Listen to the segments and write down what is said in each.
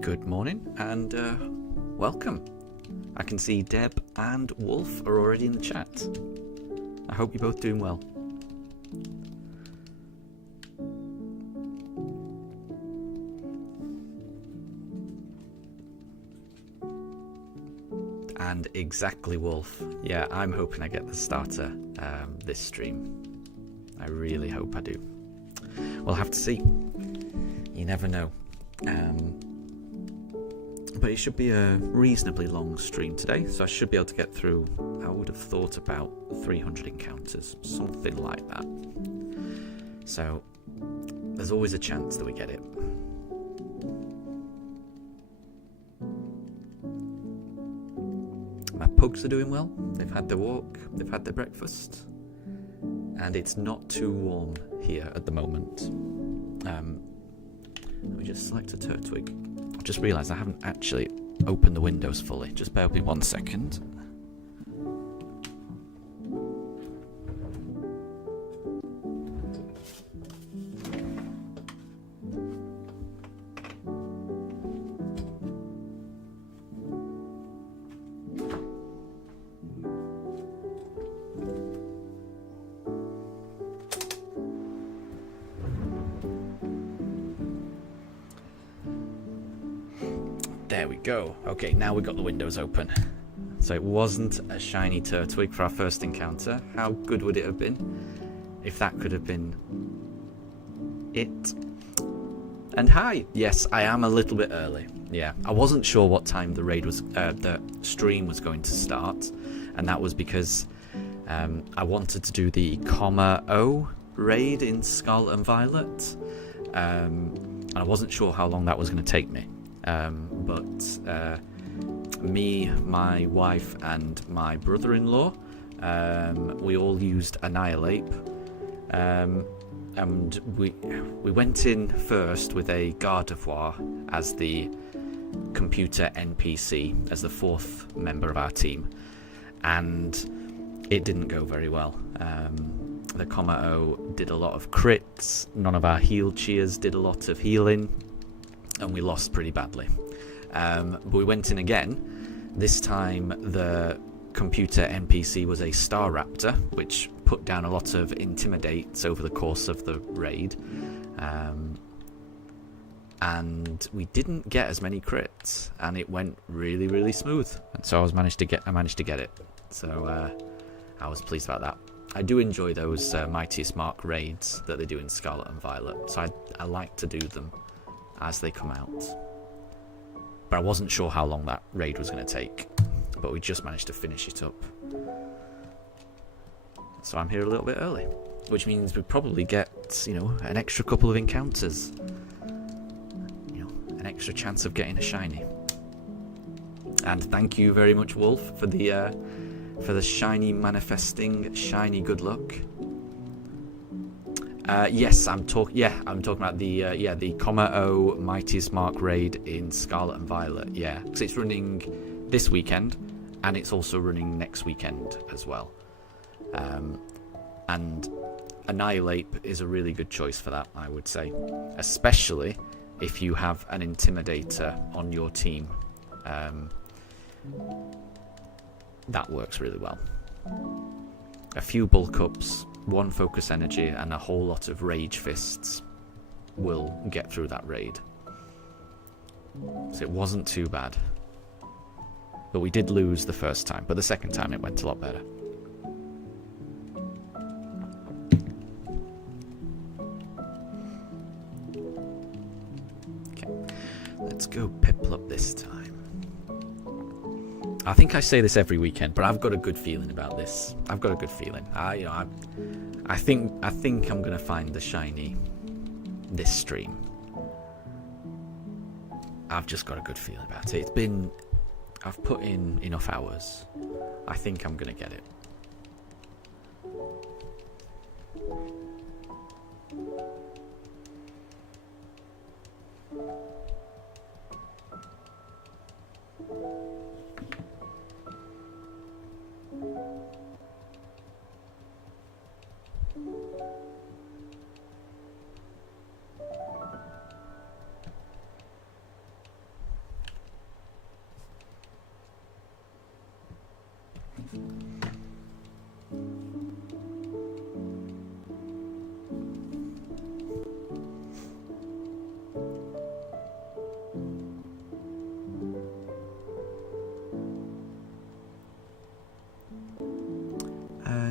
Good morning and welcome. I can see Deb and Wolf are already in the chat. I hope you're both doing well. And exactly, Wolf. Yeah, I'm hoping I get the starter this stream. I really hope I do. We'll have to see. You never know. But it should be a reasonably long stream today, so I should be able to get through, I would have thought, about 300 encounters, something like that. So there's always a chance that we get it. My pugs are doing well. They've had their walk, they've had their breakfast, and it's not too warm here at the moment. Let me just select a turtwig. I've just realised I haven't actually opened the windows fully. Just bear with me 1 second. There we go. Okay, now we've got the windows open. So it wasn't a shiny turtwig for our first encounter. How good would it have been if that could have been it? And hi! Yes, I am a little bit early. Yeah, I wasn't sure what time the stream was going to start, and that was because I wanted to do the O raid in Scarlet and Violet, and I wasn't sure how long that was going to take me. But me, my wife, and my brother-in-law, we all used Annihilate, and we went in first with a Gardevoir as the computer NPC, as the fourth member of our team, and it didn't go very well. The O did a lot of crits, none of our heal cheers did a lot of healing, and we lost pretty badly. But we went in again. This time the computer NPC was a Staraptor, which put down a lot of intimidates over the course of the raid. And we didn't get as many crits, and it went really, really smooth. And so I managed to get it. So I was pleased about that. I do enjoy those Mightiest Mark raids that they do in Scarlet and Violet, so I like to do them as they come out. But I wasn't sure how long that raid was going to take, but we just managed to finish it up. So I'm here a little bit early, which means we probably get, an extra couple of encounters. An extra chance of getting a shiny. And thank you very much, Wolf, for the shiny manifesting shiny good luck. Yes, I'm talking about the O Mightiest Mark raid in Scarlet and Violet. Yeah, because it's running this weekend, and it's also running next weekend as well. And Annihilate is a really good choice for that, I would say, especially if you have an Intimidator on your team. That works really well. A few bulk ups, one focus energy, and a whole lot of rage fists will get through that raid. So it wasn't too bad. But we did lose the first time, but the second time it went a lot better. Okay, let's go Piplup this time. I think I say this every weekend, but I've got a good feeling about this. I've got a good feeling. I think I'm gonna find the shiny this stream. I've just got a good feeling about it. I've put in enough hours. I think I'm gonna get it.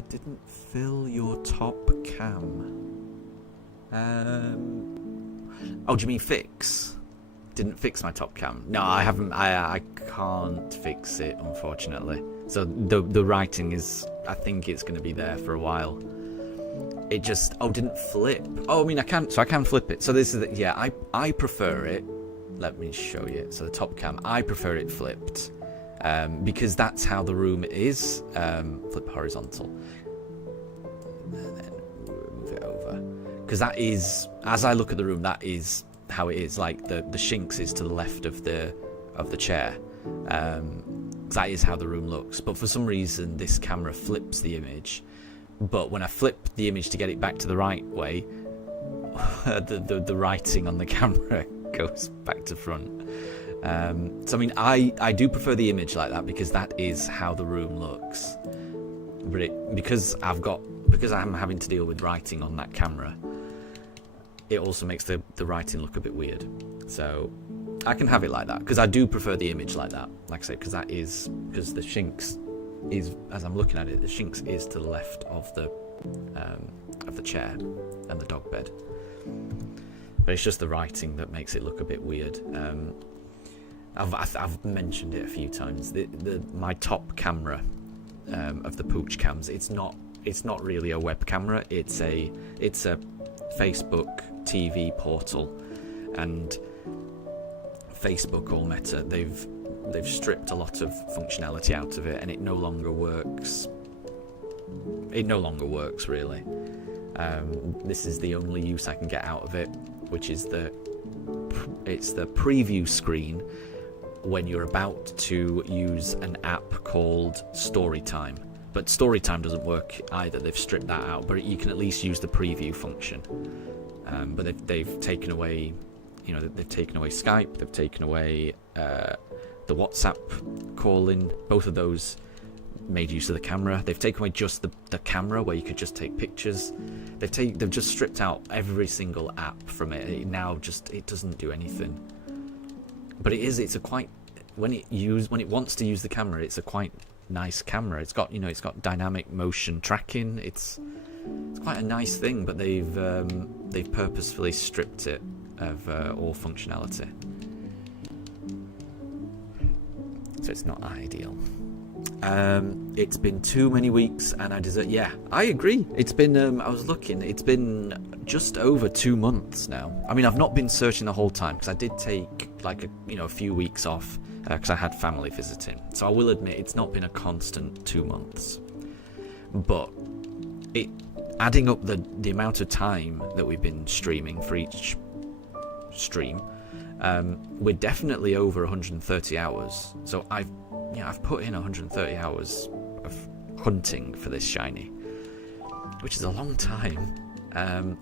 Didn't fill your top cam. Oh, do you mean fix? Didn't fix my top cam. No, I haven't. I can't fix it, unfortunately. So the writing is, I think it's going to be there for a while. It just, didn't flip. Oh, I mean, I can flip it. So this is, yeah, I prefer it. Let me show you. So the top cam, I prefer it flipped. Because that's how the room is. Flip horizontal. And then move it over. Because that is, as I look at the room, that is how it is. Like the Shinx is to the left of the chair. That is how the room looks. But for some reason, this camera flips the image. But when I flip the image to get it back to the right way, the writing on the camera goes back to front. So I mean, I do prefer the image like that because that is how the room looks. But because I'm having to deal with writing on that camera, it also makes the writing look a bit weird. So I can have it like that because I do prefer the image like that. Like I say, because the Shinx is, as I'm looking at it, the Shinx is to the left of the chair and the dog bed. But it's just the writing that makes it look a bit weird. I've mentioned it a few times. My top camera of the Pooch cams, it's not really a web camera. It's a Facebook TV portal, and Facebook or Meta, they've stripped a lot of functionality out of it, and it no longer works. It no longer works really. This is the only use I can get out of it, which is it's the preview screen when you're about to use an app called Storytime. But Storytime doesn't work either. They've stripped that out, but you can at least use the preview function. But they've taken away, they've taken away Skype. They've taken away the WhatsApp calling. Both of those made use of the camera. They've taken away just the camera where you could just take pictures. They've just stripped out every single app from it. It doesn't do anything. But it's a quite, when it wants to use the camera, it's a quite nice camera. It's got dynamic motion tracking. It's quite a nice thing, but they've purposefully stripped it of all functionality. So it's not ideal. It's been too many weeks, and I deserve. Yeah, I agree. It's been. I was looking. It's been just over 2 months now. I mean, I've not been searching the whole time because I did take a few weeks off because I had family visiting. So I will admit it's not been a constant 2 months, but adding up the amount of time that we've been streaming for each stream, we're definitely over 130 hours. So I've put in 130 hours of hunting for this shiny, which is a long time. And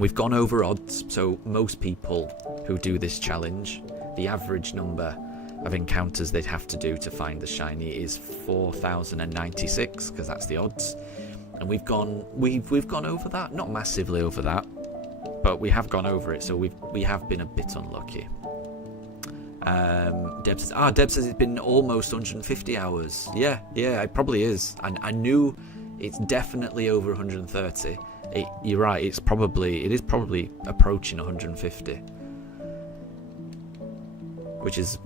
we've gone over odds. So most people who do this challenge, the average number of encounters they'd have to do to find the shiny is 4,096, because that's the odds. And we've gone over that, not massively over that, but we have gone over it. So we have been a bit unlucky. Deb says it's been almost 150 hours. Yeah, it probably is. I knew it's definitely over 130. You're right. It is probably approaching 150, which is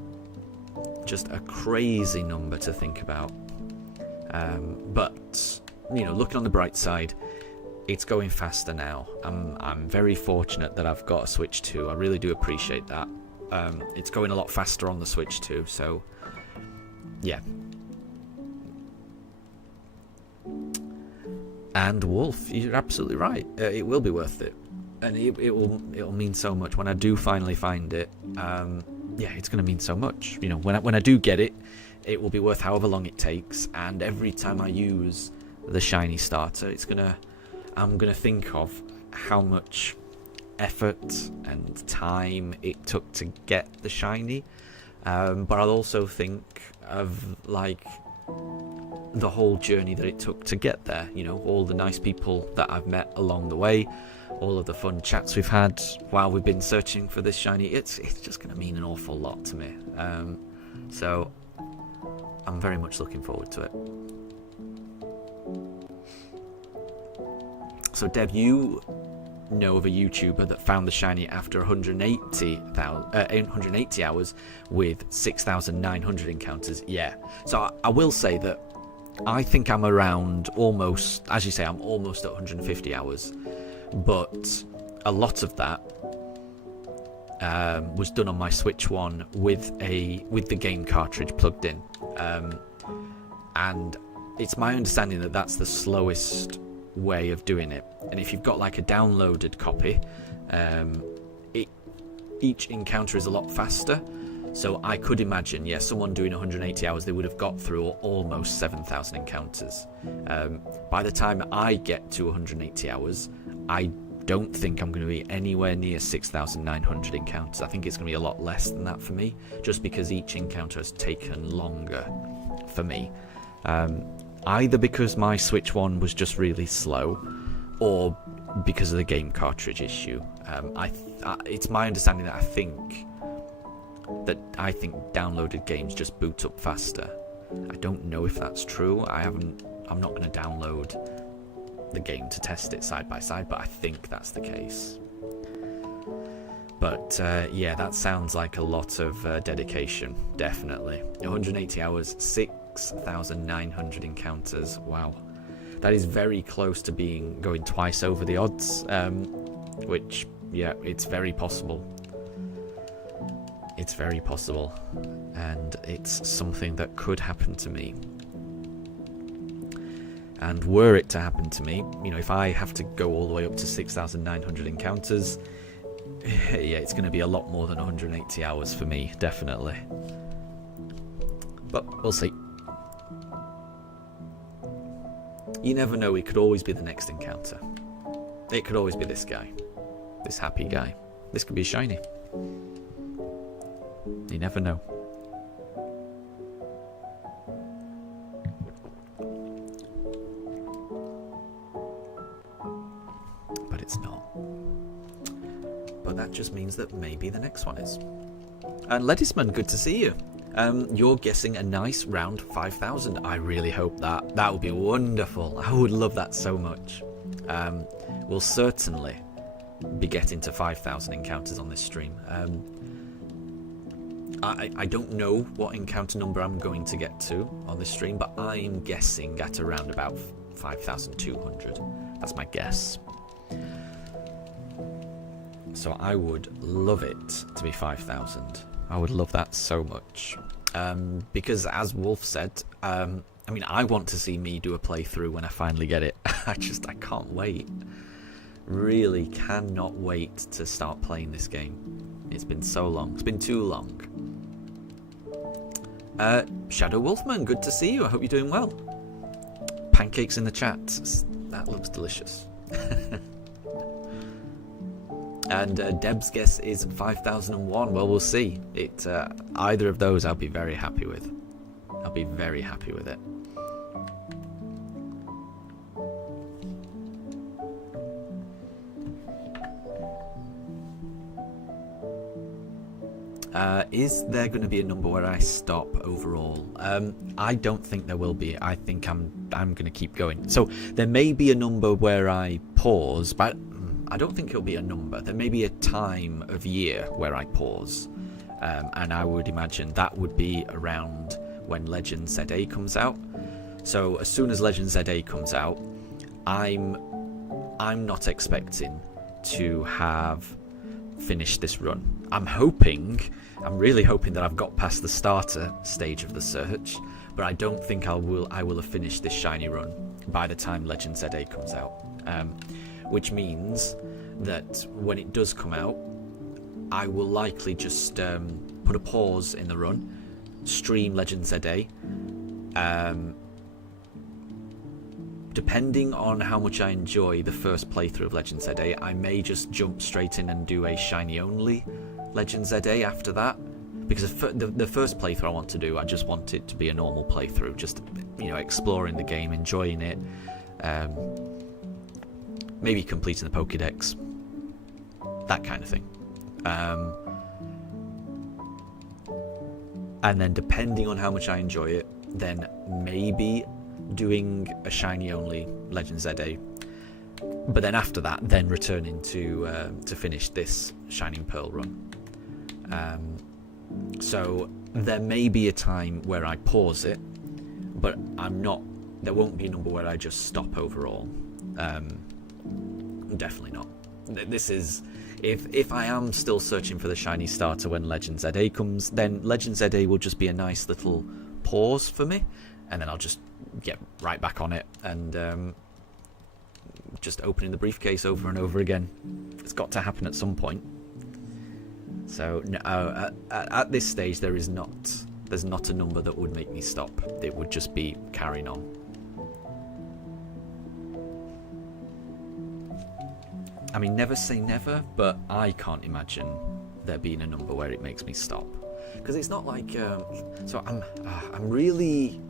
just a crazy number to think about. But looking on the bright side, it's going faster now. I'm very fortunate that I've got a Switch 2. I really do appreciate that. It's going a lot faster on the Switch 2, so yeah. And Wolf, you're absolutely right. It will be worth it, and it'll mean so much when I do finally find it. It's going to mean so much. When I do get it, it will be worth however long it takes. And every time I use the shiny starter, I'm gonna think of how much effort and time it took to get the shiny, but I'll also think of the whole journey that it took to get there. All the nice people that I've met along the way, all of the fun chats we've had while we've been searching for this shiny. It's just going to mean an awful lot to me, so I'm very much looking forward to it. So Deb, you know of a YouTuber that found the shiny after 180 hours with 6,900 encounters. Yeah. So I will say that I think I'm around almost, as you say, I'm almost at 150 hours. But a lot of that was done on my Switch One with the game cartridge plugged in. And it's my understanding that that's the slowest way of doing it. And if you've got like a downloaded copy, each encounter is a lot faster. So I could imagine, yeah, someone doing 180 hours, they would have got through almost 7,000 encounters. By the time I get to 180 hours, I don't think I'm going to be anywhere near 6,900 encounters. I think it's going to be a lot less than that for me, just because each encounter has taken longer for me. Either because my Switch One was just really slow, or because of the game cartridge issue. It's my understanding that I think downloaded games just boot up faster. I don't know if that's true. I'm not going to download the game to test it side by side, but I think that's the case. But yeah, that sounds like a lot of dedication, definitely. 180 hours, 6,900 encounters. Wow, that is very close to going twice over the odds, which, yeah, it's very possible. It's very possible, and it's something that could happen to me. And were it to happen to me, you know, if I have to go all the way up to 6,900 encounters, yeah, it's going to be a lot more than 180 hours for me, definitely. But we'll see. You never know, it could always be the next encounter. It could always be this guy. This happy guy. This could be a shiny. You never know. But it's not. But that just means that maybe the next one is. And Ledisman, good to see you. You're guessing a nice round 5,000. I really hope that. That would be wonderful. I would love that so much. We'll certainly be getting to 5,000 encounters on this stream. I don't know what encounter number I'm going to get to on this stream, but I'm guessing at around about 5,200. That's my guess. So I would love it to be 5,000. I would love that so much. Because as Wolf said, I mean, I want to see me do a playthrough when I finally get it. I can't wait. Really cannot wait to start playing this game. It's been so long. It's been too long. Shadow Wolfman, good to see you. I hope you're doing well. Pancakes in the chat. That looks delicious. And Deb's guess is 5,001. Well, we'll see. Either of those I'll be very happy with. I'll be very happy with it. Is there going to be a number where I stop overall? I don't think there will be. I think I'm going to keep going. So there may be a number where I pause, but I don't think it'll be a number. There may be a time of year where I pause, and I would imagine that would be around when Legend ZA comes out. So as soon as Legend ZA comes out, I'm not expecting to have finished this run. I'm really hoping that I've got past the starter stage of the search, but I don't think I will have finished this shiny run by the time Legend ZA comes out. Which means that when it does come out, I will likely just put a pause in the run, stream Legend ZA. Depending on how much I enjoy the first playthrough of Legend ZA, I may just jump straight in and do a shiny only Legend ZA after that. Because the first playthrough I want to do, I just want it to be a normal playthrough, just, you know, exploring the game, enjoying it. Maybe completing the Pokédex, that kind of thing. And then depending on how much I enjoy it, then maybe doing a shiny only Legend ZA. But then after that, then returning to finish this Shining Pearl run. So there may be a time where I pause it, but there won't be a number where I just stop overall. Definitely not. This is, if I am still searching for the shiny starter when Legend ZA comes, then Legend ZA will just be a nice little pause for me, and then I'll just get right back on it and just opening the briefcase over and over again. It's got to happen at some point. So no, at this stage there's not a number that would make me stop. It would just be carrying on. I mean, never say never, but I can't imagine there being a number where it makes me stop, because it's not like so I'm really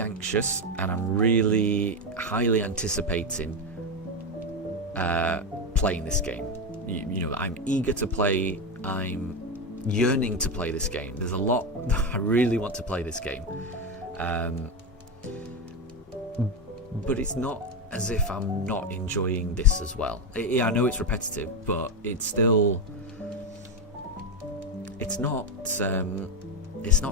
anxious, and I'm really highly anticipating playing this game. You know, I'm eager to play. I'm yearning to play this game. There's a lot I really want to play this game, but it's not as if I'm not enjoying this as well. I know it's repetitive, but it's still, it's not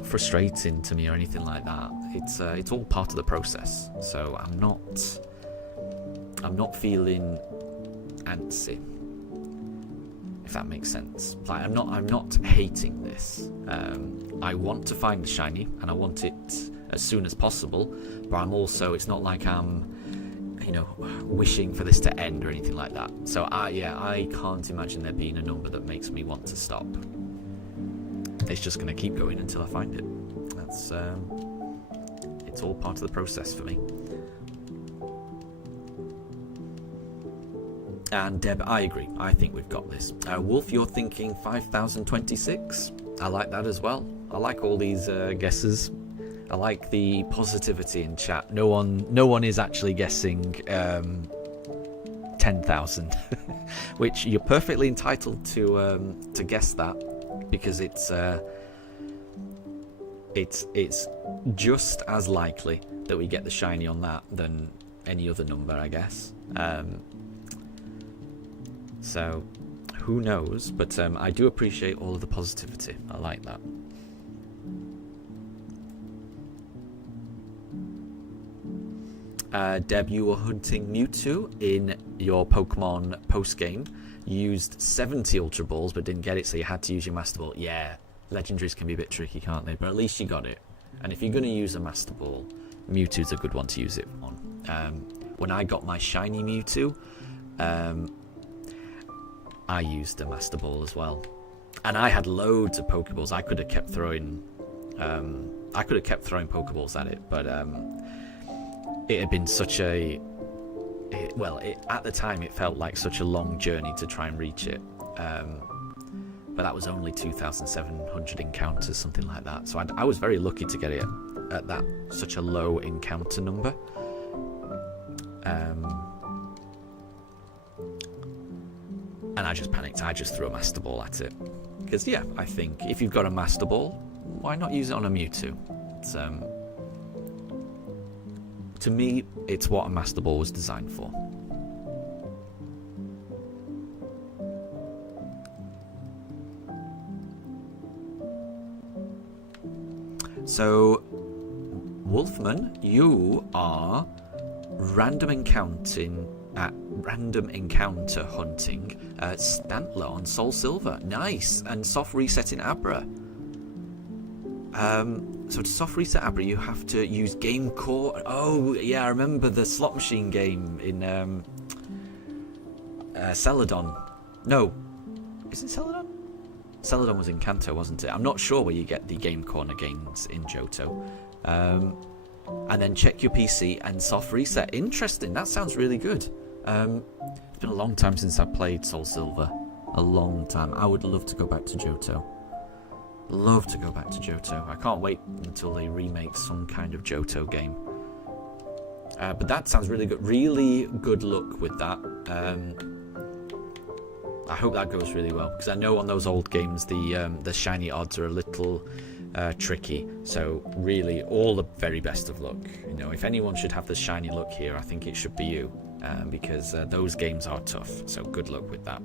frustrating to me or anything like that. It's all part of the process. So I'm not feeling antsy, if that makes sense. Like I'm not hating this. I want to find the shiny, and I want it as soon as possible. But I'm also, it's not like I'm, wishing for this to end or anything like that. So I can't imagine there being a number that makes me want to stop. It's just going to keep going until I find it. That's it's all part of the process for me. And Deb, I agree. I think we've got this. Wolf, you're thinking 5026. I like that as well. I like all these guesses. I like the positivity in chat. No one is actually guessing 10,000, which you're perfectly entitled to guess that, because it's just as likely that we get the shiny on that than any other number, I guess. So who knows? But I do appreciate all of the positivity. I like that. Deb, you were hunting Mewtwo in your Pokemon post-game. You used 70 Ultra Balls but didn't get it, so you had to use your Master Ball. Yeah, Legendaries can be a bit tricky, can't they? But at least you got it. And if you're going to use a Master Ball, Mewtwo's a good one to use it on. When I got my shiny Mewtwo, I used a Master Ball as well. And I had loads of Pokeballs. I could have kept throwing Pokeballs at it, but it had been such a... at the time it felt like such a long journey to try and reach it. But that was only 2,700 encounters, something like that. So I was very lucky to get it at that such a low encounter number. And I just panicked. I just threw a Master Ball at it. Because, yeah, I think if you've got a Master Ball, why not use it on a Mewtwo? It's, to me, it's what a Master Ball was designed for. So, Wolfman, you are random encounter hunting Stantler on Soul Silver. Nice. And soft resetting Abra. So to soft reset Abra, you have to use Game Core. Oh, yeah, I remember the slot machine game in Celadon. No. Is it Celadon? Celadon was in Kanto, wasn't it? I'm not sure where you get the Game Corner games in Johto. And then check your PC and soft reset. Interesting. That sounds really good. It's been a long time since I played Soul Silver. A long time. I would love to go back to Johto. Love to go back to Johto. I can't wait until they remake some kind of Johto game. But that sounds really good. Really good luck with that. I hope that goes really well, because I know on those old games the shiny odds are a little tricky. So really, all the very best of luck. You know, if anyone should have the shiny luck here, I think it should be you, because those games are tough. So good luck with that.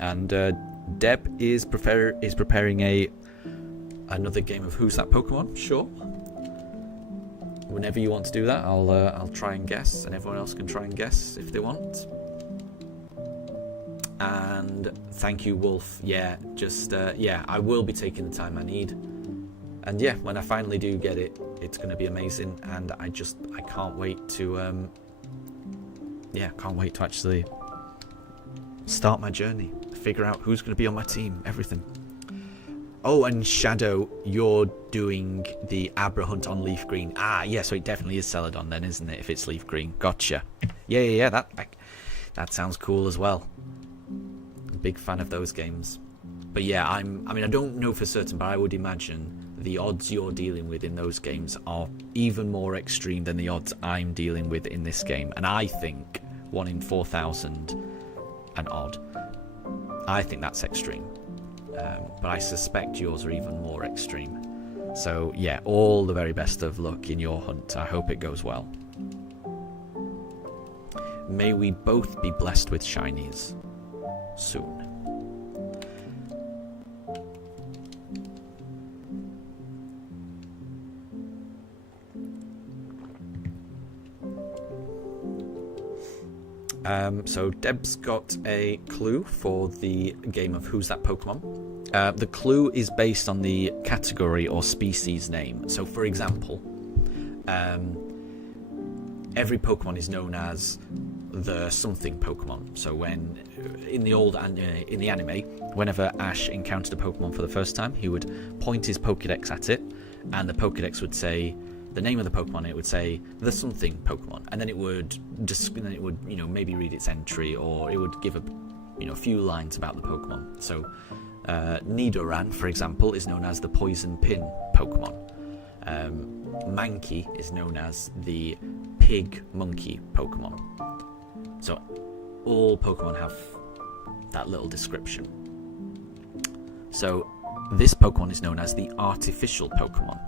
And Deb is preparing another game of Who's That Pokemon? Sure. Whenever you want to do that, I'll try and guess, and everyone else can try and guess if they want. And thank you, Wolf. Yeah, I will be taking the time I need. And yeah, when I finally do get it, it's going to be amazing. And I can't wait to actually start my journey, figure out who's going to be on my team, everything. Oh, and Shadow, you're doing the Abra hunt on Leaf Green. Ah, yeah, so it definitely is Celadon then, isn't it, if it's Leaf Green? Gotcha. Yeah, that sounds cool as well. Big fan of those games. But yeah, I don't know for certain, but I would imagine the odds you're dealing with in those games are even more extreme than the odds I'm dealing with in this game. And I think 1 in 4,000 and odd. I think that's extreme. But I suspect yours are even more extreme. So yeah, all the very best of luck in your hunt. I hope it goes well. May we both be blessed with shinies soon. So Deb's got a clue for the game of Who's That Pokemon? The clue is based on the category or species name. So for example, every Pokemon is known as the something Pokemon. So when in the anime, whenever Ash encountered a Pokemon for the first time, he would point his Pokédex at it, and the Pokédex would say the name of the Pokemon. It would say the something Pokemon, and then it would maybe read its entry, or it would give a few lines about the Pokemon. So Nidoran, for example, is known as the Poison Pin Pokemon. Mankey is known as the Pig Monkey Pokemon. So all Pokemon have that little description. So this Pokemon is known as the Artificial Pokemon.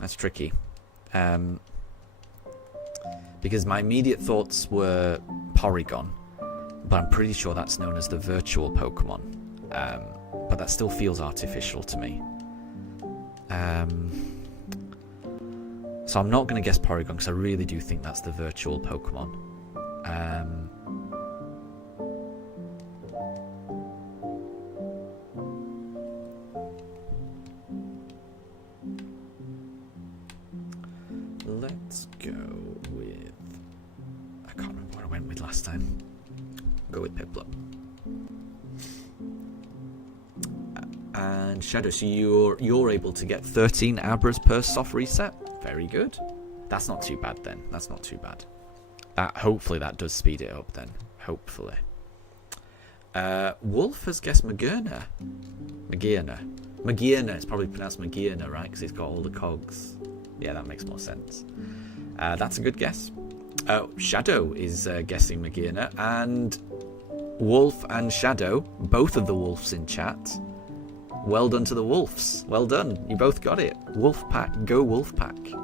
That's tricky. Because my immediate thoughts were Porygon, but I'm pretty sure that's known as the virtual Pokemon. But that still feels artificial to me. So I'm not going to guess Porygon, because I really do think that's the virtual Pokemon. Let's go with... I can't remember what I went with last time. Go with Piplup. And Shadow, so you're able to get 13 Abras per soft reset. Very good. That's not too bad then. That's not too bad. Hopefully that does speed it up then. Hopefully. Wolf has guessed Magearna. Magearna. It's probably pronounced Magearna, right? Because it's got all the cogs. Yeah, that makes more sense. That's a good guess. Shadow is guessing Magearna. And Wolf and Shadow, both of the Wolves in chat. Well done to the Wolves. Well done. You both got it. Wolfpack. Go Wolfpack.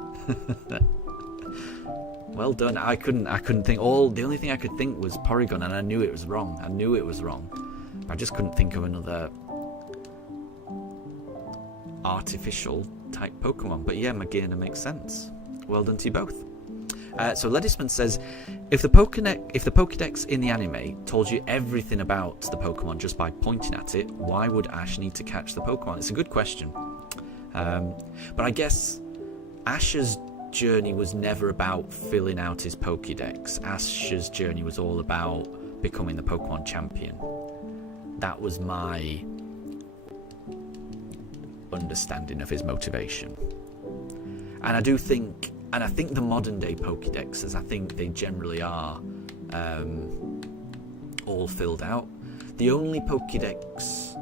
Well done. I couldn't think. The only thing I could think was Porygon, and I knew it was wrong. I just couldn't think of another artificial type Pokemon. But yeah, Magearna makes sense. Well done to you both. So Ledisman says, if the Pokédex in the anime told you everything about the Pokemon just by pointing at it, why would Ash need to catch the Pokemon? It's a good question. But I guess Ash's journey was never about filling out his Pokédex. Ash's journey was all about becoming the Pokemon champion. That was my understanding of his motivation. And I think the modern day Pokédexes, I think they generally are all filled out. The only Pokédex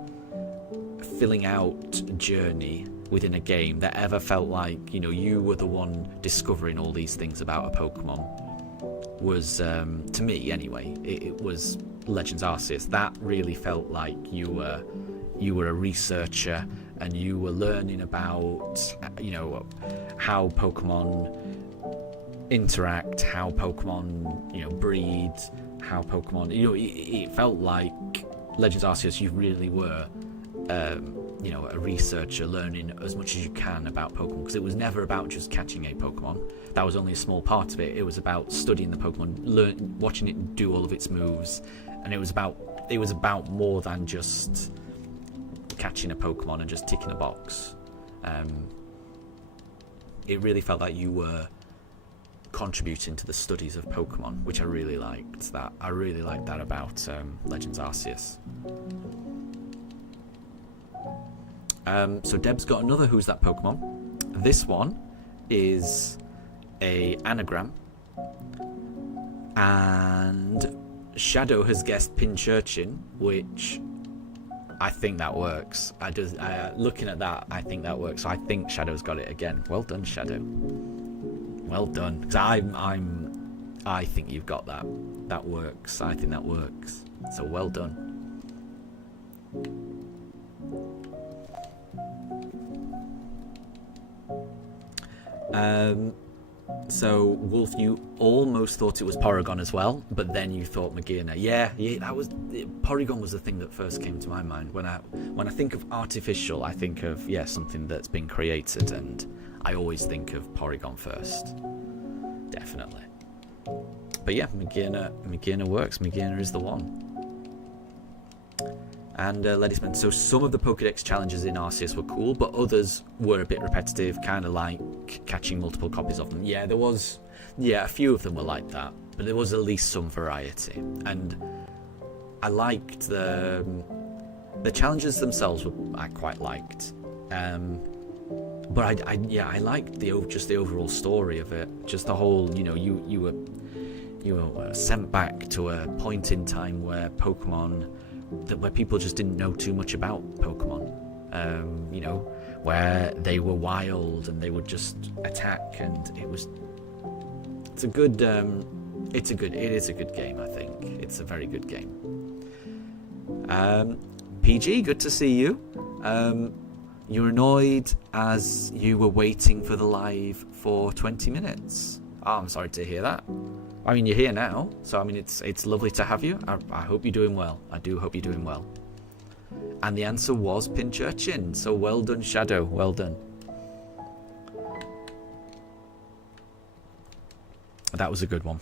filling out journey within a game that ever felt like, you know, you were the one discovering all these things about a Pokemon was, to me anyway, it was Legends Arceus. That really felt like you were a researcher and you were learning about, you know, how Pokemon interact, how Pokemon, you know, breed, how Pokemon, you know, it felt like Legends Arceus, you really were, you know, a researcher learning as much as you can about Pokemon, because it was never about just catching a Pokemon. That was only a small part of it. It was about studying the Pokemon, watching it do all of its moves, and it was about more than just catching a Pokemon and just ticking a box. It really felt like you were contributing to the studies of Pokemon, which I really liked. I really liked that about Legends Arceus. So Deb's got another Who's That Pokemon. This one is a anagram, and Shadow has guessed Pinchurchin, which I think that works. Looking at that, I think that works. So I think Shadow's got it again. Well done, Shadow. Well done. Because I think you've got that. That works. I think that works. So well done. So Wolf, you almost thought it was Porygon as well, but then you thought Magearna. Yeah, that was Porygon was the thing that first came to my mind. When I think of artificial, I think of something that's been created, and I always think of Porygon first. Definitely. But yeah, Magearna works. Magearna is the one. And Ledisman, so some of the Pokédex challenges in Arceus were cool, but others were a bit repetitive, kind of like catching multiple copies of them. Yeah, there was, a few of them were like that, but there was at least some variety. And I liked the challenges themselves. I quite liked, but I liked just the overall story of it. Just the whole, you were sent back to a point in time where where people just didn't know too much about Pokemon, where they were wild and they would just attack, and it is a good game. I think it's a very good game. PG, good to see you. You're annoyed as you were waiting for the live for 20 minutes. Oh, I'm sorry to hear that. I mean, you're here now, so I mean, it's lovely to have you. I hope you're doing well. I do hope you're doing well. And the answer was Pinchurchin, so well done, Shadow. Well done. That was a good one.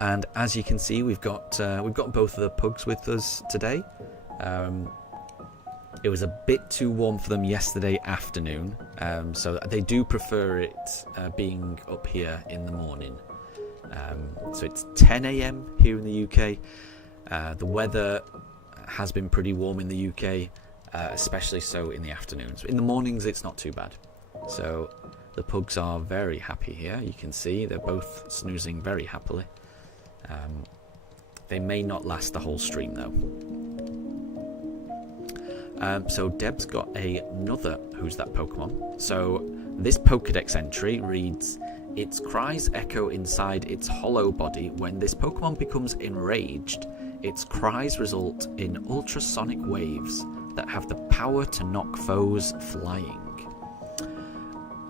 And as you can see, we've got both of the pugs with us today. It was a bit too warm for them yesterday afternoon, so they do prefer it being up here in the morning. So it's 10 a.m. here in the UK. The weather has been pretty warm in the UK, especially so in the afternoons. In the mornings, it's not too bad. So the pugs are very happy here. You can see they're both snoozing very happily. They may not last the whole stream though. So Deb's got another Who's That Pokemon. So this Pokédex entry reads, its cries echo inside its hollow body. When this Pokemon becomes enraged, its cries result in ultrasonic waves that have the power to knock foes flying.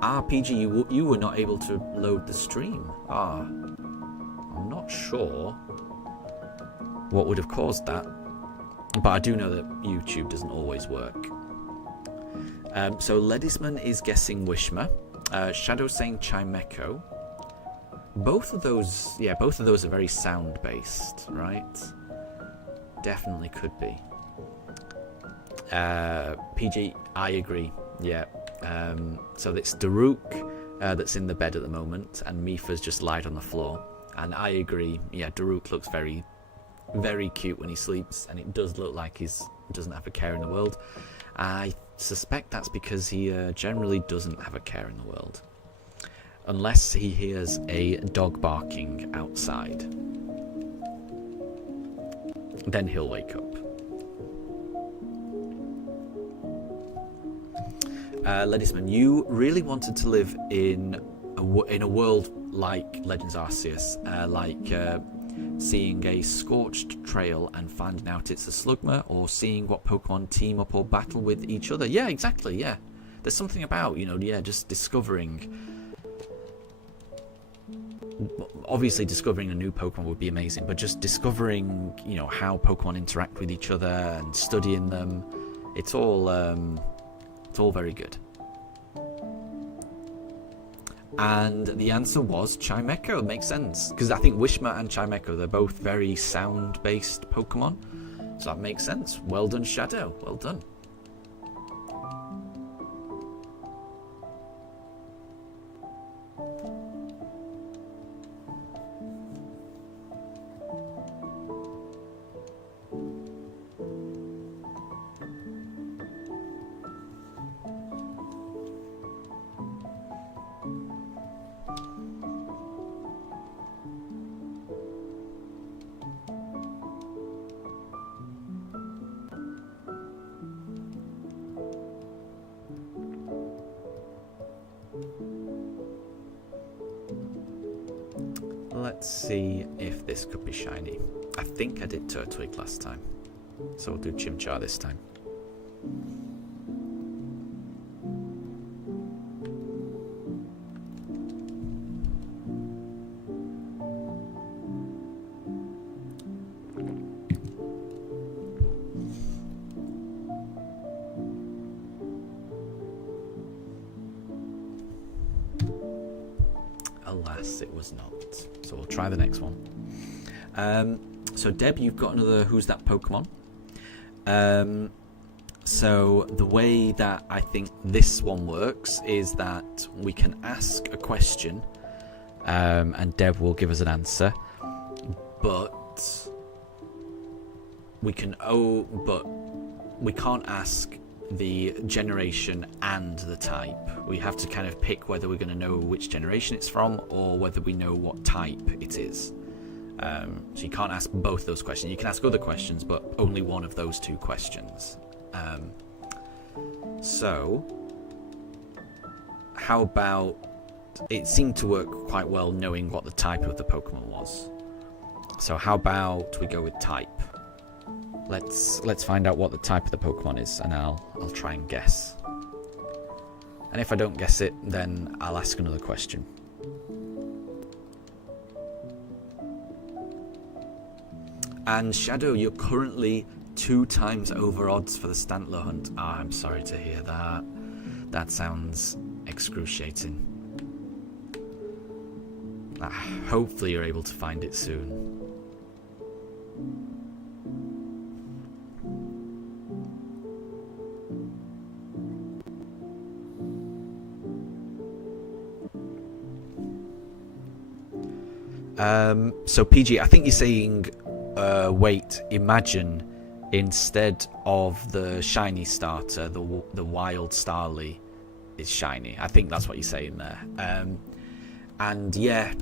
RPG, you were not able to load the stream. I'm not sure what would have caused that. But I do know that YouTube doesn't always work. So Ledisman is guessing Wishma. Shadow saying Chimecho. Both of those are very sound-based, right? Definitely could be. PG, I agree. Yeah. So it's Daruk that's in the bed at the moment, and Mifa's just lied on the floor. And I agree. Yeah, Daruk looks very, very cute when he sleeps, and it does look like he doesn't have a care in the world. I suspect that's because he generally doesn't have a care in the world, unless he hears a dog barking outside. then he'll wake up. Ledisman, you really wanted to live in a world like Legends Arceus, seeing a scorched trail and finding out it's a Slugma, or seeing what Pokemon team up or battle with each other. Yeah, exactly, yeah. There's something about, just discovering. Obviously, discovering a new Pokemon would be amazing, but just discovering, how Pokemon interact with each other and studying them, it's all very good. And the answer was Chimecho. It makes sense, because I think Wishma and Chimecho, they're both very sound-based Pokemon, so that makes sense. Well done, Shadow. Well done. Let's see if this could be shiny. I think I did Turtwig last time, so we'll do Chimchar this time. Alas, it was not. So we'll try the next one. So Deb, you've got another Who's That Pokemon? So the way that I think this one works is that we can ask a question, and Deb will give us an answer, but we can't ask the generation and the type. We have to kind of pick whether we're going to know which generation it's from or whether we know what type it is. So you can't ask both those questions. You can ask other questions, but only one of those two questions. So how about, it seemed to work quite well knowing what the type of the Pokemon was. So how about we go with type? Let's find out what the type of the Pokemon is, and I'll try and guess. And if I don't guess it, then I'll ask another question. And Shadow, you're currently 2 times over odds for the Stantler hunt. Ah, I'm sorry to hear that. That sounds excruciating. Hopefully you're able to find it soon. So PG, I think you're saying, wait, imagine instead of the shiny starter, the wild Starly is shiny. I think that's what you're saying there. And yeah,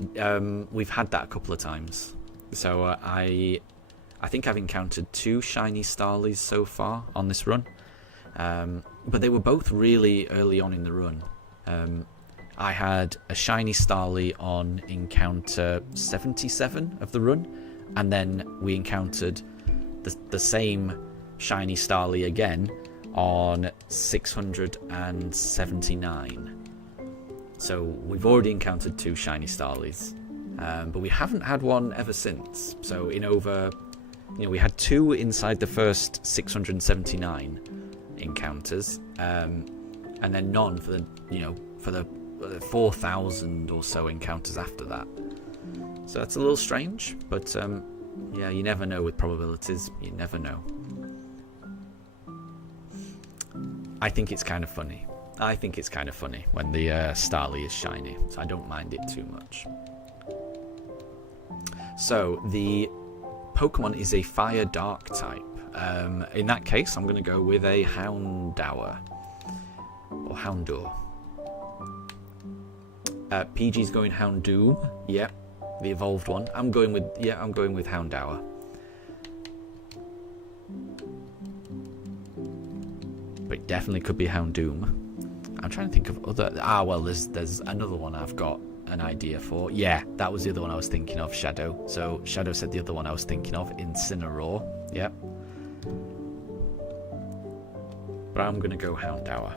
we've had that a couple of times. So I think I've encountered 2 shiny Starlies so far on this run, but they were both really early on in the run. I had a shiny Starly on encounter 77 of the run, and then we encountered the same shiny Starly again on 679. So we've already encountered 2 shiny Starlies, but we haven't had one ever since. So in over, we had 2 inside the first 679 encounters, and then none for the 4,000 or so encounters after that. So that's a little strange, but yeah, you never know with probabilities. You never know. I think it's kind of funny. I think it's kind of funny when the Starly is shiny, so I don't mind it too much. So the Pokemon is a Fire Dark type. In that case, I'm going to go with a Houndour or Houndour. PG's going Houndoom. Yeah, the evolved one. I'm going with Houndour. It definitely could be Houndoom. I'm trying to think of other... well, there's another one I've got an idea for. Yeah, that was the other one I was thinking of, Shadow. So Shadow said the other one I was thinking of, Incineroar. Yep. But I'm going to go Houndour.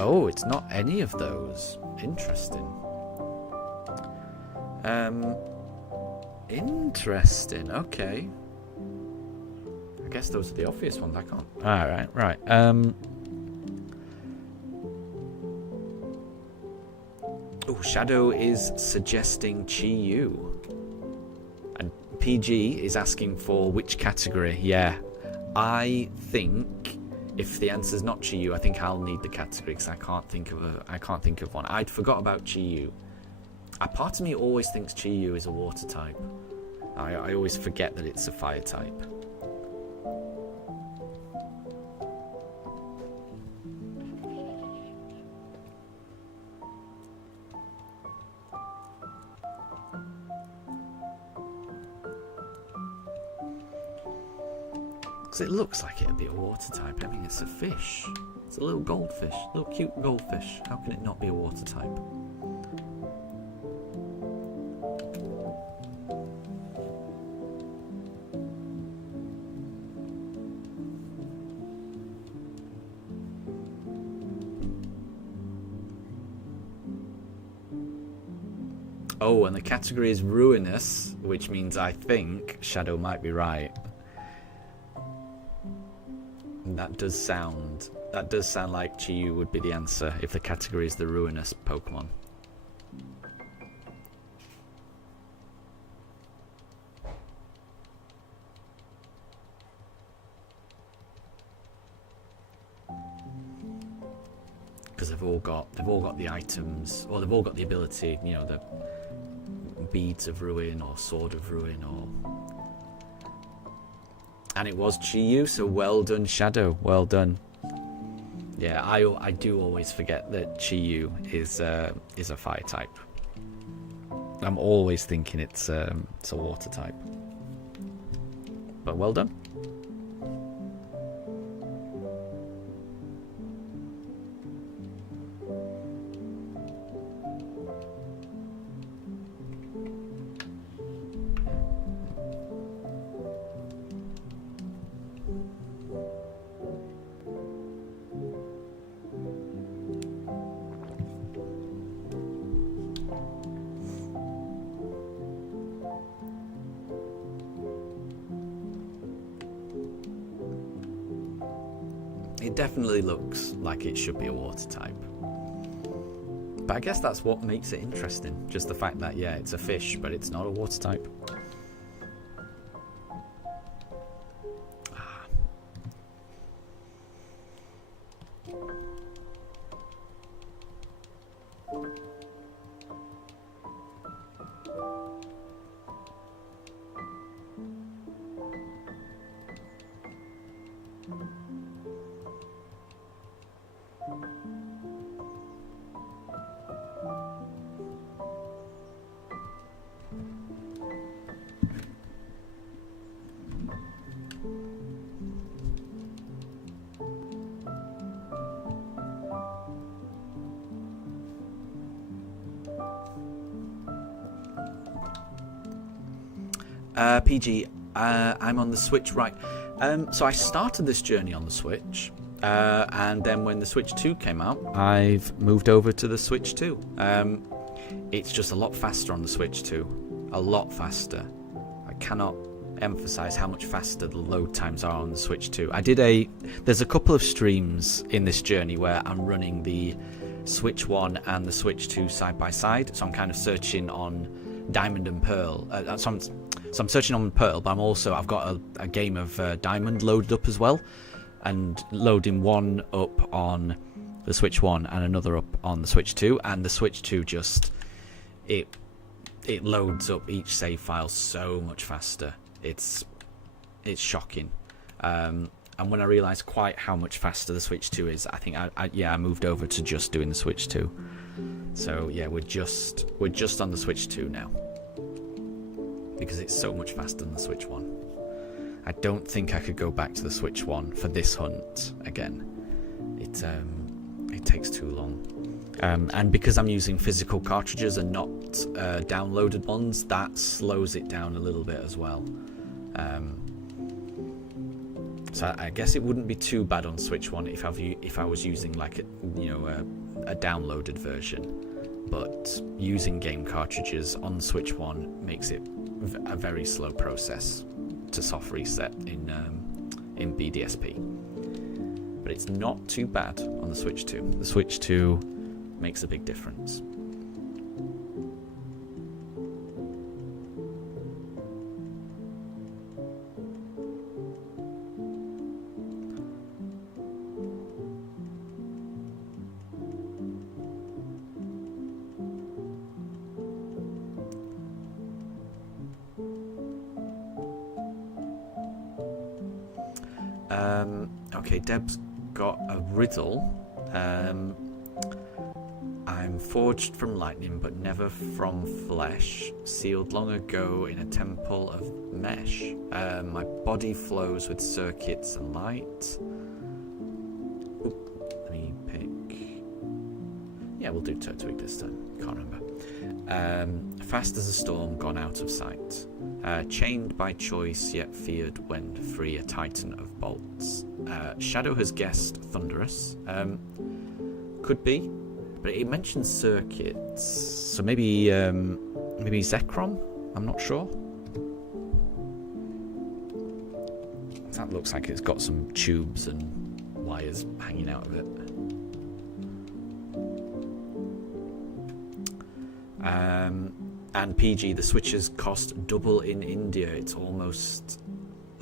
Oh, it's not any of those. Interesting. Interesting. Okay. I guess those are the obvious ones. I can't. All right. Oh, Shadow is suggesting Chi-Yu. And PG is asking for which category. Yeah. I think if the answer's not Chi-Yu, I think I'll need the category because I can't think of one. I'd forgot about Chi-Yu. A part of me always thinks Chi-Yu is a water type. I always forget that it's a fire type. Because it looks like it'd be a water type. I mean, it's a fish. It's a little goldfish. Little cute goldfish. How can it not be a water type? Oh, and the category is ruinous, which means I think Shadow might be right. And that does sound like Chi-Yu would be the answer if the category is the ruinous Pokemon. Because they've all got the items, or they've all got the ability, you know, the beads of ruin or sword of ruin, or... And it was Chi-Yu, so well done, Shadow. Well done. Yeah, I do always forget that Chi-Yu is a fire type. I'm always thinking it's a water type. But well done. It definitely looks like it should be a water type. But I guess that's what makes it interesting. Just the fact that, yeah, it's a fish, but it's not a water type. PG, I'm on the Switch, right. So I started this journey on the Switch, and then when the Switch 2 came out, I've moved over to the Switch 2. It's just a lot faster on the Switch 2. A lot faster. I cannot emphasize how much faster the load times are on the Switch 2. There's a couple of streams in this journey where I'm running the Switch 1 and the Switch 2 side by side, so I'm kind of searching on Diamond and Pearl. So I'm searching on Pearl, but I've got a game of Diamond loaded up as well, and loading one up on the Switch 1 and another up on the Switch 2, and the Switch 2 just it loads up each save file so much faster. It's shocking. And when I realised quite how much faster the Switch 2 is, I think I moved over to just doing the Switch 2. So yeah, we're just on the Switch 2 now, because it's so much faster than the Switch 1. I don't think I could go back to the Switch 1 for this hunt again. It takes too long. And because I'm using physical cartridges and not downloaded ones, that slows it down a little bit as well. So I guess it wouldn't be too bad on Switch 1 if I was using like a downloaded version. But using game cartridges on Switch 1 makes it a very slow process to soft reset in BDSP. But it's not too bad on the Switch 2. The Switch 2 makes a big difference. Okay, Deb's got a riddle. I'm forged from lightning, but never from flesh. Sealed long ago in a temple of mesh. My body flows with circuits and light. Oop, let me pick. Yeah, we'll do Turtwig this time. Can't remember. Fast as a storm, gone out of sight. Chained by choice, yet feared when free, a titan of bolts. Shadow has guessed thunderous. Could be, but it mentions circuits, so maybe Zekrom. I'm not sure. That looks like it's got some tubes and wires hanging out of it. And PG, the Switches cost double in India. It's almost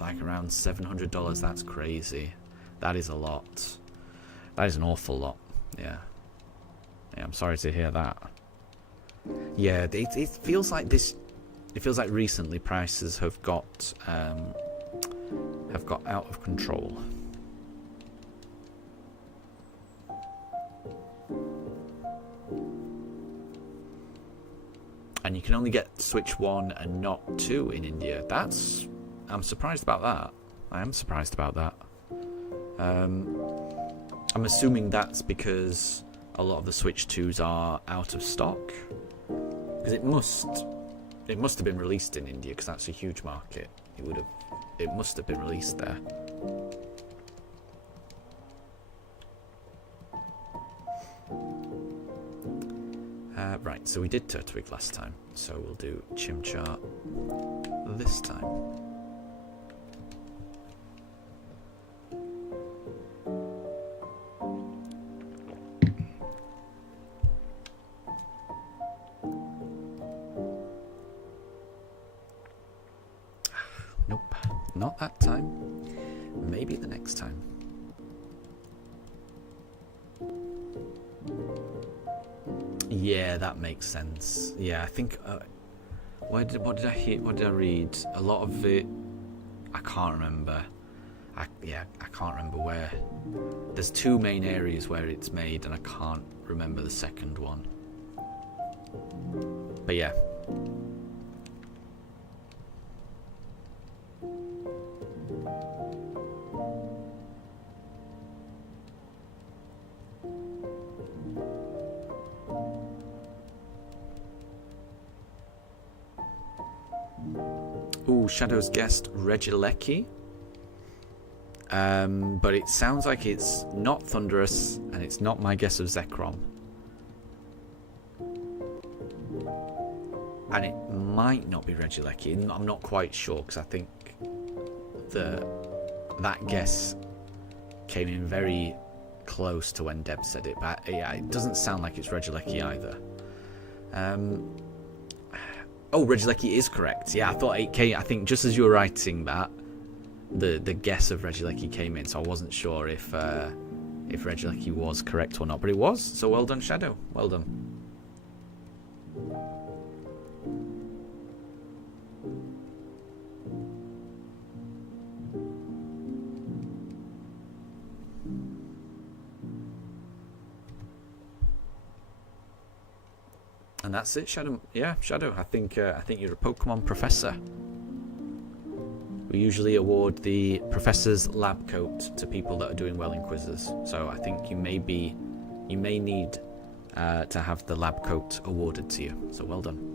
like around $700. That's crazy. That is a lot. That is an awful lot. Yeah, I'm sorry to hear that. Yeah, it feels like this. It feels like recently prices have got out of control. And you can only get Switch 1 and not 2 in India. I'm surprised about that. I am surprised about that. I'm assuming that's because a lot of the Switch 2s are out of stock. Because it must have been released in India, because that's a huge market. It must have been released there. Right, so we did Turtwig last time, so we'll do Chimchar this time. Nope, not that time. Maybe the next time. Yeah, that makes sense. Yeah, I think. What did I hear? What did I read? A lot of it, I can't remember. I can't remember where. There's two main areas where it's made, and I can't remember the second one. But yeah. Ooh, Shadow's guessed Regieleki. But it sounds like it's not Thunderous, and it's not my guess of Zekrom. And it might not be Regieleki. I'm not quite sure, because I think that guess came in very close to when Deb said it. But yeah, it doesn't sound like it's Regieleki either. Oh, Regieleki is correct. Yeah, I thought 8K. I think just as you were writing that, the guess of Regieleki came in, so I wasn't sure if Regieleki was correct or not, but it was. So well done, Shadow. Well done. And that's it, Shadow. Yeah, Shadow. I think you're a Pokemon professor. We usually award the professor's lab coat to people that are doing well in quizzes. So I think you may need to have the lab coat awarded to you. So well done.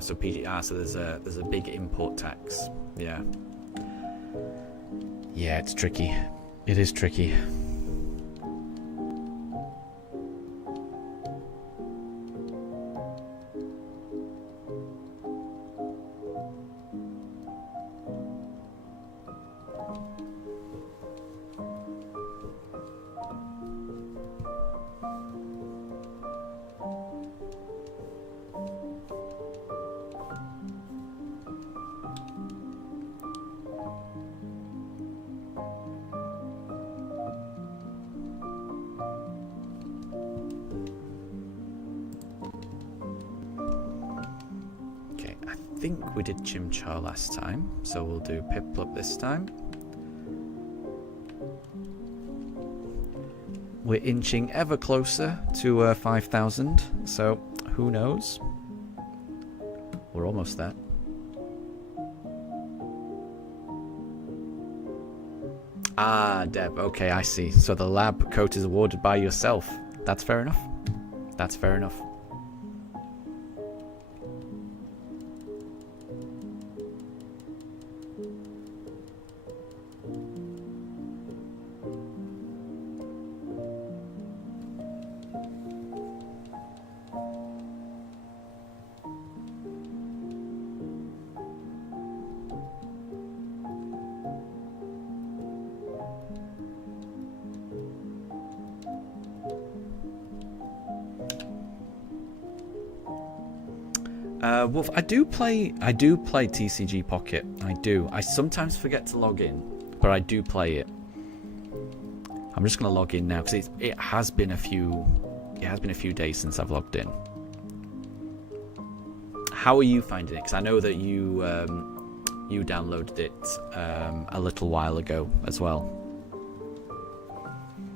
So PG. So there's a big import tax. Yeah. Yeah, it's tricky. It is tricky. I think we did Chimchar last time, so we'll do Piplup this time. We're inching ever closer to 5,000, so who knows? We're almost there. Ah, Deb, okay, I see. So the lab coat is awarded by yourself. That's fair enough. That's fair enough. Wolf, I do play TCG Pocket. I do. I sometimes forget to log in, but I do play it. I'm just gonna log in now because it has been a few days since I've logged in. How are you finding it? Because I know that you downloaded it a little while ago as well.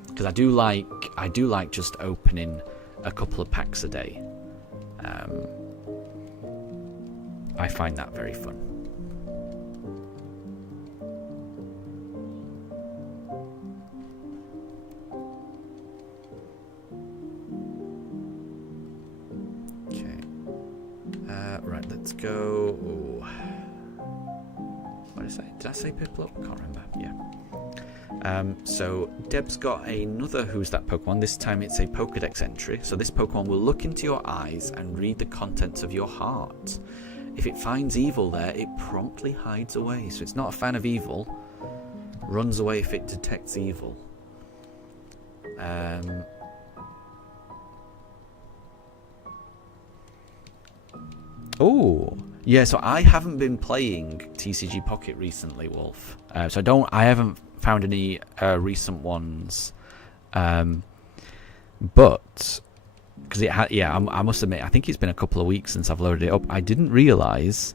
Because I do like just opening a couple of packs a day. I find that very fun. Okay. Right, let's go. Ooh. What did I say? Did I say Piplup? I can't remember. Yeah. So Deb's got another Who's That Pokemon. This time it's a Pokedex entry. So this Pokemon will look into your eyes and read the contents of your heart. If it finds evil there, it promptly hides away. So it's not a fan of evil. Runs away if it detects evil. Oh, yeah. So I haven't been playing TCG Pocket recently, Wolf. So I haven't found any recent ones. But because I must admit, I think it's been a couple of weeks since I've loaded it up. I didn't realise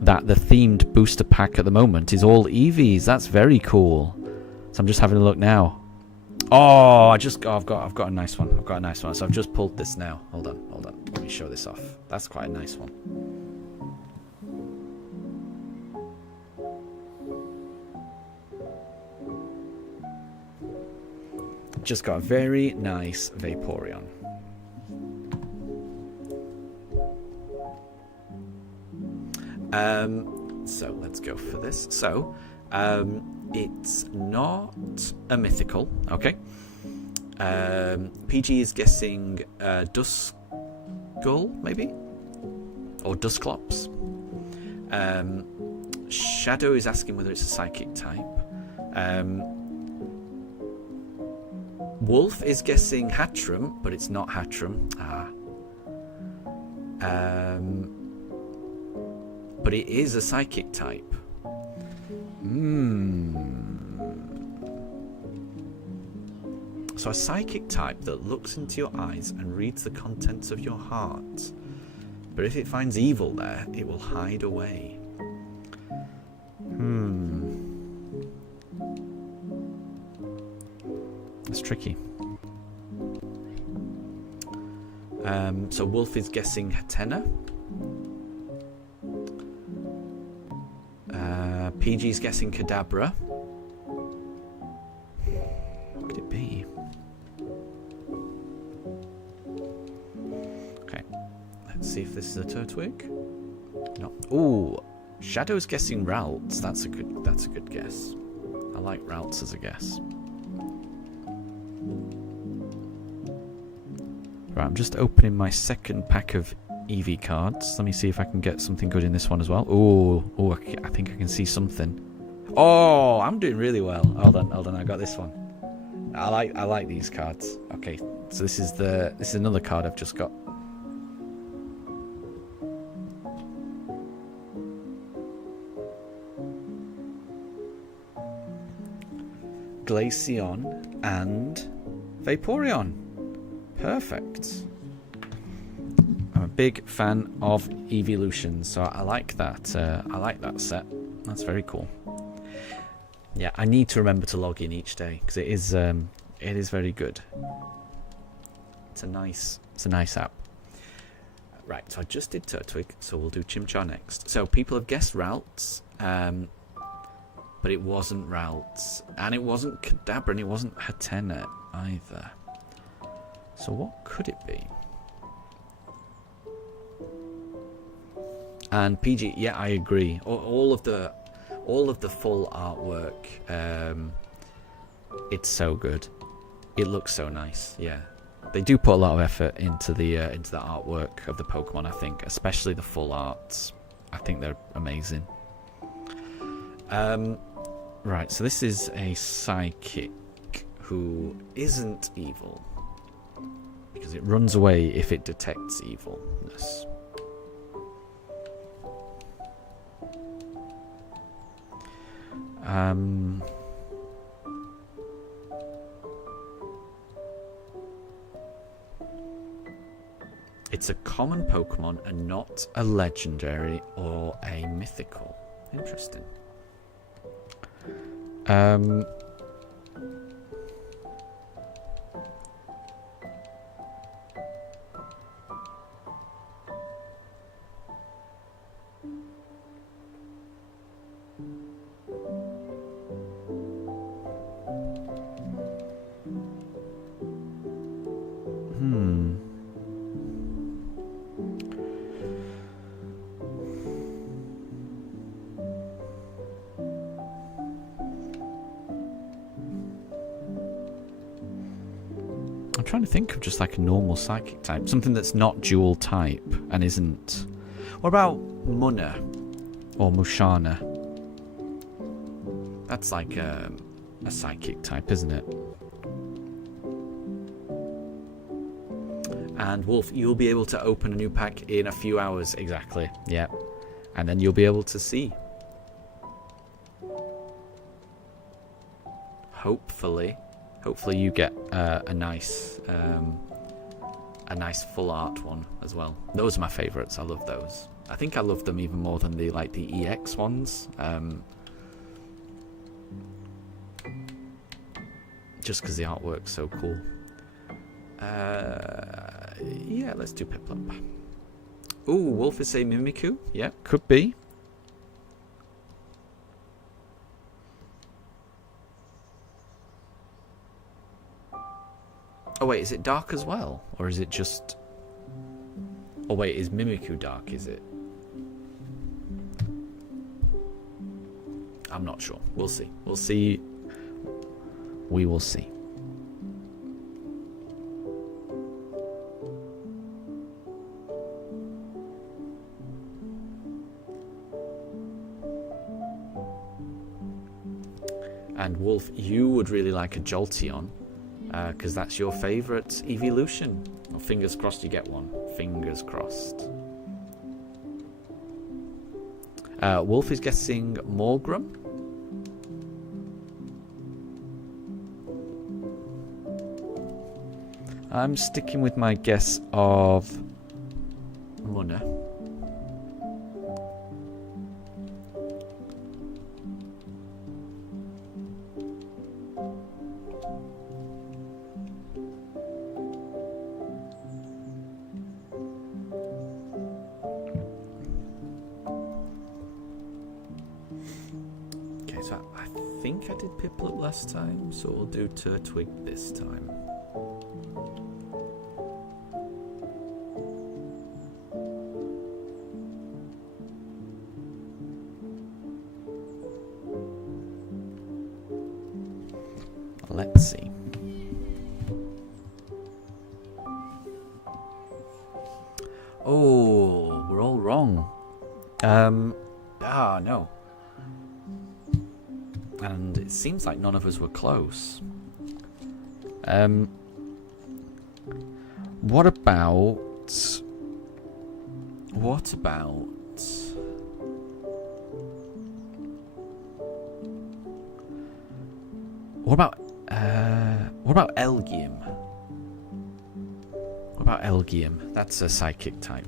that the themed booster pack at the moment is all EVs. That's very cool. So I'm just having a look now. Oh, I've got a nice one. I've got a nice one. So I've just pulled this now. Hold on. Let me show this off. That's quite a nice one. Just got a very nice Vaporeon. So let's go for this. So, it's not a mythical, okay? PG is guessing Duskull, maybe? Or Dusclops. Shadow is asking whether it's a psychic type. Wolf is guessing Hatchram, but it's not Hatchram. But it is a psychic type. So a psychic type that looks into your eyes and reads the contents of your heart. But if it finds evil there, it will hide away. That's tricky. So Wolf is guessing Hatena. PG's guessing Kadabra. What could it be? Okay. Let's see if this is a Turtwig. No. Ooh, Shadow's guessing Ralts. That's a good guess. I like Ralts as a guess. Right, I'm just opening my second pack of EV cards. Let me see if I can get something good in this one as well. Oh, I think I can see something. Oh, I'm doing really well. Hold on, I got this one. I like these cards. Okay, so this is another card I've just got. Glaceon and Vaporeon. Perfect. I'm a big fan of Evolution, so I like that. I like that set. That's very cool. Yeah, I need to remember to log in each day because it is very good. It's a nice app. Right, so I just did Turtwig, so we'll do Chimchar next. So people have guessed Ralts, but it wasn't Ralts, and it wasn't Kadabra, and it wasn't Hatena either. So what could it be? And PG, yeah, I agree. All of the full artwork, it's so good. It looks so nice. Yeah, they do put a lot of effort into the artwork of the Pokemon. I think, especially the full arts. I think they're amazing. Right, so this is a psychic who isn't evil. Because it runs away if it detects evilness. It's a common Pokemon and not a legendary or a mythical. Interesting. I'm trying to think of just like a normal psychic type. Something that's not dual type and isn't... What about Munna? Or Mushana? That's like a psychic type, isn't it? And Wolf, you'll be able to open a new pack in a few hours. Exactly, yeah. And then you'll be able to see. Hopefully you get a nice full art one as well. Those are my favourites. I love those. I think I love them even more than the EX ones. Just because the artwork's so cool. Yeah, let's do Piplup. Ooh, Wolf is saying Mimikyu. Yeah, could be. Oh wait, is it dark as well? Or is it just... Oh wait, is Mimikyu dark, is it? I'm not sure. We'll see. We'll see. We will see. And Wolf, you would really like a Jolteon. Because that's your favourite evolution. Well, fingers crossed you get one. Fingers crossed. Wolf is guessing Morgrem. I'm sticking with my guess of Munna. think I did Piplup last time, so we'll do Turtwig this time. Let's see. Oh, we're all wrong. No. And it seems like none of us were close. What about... What about Elgium? What about Elgium? That's a psychic type.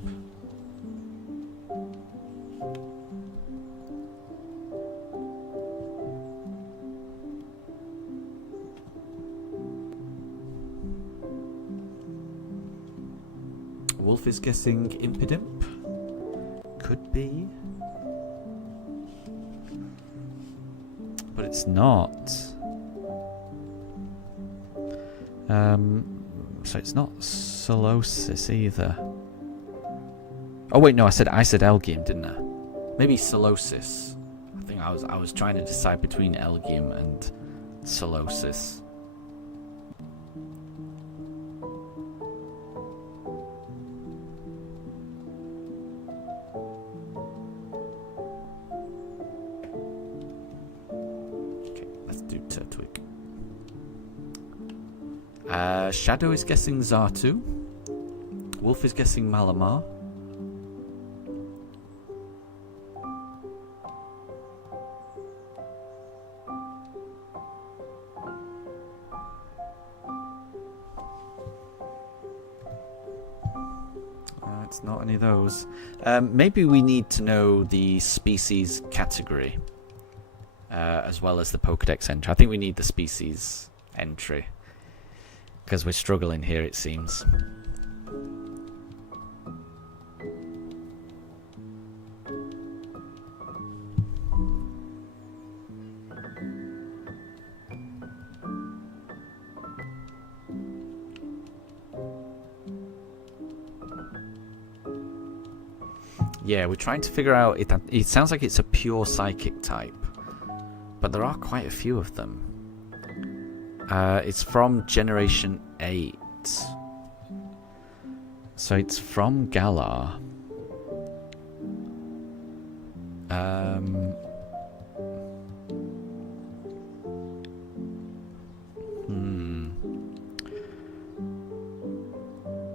Wolf is guessing Impidimp. Could be. But it's not. So it's not Solosis either. Oh wait, no, I said Elgium, didn't I? Maybe Solosis. I think I was trying to decide between Elgium and Solosis. Okay, let's do Turtwig. Shadow is guessing Zartu. Wolf is guessing Malamar. It's not any of those. Maybe we need to know the species category as well as the Pokedex entry. I think we need the species entry. Because we're struggling here, it seems. Yeah, we're trying to figure out... It sounds like it's a pure psychic type. But there are quite a few of them. It's from Generation 8. So it's from Galar.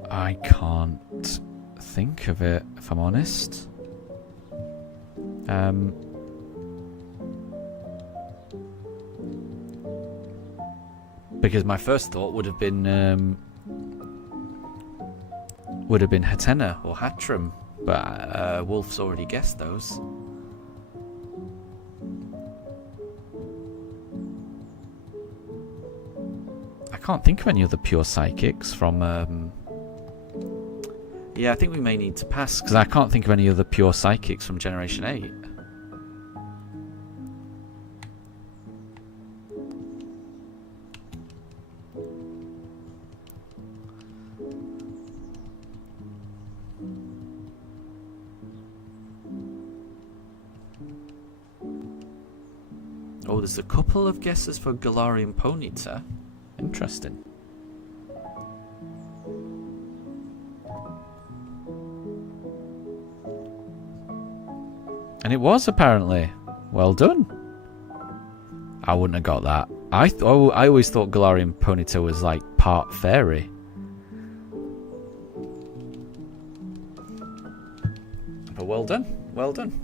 I can't think of it, if I'm honest. Because my first thought would have been Hatena or Hatram, but Wolf's already guessed those. I can't think of any other pure psychics from. Yeah, I think we may need to pass because I can't think of any other pure psychics from Generation 8. Oh, there's a couple of guesses for Galarian Ponyta. Interesting. And it was, apparently. Well done. I wouldn't have got that. I always thought Galarian Ponyta was like part fairy. But well done. Well done.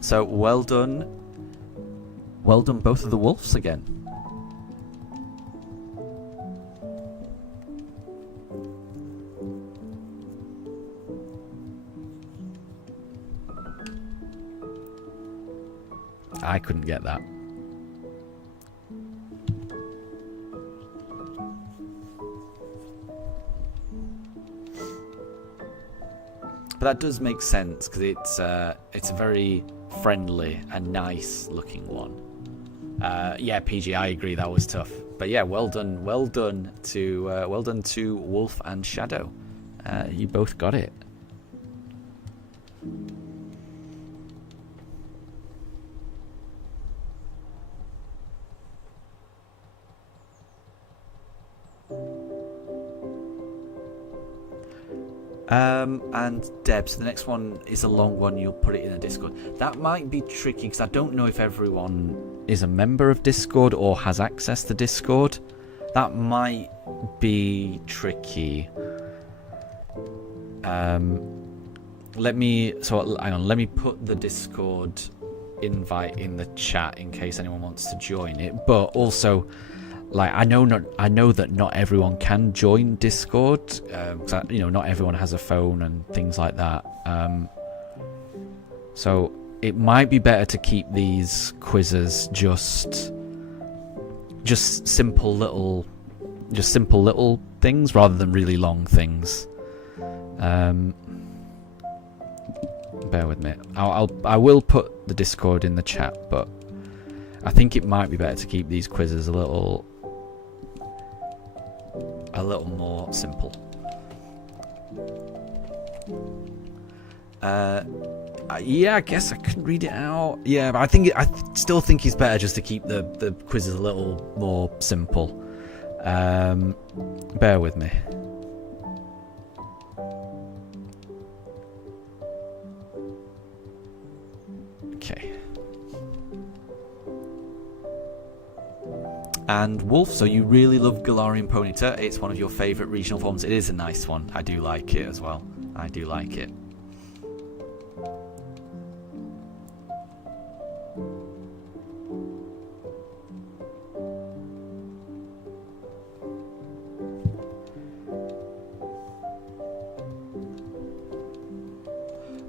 So, well done. Well done, both of the wolves again. I couldn't get that. But that does make sense because it's a very friendly and nice looking one. Yeah, PG, I agree, that was tough. But yeah, well done to Wolf and Shadow. You both got it. And Deb, so the next one is a long one. You'll put it in the Discord. That might be tricky because I don't know if everyone is a member of Discord or has access to Discord. That might be tricky. Let me put the Discord invite in the chat in case anyone wants to join it. But also, like, I know that not everyone can join Discord. 'Cause not everyone has a phone and things like that. So it might be better to keep these quizzes just simple little things rather than really long things. Bear with me. I will put the Discord in the chat, but I think it might be better to keep these quizzes a little more simple. Yeah, I guess I couldn't read it out. Yeah, but I still think it's better just to keep the quizzes a little more simple. Bear with me. Okay. And Wolf, so you really love Galarian Ponyta. It's one of your favourite regional forms. It is a nice one. I do like it as well. I do like it.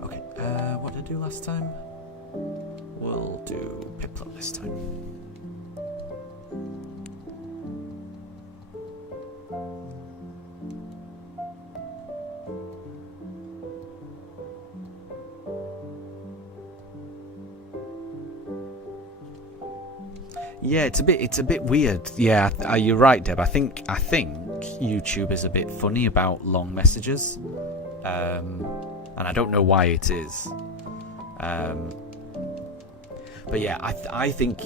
Okay, what did I do last time? We'll do Piplup this time. Yeah, it's a bit weird. Yeah, you're right, Deb. I think YouTube is a bit funny about long messages, and I don't know why it is. But yeah, I think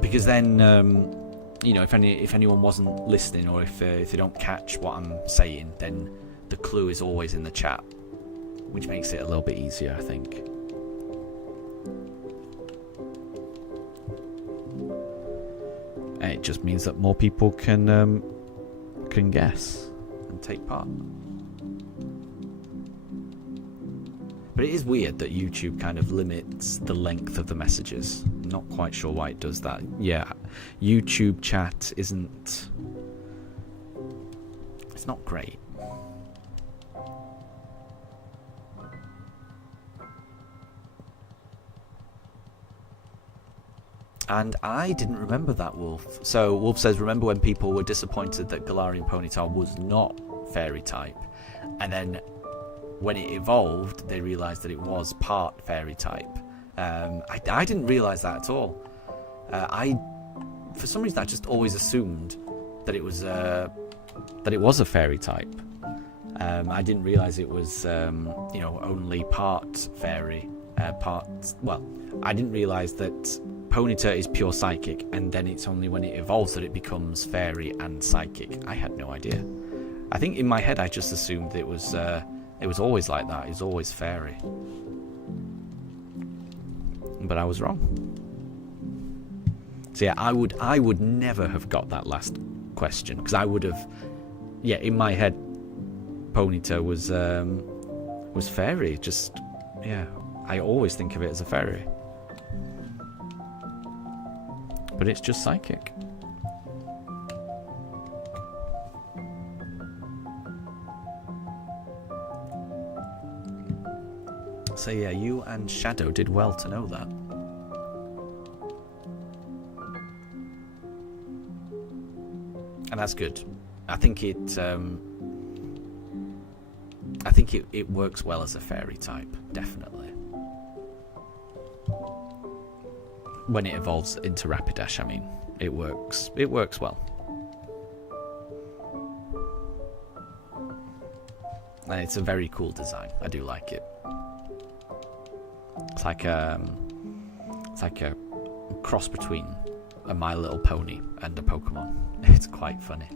because then if anyone wasn't listening or if they don't catch what I'm saying, then the clue is always in the chat, which makes it a little bit easier, I think. And it just means that more people can guess and take part. But it is weird that YouTube kind of limits the length of the messages. Not quite sure why it does that. Yeah, YouTube chat isn't... It's not great. And I didn't remember that, Wolf. So Wolf says, remember when people were disappointed that Galarian Ponyta was not fairy type, and then when it evolved they realised that it was part fairy type. I didn't realise that at all. For some reason I just always assumed that it was a fairy type. I didn't realise it was only part fairy, I didn't realise that Ponyta is pure psychic, and then it's only when it evolves that it becomes fairy and psychic. I had no idea. I think in my head I just assumed it was always like that. It was always fairy. But I was wrong. So yeah, I would never have got that last question, because I would have, in my head Ponyta was fairy. Just, I always think of it as a fairy. But it's just psychic. So yeah, you and Shadow did well to know that. And that's good. I think it works well as a fairy type, definitely. when it evolves into Rapidash, I mean, it works. It works well. And it's a very cool design. I do like it. It's like a cross between a My Little Pony and a Pokemon. It's quite funny.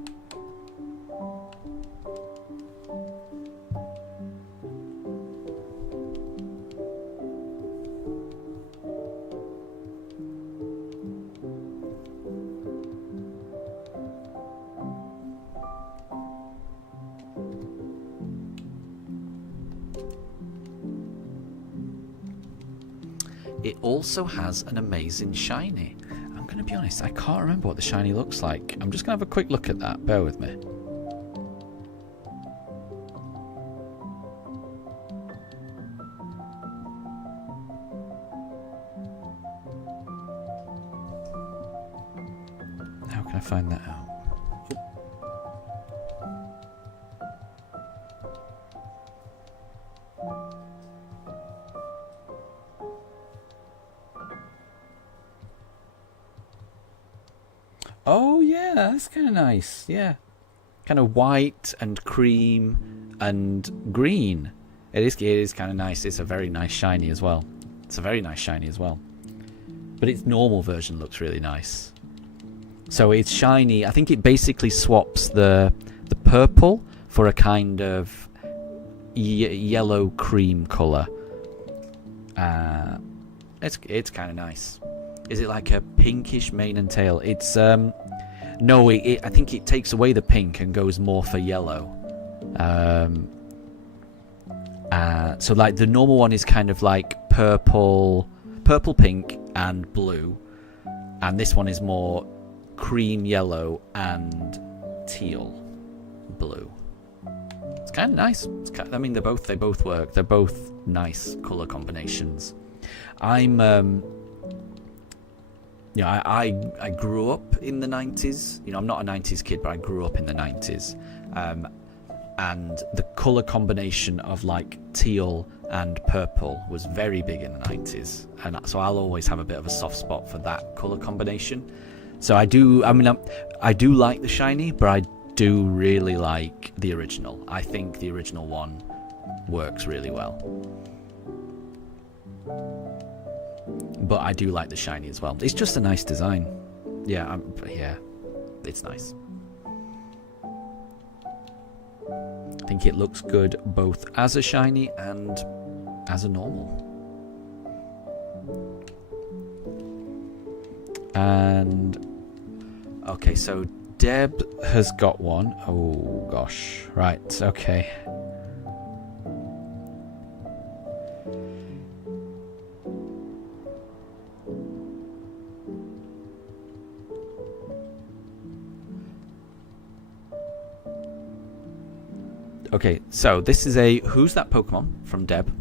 It also has an amazing shiny. I'm going to be honest, I can't remember what the shiny looks like. I'm just going to have a quick look at that. Bear with me. How can I find that out? Oh yeah, that's kind of nice. Yeah, kind of white and cream and green. It is kind of nice. It's a very nice shiny as well. But its normal version looks really nice. So it's shiny. I think it basically swaps the purple for a kind of yellow cream color. It's kind of nice. Is it like a pinkish mane and tail? It's no, I think it takes away the pink and goes more for yellow. So like the normal one is kind of like purple, pink and blue, and this one is more cream yellow and teal blue. It's kind of nice. I mean, they both work. They're both nice color combinations. You know, I grew up in the 90s. You know, I'm not a 90s kid, but I grew up in the 90s. And the colour combination of like teal and purple was very big in the 90s. And so I'll always have a bit of a soft spot for that colour combination. So I do like the shiny, but I do really like the original. I think the original one works really well. But I do like the shiny as well. It's just a nice design. Yeah, it's nice. I think it looks good both as a shiny and as a normal. And okay, so Deb has got one. Oh gosh, right, okay. Okay, so this is a Who's That Pokemon from Deb.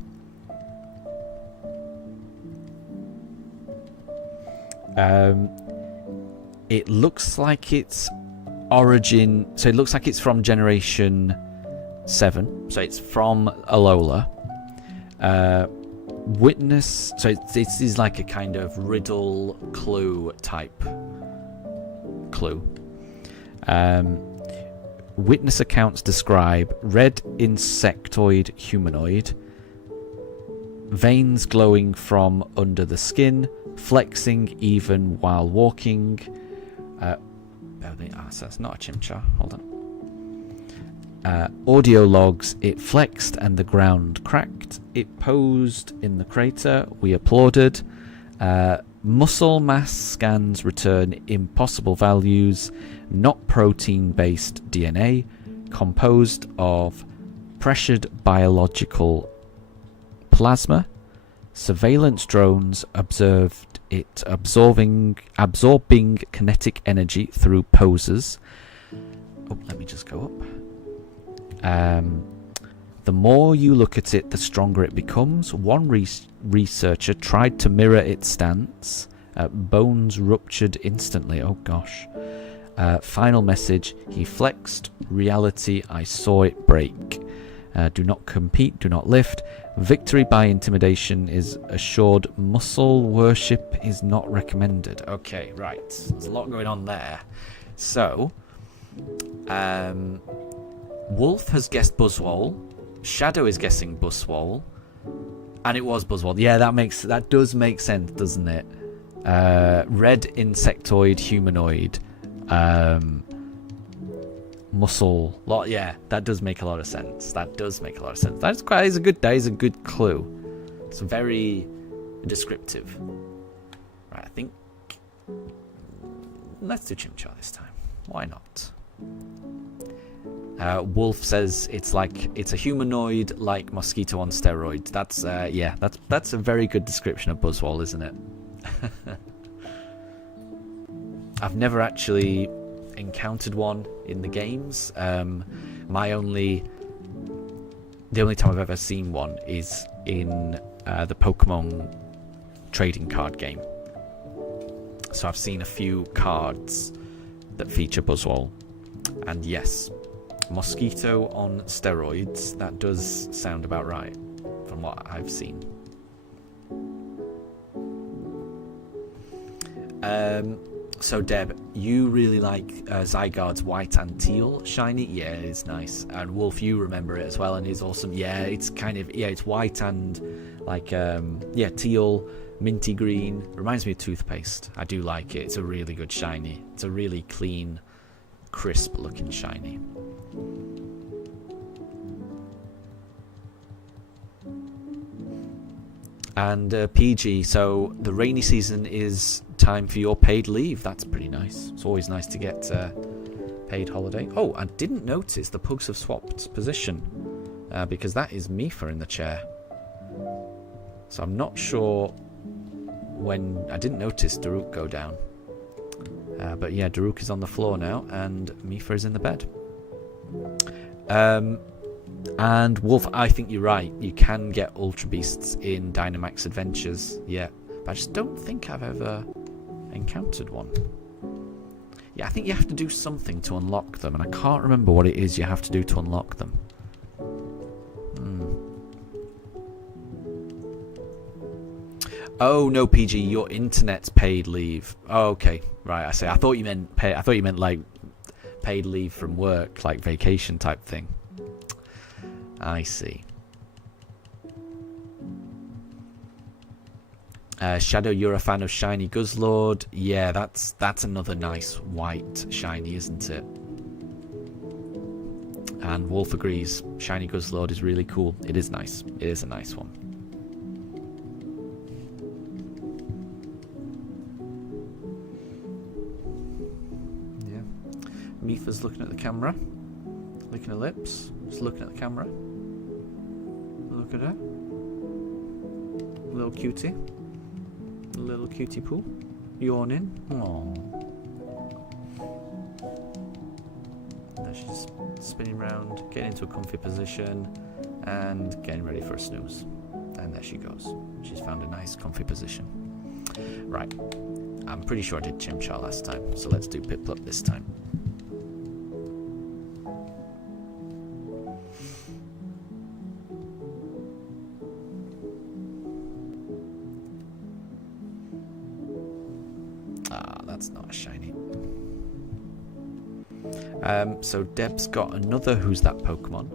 It looks like it's origin, so it looks like it's from Generation 7, so it's from Alola. Witness, so this is like a kind of riddle clue type clue. Witness accounts describe red insectoid humanoid, veins glowing from under the skin, flexing even while walking. So that's not a Chimchar. Hold on. Audio logs: it flexed and the ground cracked. It posed in the crater. We applauded. Muscle mass scans return impossible values. Not protein-based DNA, composed of pressured biological plasma. Surveillance drones observed it absorbing kinetic energy through posers. Oh, let me just go up. The more you look at it, the stronger it becomes. One researcher tried to mirror its stance. Bones ruptured instantly. Oh gosh. Final message: he flexed. Reality: I saw it break. Do not compete, do not lift. Victory by intimidation is assured. Muscle worship is not recommended. Okay, right. There's a lot going on there. So, Wolf has guessed Buzzwole. Shadow is guessing Buzzwole. And it was Buzzwole. Yeah, that does make sense, doesn't it? Red insectoid humanoid. Muscle. Yeah, that does make a lot of sense. That is a good clue. It's very descriptive. Right, I think let's do Chimchar this time. Why not? Wolf says it's a humanoid like mosquito on steroids. That's a very good description of Buzzwole, isn't it? I've never actually encountered one in the games. The only time I've ever seen one is in the Pokemon trading card game. So I've seen a few cards that feature Buzzwole, and yes, mosquito on steroids, that does sound about right from what I've seen. So Deb, you really like Zygarde's white and teal shiny? Yeah, it's nice. And Wolf, you remember it as well, and it's awesome. Yeah, it's it's white and teal, minty green. Reminds me of toothpaste. I do like it. It's a really good shiny. It's a really clean, crisp looking shiny. And PG, so the rainy season is time for your paid leave. That's pretty nice. It's always nice to get paid holiday. Oh, I didn't notice the Pugs have swapped position because that is Mifa in the chair. So I'm not sure when... I didn't notice Daruk go down. But yeah, Daruk is on the floor now and Mifa is in the bed. And Wolf, I think you're right. You can get Ultra Beasts in Dynamax Adventures, yeah. But I just don't think I've ever encountered one. Yeah, I think you have to do something to unlock them, and I can't remember what it is you have to do to unlock them. Oh no, PG, your internet's paid leave. Oh, okay, right. I thought you meant like paid leave from work, like vacation type thing. I see. Shadow, you're a fan of Shiny Guzzlord. Yeah, that's another nice white shiny, isn't it? And Wolf agrees. Shiny Guzzlord is really cool. It is nice. It is a nice one. Yeah. Mifa's looking at the camera. Licking her lips. Just looking at the camera. Look at her. Little cutie. Little cutie poo. Yawning. Aww. Now she's spinning around, getting into a comfy position, and getting ready for a snooze. And there she goes. She's found a nice comfy position. Right. I'm pretty sure I did Chimchar last time, so let's do Piplup this time. That's not a shiny. So Deb's got another Who's That Pokemon.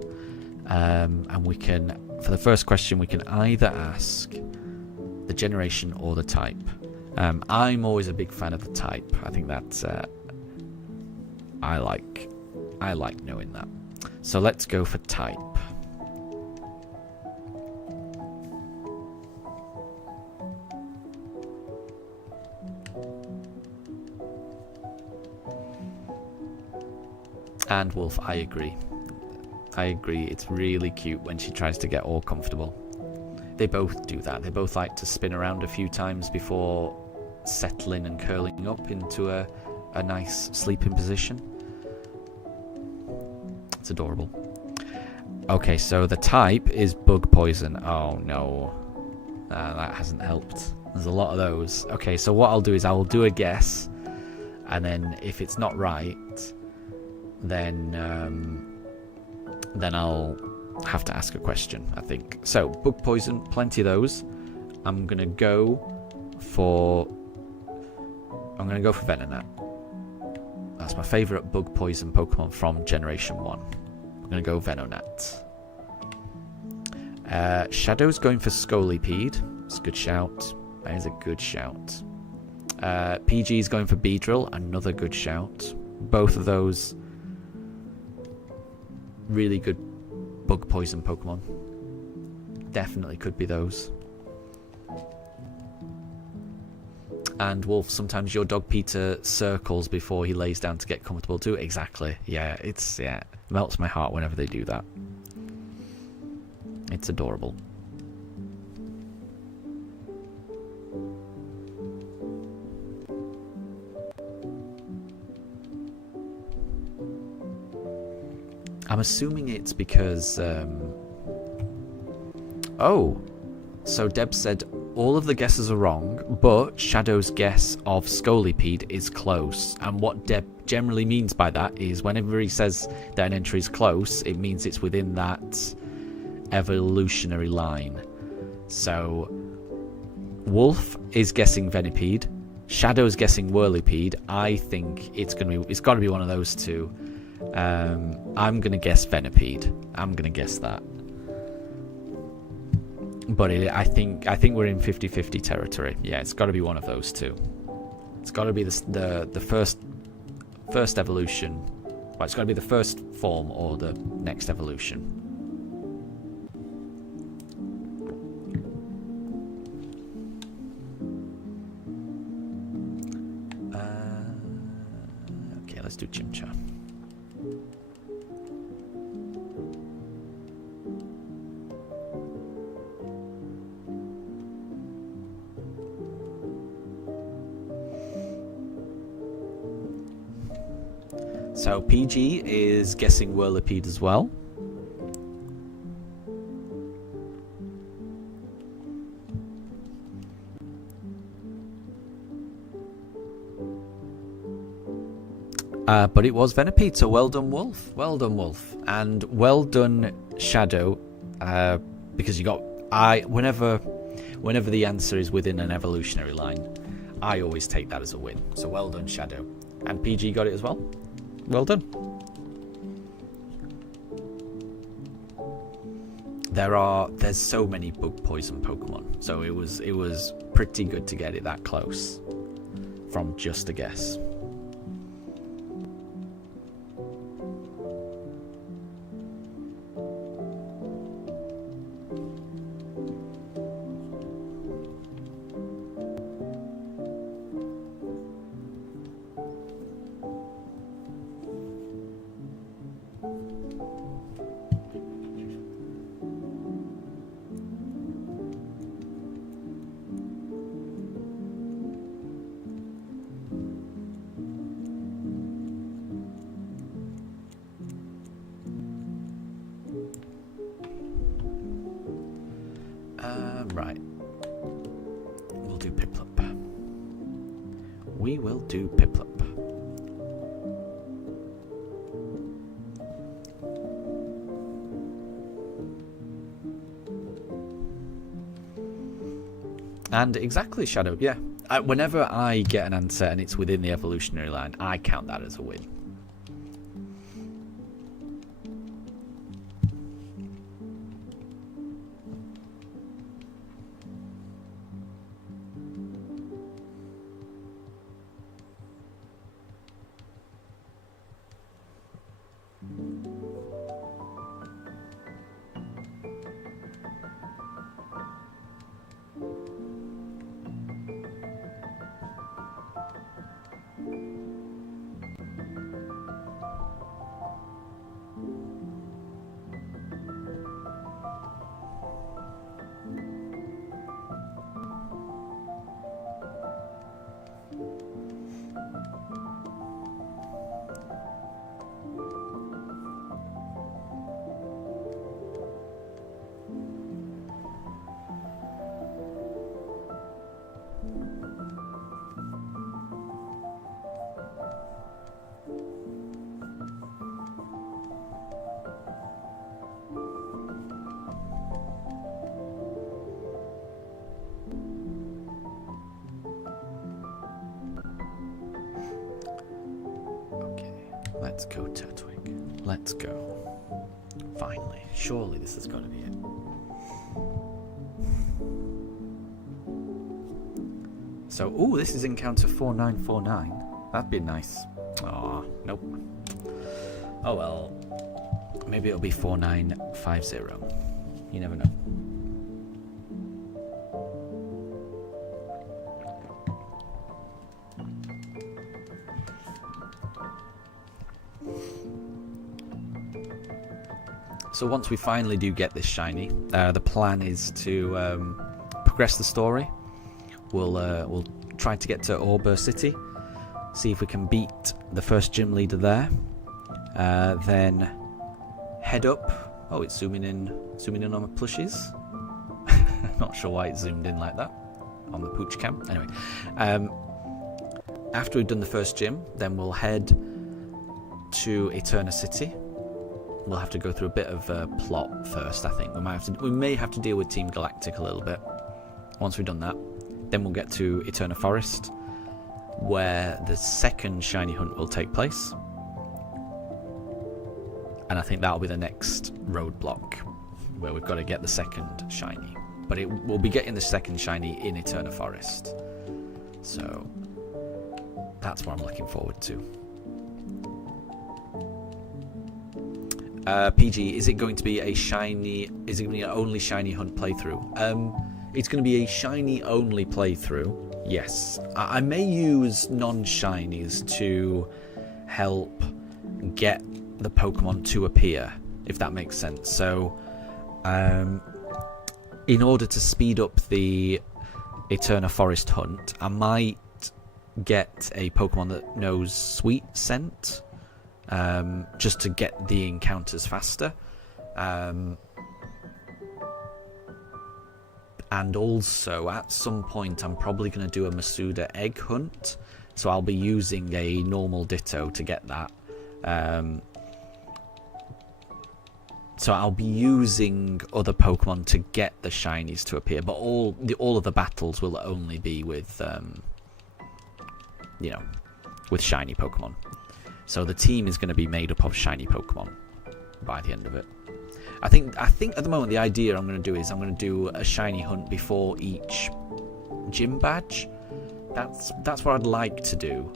And we can, for the first question, we can either ask the generation or the type. I'm always a big fan of the type. I think that's I like knowing that. So let's go for type. And Wolf, I agree. It's really cute when she tries to get all comfortable. They both do that. They both like to spin around a few times before settling and curling up into a nice sleeping position. It's adorable. Okay, so the type is bug poison. Oh no. That hasn't helped. There's a lot of those. Okay, so what I'll do is I'll do a guess, and then if it's not right, then I'll have to ask a question, I think. So, bug poison, plenty of those. I'm gonna go for Venonat. That's my favourite bug poison Pokemon from Generation 1. I'm gonna go Venonat. Shadow's going for Scolipede. It's a good shout. That is a good shout. PG's going for Beedrill. Another good shout. Both of those really good bug poison Pokemon. Definitely could be those. And Wolf, sometimes your dog Peter circles before he lays down to get comfortable too. Exactly. Yeah, it melts my heart whenever they do that. It's adorable. I'm assuming it's because... Oh! So Deb said all of the guesses are wrong, but Shadow's guess of Scolipede is close. And what Deb generally means by that is whenever he says that an entry is close, it means it's within that evolutionary line. So Wolf is guessing Venipede, Shadow's guessing Whirlipede. I think it's got to be one of those two. I'm gonna guess Venipede. I'm gonna guess that. But I think we're in 50-50 territory. Yeah, it's got to be one of those two. It's got to be the first evolution. Well, it's got to be the first form or the next evolution. Okay, let's do Chimchar. So PG is guessing Whirlipede as well. But it was Venipede, so well done, Wolf. Well done, Wolf. And well done, Shadow. Because you got... Whenever the answer is within an evolutionary line, I always take that as a win. So well done, Shadow. And PG got it as well. Well done. There's so many bug poison Pokemon, so it was pretty good to get it that close from just a guess. Right. We'll do Piplup. We will do Piplup. And exactly, Shadow, yeah. Whenever I get an answer and it's within the evolutionary line, I count that as a win. Let's go, Turtwig. Let's go. Finally. Surely this has got to be it. So, ooh, this is encounter 4949. That'd be nice. Aw, nope. Oh well. Maybe it'll be 4950. You never know. So once we finally do get this shiny, the plan is to progress the story. We'll try to get to Orber City, see if we can beat the first gym leader there. Then head up. Oh, it's zooming in on my plushies. Not sure why it zoomed in like that on the pooch cam. Anyway, after we've done the first gym, then we'll head to Eterna City. We'll have to go through a bit of plot first, I think. We may have to deal with Team Galactic a little bit. Once we've done that, then we'll get to Eterna Forest, where the second shiny hunt will take place. And I think that'll be the next roadblock, where we've got to get the second shiny. But we'll be getting the second shiny in Eterna Forest. So that's what I'm looking forward to. PG, is it going to be a shiny? Is it going to be an only shiny hunt playthrough? It's going to be a shiny only playthrough. Yes, I may use non-shinies to help get the Pokemon to appear, if that makes sense. So, in order to speed up the Eterna Forest hunt, I might get a Pokemon that knows Sweet Scent. Just to get the encounters faster, and also at some point I'm probably going to do a Masuda egg hunt, so I'll be using a normal Ditto to get that. So I'll be using other Pokemon to get the shinies to appear, but all of the battles will only be with with shiny Pokemon. So the team is going to be made up of shiny Pokemon by the end of it. I think at the moment the idea I'm going to do is I'm going to do a shiny hunt before each gym badge. That's what I'd like to do.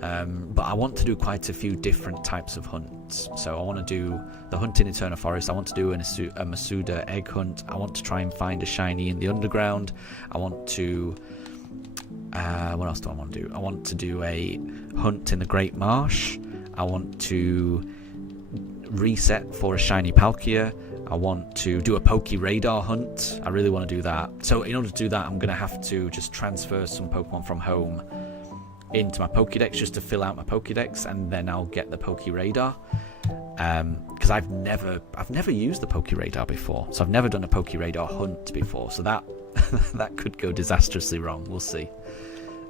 But I want to do quite a few different types of hunts. So I want to do the hunt in Eterna Forest. I want to do a Masuda egg hunt. I want to try and find a shiny in the underground. I want to... what else do I want to do? I want to do a hunt in the Great Marsh. I want to reset for a shiny Palkia. I want to do a Poke Radar hunt. I really want to do that. So in order to do that, I'm going to have to just transfer some Pokemon from home into my Pokédex just to fill out my Pokédex, and then I'll get the Poke Radar. Because I've never used the Poke Radar before, so I've never done a Poke Radar hunt before. So that that could go disastrously wrong. We'll see.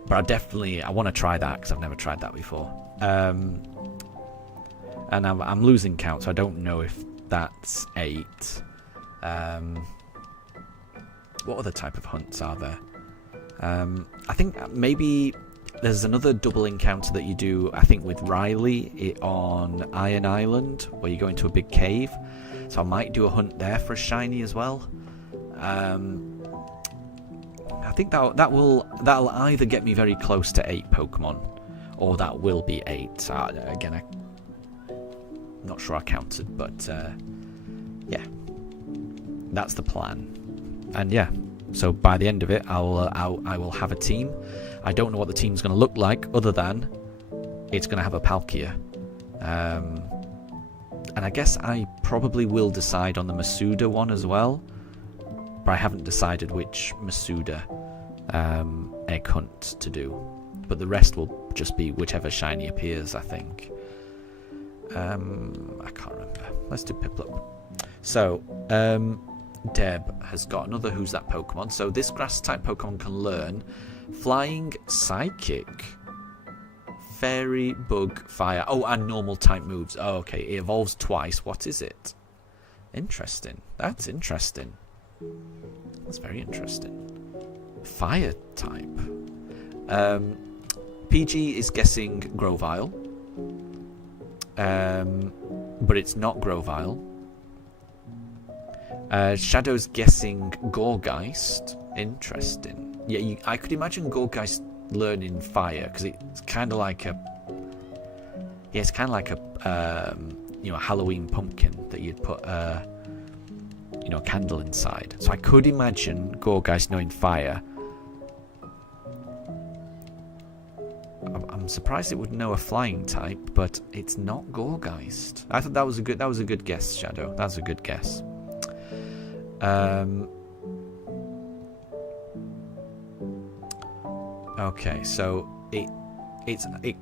But I want to try that because I've never tried that before. And I'm losing count, so I don't know if that's 8. What other type of hunts are there? I think maybe there's another double encounter that you do, I think, with Riley on Iron Island, where you go into a big cave. So I might do a hunt there for a shiny as well. I think that'll either get me very close to 8 Pokemon, or that will be 8. Again, I'm not sure I counted, but yeah, that's the plan. And yeah, so by the end of it, I will have a team. I don't know what the team's going to look like, other than it's going to have a Palkia. And I guess I probably will decide on the Masuda one as well, but I haven't decided which Masuda egg hunt to do. But the rest will just be whichever shiny appears, I think. I can't remember. Let's do Piplup. So, Deb has got another Who's That Pokemon. So this grass-type Pokemon can learn Flying, Psychic, Fairy, Bug, Fire. Oh, and normal-type moves. Oh, okay. It evolves twice. What is it? Interesting. That's interesting. That's very interesting. Fire type. PG is guessing Grovyle. but it's not Grovyle. Shadow's guessing Gorgeist. Interesting. Yeah, I could imagine Gorgeist learning fire because it's kind of like a. Yeah, it's kind of like a a Halloween pumpkin that you'd put a candle inside. So I could imagine Gorgeist knowing fire. I'm surprised it would know a flying type, but it's not Gorgeist. I thought that was a good guess, Shadow. That's a good guess. Okay, so it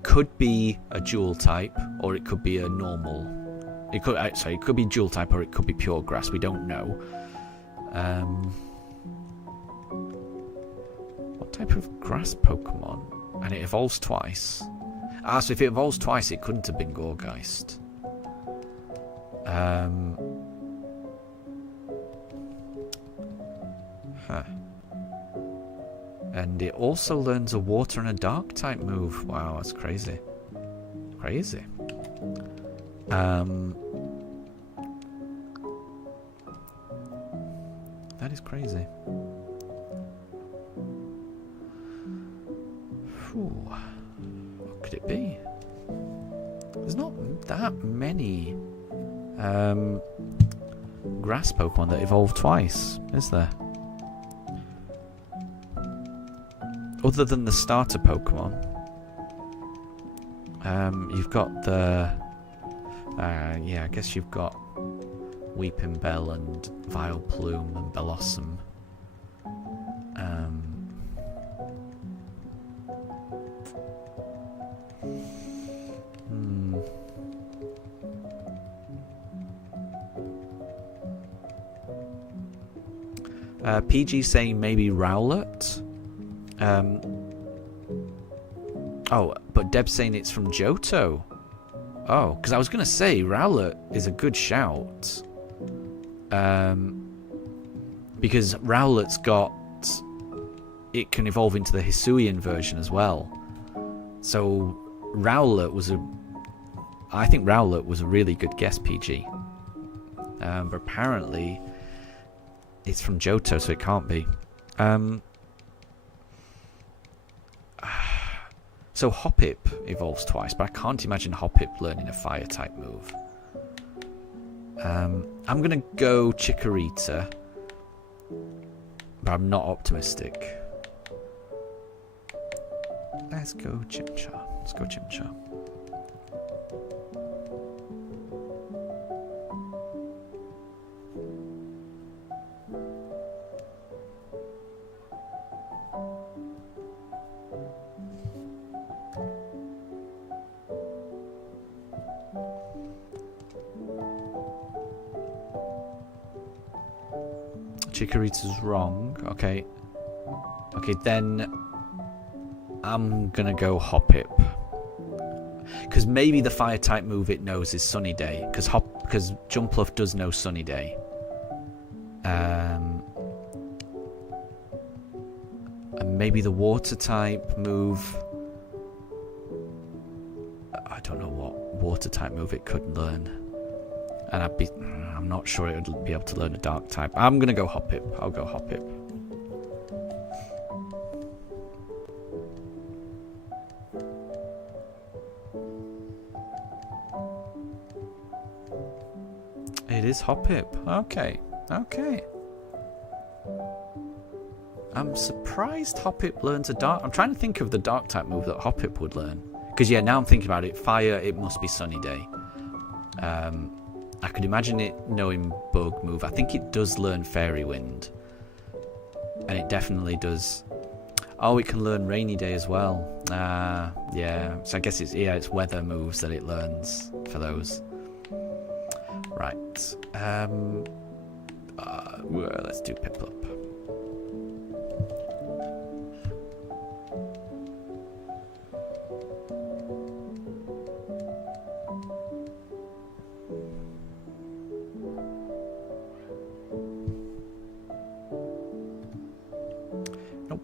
could be a dual type, or it could be a normal. It could be dual type, or it could be pure grass. We don't know. What type of grass Pokemon? And it evolves twice. So if it evolves twice, it couldn't have been Gorgeist. And it also learns a water and a dark type move. Wow, that's crazy. Crazy. That is crazy. Whew. What could it be? There's not that many grass Pokemon that evolve twice, is there? Other than the starter Pokemon, you've got the I guess you've got Weeping Bell and Vileplume and Bellossom. PG saying maybe Rowlet. But Deb's saying it's from Johto. Oh, because I was going to say Rowlet is a good shout. Because Rowlet's got... It can evolve into the Hisuian version as well. So Rowlet was I think Rowlet was a really good guess, PG. But apparently it's from Johto, so it can't be. So Hoppip evolves twice, but I can't imagine Hoppip learning a fire type move. I'm going to go Chikorita, but I'm not optimistic. Let's go Chimchar. Chikorita's wrong. Okay, then I'm gonna go Hoppip, because maybe the fire type move it knows is Sunny Day, because Jumpluff does know Sunny Day. And maybe the water type move. I don't know what water type move it could learn, and I'm not sure it would be able to learn a dark type. I'm gonna go Hoppip. I'll go Hoppip. It is Hoppip. Okay. I'm surprised Hoppip learns a dark... I'm trying to think of the dark type move that Hoppip would learn. Because, yeah, now I'm thinking about it. Fire, it must be Sunny Day. I could imagine it knowing Bug move. I think it does learn Fairy Wind. And it definitely does... Oh, it can learn Rainy Day as well. Yeah. So I guess it's weather moves that it learns for those. Right. Let's do Piplup. Nope.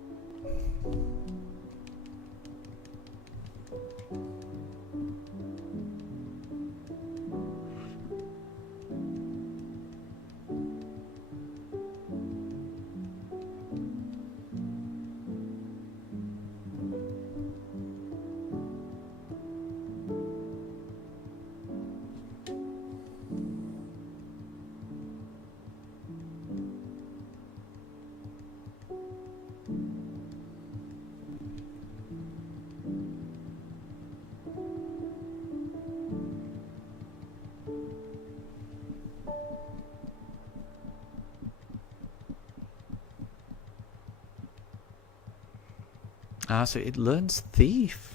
Ah, so it learns Thief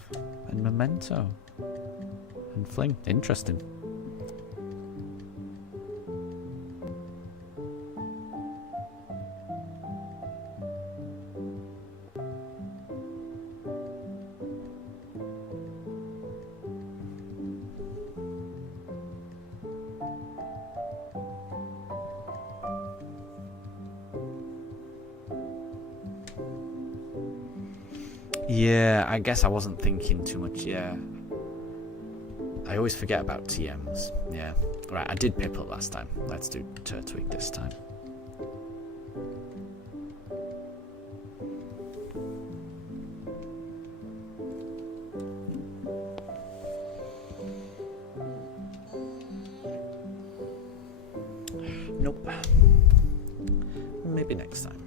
and Memento and Fling. Interesting. Yeah, I guess I wasn't thinking too much, yeah. I always forget about TMs, yeah. Right, I did Piplup last time. Let's do Turtwig this time. Nope. Maybe next time.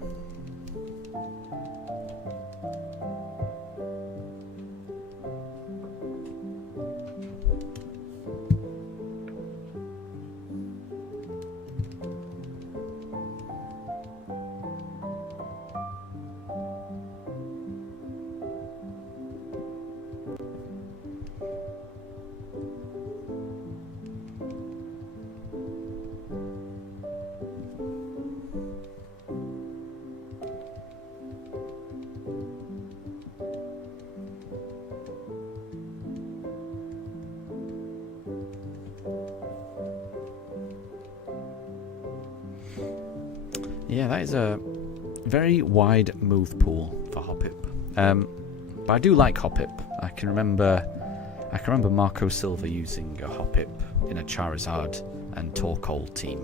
Yeah, that is a very wide move pool for Hoppip. But I do like Hoppip. I can remember Marco Silva using a Hoppip in a Charizard and Torkoal team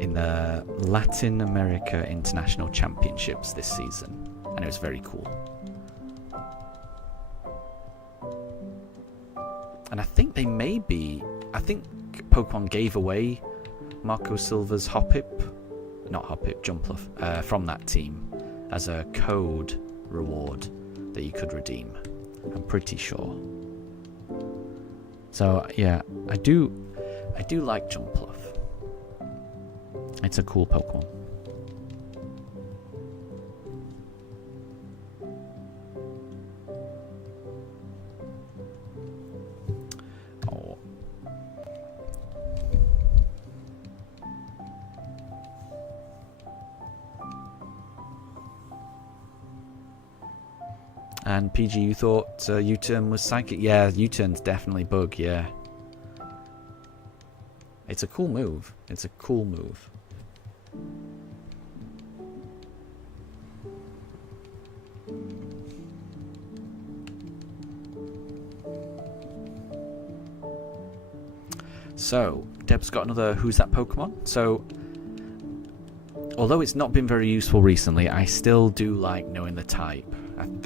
in the Latin America International Championships this season, and it was very cool. And I think Pokemon gave away Marco Silva's Jumpluff, from that team as a code reward that you could redeem. I'm pretty sure. So yeah, I do like Jumpluff. It's a cool Pokemon. Oh. And PG, you thought U-turn was psychic? Yeah, U-turn's definitely bug, yeah. It's a cool move. It's a cool move. So, Deb's got another Who's That Pokemon? So, although it's not been very useful recently, I still do like knowing the type.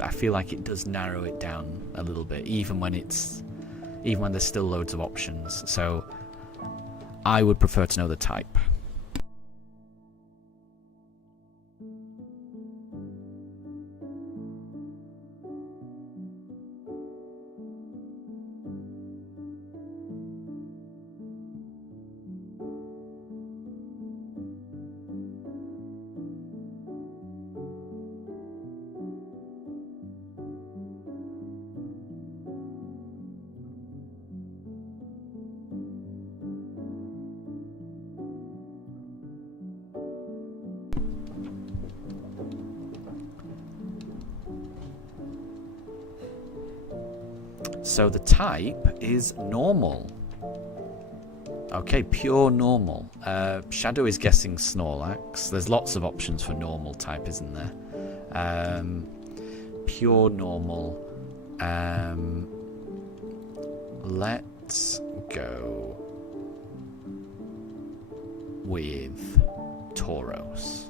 I feel like it does narrow it down a little bit, even when there's still loads of options. So I would prefer to know the type. So the type is normal. Okay, pure normal. Shadow is guessing Snorlax. There's lots of options for normal type, isn't there? Pure normal. Let's go with Tauros.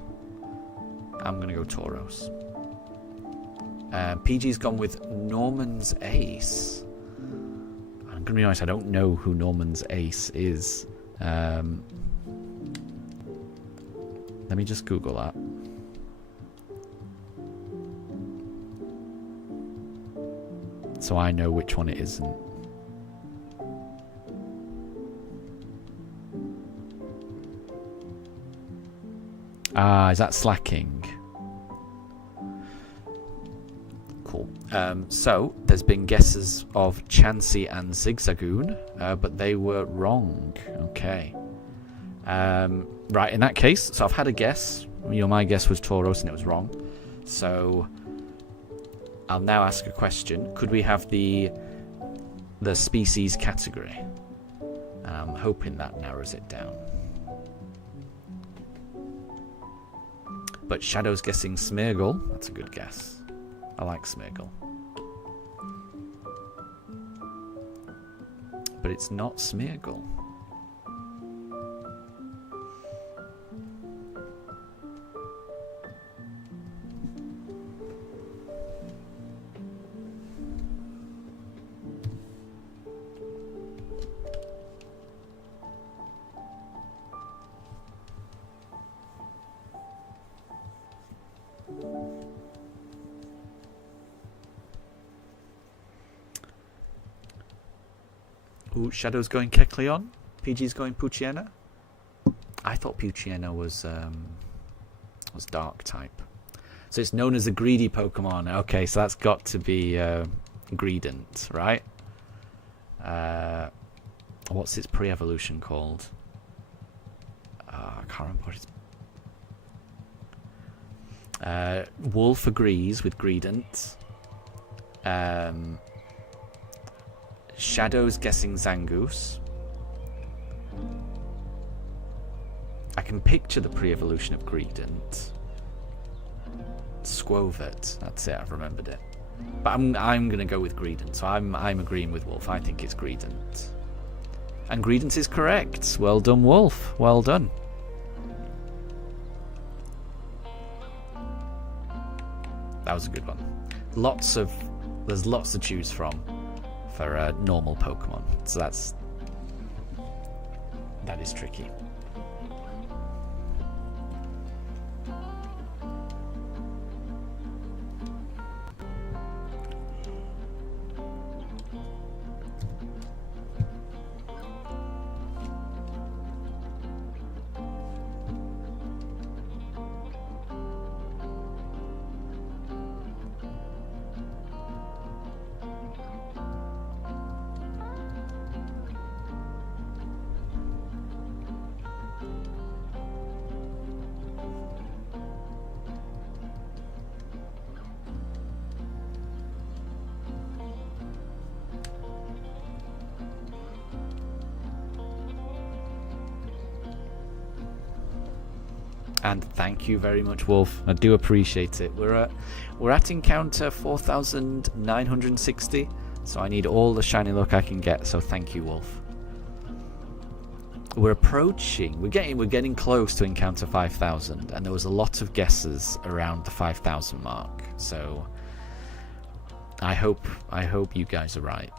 I'm going to go Tauros. PG's gone with Norman's Ace. I'm going to be honest, I don't know who Norman's Ace is. Let me just Google that. So I know which one it isn't. Ah, is that Slacking? Cool. So there's been guesses of Chansey and Zigzagoon, but they were wrong. Okay. Right, in that case, so I've had a guess. My guess was Tauros and it was wrong. So I'll now ask a question. Could we have the species category? And I'm hoping that narrows it down. But Shadow's guessing Smeargle. That's a good guess. I like Smeargle. But it's not Smeargle. Ooh, Shadow's going Kecleon. PG's going Poochyena. I thought Poochyena was dark type. So it's known as a greedy Pokemon. Okay, so that's got to be Greedent, right? What's its pre-evolution called? I can't remember what it's... Wolf agrees with Greedent. Shadow's guessing Zangoose. I can picture the pre-evolution of Greedent. Squovet. That's it, I've remembered it. But I'm gonna go with Greedent, so I'm agreeing with Wolf. I think it's Greedent. And Greedent is correct. Well done, Wolf. Well done. That was a good one. There's lots to choose from for normal Pokemon, so that is tricky. And thank you very much, Wolf. I do appreciate it. We're at encounter 4,960, so I need all the shiny luck I can get. So thank you, Wolf. We're getting close to encounter 5,000, and there was a lot of guesses around the 5,000 mark. So I hope you guys are right.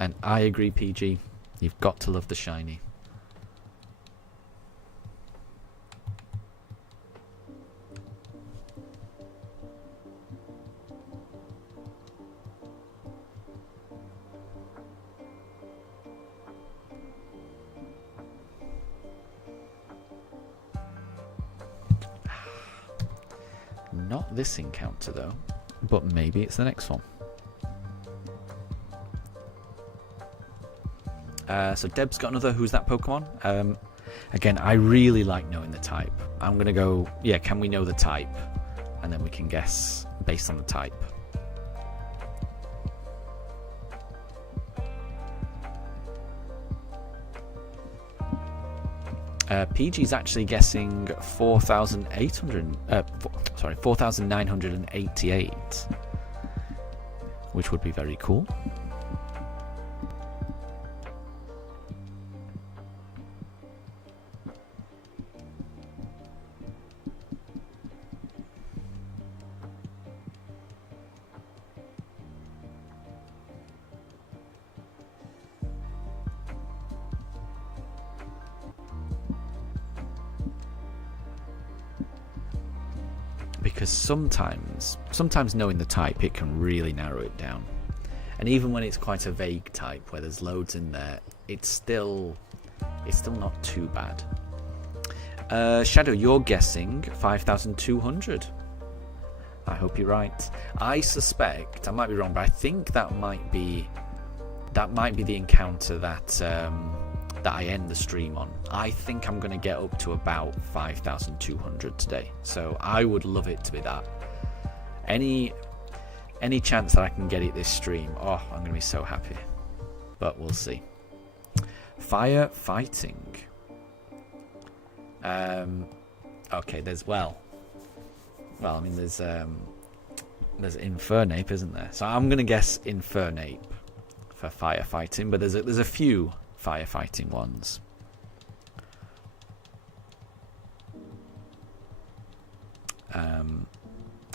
And I agree, PG. You've got to love the shiny. Not this encounter, though. But maybe it's the next one. So Deb's got another Who's That Pokemon? Again, I really like knowing the type. I'm going to go, yeah, can we know the type? And then we can guess based on the type. PG's actually guessing 4,988, which would be very cool. Because sometimes knowing the type, it can really narrow it down. And even when it's quite a vague type, where there's loads in there, it's still not too bad. Shadow, you're guessing 5,200. I hope you're right. I suspect, I might be wrong, but I think that might be the encounter that I end the stream on. I think I'm going to get up to about 5,200 today. So I would love it to be that. Any chance that I can get it this stream, oh, I'm going to be so happy. But we'll see. Firefighting. Okay, there's I mean there's Infernape, isn't there? So I'm gonna guess Infernape for firefighting, but there's a few firefighting ones. And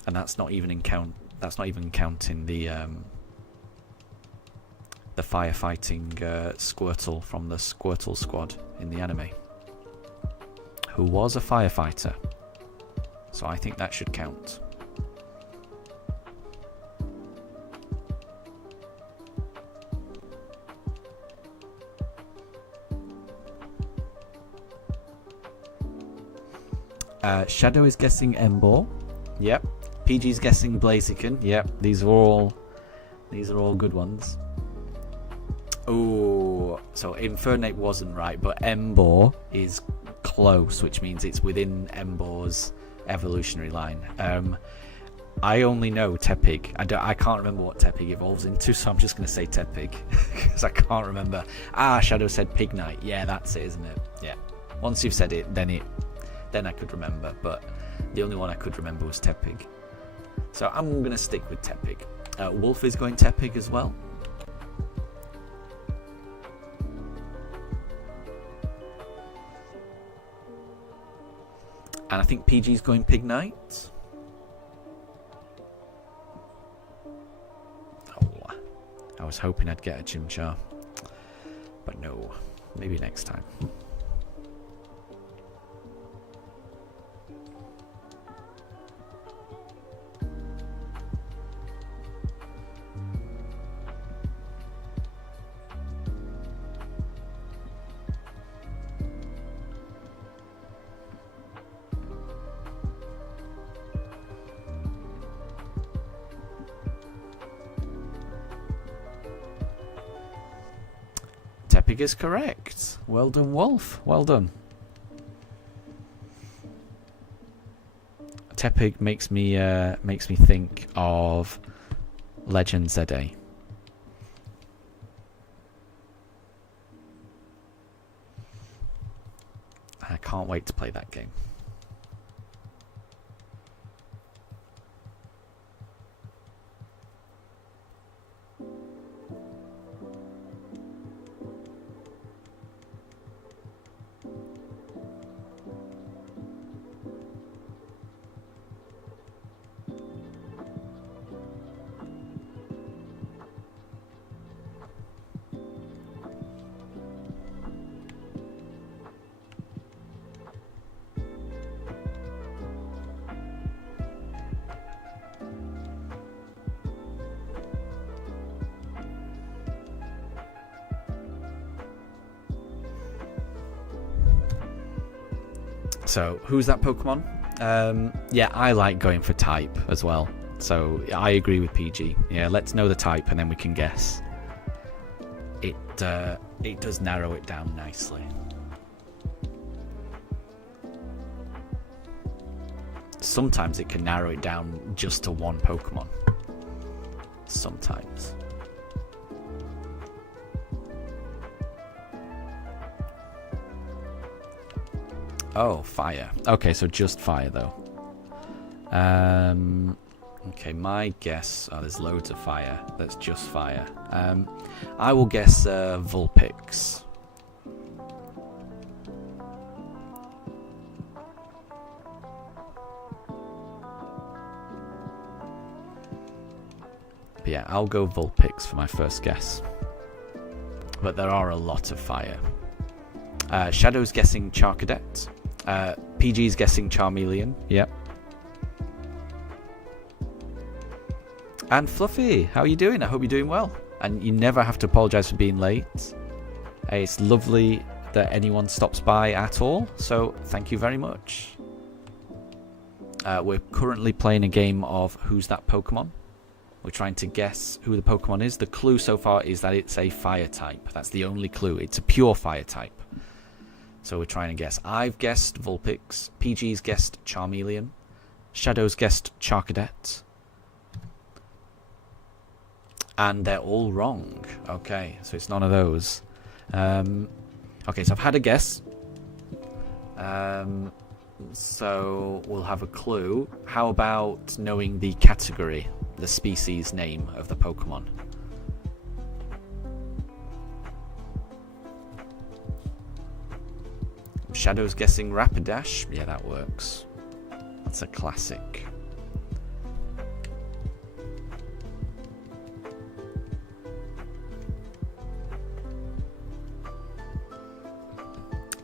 that's not even counting the firefighting Squirtle from the Squirtle squad in the anime, who was a firefighter. So I think that should count. Shadow is guessing Emboar. Yep. PG's guessing Blaziken. Yep. These are all good ones. Oh, so Infernape wasn't right, but Emboar is close, which means it's within Emboar's evolutionary line. I only know Tepig. I can't remember what Tepig evolves into, so I'm just going to say Tepig because I can't remember. Shadow said Pignite. Yeah, that's it, isn't it? Yeah. Once you've said it, then I could remember. But the only one I could remember was Tepig. So I'm going to stick with Tepig. Wolf is going Tepig as well. And I think PG's going Pignite. Oh, I was hoping I'd get a Chimchar. But no, maybe next time. Tepig is correct. Well done, Wolf. Well done. Tepig makes me think of Legend ZA. I can't wait to play that game. So, who's that Pokemon? Yeah, I like going for type as well. So, I agree with PG. Yeah, let's know the type and then we can guess. It does narrow it down nicely. Sometimes it can narrow it down just to one Pokemon. Sometimes. Oh, fire. Okay, so just fire though. Okay, my guess. Oh, there's loads of fire. That's just fire. I will guess Vulpix. But yeah, I'll go Vulpix for my first guess. But there are a lot of fire. Shadow's guessing Charcadet. PG's guessing Charmeleon. Yep. And Fluffy, how are you doing? I hope you're doing well. and you never have to apologise for being late. It's lovely that anyone stops by at all, so thank you very much. We're currently playing a game of Who's That Pokemon? We're trying to guess who the Pokemon is. The clue so far is that it's a fire type. That's the only clue. It's a pure fire type. So we're trying to guess. I've guessed Vulpix. PG's guessed Charmeleon. Shadow's guessed Charcadet. And they're all wrong. Okay, so it's none of those. Okay, so I've had a guess. So we'll have a clue. How about knowing the category, the species name of the Pokemon? Shadow's guessing Rapidash. Yeah, that works. That's a classic.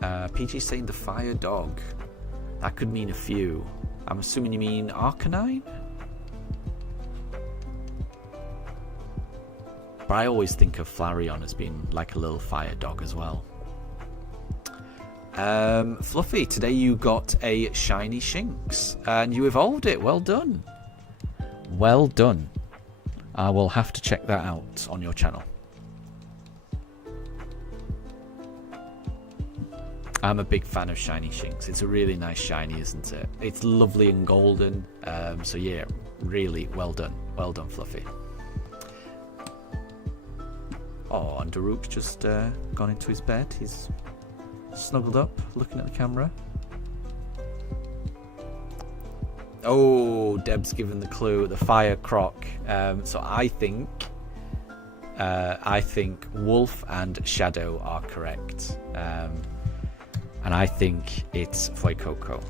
PG's saying the fire dog. That could mean a few. I'm assuming you mean Arcanine? But I always think of Flareon as being like a little fire dog as well. Fluffy, today you got a shiny Shinx and you evolved it. Well done. Well done. I will have to check that out on your channel. I'm a big fan of shiny Shinx. It's a really nice shiny, isn't it? It's lovely and golden. So yeah, really well done. Well done, Fluffy. Oh, and Daruk's just gone into his bed. He's snuggled up, looking at the camera. Oh, Deb's given the clue, the fire croc. So I think Wolf and Shadow are correct. And I think it's Fuecoco.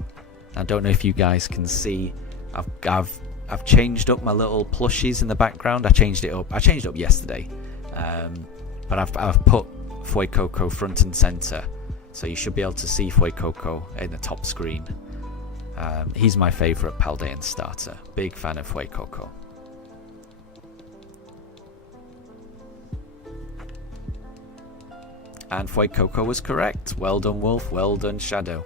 I don't know if you guys can see. I've changed up my little plushies in the background. I changed it up yesterday, but I've put Fuecoco front and center, so you should be able to see Fuecoco in the top screen. He's my favourite Paldean starter. Big fan of Fuecoco. And Fuecoco was correct. Well done, Wolf. Well done, Shadow.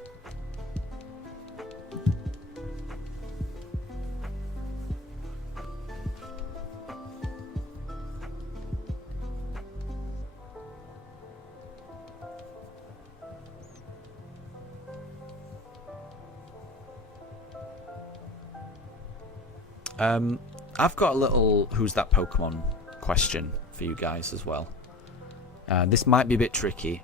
I've got a little Who's That Pokemon question for you guys as well. This might be a bit tricky,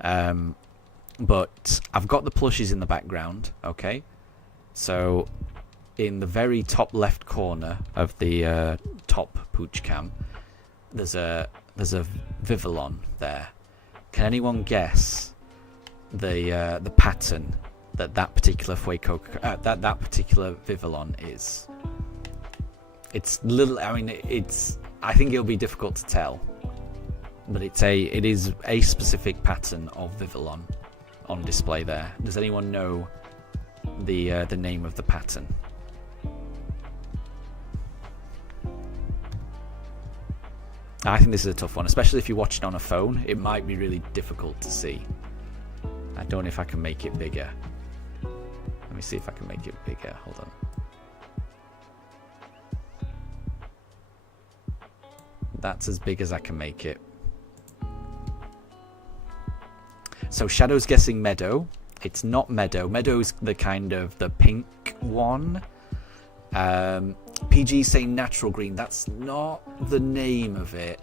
but I've got the plushies in the background, okay? So, in the very top left corner of the top pooch cam, there's a Vivillon there. Can anyone guess the pattern that particular Fuecoco, that particular Vivillon is? It's little. I mean, I think it'll be difficult to tell. But it is a specific pattern of Vivillon on display there. Does anyone know the name of the pattern? I think this is a tough one, especially if you're watching on a phone. It might be really difficult to see. I don't know if I can make it bigger. Let me see if I can make it bigger. Hold on. That's as big as I can make it. So Shadow's guessing Meadow. It's not Meadow. Meadow's the kind of the pink one. PG's saying Natural Green. That's not the name of it.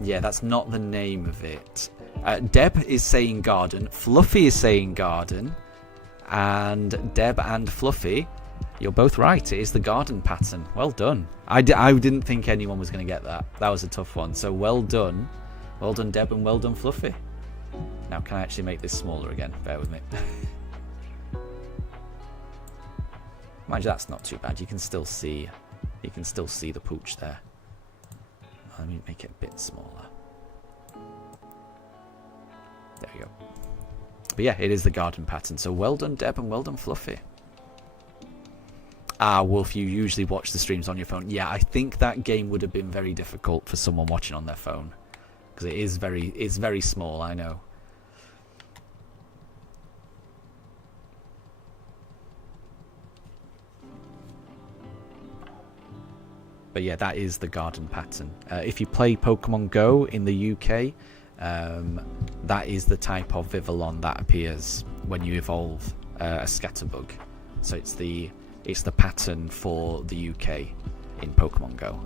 Yeah, that's not the name of it. Deb is saying Garden. Fluffy is saying Garden. And Deb and Fluffy, you're both right. It is the Garden pattern. Well done. I didn't think anyone was going to get that. That was a tough one. So well done. Well done, Deb, and well done, Fluffy. Now, can I actually make this smaller again? Bear with me. Mind you, that's not too bad. You can still see the pooch there. Let me make it a bit smaller. There you go. But yeah, it is the Garden pattern. So well done, Deb, and well done, Fluffy. Wolf, you usually watch the streams on your phone. Yeah, I think that game would have been very difficult for someone watching on their phone. Because it's very small, I know. But yeah, that is the garden pattern. If you play Pokemon Go in the UK, that is the type of Vivillon that appears when you evolve a Scatterbug. So it's the pattern for the UK in Pokemon Go.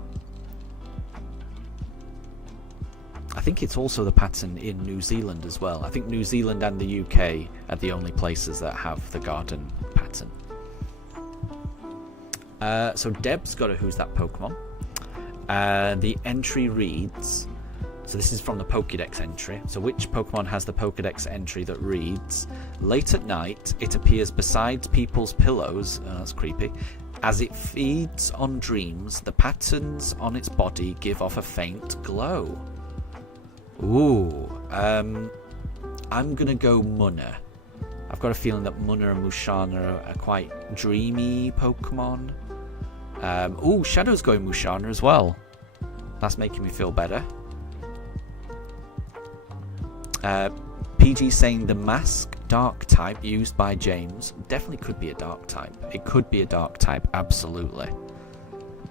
I think it's also the pattern in New Zealand as well. I think New Zealand and the UK are the only places that have the garden pattern. So Deb's got a Who's That Pokemon. The entry reads, so this is from the Pokédex entry. So which Pokemon has the Pokédex entry that reads, late at night it appears beside people's pillows, that's creepy, as it feeds on dreams, the patterns on its body give off a faint glow. Ooh, I'm gonna go Munna. I've got a feeling that Munna and Musharna are quite dreamy Pokemon. Ooh, Shadow's going Musharna as well. That's making me feel better. PG saying the mask dark type used by James definitely could be a dark type. It could be a dark type, absolutely.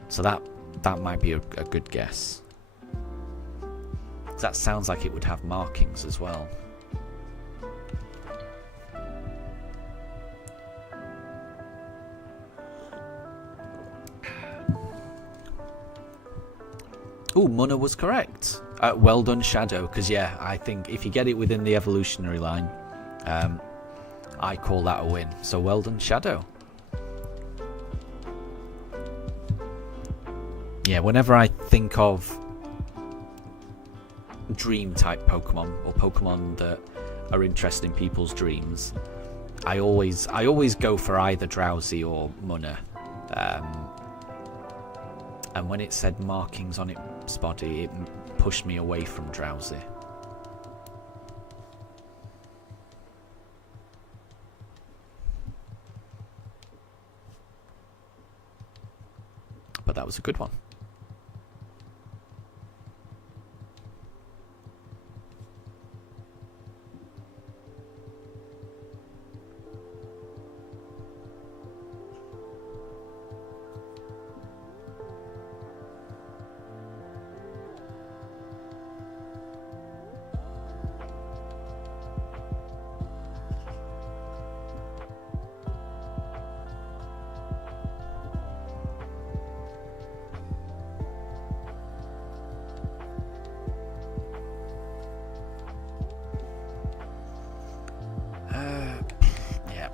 So that might be a good guess. That sounds like it would have markings as well. Ooh, Munna was correct. Well done, Shadow, because yeah, I think if you get it within the evolutionary line, I call that a win. So well done, Shadow. Yeah, whenever I think of dream type Pokemon or Pokemon that are interested in people's dreams, I always go for either Drowsy or Munna. And when it said markings on its body, it pushed me away from Drowsy. But that was a good one.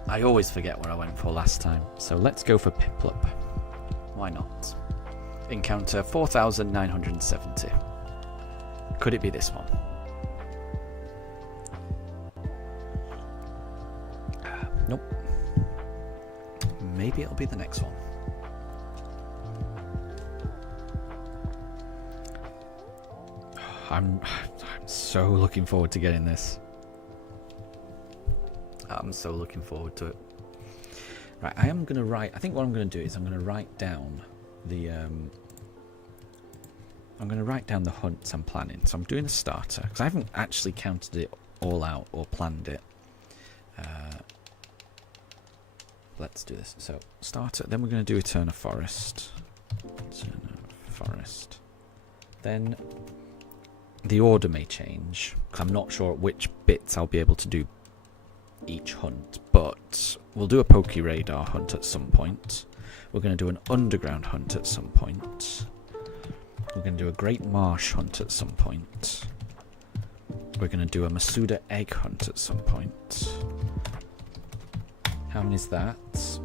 I always forget what I went for last time, so let's go for Piplup. Why not? Encounter 4,970. Could it be this one? Nope. Maybe it'll be the next one. I'm so looking forward to getting this. I'm so looking forward to it. Right, I am going to write... I think what I'm going to do is I'm going to write down the... I'm going to write down the hunts I'm planning. So I'm doing a starter, because I haven't actually counted it all out or planned it. Let's do this. So, starter, then we're going to do Eterna Forest. Eterna Forest. Then the order may change, because I'm not sure at which bits I'll be able to do each hunt, but we'll do a Poke Radar hunt at some point. We're going to do an underground hunt at some point. We're going to do a Great Marsh hunt at some point. We're going to do a Masuda Egg hunt at some point. How many is that?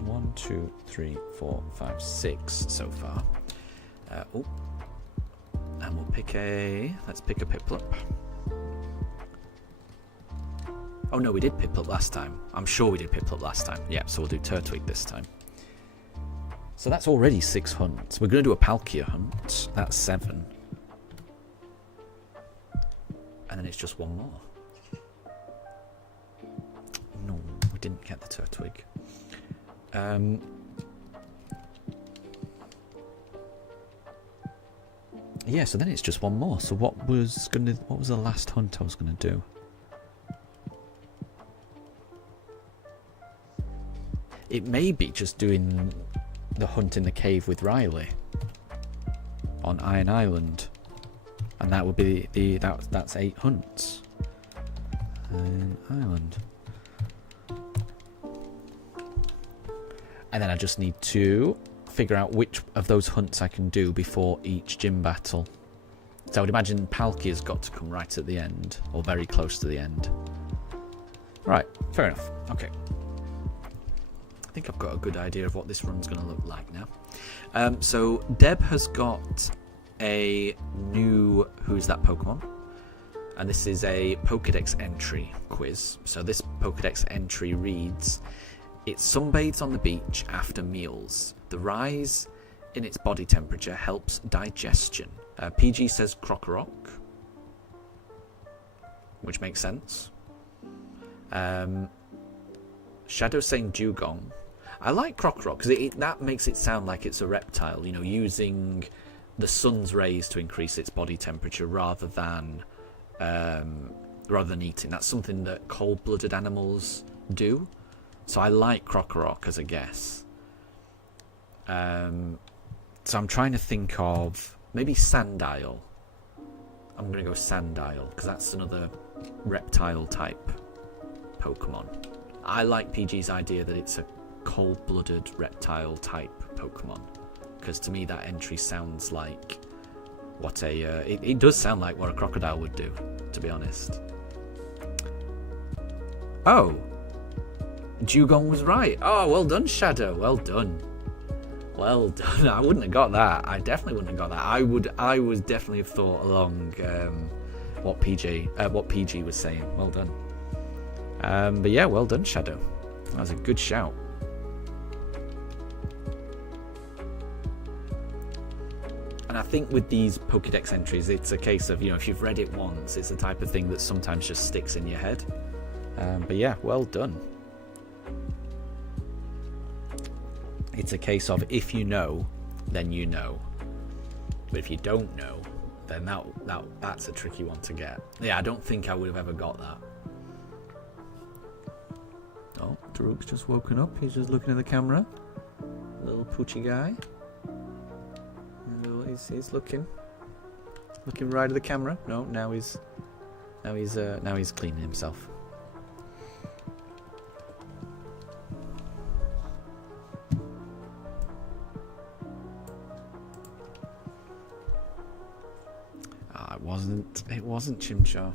1, 2, 3, 4, 5, 6 so far. Oh, and we'll pick a... Let's pick a Piplup. Oh no, we did Piplup last time. I'm sure we did Piplup last time. Yeah, so we'll do Turtwig this time. So that's already 6 hunts. We're going to do a Palkia hunt. That's 7. And then it's just 1 more. No, we didn't get the Turtwig. Yeah, so then it's just one more. So what was the last hunt I was gonna do? It may be just doing the hunt in the cave with Riley on Iron Island, and that would be that's 8 hunts. Iron Island, and then I just need to figure out which of those hunts I can do before each gym battle. So I would imagine Palkia has got to come right at the end, or very close to the end. Right, fair enough. Okay. I think I've got a good idea of what this run's going to look like now. So Deb has got a new Who's That Pokemon? And this is a Pokédex entry quiz. So this Pokédex entry reads, it sunbathes on the beach after meals. The rise in its body temperature helps digestion. PG says Krokorok, which makes sense. Shadow saying Dugong. I like Krokorok because that makes it sound like it's a reptile, you know, using the sun's rays to increase its body temperature rather than eating. That's something that cold-blooded animals do. So I like Krokorok as a guess. So I'm trying to think of maybe Sandile. I'm going to go Sandile because that's another reptile type Pokemon. I like PG's idea that it's a cold-blooded reptile type Pokemon, because to me that entry sounds like what it does sound like what a crocodile would do, to be honest. Oh, Dugong was right. Oh, well done, Shadow. Well done. Well done. I wouldn't have got that. I definitely wouldn't have got that. I would definitely have thought along what PG was saying. Well done. But yeah, well done, Shadow. That was a good shout. And I think with these Pokédex entries, it's a case of, you know, if you've read it once, it's the type of thing that sometimes just sticks in your head. But yeah, well done. It's a case of if you know, then you know. But if you don't know, then that's a tricky one to get. Yeah, I don't think I would have ever got that. Oh, Daruk's just woken up. He's just looking at the camera. Little poochy guy. He's looking right at the camera. No, now he's cleaning himself. It wasn't Chimchar.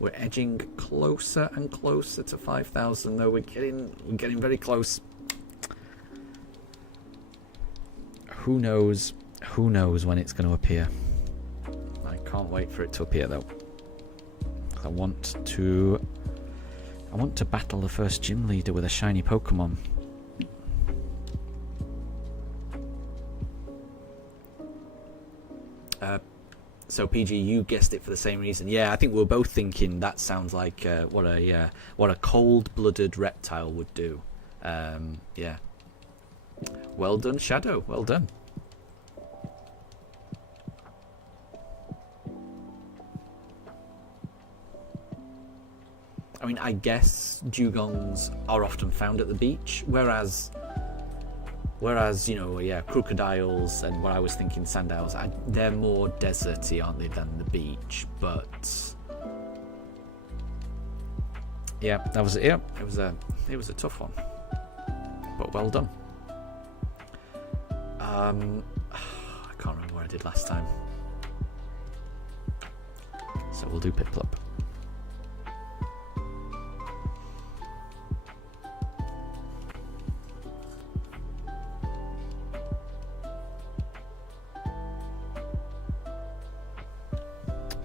We're edging closer and closer to 5,000 though. We're getting very close. Who knows when it's going to appear. I can't wait for it to appear though. I want to battle the first gym leader with a shiny Pokemon. So PG, you guessed it for the same reason. Yeah, I think we're both thinking that sounds like what a cold-blooded reptile would do. Yeah. Well done, Shadow. Well done. I mean, I guess dugongs are often found at the beach, whereas you know, yeah, crocodiles and what I was thinking sandiles, they're more deserty, aren't they, than the beach? But yeah, it was a tough one, but well done. I can't remember what I did last time, so we'll do Piplup.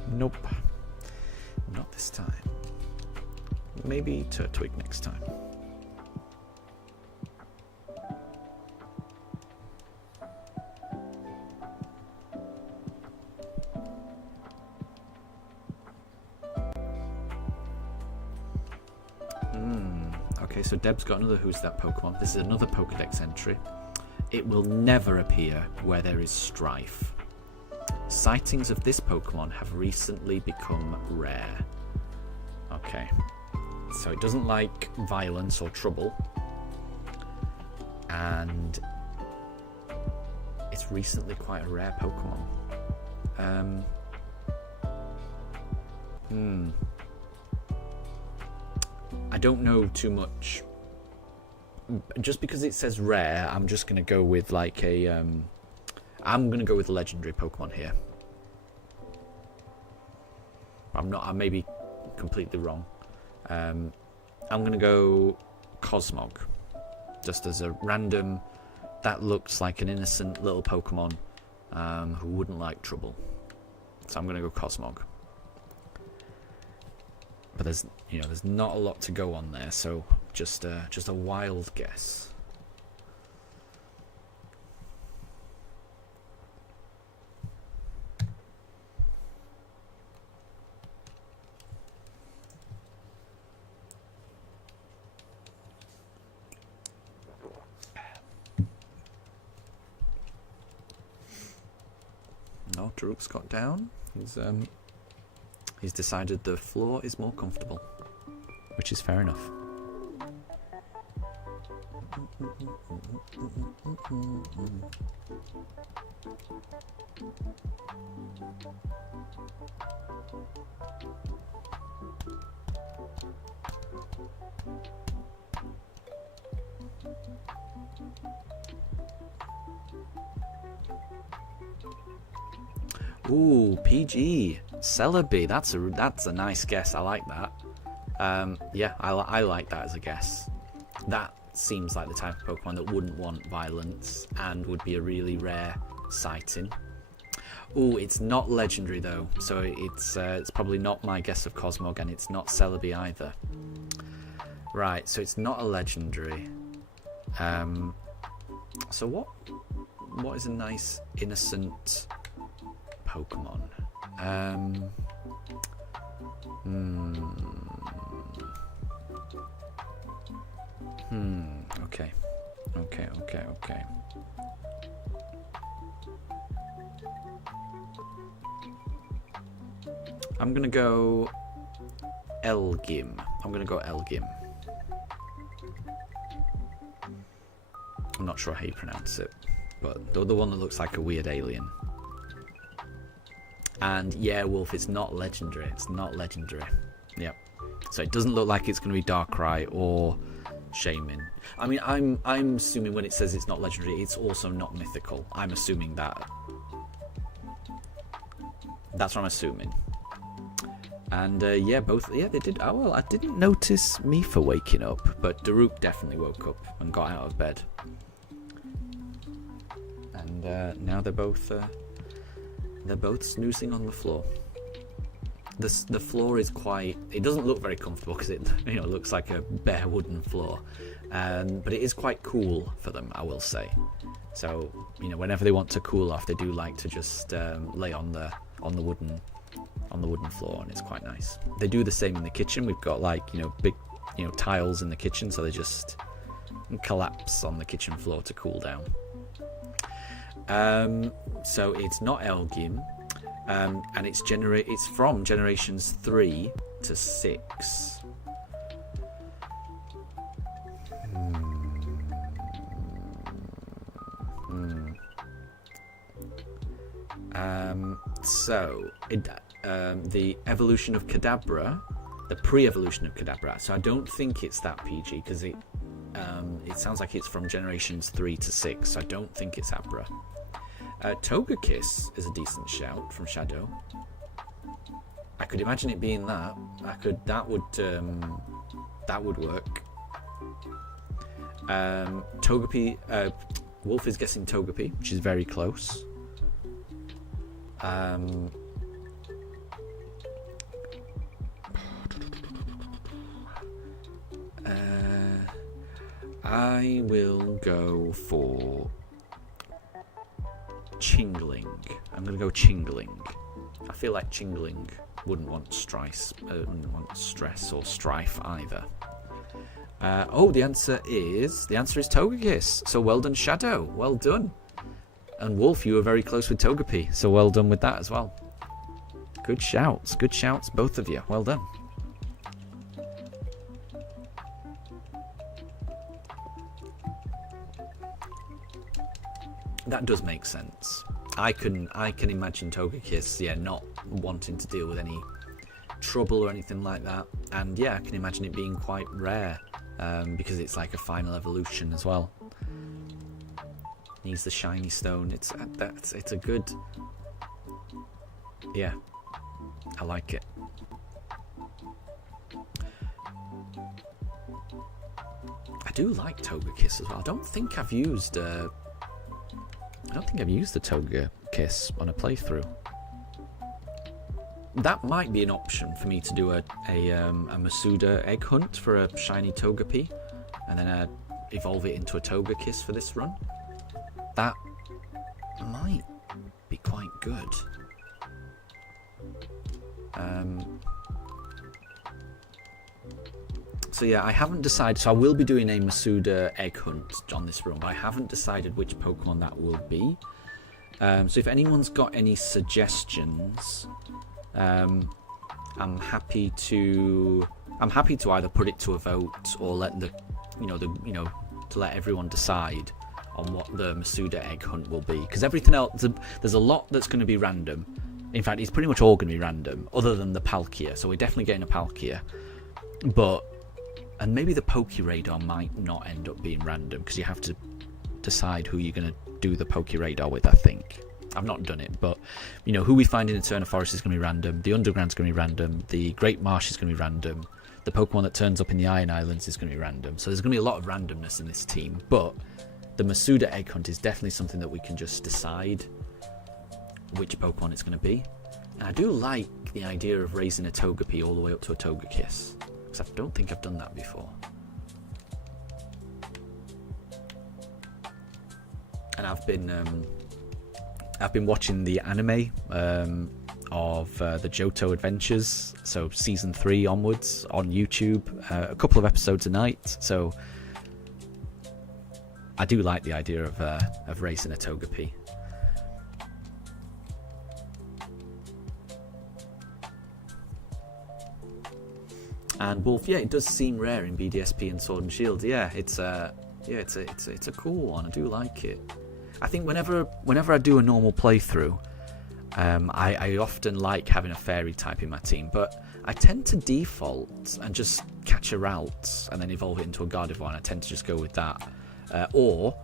Nope, not this time. Maybe Turtwig next time. Okay, so Deb's got another Who's That Pokemon. This is another Pokédex entry. It will never appear where there is strife. sightings of this Pokemon have recently become rare. Okay. So it doesn't like violence or trouble. And it's recently quite a rare Pokemon. I don't know too much. Just because it says rare, I'm just going to go with like a... I'm going to go with legendary Pokemon here. I may be completely wrong. I'm going to go Cosmog. Just as a random... That looks like an innocent little Pokemon who wouldn't like trouble. So I'm going to go Cosmog. But there's not a lot to go on there, so just a wild guess. No, Daruk's got down. He's decided the floor is more comfortable, which is fair enough. Ooh, PG. Celebi, that's a nice guess. I like that. Yeah, I like that as a guess. That seems like the type of Pokemon that wouldn't want violence and would be a really rare sighting. Ooh, it's not legendary though, so it's probably not my guess of Cosmog, and it's not Celebi either. Right, so it's not a legendary. So what is a nice innocent Pokemon? Okay. I'm gonna go Elgim. I'm not sure how you pronounce it, but the one that looks like a weird alien. And yeah, Wolf, it's not legendary. Yep. So it doesn't look like it's going to be Darkrai or Shaman. I mean, I'm assuming when it says it's not legendary, it's also not mythical. I'm assuming that. That's what I'm assuming. And yeah, they did. Oh well, I didn't notice Mifa waking up, but Daruk definitely woke up and got out of bed. And now they're both snoozing on the floor. The floor is quite... It doesn't look very comfortable because it looks like a bare wooden floor. But it is quite cool for them, I will say. So, whenever they want to cool off, they do like to just lay on the wooden floor, and it's quite nice. They do the same in the kitchen. We've got big tiles in the kitchen, so they just collapse on the kitchen floor to cool down. So it's not Elgin, and it's from generations 3 to 6. So the evolution of Kadabra, the pre-evolution of Kadabra. So I don't think it's that PG because it sounds like it's from generations 3 to 6. So I don't think it's Abra. Togekiss is a decent shout from Shadow. I could imagine it being that. That would work. Togepi. Wolf is guessing Togepi, which is very close. I will go for Chingling. I'm going to go Chingling. I feel like Chingling wouldn't want stress or strife either. The answer is Togekiss. So well done, Shadow. Well done. And Wolf, you were very close with Togepi, so well done with that as well. Good shouts, both of you. Well done. That does make sense. I can imagine Togekiss, yeah, not wanting to deal with any trouble or anything like that. And yeah, I can imagine it being quite rare, because it's like a final evolution as well. Needs the shiny stone. It's a good. Yeah, I like it. I do like Togekiss as well. I don't think I've used the Togekiss on a playthrough. That might be an option for me to do a Masuda egg hunt for a shiny Togepi, and then evolve it into a Togekiss for this run. That might be quite good. So yeah, I haven't decided. So I will be doing a Masuda egg hunt on this run, but I haven't decided which Pokemon that will be. So if anyone's got any suggestions, I'm happy to either put it to a vote or let to let everyone decide on what the Masuda egg hunt will be, because everything else, there's a lot that's going to be random. In fact, it's pretty much all going to be random, other than the Palkia. So we're definitely getting a Palkia, and maybe the Pokeradar might not end up being random, because you have to decide who you're going to do the Pokeradar with. I think I've not done it, but who we find in Eterna Forest is going to be random. The Underground's going to be random. The Great Marsh is going to be random. The Pokemon that turns up in the Iron Islands is going to be random. So there's going to be a lot of randomness in this team, but the Masuda egg hunt is definitely something that we can just decide which Pokemon it's going to be. And I do like the idea of raising a Togepi all the way up to a Togekiss, because I don't think I've done that before. And I've been watching the anime of the Johto Adventures, so season 3 onwards on YouTube, a couple of episodes a night. So I do like the idea of racing a Togepi. And Wolf, yeah, it does seem rare in BDSP and Sword and Shield. Yeah, it's a cool one. I do like it. I think whenever I do a normal playthrough, I often like having a fairy type in my team, but I tend to default and just catch a Ralts and then evolve it into a Gardevoir. I tend to just go with that. Or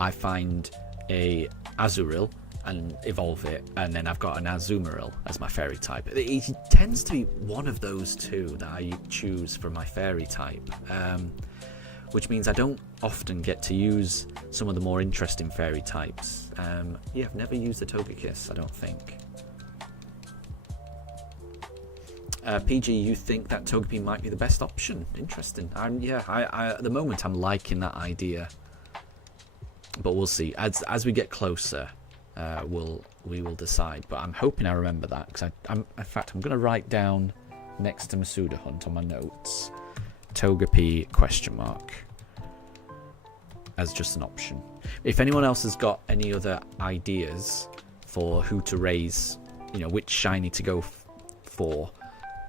I find a Azurill and evolve it, and then I've got an Azumarill as my fairy type. It tends to be one of those two that I choose for my fairy type, which means I don't often get to use some of the more interesting fairy types. Yeah, I've never used the Togekiss, I don't think. PG, you think that Togepi might be the best option? Interesting. Yeah, I at the moment I'm liking that idea, but we'll see as we get closer. We will decide. But I'm hoping I remember that, because in fact I'm going to write down next to Masuda Hunt on my notes Togepi ? As just an option. If anyone else has got any other ideas for who to raise, which shiny to go for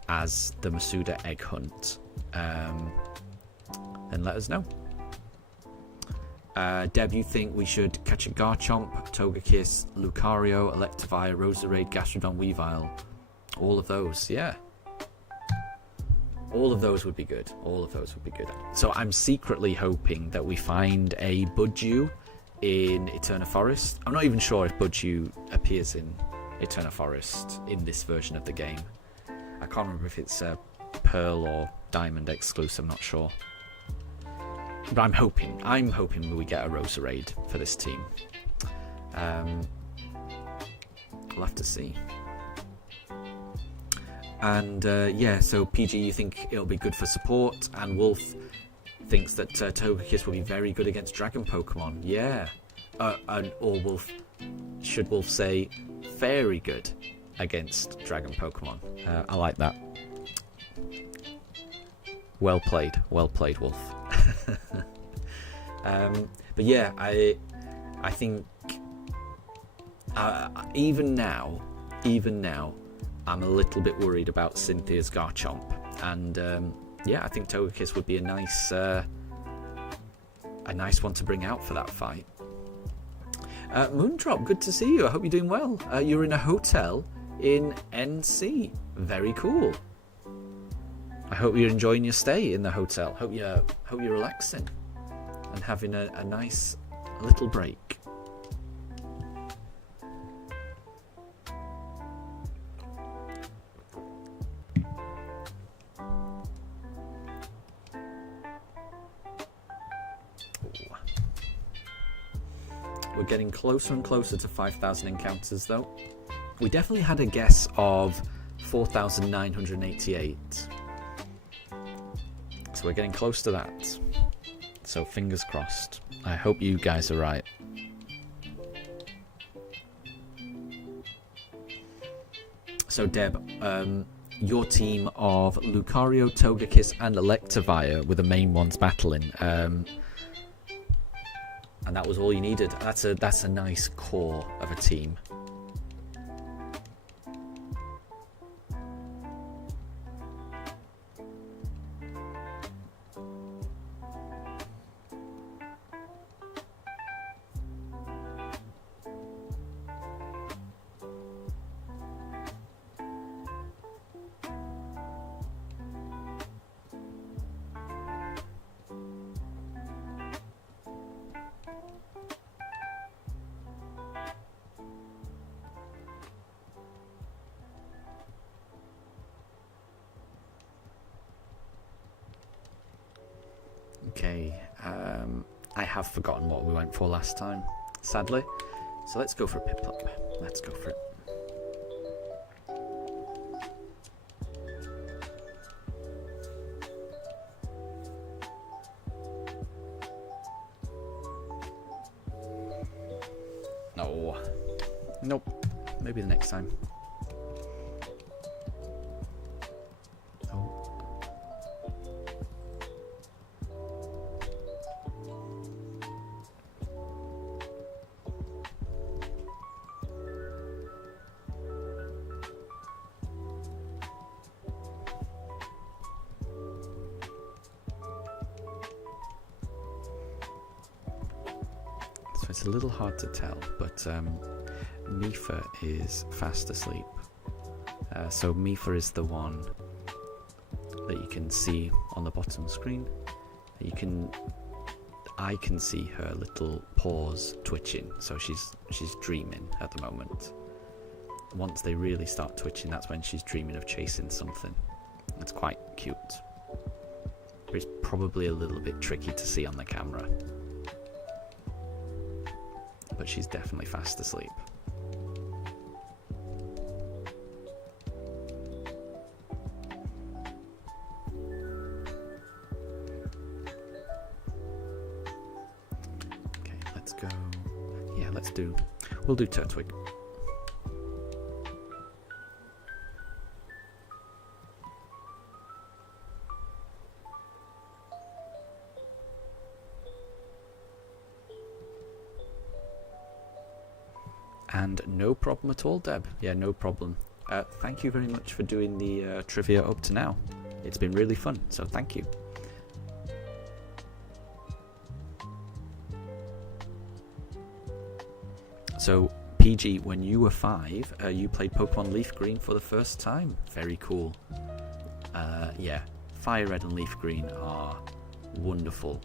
as the Masuda egg hunt, then let us know. Deb, you think we should catch a Garchomp, Togekiss, Lucario, Electivire, Roserade, Gastrodon, Weavile? All of those, yeah. All of those would be good. All of those would be good. So I'm secretly hoping that we find a Budju in Eterna Forest. I'm not even sure if Budju appears in Eterna Forest in this version of the game. I can't remember if it's a Pearl or Diamond exclusive, I'm not sure. But I'm hoping we get a Roserade for this team. We'll have to see. And yeah, so PG, you think it'll be good for support, and Wolf thinks that Togekiss will be very good against Dragon Pokemon. Yeah. Or should Wolf say very good against Dragon Pokemon? I like that. Well played, Wolf. But yeah, I think Even now, I'm a little bit worried about Cynthia's Garchomp, and yeah, I think Togekiss would be a nice one to bring out for that fight. Moondrop, good to see you. I hope you're doing well. You're in a hotel in NC. Very cool. I hope you're enjoying your stay in the hotel. Hope you're relaxing and having a nice little break. We're getting closer and closer to 5,000 encounters though. We definitely had a guess of 4,988. So we're getting close to that. So fingers crossed. I hope you guys are right. So Deb, your team of Lucario, Togekiss and Electivire were the main ones battling. And that was all you needed. That's a nice core of a team. Okay, I have forgotten what we went for last time, sadly. So let's go for a Piplup. Let's go for it. No. Nope. Maybe the next time. It's a little hard to tell, but Mifa is fast asleep. So Mifa is the one that you can see on the bottom screen. I can see her little paws twitching, so she's dreaming at the moment. Once they really start twitching, that's when she's dreaming of chasing something. It's quite cute, but it's probably a little bit tricky to see on the camera. But she's definitely fast asleep. Okay, let's go. Yeah, we'll do Turtwig. And no problem at all, Deb. Yeah, no problem. Thank you very much for doing the trivia up to now. It's been really fun, so thank you. So, PG, when you were 5, you played Pokemon Leaf Green for the first time. Very cool. Yeah, Fire Red and Leaf Green are wonderful,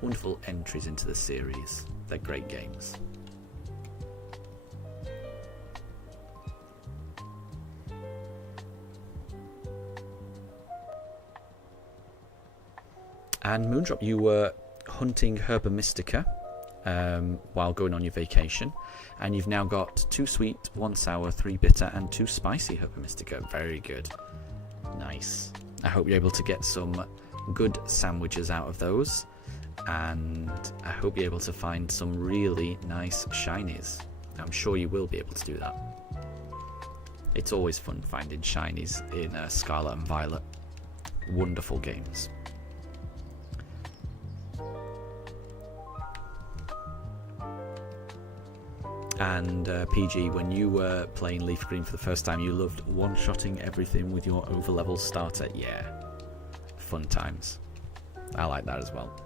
wonderful entries into the series. They're great games. And Moondrop, you were hunting Herba Mystica while going on your vacation, and you've now got 2 sweet, 1 sour, 3 bitter, and 2 spicy Herba Mystica. Very good. Nice. I hope you're able to get some good sandwiches out of those, and I hope you're able to find some really nice shinies. I'm sure you will be able to do that. It's always fun finding shinies in Scarlet and Violet. Wonderful games. And PG, when you were playing Leaf Green for the first time, you loved one-shotting everything with your over-level starter. Yeah, fun times. I like that as well.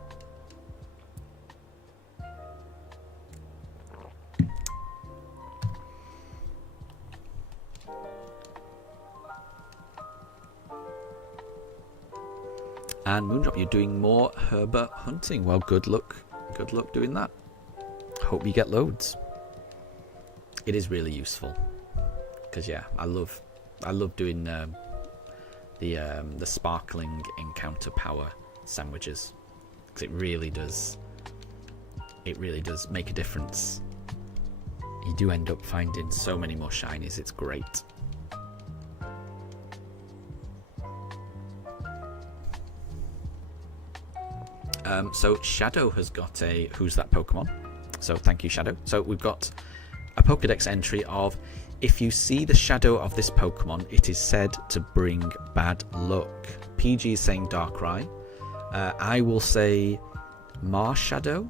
And Moondrop, you're doing more Herbert hunting. Well, good luck. Good luck doing that. Hope you get loads. It is really useful. Because yeah, I love doing the sparkling encounter power sandwiches. Because it really does make a difference. You do end up finding so many more shinies. It's great. So Shadow has got a Who's That Pokemon? So thank you, Shadow. So we've got a Pokedex entry of, if you see the shadow of this Pokemon, it is said to bring bad luck. PG is saying Darkrai. I will say Marshadow.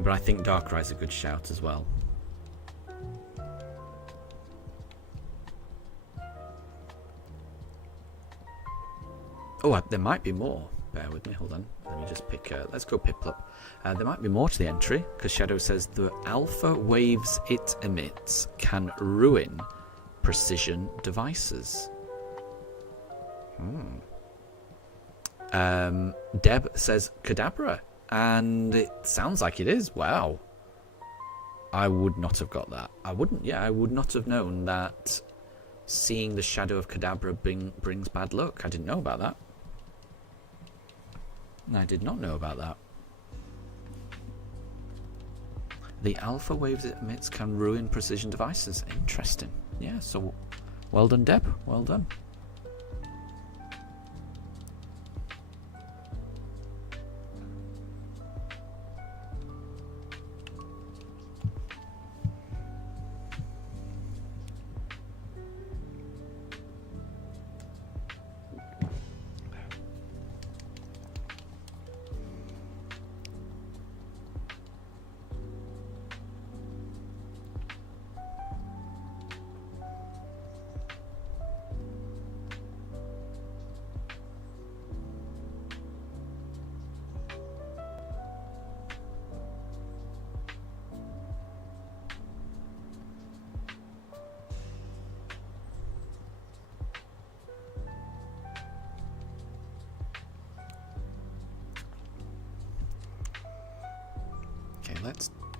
But I think Darkrai is a good shout as well. Oh, there might be more. Bear with me, hold on. Let me just pick. Let's go Piplup. There might be more to the entry because Shadow says the alpha waves it emits can ruin precision devices. Deb says Kadabra, and it sounds like it is. Wow. I would not have got that. I wouldn't. Yeah, I would not have known that seeing the shadow of Kadabra brings bad luck. I didn't know about that. I did not know about that. The alpha waves it emits can ruin precision devices. Interesting. Yeah, so well done, Deb. Well done.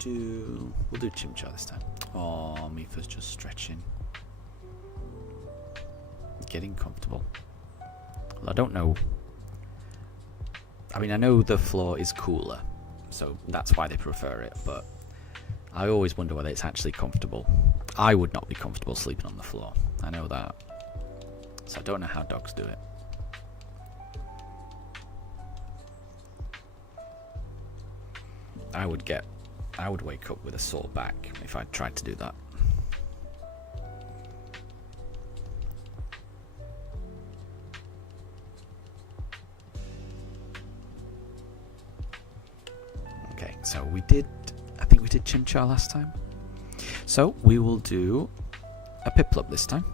We'll do Chimchar this time. Oh, Mifa's just stretching. Getting comfortable. Well, I don't know. I mean, I know the floor is cooler, so that's why they prefer it, but I always wonder whether it's actually comfortable. I would not be comfortable sleeping on the floor. I know that. So I don't know how dogs do it. I would wake up with a sore back if I tried to do that. Okay, so I think we did Chimchar last time. So we will do a Piplup this time.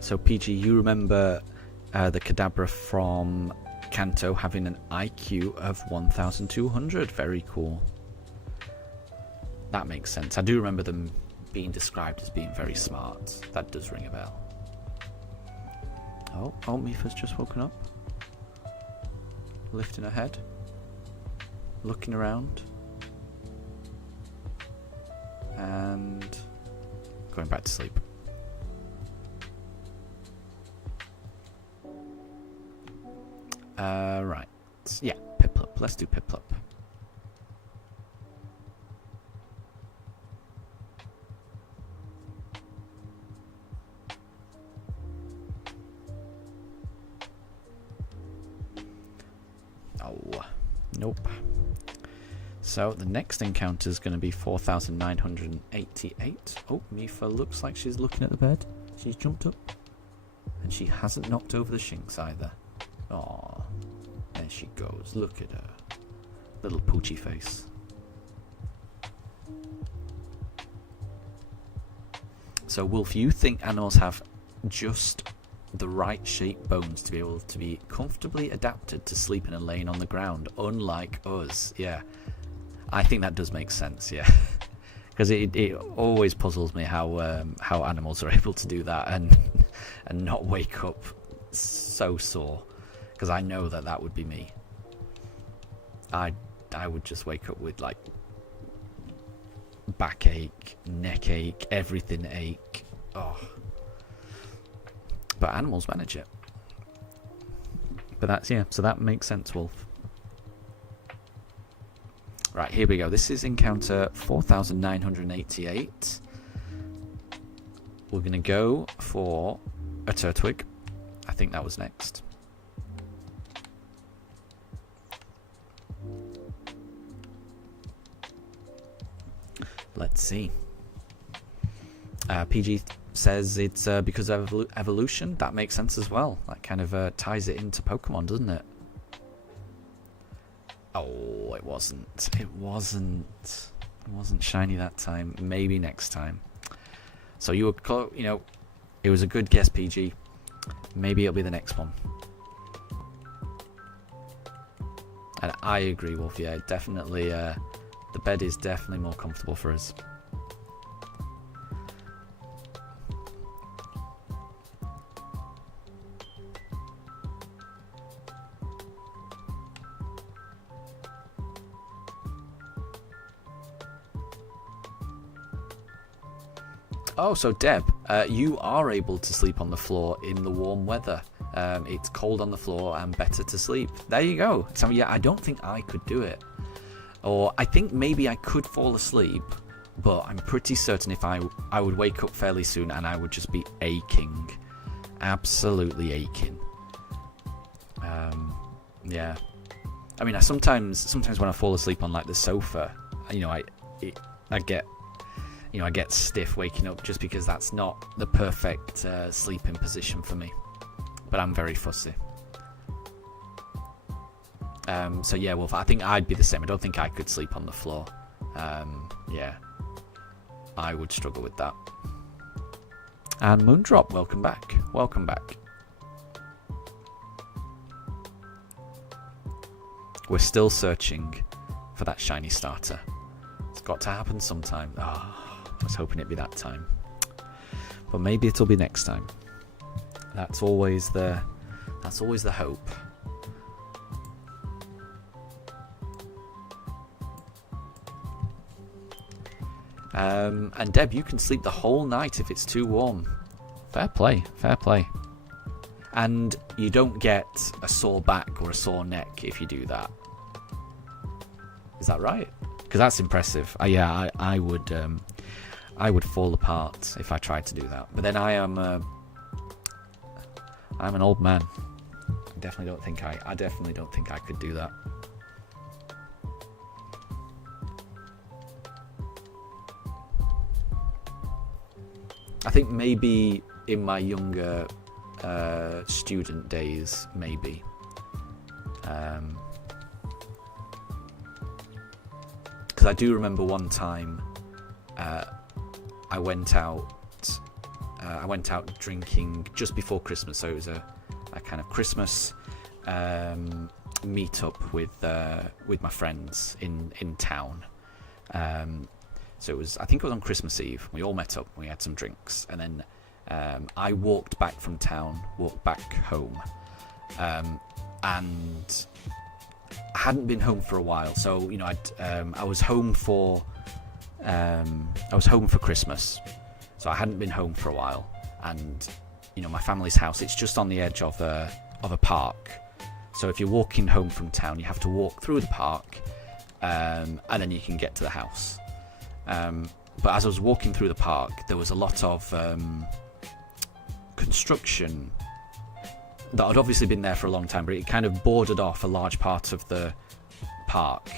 So PG, you remember the Kadabra from Kanto having an IQ of 1,200. Very cool. That makes sense. I do remember them being described as being very smart. That does ring a bell. Oh, Mifa's just woken up. Lifting her head. Looking around. And going back to sleep. Right. Yeah, Piplup. Let's do Piplup. Oh, nope. So the next encounter is going to be 4,988. Oh, Mifa looks like she's looking at the bed. She's jumped up. And she hasn't knocked over the shinks either. Aw, there she goes. Look at her. Little poochy face. So, Wolf, you think animals have just the right shaped bones to be able to be comfortably adapted to sleeping and laying on the ground, unlike us? Yeah, I think that does make sense, yeah. Because it always puzzles me how animals are able to do that and not wake up so sore. Because I know that would be me. I would just wake up with like backache, neck ache, everything ache. Oh. But animals manage it. But that's, yeah, so that makes sense, Wolf. Right, here we go. This is encounter 4988. We're going to go for a Turtwig. I think that was next. Let's see. PG says it's because of evolution. That makes sense as well. That kind of ties it into Pokemon, doesn't it? Oh, it wasn't. It wasn't shiny that time. Maybe next time. So you were close. You know, it was a good guess, PG. Maybe it'll be the next one. And I agree, Wolf. Yeah, definitely. The bed is definitely more comfortable for us. Oh, so Deb, you are able to sleep on the floor in the warm weather. It's cold on the floor and better to sleep. There you go. So yeah, I don't think I could do it. Or I think maybe I could fall asleep, but I'm pretty certain if I would wake up fairly soon and I would just be aching. Absolutely aching. Yeah. I mean, I sometimes when I fall asleep on like the sofa, you know, I get, you know, I get stiff waking up just because that's not the perfect sleeping position for me. But I'm very fussy. So yeah, Wolf, I think I'd be the same. I don't think I could sleep on the floor. Yeah, I would struggle with that. And Moondrop, welcome back. Welcome back. We're still searching for that shiny starter. It's got to happen sometime. Oh, I was hoping it'd be that time. But maybe it'll be next time. That's always the hope. And Deb, you can sleep the whole night if it's too warm. Fair play, fair play. And you don't get a sore back or a sore neck if you do that. Is that right? Because that's impressive. Yeah, I would fall apart if I tried to do that. But then I'm an old man. I definitely don't think I could do that. I think maybe in my younger student days, maybe. Because I do remember one time I went out drinking just before Christmas, so it was a kind of Christmas meet up with my friends in town. So I think it was on Christmas Eve. We all met up, we had some drinks, and then I walked back from town, walked back home, and I hadn't been home for a while. So you know, I was home for Christmas, so I hadn't been home for a while. And you know, my family's house, it's just on the edge of a park. So if you're walking home from town, you have to walk through the park, and then you can get to the house. But as I was walking through the park, there was a lot of construction that had obviously been there for a long time, but it kind of bordered off a large part of the park.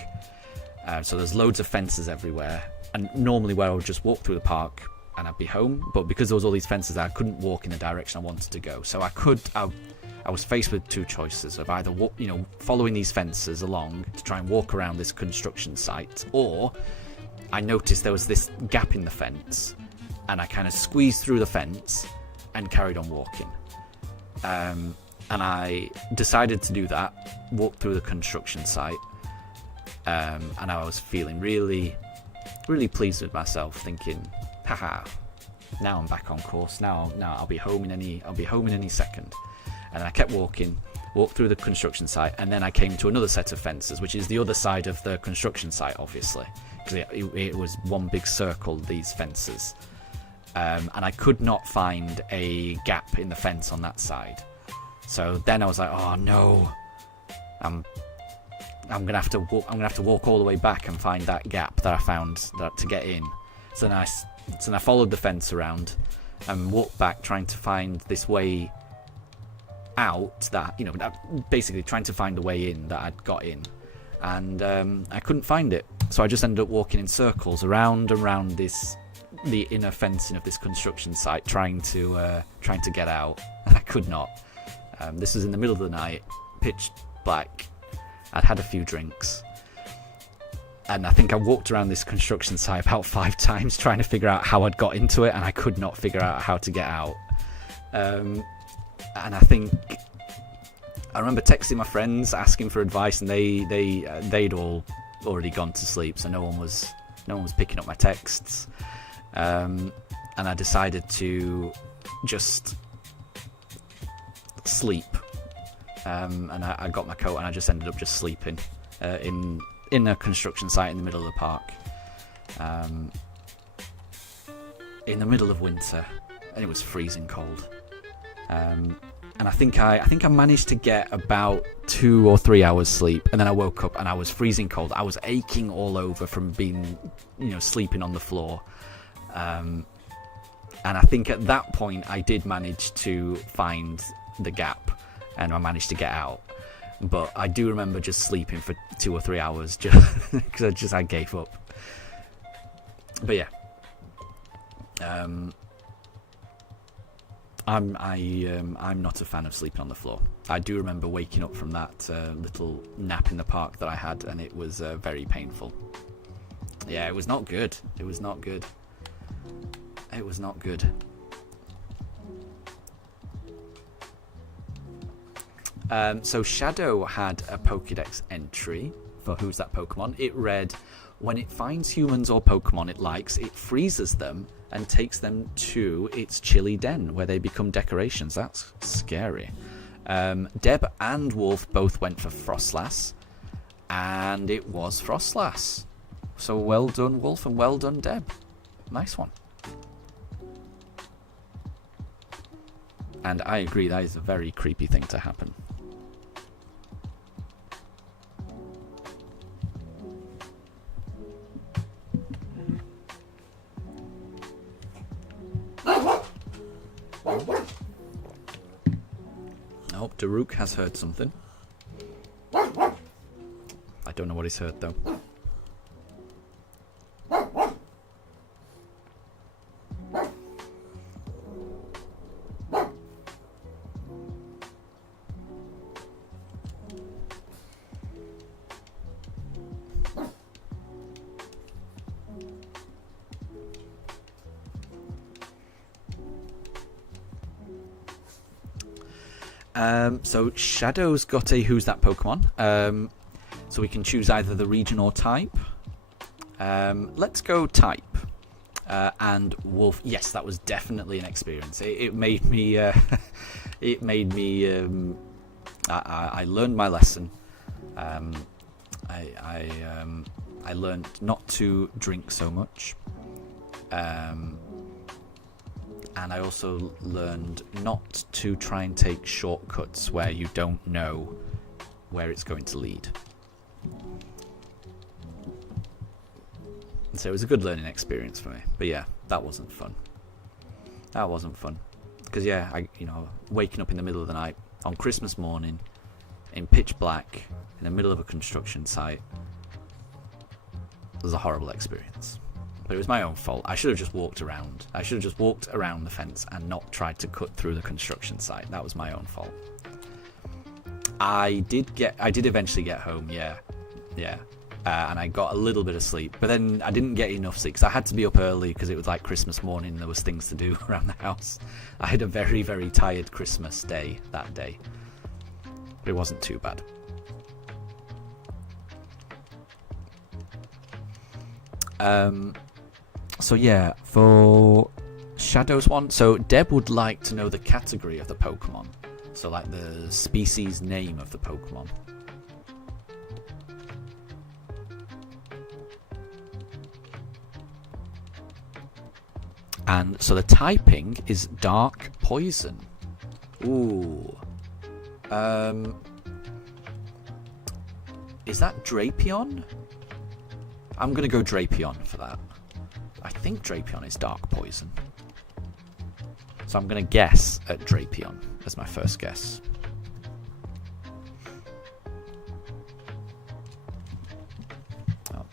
So there's loads of fences everywhere, and normally where I would just walk through the park, and I'd be home. But because there was all these fences, I couldn't walk in the direction I wanted to go. So I was faced with two choices of either following these fences along to try and walk around this construction site, or I noticed there was this gap in the fence, and I kind of squeezed through the fence and carried on walking. And I decided to do that, walk through the construction site, and I was feeling really, really pleased with myself, thinking, haha, now I'm back on course. Now I'll be home in any second. And I kept walked through the construction site, and then I came to another set of fences, which is the other side of the construction site, obviously, because it was one big circle, these fences. And I could not find a gap in the fence on that side. So then I was like, oh no, I'm gonna have to walk all the way back and find that gap that I found to get in. So then I followed the fence around and walked back, trying to find this way out, basically trying to find the way in that I'd got in, and I couldn't find it. So I just ended up walking in circles around the inner fencing of this construction site, trying to get out, and I could not. This was in the middle of the night, pitch black. I'd had a few drinks, and I think I walked around this construction site about 5 times trying to figure out how I'd got into it, and I could not figure out how to get out. And I think I remember texting my friends asking for advice, and they'd all already gone to sleep, so no one was picking up my texts. And I decided to just sleep. And I got my coat, and I just ended up just sleeping in a construction site in the middle of the park, in the middle of winter, and it was freezing cold. And I think I managed to get about 2 or 3 hours sleep, and then I woke up and I was freezing cold. I was aching all over from being, sleeping on the floor. And I think at that point I did manage to find the gap, and I managed to get out. But I do remember just sleeping for 2 or 3 hours just because I gave up. But yeah. I'm not a fan of sleeping on the floor. I do remember waking up from that little nap in the park that I had, and it was very painful. Yeah, it was not good. It was not good. So Shadow had a Pokédex entry for Who's That Pokemon. It read, when it finds humans or Pokemon it likes, it freezes them and takes them to its chilly den, where they become decorations. That's scary. Deb and Wolf both went for Frostlass, and it was Frostlass. So well done, Wolf, and well done, Deb. Nice one. And I agree, that is a very creepy thing to happen. Oh, Daruk has heard something. I don't know what he's heard though. So Shadow's got a Who's That Pokemon. So we can choose either the region or type. Let's go type. And Wolf, yes, that was definitely an experience. It made me. I learned my lesson. I learned not to drink so much. And I also learned not to try and take shortcuts where you don't know where it's going to lead. And so it was a good learning experience for me. But yeah, that wasn't fun. Because yeah, waking up in the middle of the night on Christmas morning in pitch black in the middle of a construction site was a horrible experience. But it was my own fault. I should have just walked around. I should have just walked around the fence and not tried to cut through the construction site. That was my own fault. I did eventually get home, yeah. And I got a little bit of sleep. But then I didn't get enough sleep because I had to be up early because it was like Christmas morning and there was things to do around the house. I had a very, very tired Christmas day that day. But it wasn't too bad. So yeah, for Shadow's one, so Deb would like to know the category of the Pokemon. So like the species name of the Pokemon. And so the typing is Dark Poison. Ooh. Is that Drapion? I'm going to go Drapion for that. I think Drapion is Dark Poison. So I'm going to guess at Drapion as my first guess. Oh,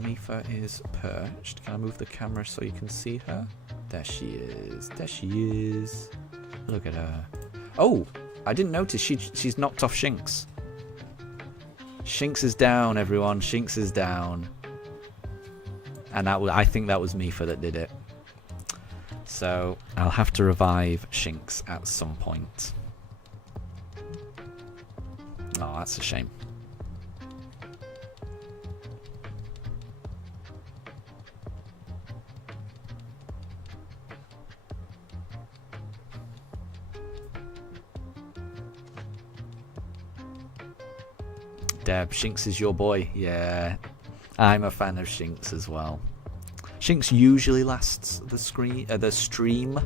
Mifa is perched. Can I move the camera so you can see her? There she is. There she is. Look at her. Oh, I didn't notice she's knocked off Shinx. Shinx is down, everyone. Shinx is down. And I think that was Mifa that did it. So I'll have to revive Shinx at some point. Oh, that's a shame. Deb, Shinx is your boy. Yeah, I'm a fan of Shinx as well. Shinx usually lasts the stream,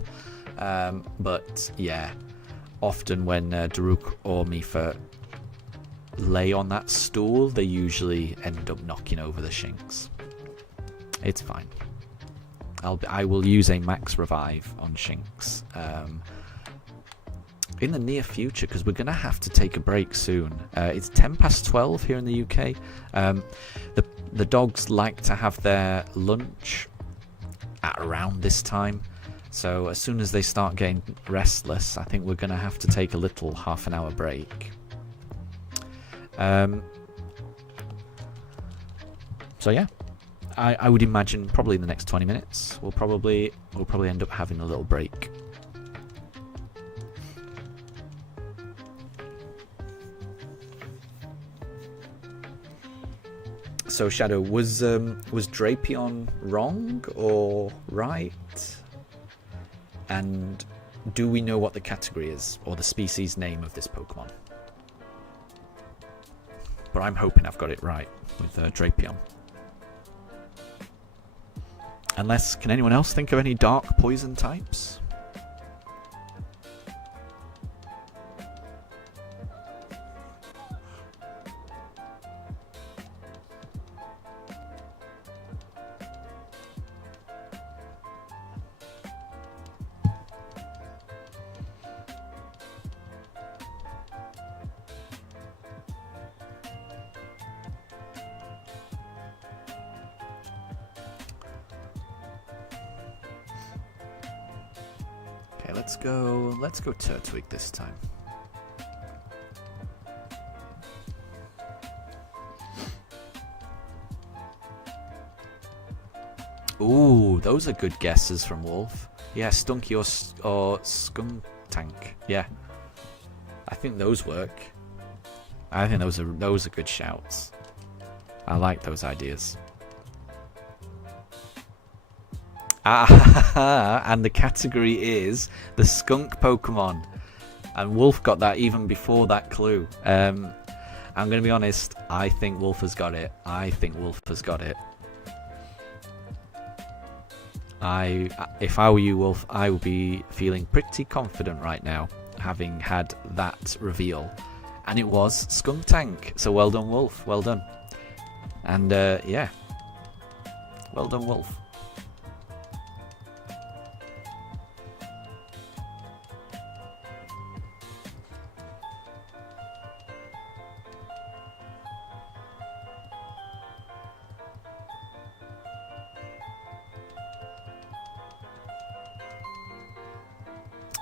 but yeah, often when Daruk or Mifa lay on that stool, they usually end up knocking over the Shinx. It's fine. I will use a max revive on Shinx in the near future because we're gonna have to take a break soon. It's 12:10 here in the UK. The dogs like to have their lunch at around this time, so as soon as they start getting restless, I think we're going to have to take a little half-an-hour break. So yeah, I would imagine probably in the next 20 minutes we'll probably end up having a little break. So Shadow, was Drapion wrong or right? And do we know what the category is or the species name of this Pokemon? But I'm hoping I've got it right with Drapion. Unless, can anyone else think of any dark poison types? Let's go Turtwig this time. Ooh, those are good guesses from Wolf. Yeah, Stunky or Skuntank. Yeah, I think those work. I think those are good shouts. I like those ideas. Ah, and the category is the skunk Pokemon. And Wolf got that even before that clue. I'm going to be honest, I think Wolf has got it. If I were you, Wolf, I would be feeling pretty confident right now, having had that reveal. And it was Skuntank. So well done, Wolf. Well done. And yeah, well done, Wolf.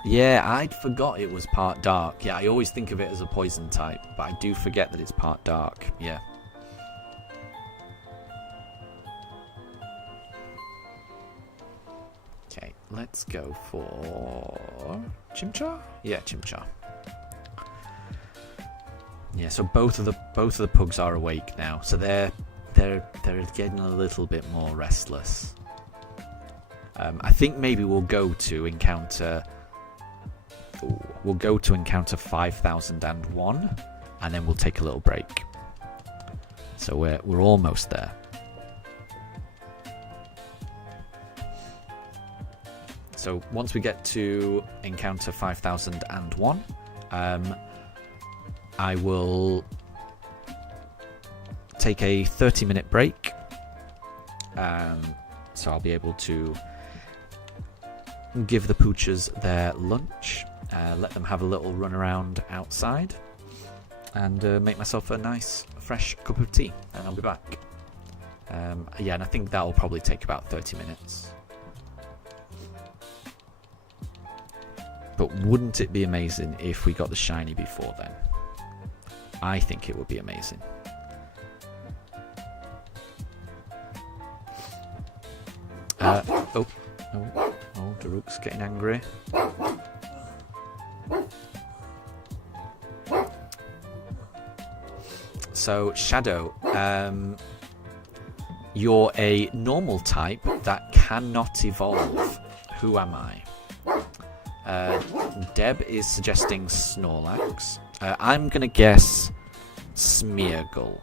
Yeah, I'd forgot it was part dark. Yeah, I always think of it as a poison type, but I do forget that it's part dark. Yeah. Okay, let's go for Chimchar? Yeah, Chimchar. Yeah, so both of the pugs are awake now, so they're getting a little bit more restless. I think maybe we'll go to encounter 5001, and then we'll take a little break. So we're almost there. So once we get to encounter 5001, I will take a 30-minute break. So I'll be able to give the poochers their lunch, let them have a little run around outside, and make myself a nice fresh cup of tea, and I'll be back. Yeah, and I think that'll probably take about 30 minutes. But wouldn't it be amazing if we got the shiny before then? I think it would be amazing. Oh, Daruk's getting angry. So, Shadow, you're a normal type that cannot evolve. Who am I? Deb is suggesting Snorlax. I'm going to guess Smeargle.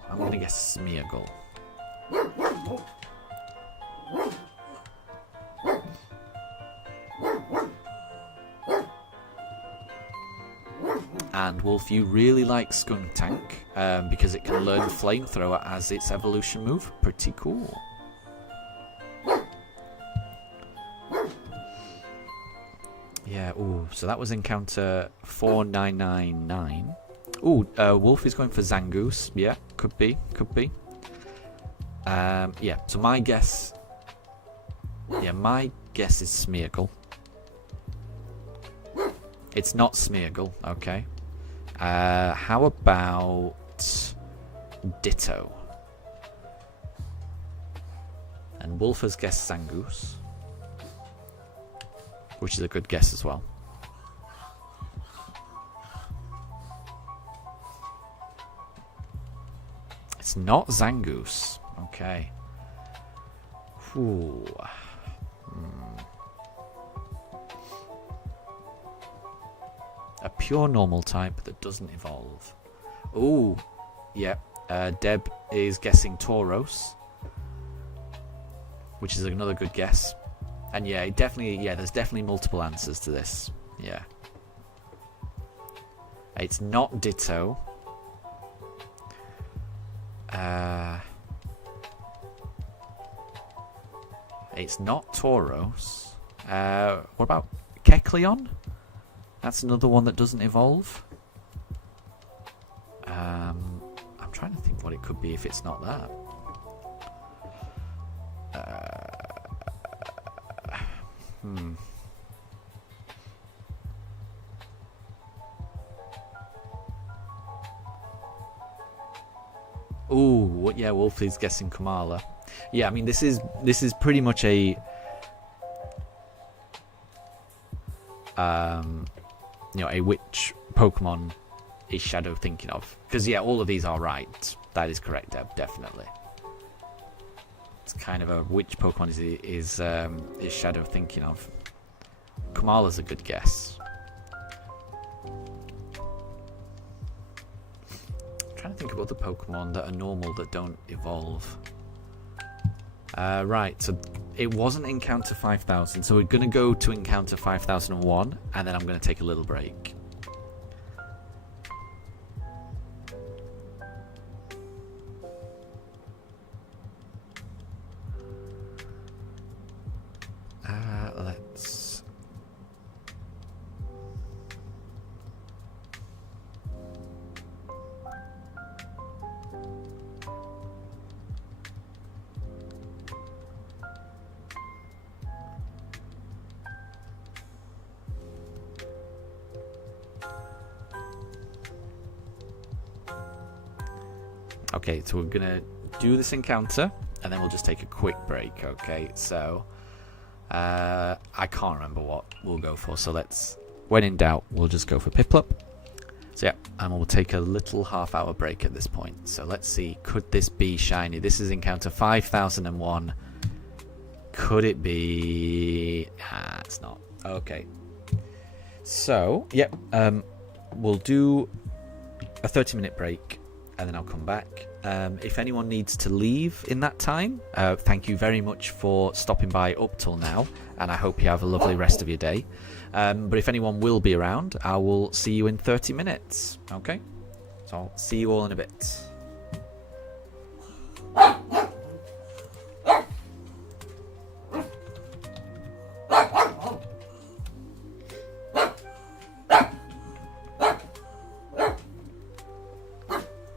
And Wolf, you really like Skuntank because it can learn Flamethrower as its evolution move. Pretty cool. Yeah, ooh, so that was encounter 4999. Ooh, Wolf is going for Zangoose. Yeah, could be. Yeah, so my guess is Smeargle. It's not Smeargle, okay. How about Ditto? And Wolf has guessed Zangoose, which is a good guess as well. It's not Zangoose. Okay. Ooh. A pure normal type that doesn't evolve. Ooh. Yeah. Deb is guessing Tauros, which is another good guess. And yeah, there's definitely multiple answers to this. Yeah. It's not Ditto. It's not Tauros. What about Kecleon? That's another one that doesn't evolve. I'm trying to think what it could be if it's not that. Ooh, yeah, Wolf is guessing Kamala. Yeah, I mean this is pretty much a which Pokemon is Shadow thinking of? Because yeah, all of these are right. That is correct, Deb, definitely. It's kind of a which Pokemon is Shadow thinking of? Kamala's a good guess. I'm trying to think of other Pokemon that are normal that don't evolve. Right, so it wasn't Encounter 5000, so we're going to go to Encounter 5001, and then I'm going to take a little break. Let's... Okay, so we're gonna do this encounter, and then we'll just take a quick break. Okay, so I can't remember what we'll go for. So when in doubt, we'll just go for Piplup. So yeah, and we'll take a little half-hour break at this point. So let's see, could this be shiny? This is encounter 5001. Could it be? Ah, it's not. Okay. So yeah, we'll do a 30-minute break, and then I'll come back. If anyone needs to leave in that time, thank you very much for stopping by up till now, and I hope you have a lovely rest of your day. But if anyone will be around, I will see you in 30 minutes. Okay? So I'll see you all in a bit.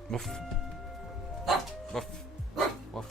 Woof. Woof. Woof.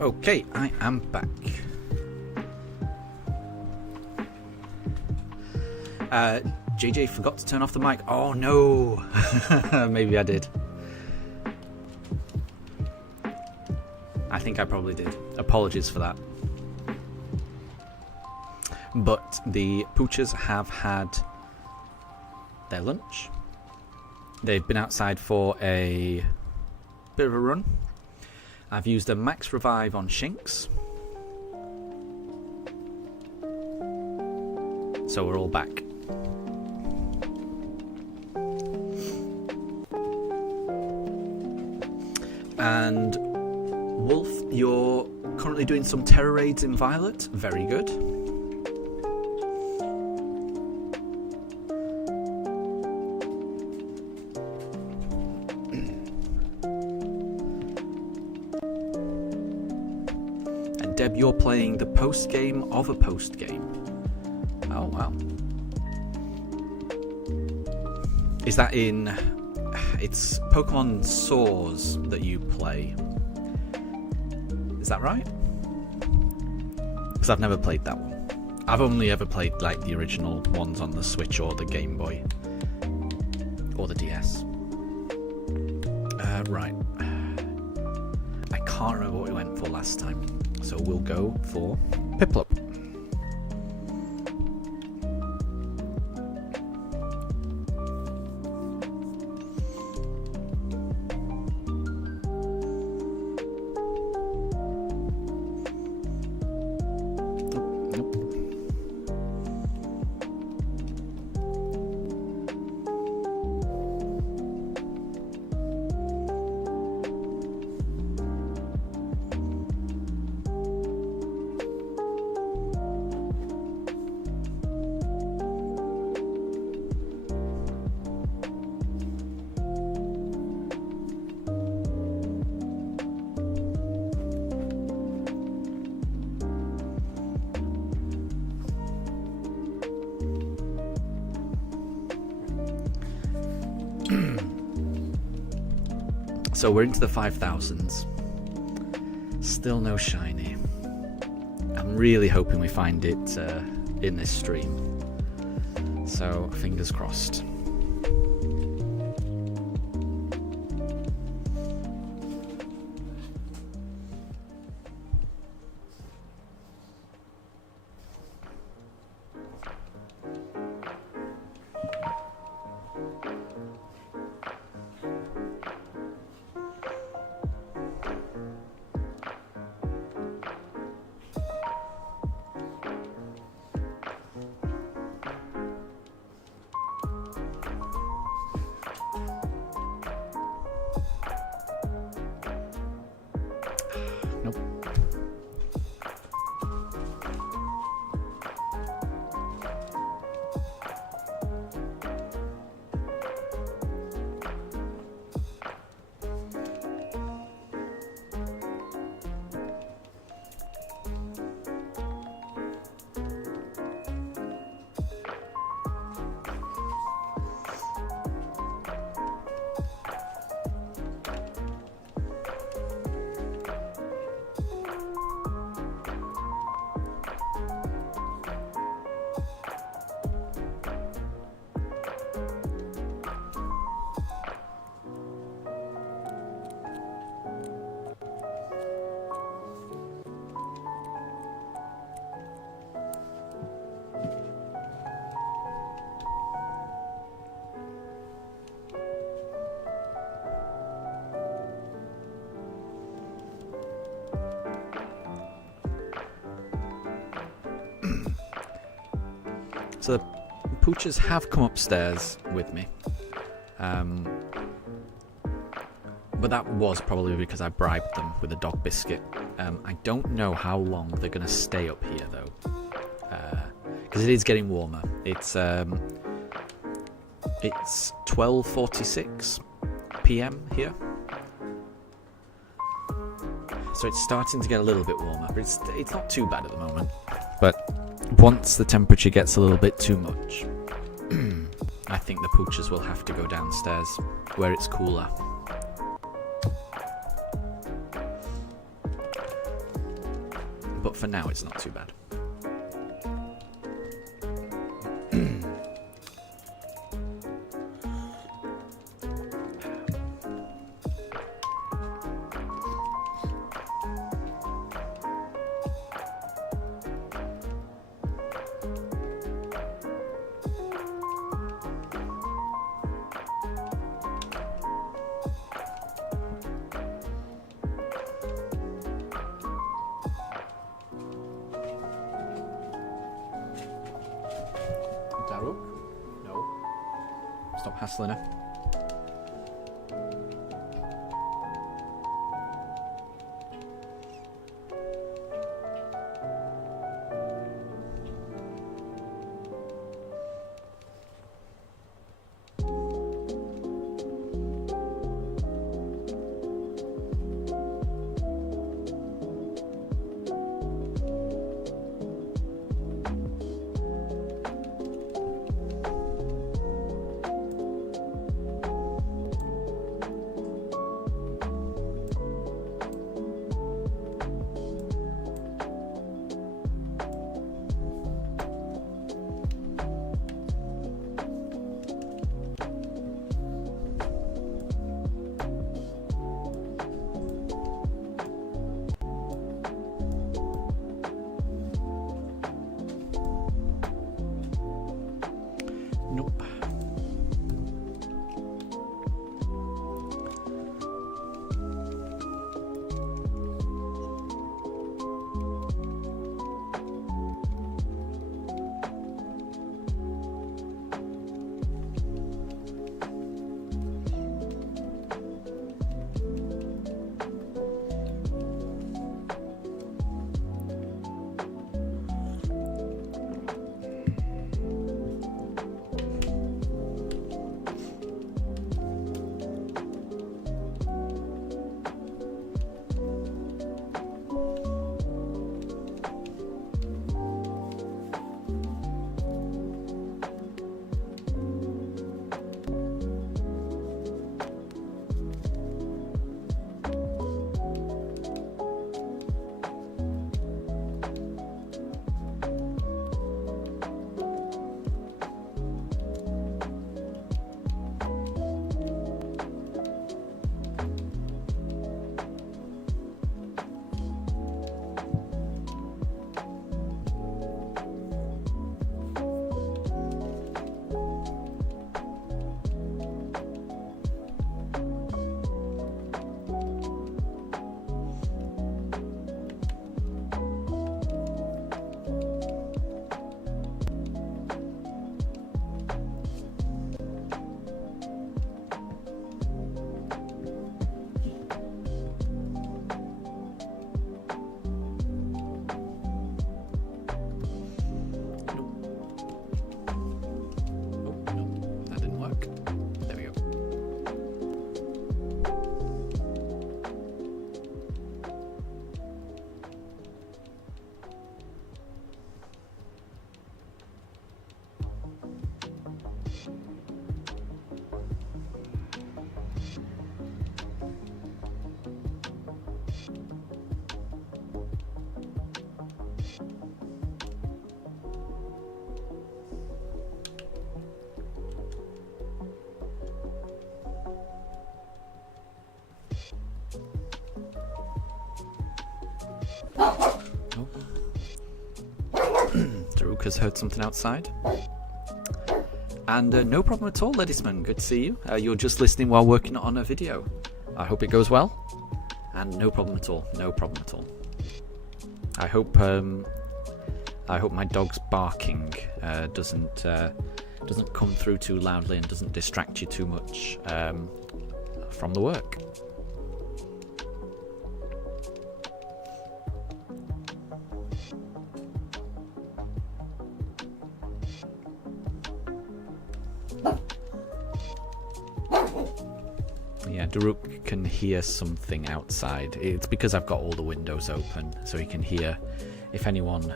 Okay, I am back. JJ forgot to turn off the mic. Oh no! Maybe I did. I think I probably did. Apologies for that. But the poochers have had their lunch. They've been outside for a bit of a run. I've used a max revive on Shinx. So we're all back. And Wolf, you're currently doing some terror raids in Violet. Very good. And Deb, you're playing the post-game of a post-game. Oh, wow. Is that in... It's Pokemon Soars that you play. Is that right? Because I've never played that one. I've only ever played like the original ones on the Switch or the Game Boy. Or the DS. Right. I can't remember what we went for last time. So we'll go for Piplup. So we're into the 5,000s. Still no shiny. I'm really hoping we find it in this stream. So fingers crossed. So the poochers have come upstairs with me. But that was probably because I bribed them with a dog biscuit. I don't know how long they're going to stay up here though. Because it is getting warmer. It's 12:46 PM here. So it's starting to get a little bit warmer, but it's not too bad at the moment. But once the temperature gets a little bit too much, I think the poochers will have to go downstairs where it's cooler. But for now, it's not too bad. No. Stop hassling her. Nope. Daruk has heard something outside. And no problem at all, Ledisman. Good to see you. You're just listening while working on a video. I hope it goes well. And no problem at all. No problem at all. I hope my dog's barking doesn't come through too loudly and doesn't distract you too much from the work. Yeah, Daruk can hear something outside. It's because I've got all the windows open, so he can hear if anyone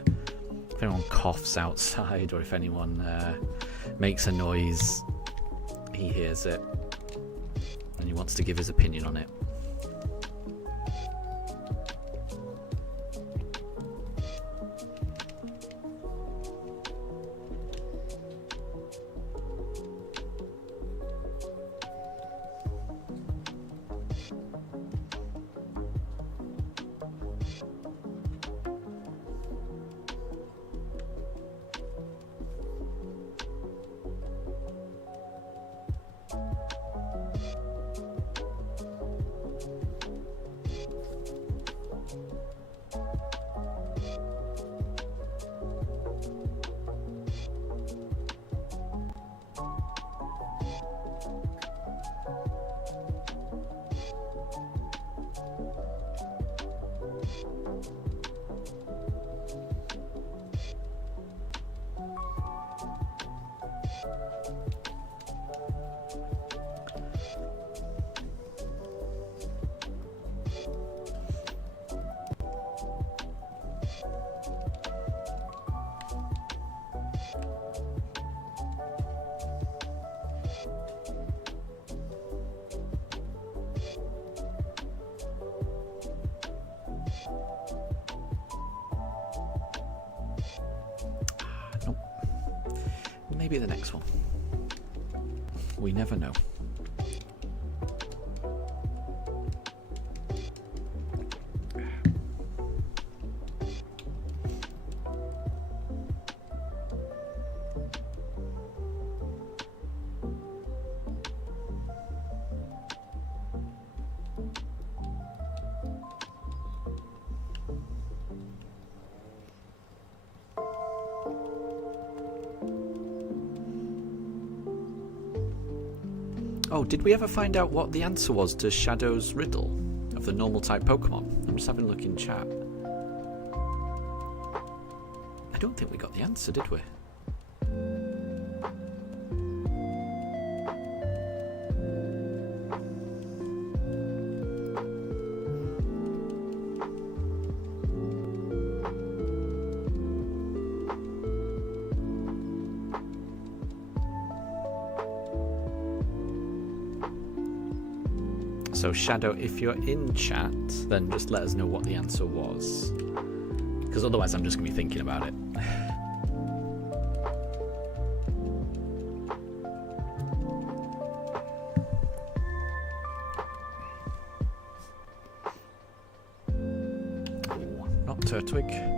coughs outside or if anyone makes a noise. He hears it and he wants to give his opinion on it. maybe the next one. We never know. Oh, did we ever find out what the answer was to Shadow's riddle of the normal type Pokemon? I'm just having a look in chat. I don't think we got the answer, did we? So Shadow, if you're in chat, then just let us know what the answer was. Because otherwise I'm just going to be thinking about it. Oh, not Turtwig.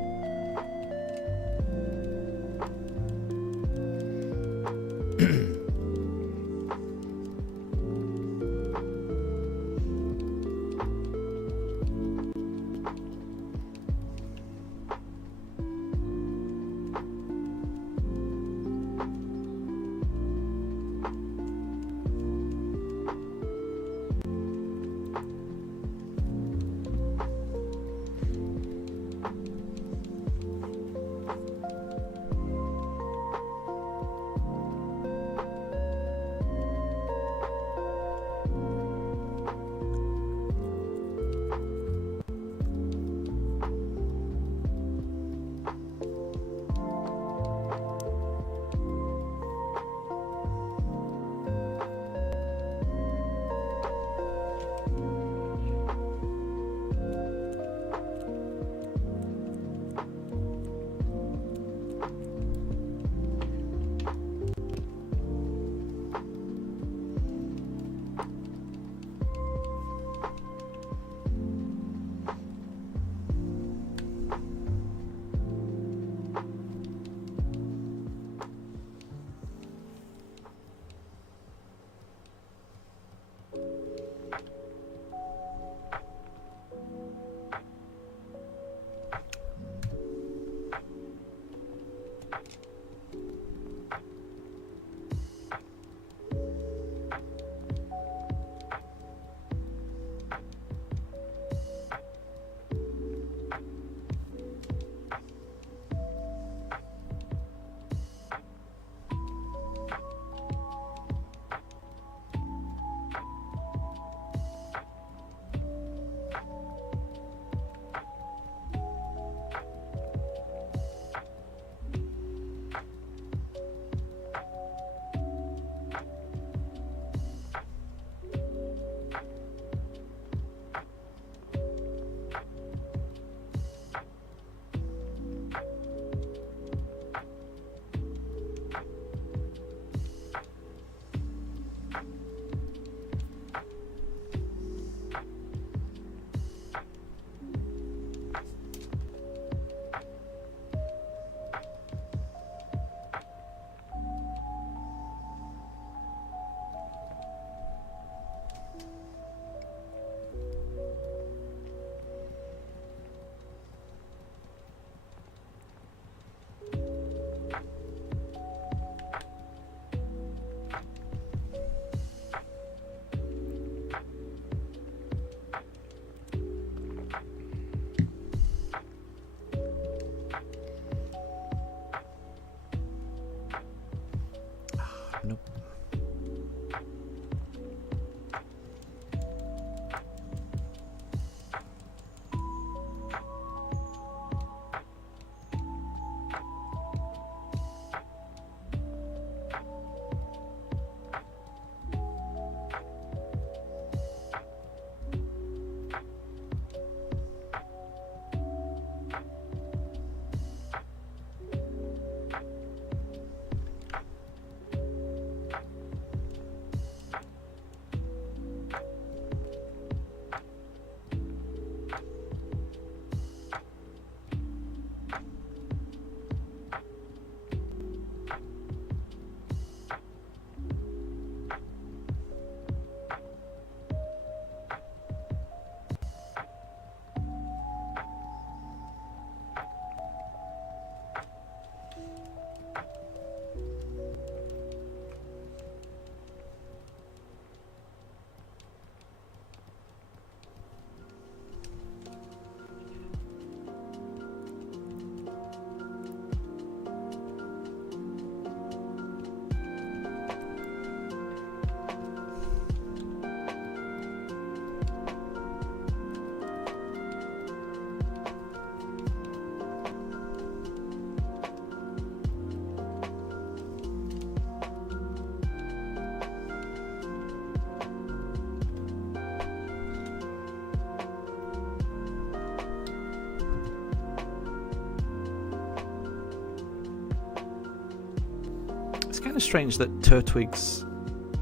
kind of strange that Turtwig's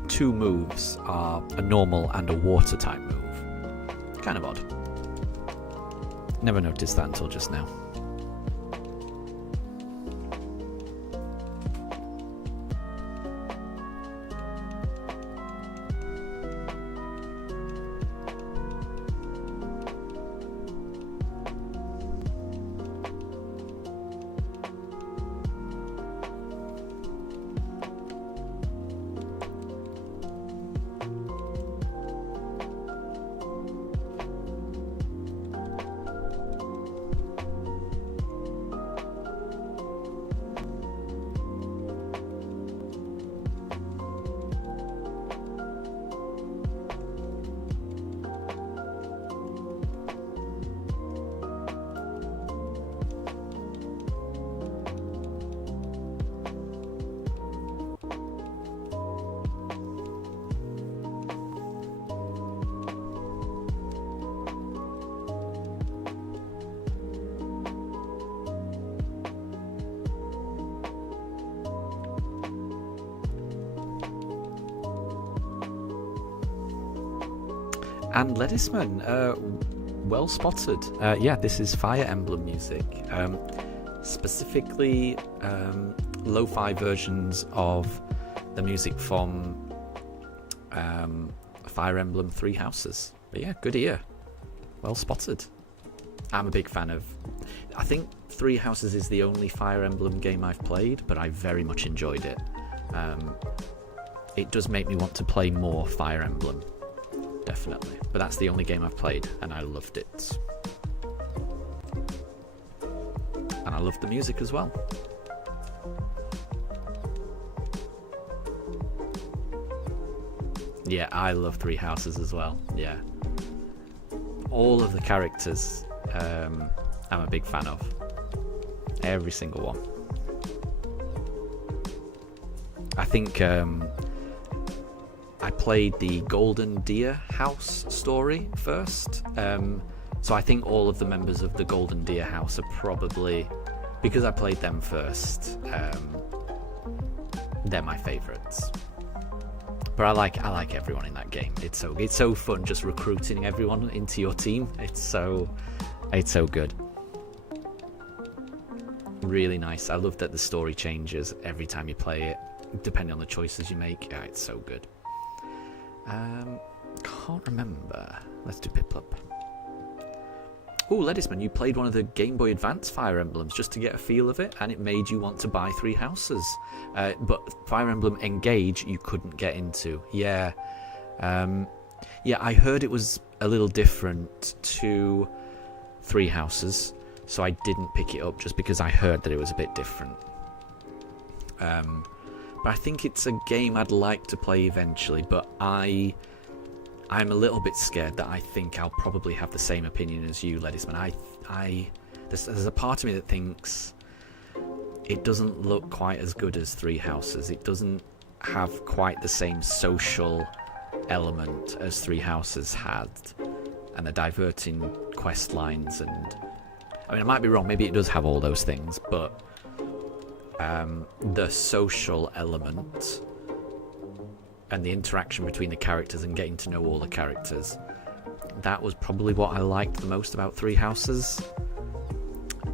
2 moves are a normal and a water type move. Kind of odd. Never noticed that until just now. And Ledisman, well spotted. Yeah, this is Fire Emblem music. Specifically, lo-fi versions of the music from Fire Emblem 3 Houses. But yeah, good ear. Well spotted. I'm a big fan of... I think 3 Houses is the only Fire Emblem game I've played, but I very much enjoyed it. It does make me want to play more Fire Emblem. Definitely. But that's the only game I've played, and I loved it. And I loved the music as well. Yeah, I love 3 Houses as well. Yeah. All of the characters I'm a big fan of. Every single one. I think I played the Golden Deer House story first. So I think all of the members of the Golden Deer House are probably, because I played them first, they're my favourites. But I like everyone in that game. It's so fun just recruiting everyone into your team. It's so good. Really nice. I love that the story changes every time you play it, depending on the choices you make. Yeah, it's so good. Can't remember. Let's do Piplup. Oh, Ledisman, you played one of the Game Boy Advance Fire Emblems just to get a feel of it, and it made you want to buy 3 Houses. But Fire Emblem Engage you couldn't get into. Yeah. Yeah, I heard it was a little different to 3 Houses, so I didn't pick it up just because I heard that it was a bit different. But I think it's a game I'd like to play eventually, but I'm a little bit scared that I think I'll probably have the same opinion as you, Ledisman. There's a part of me that thinks it doesn't look quite as good as 3 Houses. It doesn't have quite the same social element as 3 Houses had, and the diverting quest lines, and I mean, I might be wrong, maybe it does have all those things, but the social element and the interaction between the characters and getting to know all the characters, that was probably what I liked the most about 3 Houses.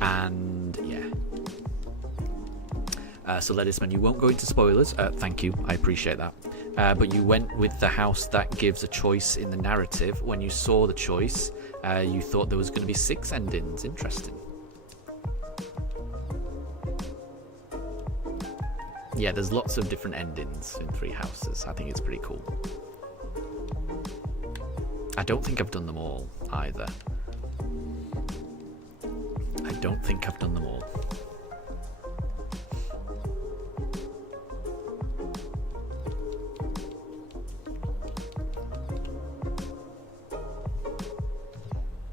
And yeah. So Ledisman, you won't go into spoilers. Thank you, I appreciate that. But you went with the house that gives a choice in the narrative. When you saw the choice, you thought there was going to be 6 endings. Interesting. Yeah, there's lots of different endings in 3 Houses. I think it's pretty cool. I don't think I've done them all either. I don't think I've done them all.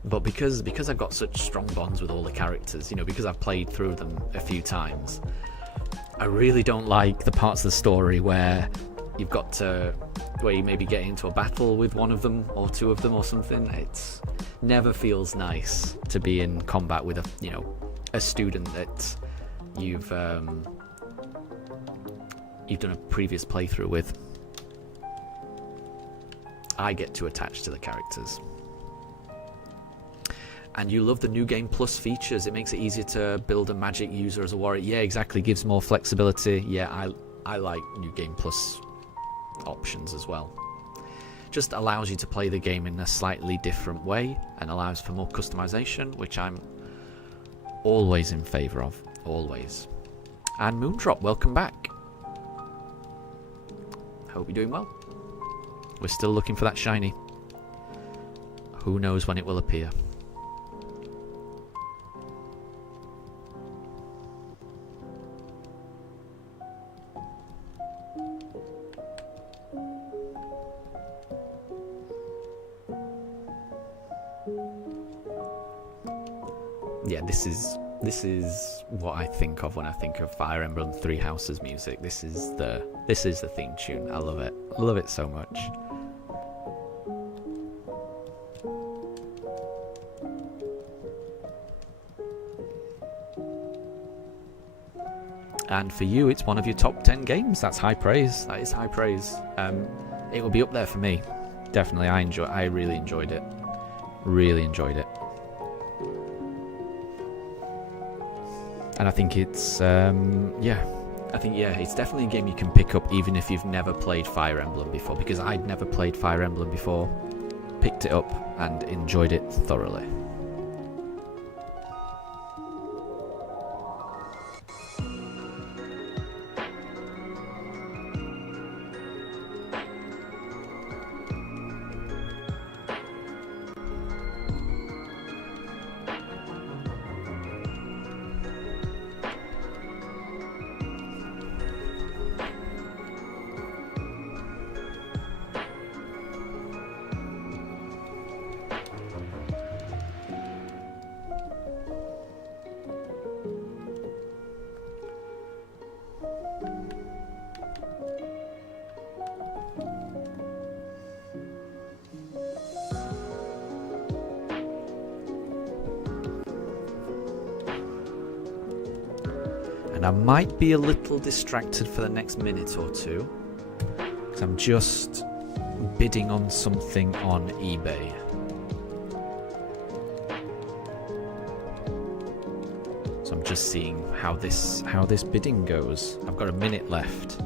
But because I've got such strong bonds with all the characters, you know, because I've played through them a few times, I really don't like the parts of the story where you maybe get into a battle with one of them or 2 of them or something. It never feels nice to be in combat with a student that you've you've done a previous playthrough with. I get too attached to the characters. And you love the New Game Plus features. It makes it easier to build a magic user as a warrior. Yeah, exactly. Gives more flexibility. Yeah, I like New Game Plus options as well. Just allows you to play the game in a slightly different way and allows for more customization, which I'm always in favour of. Always. And Moondrop, welcome back. Hope you're doing well. We're still looking for that shiny. Who knows when it will appear. Yeah, this is what I think of when I think of Fire Emblem Three Houses music. This is the theme tune. I love it. I love it so much. And for you, it's one of your top 10 games. That's high praise. That is high praise. It will be up there for me. Definitely, I really enjoyed it. Really enjoyed it. And I think it's, it's definitely a game you can pick up even if you've never played Fire Emblem before, because I'd never played Fire Emblem before, picked it up and enjoyed it thoroughly. And I might be a little distracted for the next minute or two, because I'm just bidding on something on eBay. So I'm just seeing how this bidding goes. I've got a minute left.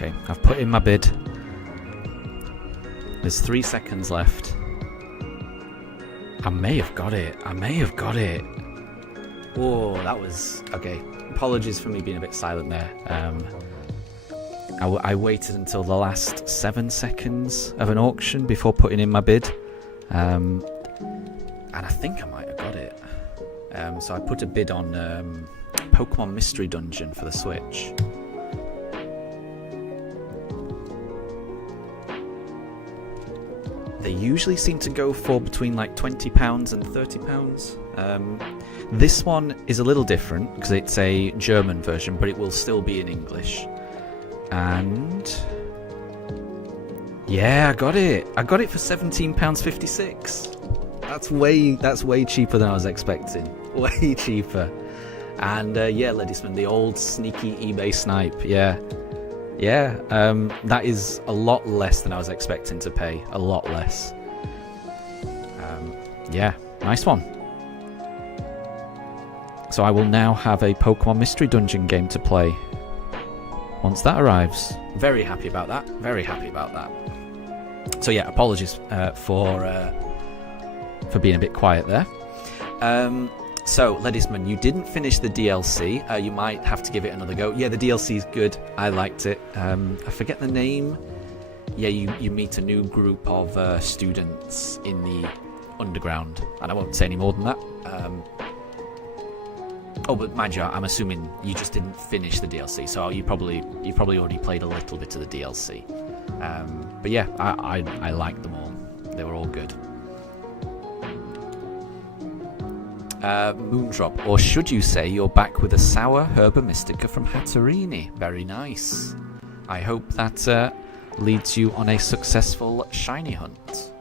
Okay, I've put in my bid. There's 3 seconds left. I may have got it. I may have got it. Whoa, that was... Okay, apologies for me being a bit silent there. I waited until the last 7 seconds of an auction before putting in my bid. And I think I might have got it. So I put a bid on Pokémon Mystery Dungeon for the Switch. They usually seem to go for between like £20 and £30. This one is a little different because it's a German version, but it will still be in English. And yeah, I got it. I got it for £17.56. That's way cheaper than I was expecting. Way cheaper. And yeah, Ledisman, the old sneaky eBay snipe. Yeah. That is a lot less than I was expecting to pay. A lot less. Yeah, nice one. So I will now have a Pokemon Mystery Dungeon game to play once that arrives. Very happy about that. Very happy about that. So yeah, apologies for being a bit quiet there. So, Ledisman, you didn't finish the DLC. You might have to give it another go. Yeah, the DLC is good. I liked it. I forget the name. Yeah, you meet a new group of students in the underground, and I won't say any more than that. Oh, but mind you, I'm assuming you just didn't finish the DLC, so you probably already played a little bit of the DLC. But yeah, I liked them all. They were all good. Moondrop, or should you say you're back with a sour Herba Mystica from Hatterini. Very nice. I hope that leads you on a successful shiny hunt.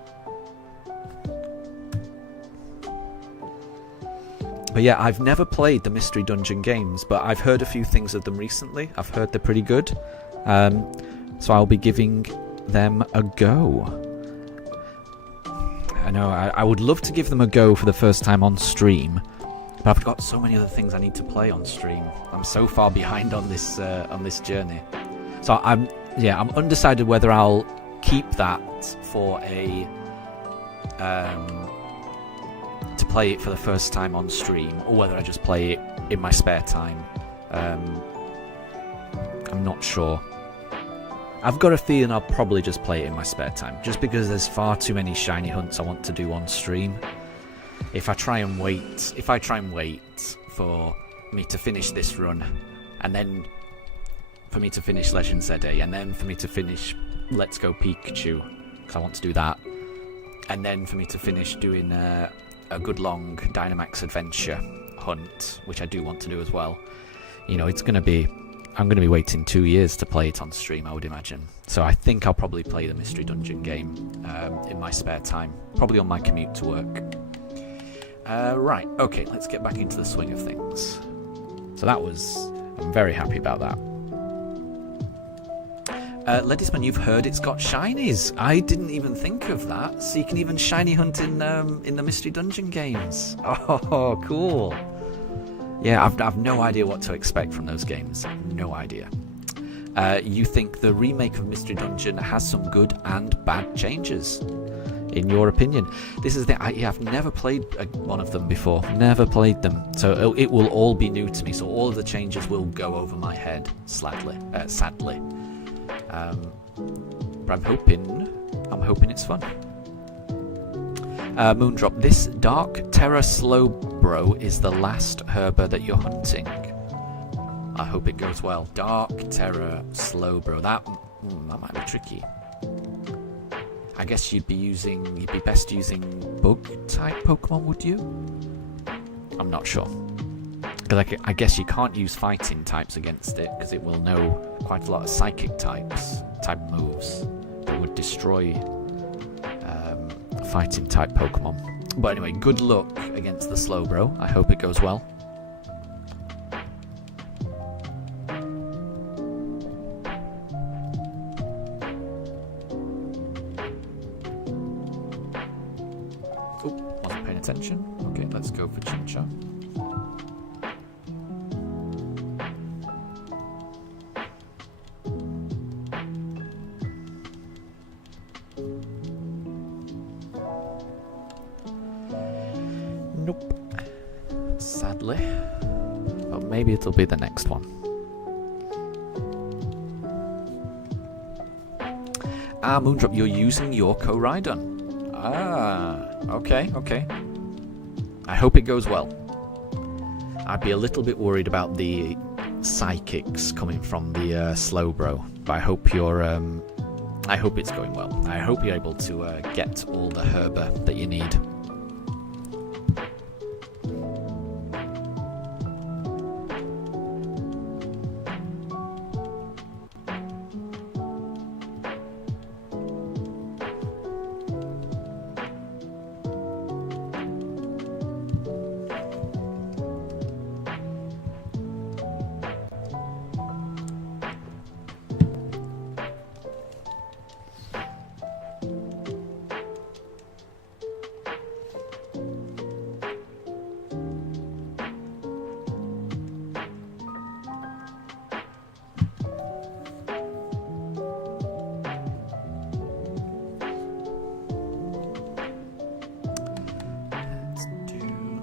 But yeah, I've never played the Mystery Dungeon games, but I've heard a few things of them recently. I've heard they're pretty good. So I'll be giving them a go. I know, I would love to give them a go for the first time on stream, but I've got so many other things I need to play on stream. I'm so far behind on this journey. So I'm undecided whether I'll keep that for a to play it for the first time on stream, or whether I just play it in my spare time. I'm not sure. I've got a feeling I'll probably just play it in my spare time, just because there's far too many shiny hunts I want to do on stream. If I try and wait for me to finish this run, and then for me to finish Legend ZA, and then for me to finish Let's Go Pikachu, because I want to do that, and then for me to finish doing a good long Dynamax Adventure hunt, which I do want to do as well, you know, I'm going to be waiting 2 years to play it on stream, I would imagine. So I think I'll probably play the Mystery Dungeon game in my spare time, probably on my commute to work. Right, okay, let's get back into the swing of things. So I'm very happy about that. Ledisman, you've heard it's got shinies. I didn't even think of that. So you can even shiny hunt in the Mystery Dungeon games. Oh, cool. Yeah, I've no idea what to expect from those games. No idea. You think the remake of Mystery Dungeon has some good and bad changes, in your opinion? This is I've never played one of them before. Never played them. So it will all be new to me. So all of the changes will go over my head, sadly. But I'm hoping it's fun. Moondrop, this Dark Terror Slowbro is the last Herba that you're hunting. I hope it goes well. Dark Terror Slowbro. That might be tricky. I guess you'd be best using bug type Pokemon, would you? I'm not sure. Because I guess you can't use fighting types against it, because it will know quite a lot of psychic type moves that would destroy fighting type Pokemon. But anyway, good luck against the Slowbro. I hope it goes well. Oh, wasn't paying attention. Okay, let's go for Chincha. Nope. Sadly. But maybe it'll be the next one. Moondrop, you're using your Koraidon. Okay. I hope it goes well. I'd be a little bit worried about the psychics coming from the Slowbro, but I hope I hope it's going well. I hope you're able to get all the Herba that you need.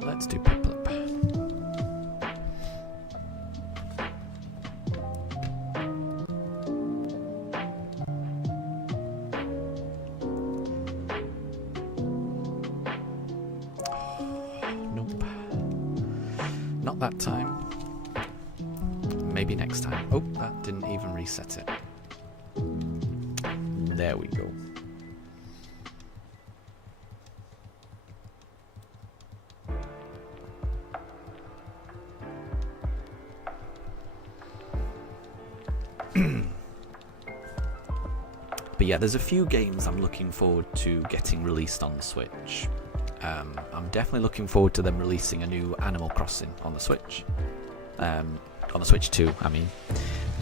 Let's do Piplup. not that time. Maybe next time. Oh, that didn't even reset it. There we go. But yeah, there's a few games I'm looking forward to getting released on the Switch. I'm definitely looking forward to them releasing a new Animal Crossing on the Switch. On the Switch 2, I mean.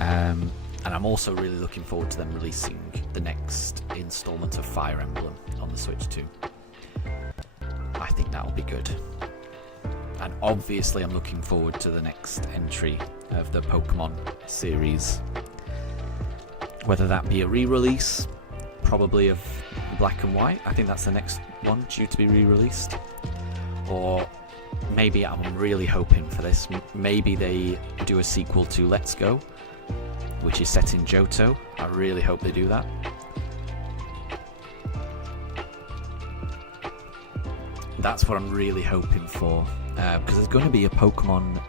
And I'm also really looking forward to them releasing the next installment of Fire Emblem on the Switch 2. I think that'll be good. And obviously I'm looking forward to the next entry of the Pokemon series. Whether that be a re-release, probably of Black and White. I think that's the next one due to be re-released. Or maybe, I'm really hoping for this, maybe they do a sequel to Let's Go, which is set in Johto. I really hope they do that. That's what I'm really hoping for, because there's going to be a Pokemon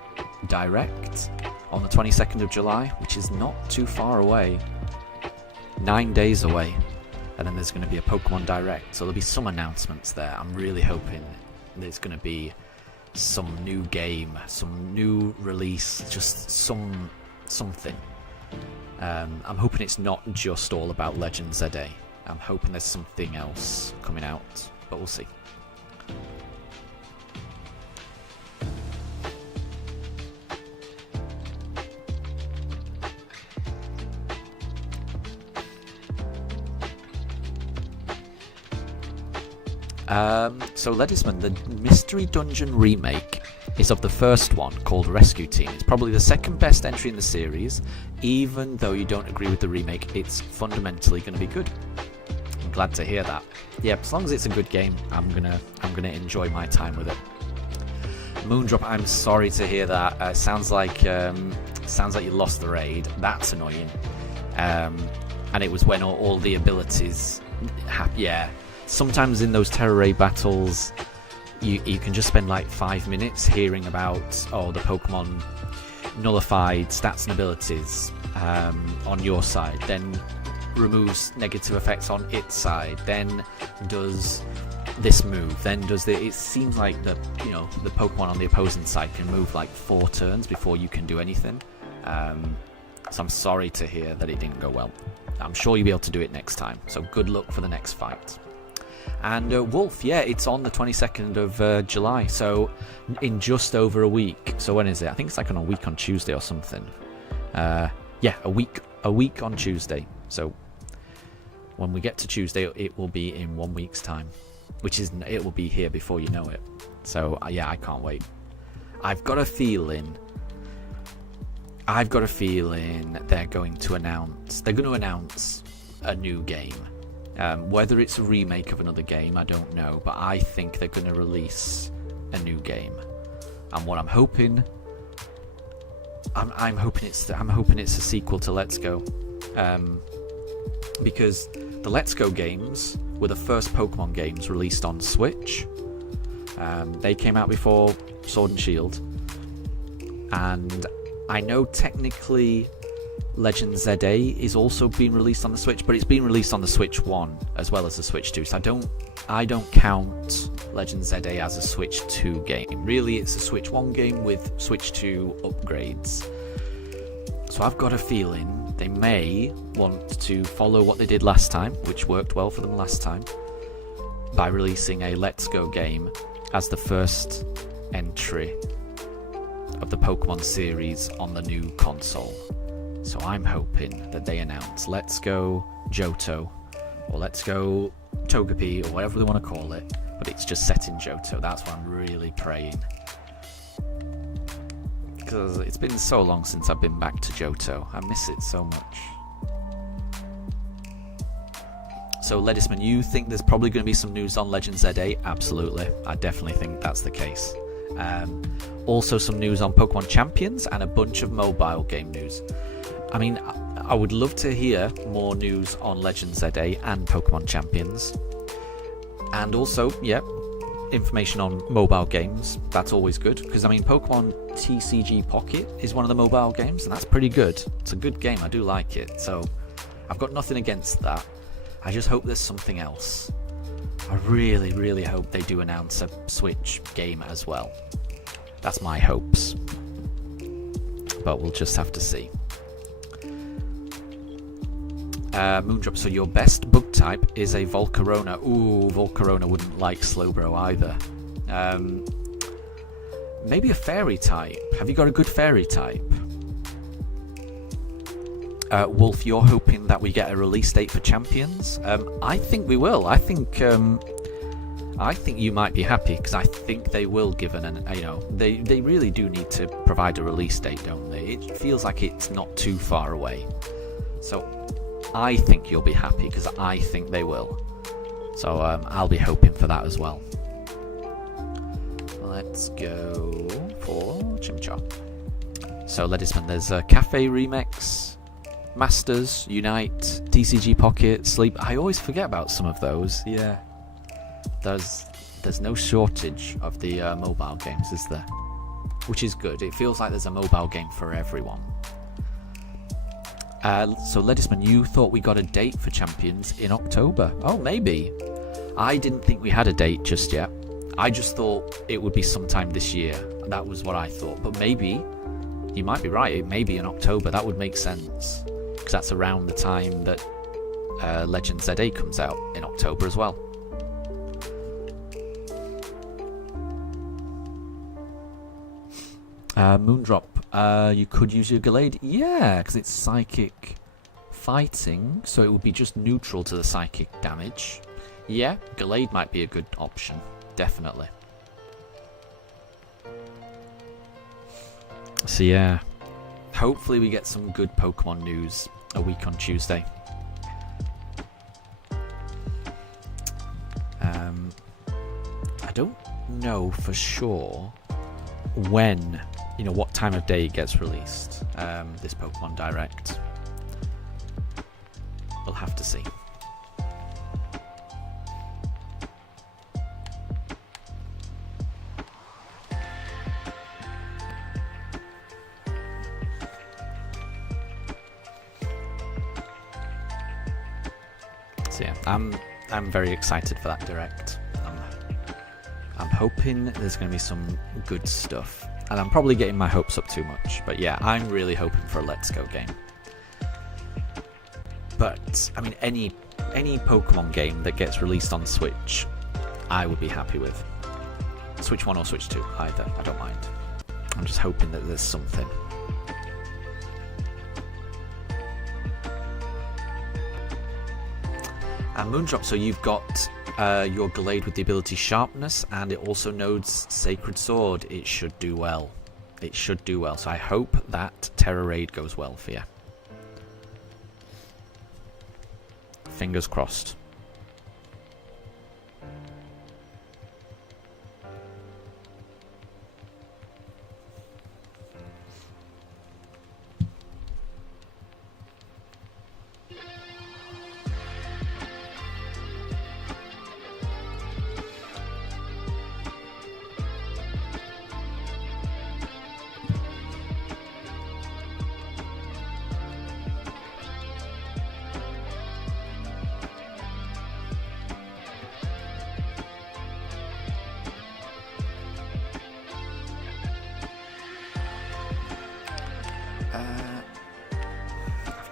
Direct on the 22nd of July, which is not too far away. 9 days away, and then there's going to be a Pokemon Direct, so there'll be some announcements there. I'm really hoping there's going to be some new game, some new release, just something. I'm hoping it's not just all about Legend ZA. I'm hoping there's something else coming out, but we'll see. So Ledisman, the Mystery Dungeon remake is of the first one, called Rescue Team. It's probably the second best entry in the series. Even though you don't agree with the remake, it's fundamentally going to be good. I'm glad to hear that. Yeah, as long as it's a good game, I'm gonna enjoy my time with it. Moondrop, I'm sorry to hear that. Sounds like you lost the raid. That's annoying. And it was when all the abilities, yeah. Sometimes in those Terror Raid battles, you can just spend like 5 minutes hearing about, the Pokemon nullified stats and abilities on your side, then removes negative effects on its side, then does this move, then does the... It seems like the Pokemon on the opposing side can move like 4 turns before you can do anything. So I'm sorry to hear that it didn't go well. I'm sure you'll be able to do it next time, so good luck for the next fight. And Wolf, yeah, it's on the 22nd of July, so in just over a week. So when is it? I think it's like on a week on Tuesday or something. Yeah, a week on Tuesday. So when we get to Tuesday, it will be in 1 week's time, it will be here before you know it. So yeah, I can't wait. I've got a feeling they're going to announce a new game. Whether it's a remake of another game, I don't know, but I think they're going to release a new game. And what I'm hoping, I'm hoping it's a sequel to Let's Go, because the Let's Go games were the first Pokemon games released on Switch. They came out before Sword and Shield, and I know technically Legend ZA is also being released on the Switch, but it's been released on the Switch 1 as well as the Switch 2, so I don't count Legend ZA as a Switch 2 game. Really, it's a Switch 1 game with Switch 2 upgrades. So I've got a feeling they may want to follow what they did last time, which worked well for them last time, by releasing a Let's Go game as the first entry of the Pokemon series on the new console. So I'm hoping that they announce Let's Go Johto, or Let's Go Togepi, or whatever they want to call it, but it's just set in Johto. That's what I'm really praying. Because it's been so long since I've been back to Johto. I miss it so much. So Ledisman, you think there's probably going to be some news on Legend ZA? Absolutely. I definitely think that's the case. Also some news on Pokemon Champions and a bunch of mobile game news. I mean, I would love to hear more news on Legend ZA and Pokemon Champions. And also, yeah, information on mobile games. That's always good, because I mean Pokemon TCG Pocket is one of the mobile games, and that's pretty good. It's a good game, I do like it, so I've got nothing against that. I just hope there's something else. I really, really hope they do announce a Switch game as well. That's my hopes. But we'll just have to see. Moondrop, so your best bug type is a Volcarona. Ooh, Volcarona wouldn't like Slowbro either. Maybe a fairy type. Have you got a good fairy type? Wolf, you're hoping that we get a release date for Champions? I think we will. I think you might be happy, because I think they will give they really do need to provide a release date, don't they? It feels like it's not too far away. So I think you'll be happy, because I think they will. So I'll be hoping for that as well. Let's go for Chimchar. So Ledisman, there's a Cafe Remix, Masters, Unite, TCG Pocket, Sleep. I always forget about some of those. Yeah. There's no shortage of the mobile games, is there? Which is good. It feels like there's a mobile game for everyone. So Ledisman, you thought we got a date for Champions in October. Oh, maybe. I didn't think we had a date just yet. I just thought it would be sometime this year. That was what I thought. But maybe, you might be right, it may be in October. That would make sense, because that's around the time that Legend ZA comes out, in October as well. Moondrop, you could use your Gallade. Yeah, because it's psychic fighting, so it would be just neutral to the psychic damage. Yeah, Gallade might be a good option, definitely. So yeah, hopefully we get some good Pokemon news a week on Tuesday. I don't know for sure when, what time of day it gets released, this Pokemon Direct. We'll have to see. So yeah, I'm very excited for that Direct. I'm hoping there's going to be some good stuff. And I'm probably getting my hopes up too much. But yeah, I'm really hoping for a Let's Go game. But, I mean, any Pokemon game that gets released on Switch, I would be happy with. Switch 1 or Switch 2, either. I don't mind. I'm just hoping that there's something. And Moondrop, so you've got your Gallade with the ability Sharpness, and it also nodes Sacred Sword. It should do well. It should do well. So I hope that Terra Raid goes well for you. Fingers crossed.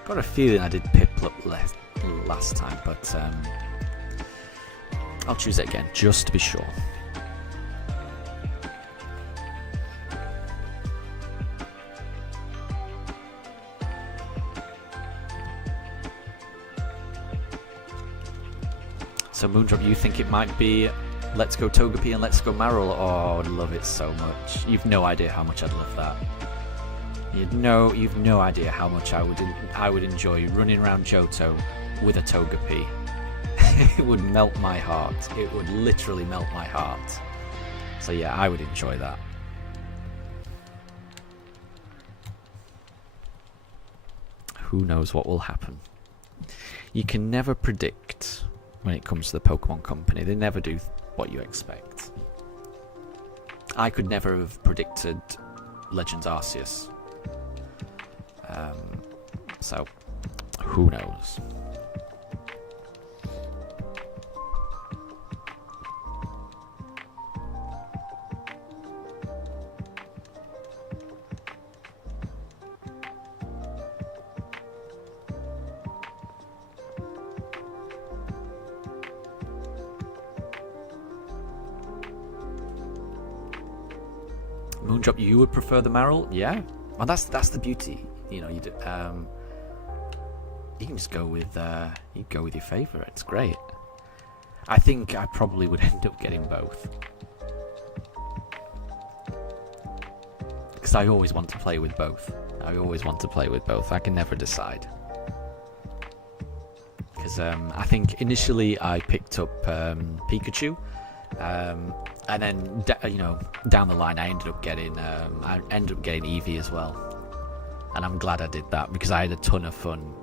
Got a feeling I did Piplup last time, but I'll choose it again just to be sure. So Moondrop, you think it might be Let's Go Togepi and Let's Go Marill? Oh, I'd love it so much. You've no idea how much I'd love that. You've no idea how much I would enjoy running around Johto with a Togepi. It would melt my heart. It would literally melt my heart. So yeah, I would enjoy that. Who knows what will happen? You can never predict when it comes to the Pokemon Company. They never do what you expect. I could never have predicted Legends Arceus. So, who knows? Moondrop, you would prefer the Marill? Yeah. Well, that's the beauty. You know, you can just go with your favourite. It's great. I think I probably would end up getting both, because I always want to play with both. I can never decide. Because I think initially I picked up Pikachu. And then, down the line, I ended up getting Eevee as well, and I'm glad I did that because I had a ton of fun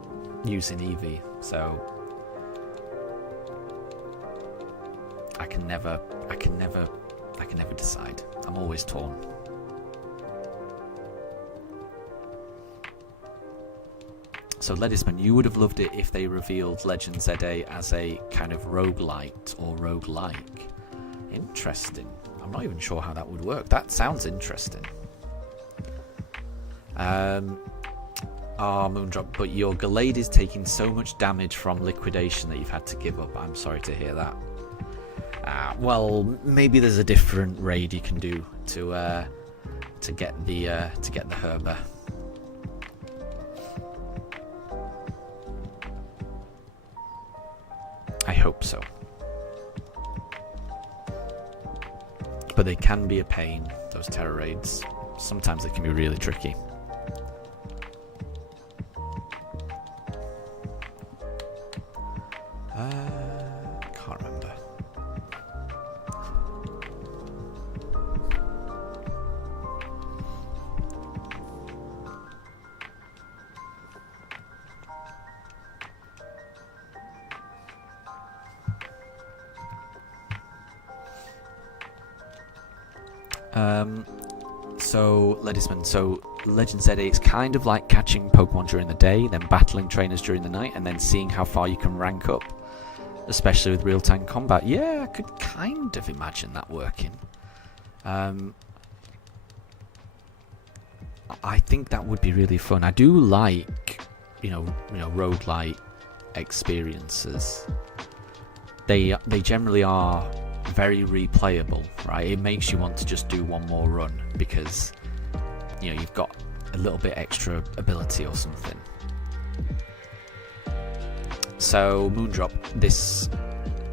using Eevee. So I can never decide. I'm always torn. So Ledisman, you would have loved it if they revealed Legend ZA as a kind of roguelite or roguelike. Interesting. I'm not even sure how that would work. That sounds interesting. Moondrop, but your Gallade is taking so much damage from liquidation that you've had to give up. I'm sorry to hear that. Well, maybe there's a different raid you can do to get the Herba. I hope so. But they can be a pain, those terror raids. Sometimes they can be really tricky. Can't remember. So Ledisman, so Legend ZA, it's kind of like catching Pokemon during the day, then battling trainers during the night, and then seeing how far you can rank up, especially with real-time combat. Yeah, I could kind of imagine that working. I think that would be really fun. I do like, roguelite experiences. They generally are very replayable, right? It makes you want to just do one more run because you've got a little bit extra ability or something. So Moondrop, this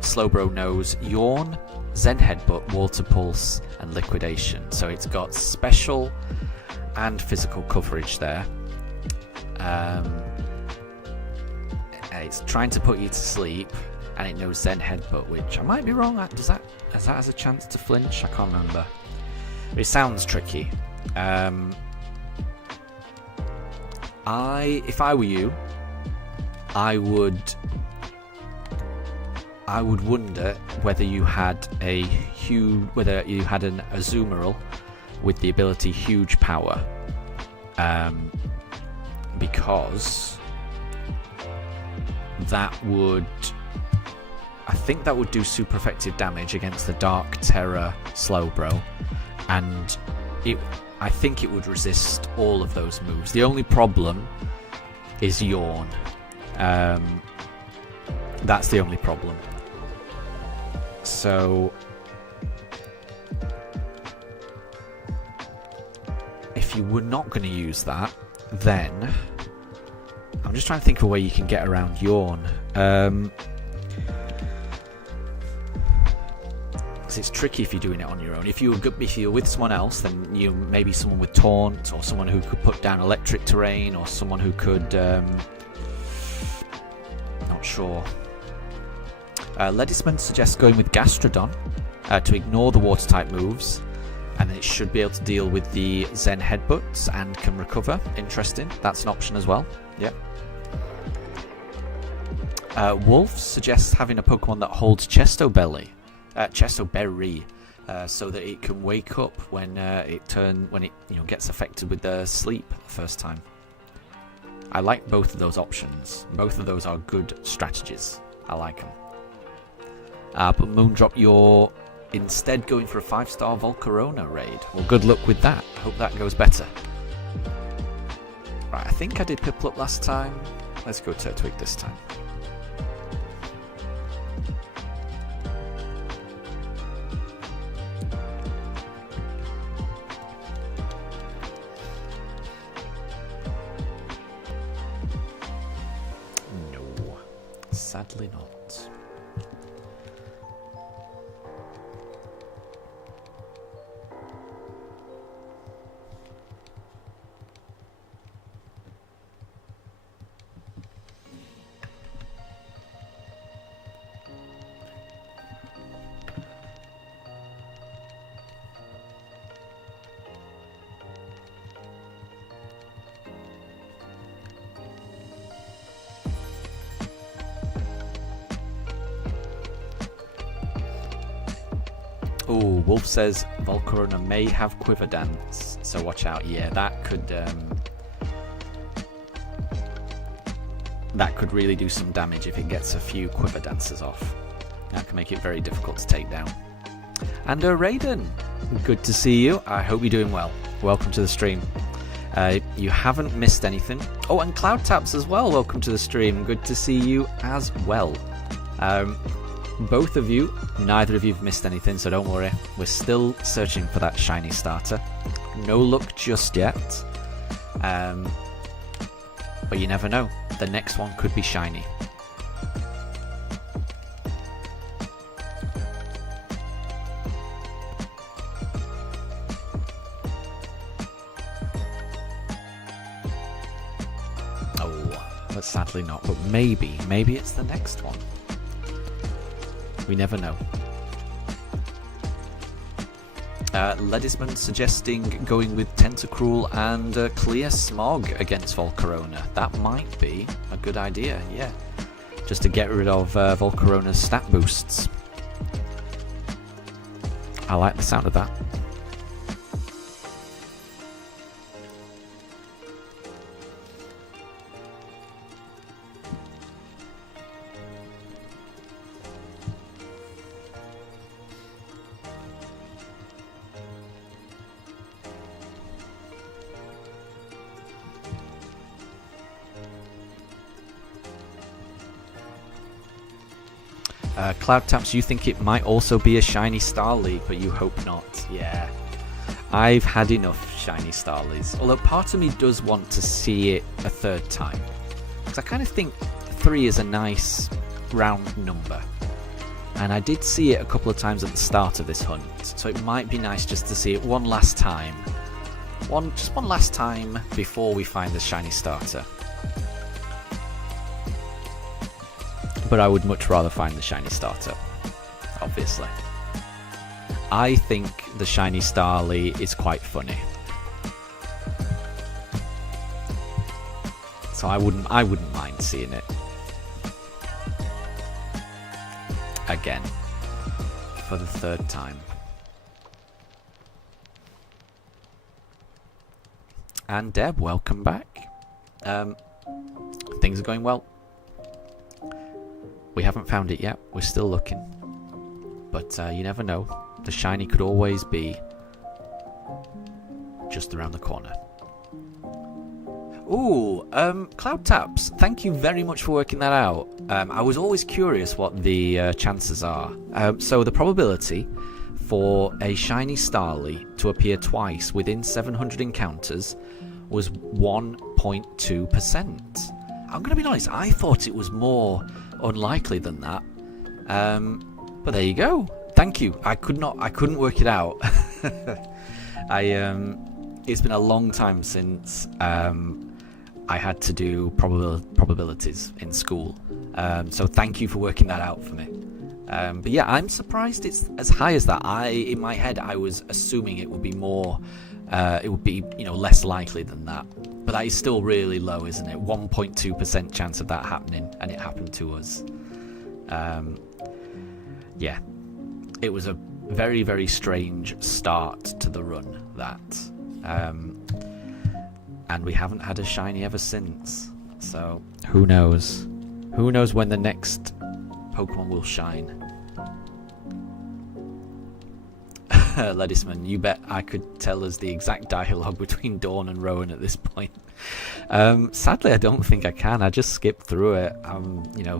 Slowbro knows Yawn, Zen Headbutt, Water Pulse and Liquidation, so it's got special and physical coverage there. It's trying to put you to sleep, and it knows Zen Headbutt, which I might be wrong. Has that has a chance to flinch? I can't remember. But it sounds tricky. If I were you, I would wonder whether you had an Azumarill with the ability Huge Power, because I think that would do super effective damage against the Dark Terror Slowbro, and I think it would resist all of those moves. The only problem is Yawn. That's the only problem. So if you were not going to use that, then I'm just trying to think of a way you can get around Yawn. Because it's tricky if you're doing it on your own. If you're with someone else, then maybe someone with Taunt, or someone who could put down electric terrain, or someone who could not sure. Ledisman suggests going with Gastrodon to ignore the water type moves, and then it should be able to deal with the Zen Headbutts and can recover. Interesting. That's an option as well. Yep. Wolf suggests having a Pokemon that holds Chesto Belly Chesto berry, so that it can wake up when it gets affected with the sleep the first time. I like both of those options. Both of those are good strategies. I like them. But Moondrop, you're instead going for a 5-star Volcarona raid. Well, good luck with that. I hope that goes better. Right, I think I did Piplup last time. Let's go Turtwig this time. No, sadly not. Oh, Wolf says Volcarona may have Quiver Dance, so watch out. Yeah, that could really do some damage if it gets a few Quiver Dances off. That can make it very difficult to take down. And Raiden, good to see you. I hope you're doing well. Welcome to the stream. You haven't missed anything. Oh, and Cloud Taps as well. Welcome to the stream. Good to see you as well. Both of you, neither of you have missed anything, so don't worry. We're still searching for that shiny starter. No luck just yet. But you never know. The next one could be shiny. Oh, but sadly not. But maybe it's the next one. We never know. Ledisman suggesting going with Tentacruel and Clear Smog against Volcarona. That might be a good idea, yeah. Just to get rid of Volcarona's stat boosts. I like the sound of that. Cloud Taps, you think it might also be a Shiny Starly, but you hope not. Yeah. I've had enough Shiny Starlies. Although part of me does want to see it a third time. Because I kind of think 3 is a nice round number. And I did see it a couple of times at the start of this hunt. So it might be nice just to see it one last time. Just one last time before we find the Shiny Starter. But I would much rather find the shiny starter, obviously. I think the shiny Starly is quite funny. So I wouldn't mind seeing it again for the third time. And Deb, welcome back. Things are going well. We haven't found it yet. We're still looking. But you never know. The shiny could always be just around the corner. Ooh, Cloud Taps, thank you very much for working that out. I was always curious what the chances are. So the probability for a shiny Starly to appear twice within 700 encounters was 1.2%. I'm going to be honest, I thought it was more unlikely than that. But there you go. Thank you. I couldn't work it out. It's been a long time since I had to do probabilities in school. So thank you for working that out for me. But yeah, I'm surprised it's as high as that. In my head, I was assuming it would be more. It would be, less likely than that. But that is still really low, isn't it? 1.2% chance of that happening, and it happened to us. Yeah. it was a very, very strange start to the run, that. And we haven't had a shiny ever since. So, who knows? Who knows when the next Pokemon will shine? Ledisman, you bet I could tell us the exact dialogue between Dawn and Rowan at this point. Sadly, I don't think I can. I just skipped through it. You know,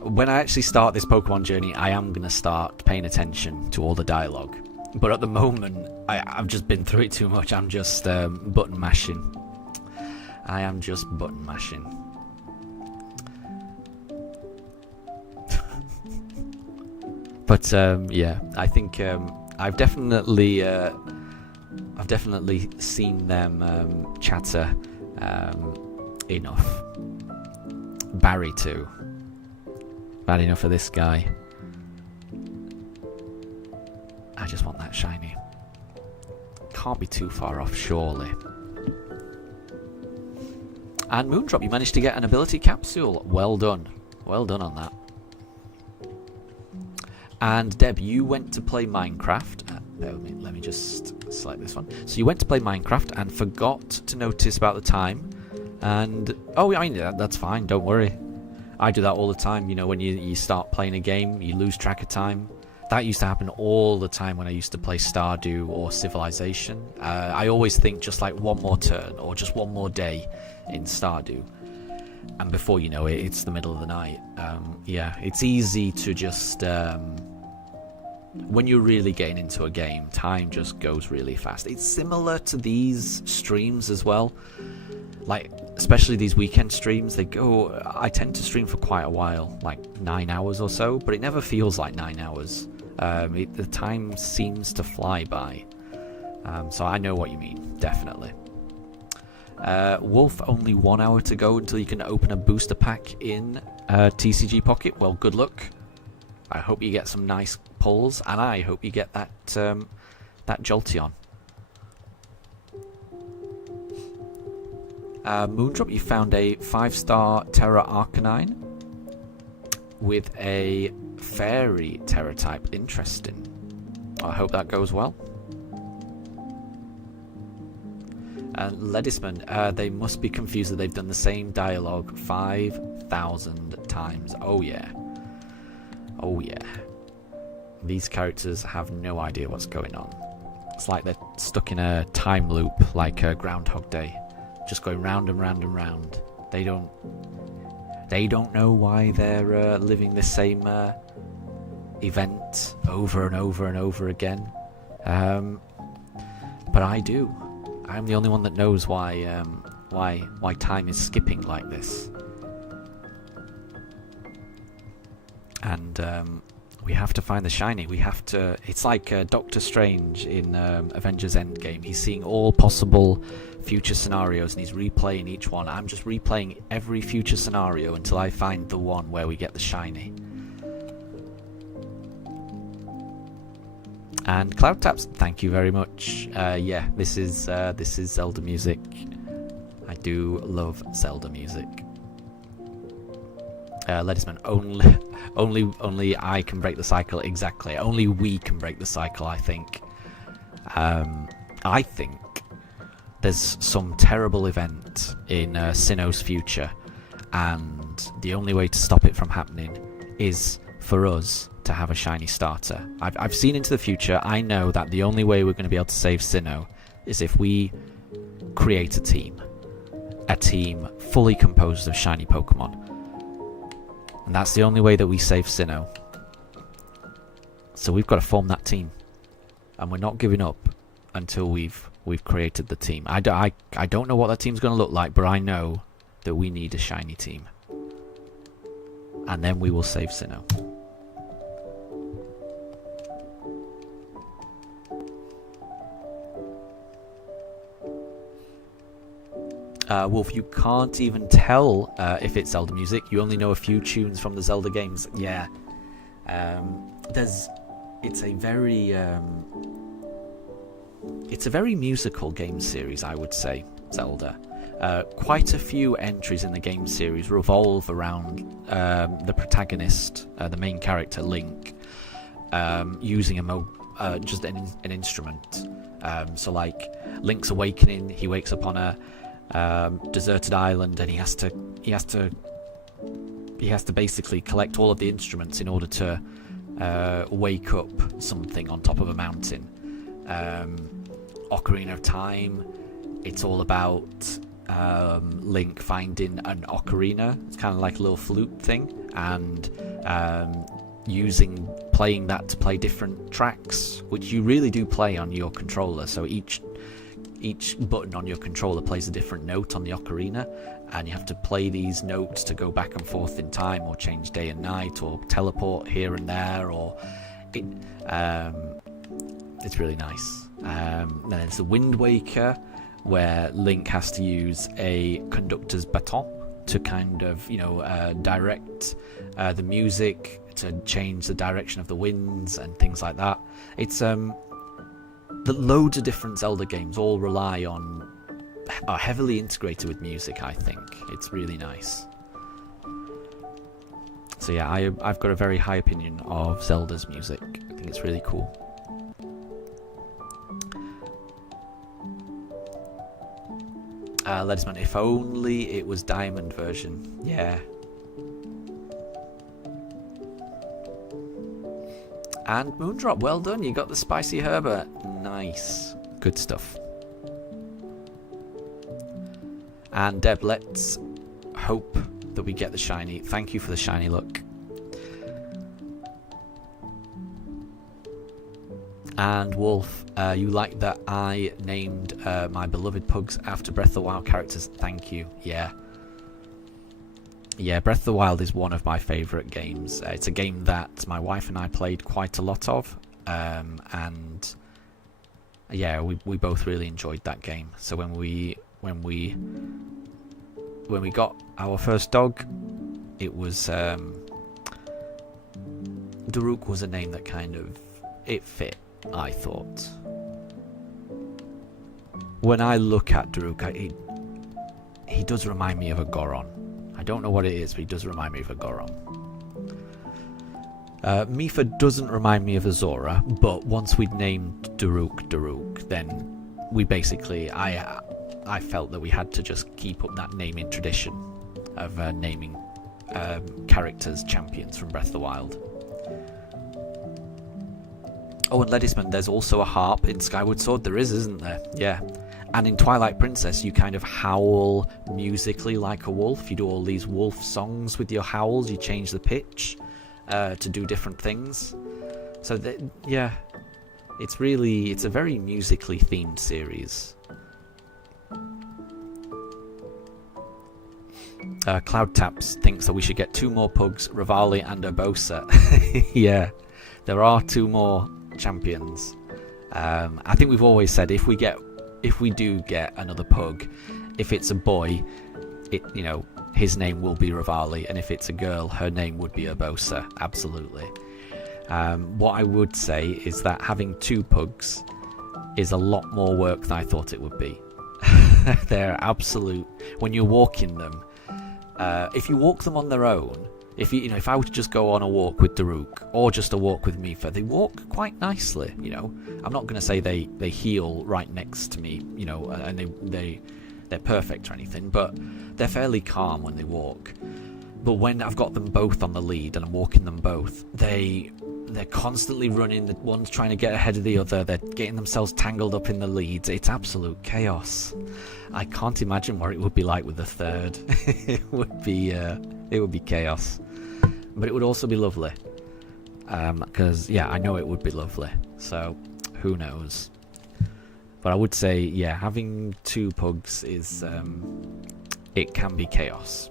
when I actually start this Pokemon journey, I am going to start paying attention to all the dialogue. But at the moment, I've just been through it too much. I'm just button mashing. I am just button mashing. But yeah, I think I've definitely seen them chatter enough. Barry too. Bad enough for this guy. I just want that shiny. Can't be too far off, surely. And Moondrop, you managed to get an ability capsule. Well done. Well done on that. And Deb, you went to play Minecraft. Let me just select this one. So you went to play Minecraft and forgot to notice about the time. And, oh, I mean, that's fine, don't worry. I do that all the time. You know, when you start playing a game, you lose track of time. That used to happen all the time when I used to play Stardew or Civilization. I always think just like one more turn or just one more day in Stardew. And before you know it, it's the middle of the night. Yeah, it's easy to just... when you're really getting into a game, time just goes really fast. It's similar to these streams as well. Like, especially these weekend streams, they go... I tend to stream for quite a while, like 9 hours or so, but it never feels like 9 hours. The time seems to fly by. So I know what you mean, definitely. Wolf, only 1 hour to go until you can open a booster pack in TCG Pocket. Well, good luck. I hope you get some nice pulls, and I hope you get that that Jolteon. Moondrop, you found a 5-star Terra Arcanine with a Fairy Terra type. Interesting. I hope that goes well. Ledisman, they must be confused that they've done the same dialogue 5,000 times. Oh yeah. Oh yeah. These characters have no idea what's going on. It's like they're stuck in a time loop, like Groundhog Day. Just going round and round and round. They don't know why they're living the same event over and over and over again. But I do. I'm the only one that knows why time is skipping like this. And we have to find the shiny. We have to... It's like Doctor Strange in Avengers Endgame. He's seeing all possible future scenarios and he's replaying each one. I'm just replaying every future scenario until I find the one where we get the shiny. And Cloud Taps, thank you very much. Yeah, this is Zelda music. I do love Zelda music. Ledisman, only I can break the cycle. Exactly. Only we can break the cycle, I think. I think there's some terrible event in Sinnoh's future, and the only way to stop it from happening is for us to have a shiny starter. I've seen into the future. I know that the only way we're going to be able to save Sinnoh is if we create a team fully composed of shiny Pokemon. And that's the only way that we save Sinnoh. So we've got to form that team. And we're not giving up until we've created the team. I don't know what that team's going to look like, but I know that we need a shiny team. And then we will save Sinnoh. Wolf, you can't even tell if it's Zelda music. You only know a few tunes from the Zelda games. Yeah. It's a very musical game series, I would say, Zelda. Quite a few entries in the game series revolve around the protagonist, the main character, Link. using just an instrument. So like Link's Awakening, he wakes up on a deserted island, and he has to basically collect all of the instruments in order to wake up something on top of a mountain. Ocarina of Time, it's all about Link finding an ocarina. It's kind of like a little flute thing, and playing that to play different tracks, which you really do play on your controller. So each button on your controller plays a different note on the ocarina, and you have to play these notes to go back and forth in time, or change day and night, or teleport here and there, or it's really nice. Then there's the Wind Waker, where Link has to use a conductor's baton to kind of, direct the music, to change the direction of the winds and things like that. It's loads of different Zelda games all are heavily integrated with music. I think it's really nice. So yeah, I've got a very high opinion of Zelda's music. I think it's really cool. Ledesman, if only it was Diamond version. Yeah. And Moondrop, well done. You got the spicy Herbert. Nice. Good stuff. And Deb, let's hope that we get the shiny. Thank you for the shiny look. And Wolf, you like that I named my beloved Pugs after Breath of the Wild characters? Thank you. Yeah. Yeah, Breath of the Wild is one of my favourite games. It's a game that my wife and I played quite a lot of. And yeah, we both really enjoyed that game. So when we got our first dog, it was Daruk was a name that kind of it fit, I thought. When I look at Daruk, he does remind me of a Goron. I don't know what it is, but he does remind me of a Goron. Mifa doesn't remind me of a Zora, but once we'd named Daruk, then we basically, I felt that we had to just keep up that naming tradition of naming characters champions from Breath of the Wild. Oh, and Ledisman, there's also a harp in Skyward Sword. There is, isn't there? Yeah. And in Twilight Princess, you kind of howl musically like a wolf. You do all these wolf songs with your howls. You change the pitch to do different things. So, yeah, it's a very musically themed series. Cloud Taps thinks that we should get 2 more Pugs, Rivali and Urbosa. Yeah, there are 2 more champions. I think we've always said if we do get another Pug, if it's a boy, his name will be Rivali, and if it's a girl, her name would be Urbosa. Absolutely. What I would say is that having 2 Pugs is a lot more work than I thought it would be. They're absolute. When you're walking them, if you walk them on their own, if I were to just go on a walk with Daruk or just a walk with Mifa, they walk quite nicely. I'm not going to say they heel right next to me, and they're perfect or anything, but they're fairly calm when they walk. But when I've got them both on the lead and I'm walking them both, they're constantly running. The one's trying to get ahead of the other. They're getting themselves tangled up in the leads. It's absolute chaos. I can't imagine what it would be like with the third. It would be chaos. But it would also be lovely. Because, yeah, I know it would be lovely. So, who knows? But I would say, yeah, having 2 Pugs is, it can be chaos.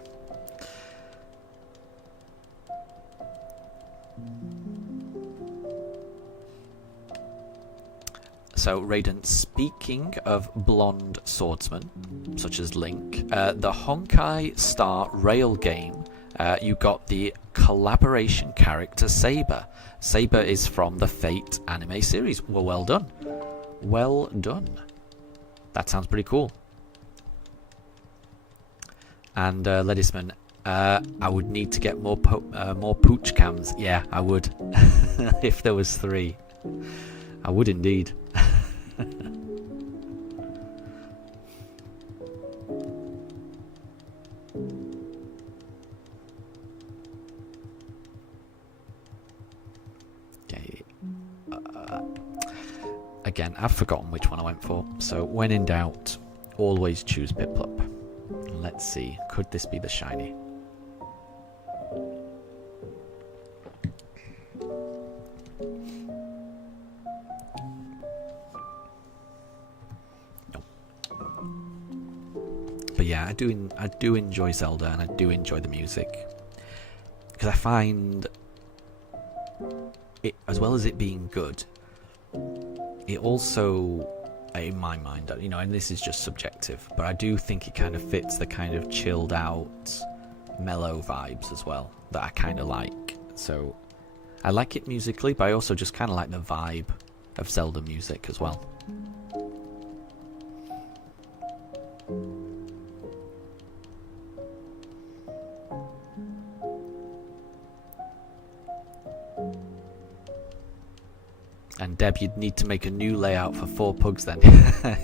So, Raiden, speaking of blonde swordsmen, such as Link, the Honkai Star Rail game, you got the collaboration character Saber. Saber is from the Fate anime series. Well done. Well done. That sounds pretty cool. And Ledisman, I would need to get more pooch cams. Yeah, I would. If there was 3. I would indeed. Okay. Again, I've forgotten which one I went for. So when in doubt, always choose Piplup. Let's see. Could this be the shiny? But yeah, I do enjoy Zelda, and I do enjoy the music, because I find it, as well as it being good, it also, in my mind, you know, and this is just subjective, but I do think it kind of fits the kind of chilled out, mellow vibes as well that I kind of like. So I like it musically, but I also just kind of like the vibe of Zelda music as well. And Deb, you'd need to make a new layout for 4 pugs then.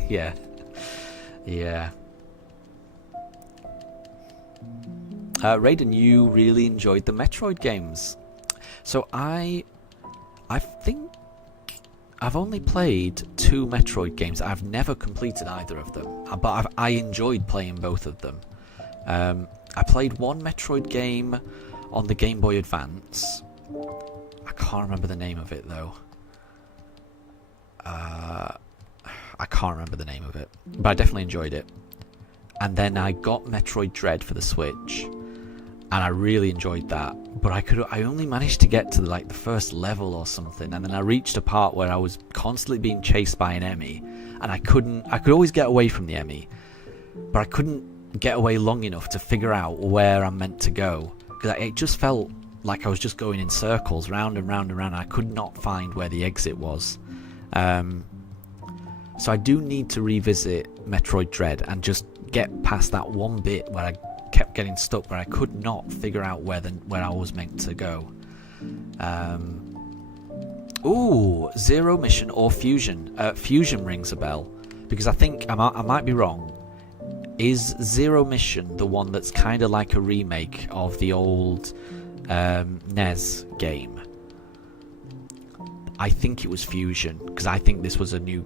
Yeah. Yeah. Raiden, you really enjoyed the Metroid games. So I think I've only played 2 Metroid games. I've never completed either of them, but I enjoyed playing both of them. I played one Metroid game on the Game Boy Advance. I can't remember the name of it though. I can't remember the name of it, but I definitely enjoyed it. And then I got Metroid Dread for the Switch, and I really enjoyed that. But I only managed to get to like the first level or something, and then I reached a part where I was constantly being chased by an Emmy, and I could always get away from the Emmy, but I couldn't get away long enough to figure out where I'm meant to go, because it just felt like I was just going in circles, round and round and round, and I could not find where the exit was. So I do need to revisit Metroid Dread and just get past that one bit where I kept getting stuck, where I could not figure out where I was meant to go. Ooh, Zero Mission or Fusion. Fusion rings a bell, because I think I might be wrong. Is Zero Mission the one that's kind of like a remake of the old NES game? I think it was Fusion, because I think this was a new...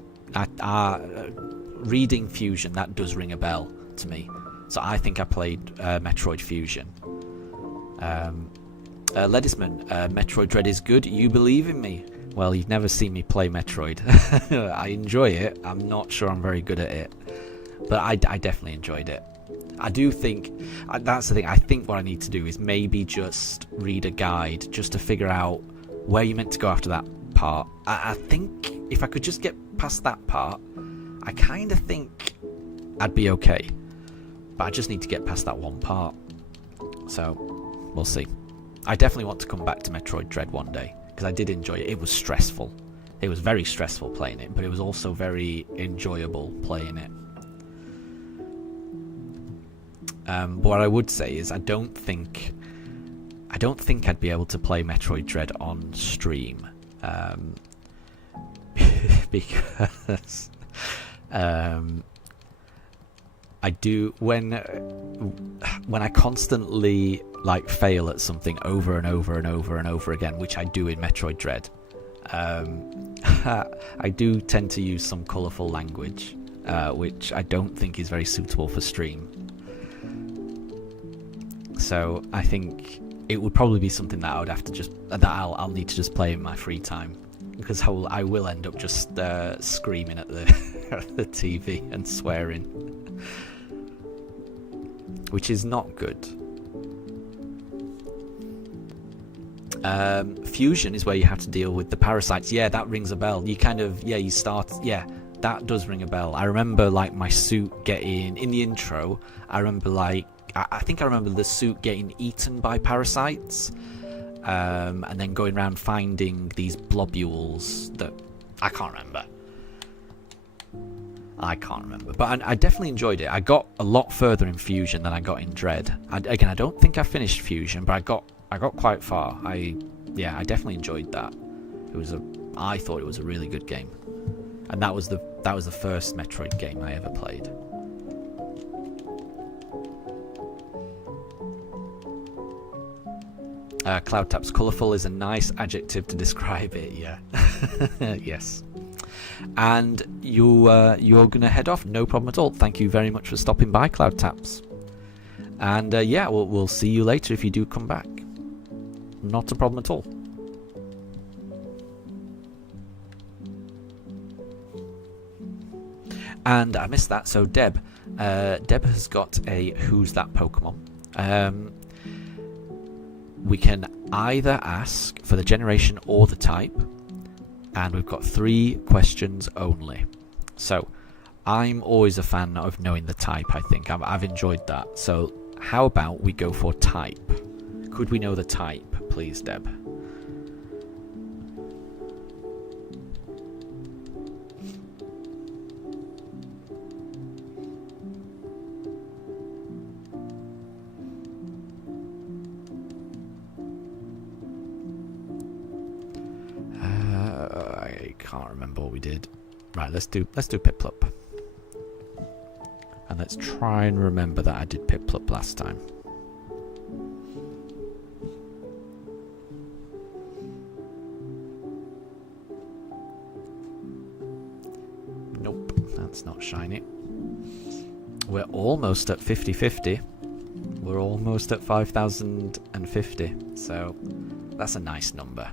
reading Fusion, that does ring a bell to me. So I think I played Metroid Fusion. Ledisman, Metroid Dread is good. You believe in me? Well, you've never seen me play Metroid. I enjoy it. I'm not sure I'm very good at it, but I definitely enjoyed it. I do think... that's the thing. I think what I need to do is maybe just read a guide just to figure out where you're meant to go after that part. I think if I could just get past that part, I kind of think I'd be okay. But I just need to get past that one part. So, we'll see. I definitely want to come back to Metroid Dread one day, because I did enjoy it. It was stressful. It was very stressful playing it, but it was also very enjoyable playing it. But what I would say is I don't think I'd be able to play Metroid Dread on stream. Because I do, when I constantly like fail at something over and over and over and over again, which I do in Metroid Dread, I do tend to use some colourful language, which I don't think is very suitable for stream. So I think it would probably be something that I would have to I'll need to just play in my free time, because I will end up just screaming at the the TV and swearing, which is not good. Fusion is where you have to deal with the parasites. Yeah, that rings a bell. You start. Yeah, that does ring a bell. I remember like my suit getting in the intro. I remember I think I remember the suit getting eaten by parasites, and then going around finding these blobules that I can't remember. I can't remember, but I definitely enjoyed it. I got a lot further in Fusion than I got in Dread. Again, I don't think I finished Fusion, but I got quite far. I definitely enjoyed that. I thought it was a really good game, and that was the first Metroid game I ever played. Cloud Tap's colourful is a nice adjective to describe it. Yeah, yes. And you're gonna head off, no problem at all. Thank you very much for stopping by, Cloud Taps. And yeah, we'll see you later if you do come back. Not a problem at all. And I missed that. So Deb has got a Who's That Pokemon. We can either ask for the generation or the type. And we've got 3 questions only. So I'm always a fan of knowing the type, I think. I've enjoyed that. So how about we go for type? Could we know the type, please, Deb? I can't remember what we did. Right, let's do Piplup. And let's try and remember that I did Piplup last time. Nope, that's not shiny. We're almost at 50-50. We're almost at 5,050. So that's a nice number.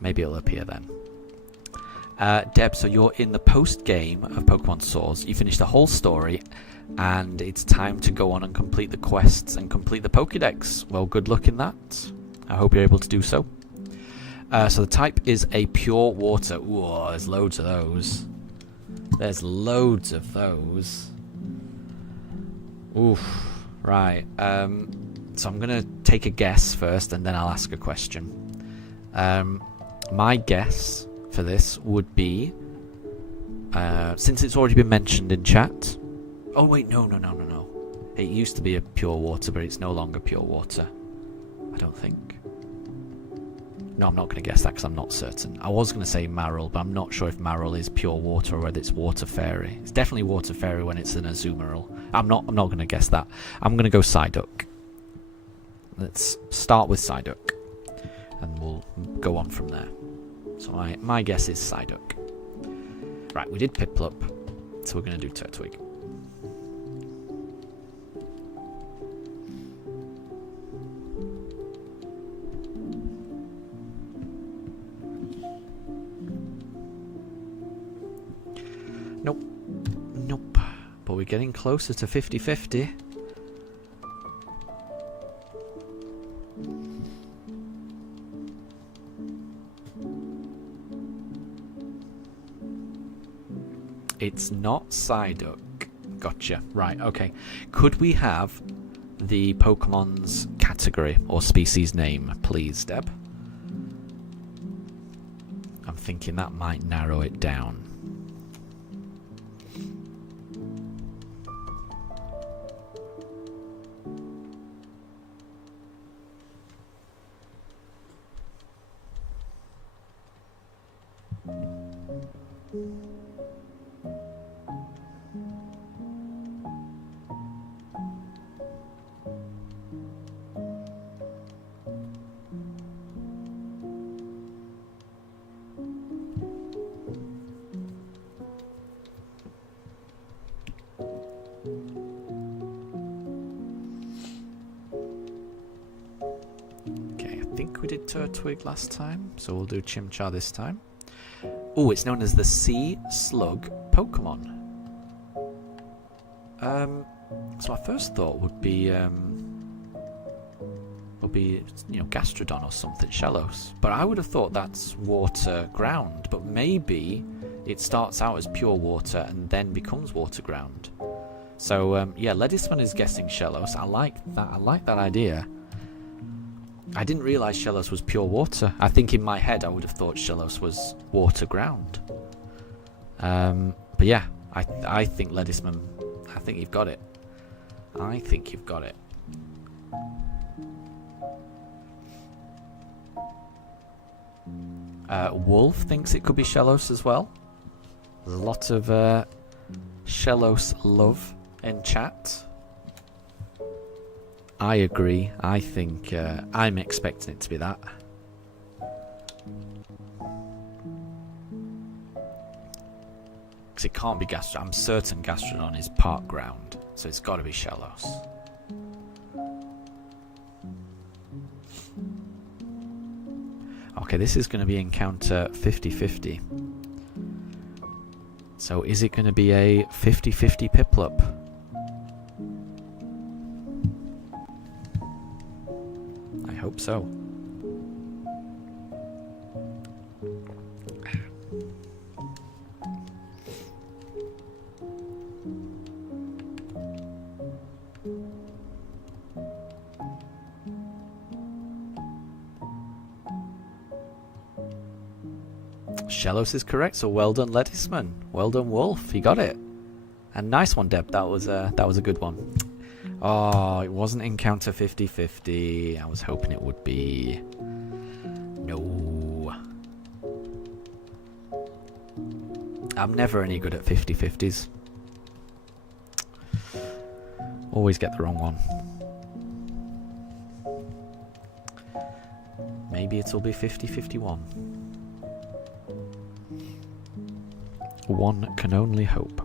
Maybe it'll appear then. Deb, so you're in the post-game of Pokemon Swords. You finished the whole story, and it's time to go on and complete the quests and complete the Pokédex. Well, good luck in that. I hope you're able to do so. So the type is a pure water. Ooh, there's loads of those. There's loads of those. Oof. Right. So I'm going to take a guess first, and then I'll ask a question. My guess for this would be, since it's already been mentioned in chat. Oh wait, no. It used to be a pure water, but it's no longer pure water. I don't think. No, I'm not going to guess that because I'm not certain. I was going to say Marill, but I'm not sure if Marill is pure water or whether it's Water Fairy. It's definitely Water Fairy when it's an Azumarill. I'm not going to guess that. I'm going to go Psyduck. Let's start with Psyduck, and we'll go on from there. So my guess is Psyduck. Right, we did Piplup, so we're going to do Turtwig. Nope. But we're getting closer to 50-50. It's not Psyduck. Gotcha. Right, okay. Could we have the Pokemon's category or species name, please, Deb? I'm thinking that might narrow it down. I think we did Turtwig last time, so we'll do Chimchar this time. Oh, it's known as the Sea Slug Pokemon. So my first thought would be Gastrodon or something, Shellos. But I would have thought that's water ground. But maybe it starts out as pure water and then becomes water ground. So yeah, Ledisman is guessing Shellos. I like that. I like that idea. I didn't realise Shellos was pure water. I think in my head I would have thought Shellos was water ground. But yeah, I think Ledisman, I think you've got it. I think you've got it. Wolf thinks it could be Shellos as well. There's a lot of Shellos love in chat. I agree. I think I'm expecting it to be that. Because it can't be Gastrodon. I'm certain Gastrodon is park ground, so it's got to be Shellos. Okay, this is going to be encounter 50-50. So is it going to be a 50-50 Piplup? I hope so. Shellos is correct, so well done, Ledisman. Well done, Wolf. He got it. And nice one, Deb. That was a good one. Oh, it wasn't encounter 50-50. I was hoping it would be. No. I'm never any good at 50-50s. Always get the wrong one. Maybe it'll be 50-51. One can only hope.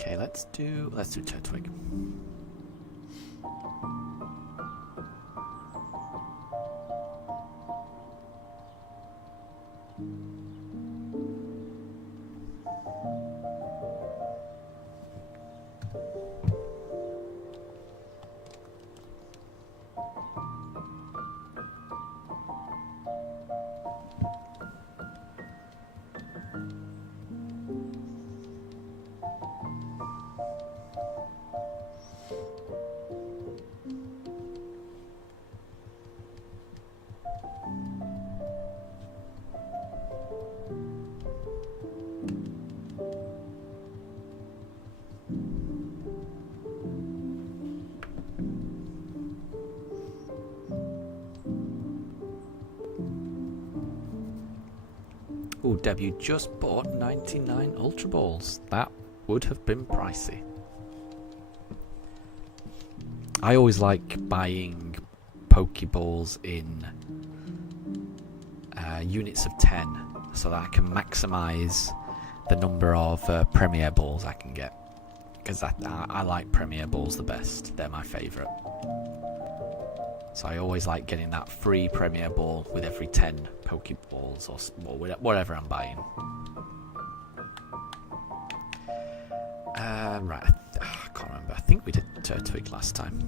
Okay, let's do Turtwig. Ooh, Deb, you just bought 99 Ultra Balls. That would have been pricey. I always like buying Pokeballs in units of 10 so that I can maximize the number of Premier Balls I can get. Because I like Premier Balls the best. They're my favourite. So I always like getting that free Premier Ball with every 10 Pokeballs or whatever I'm buying. Right, I can't remember. I think we did Turtwig last time.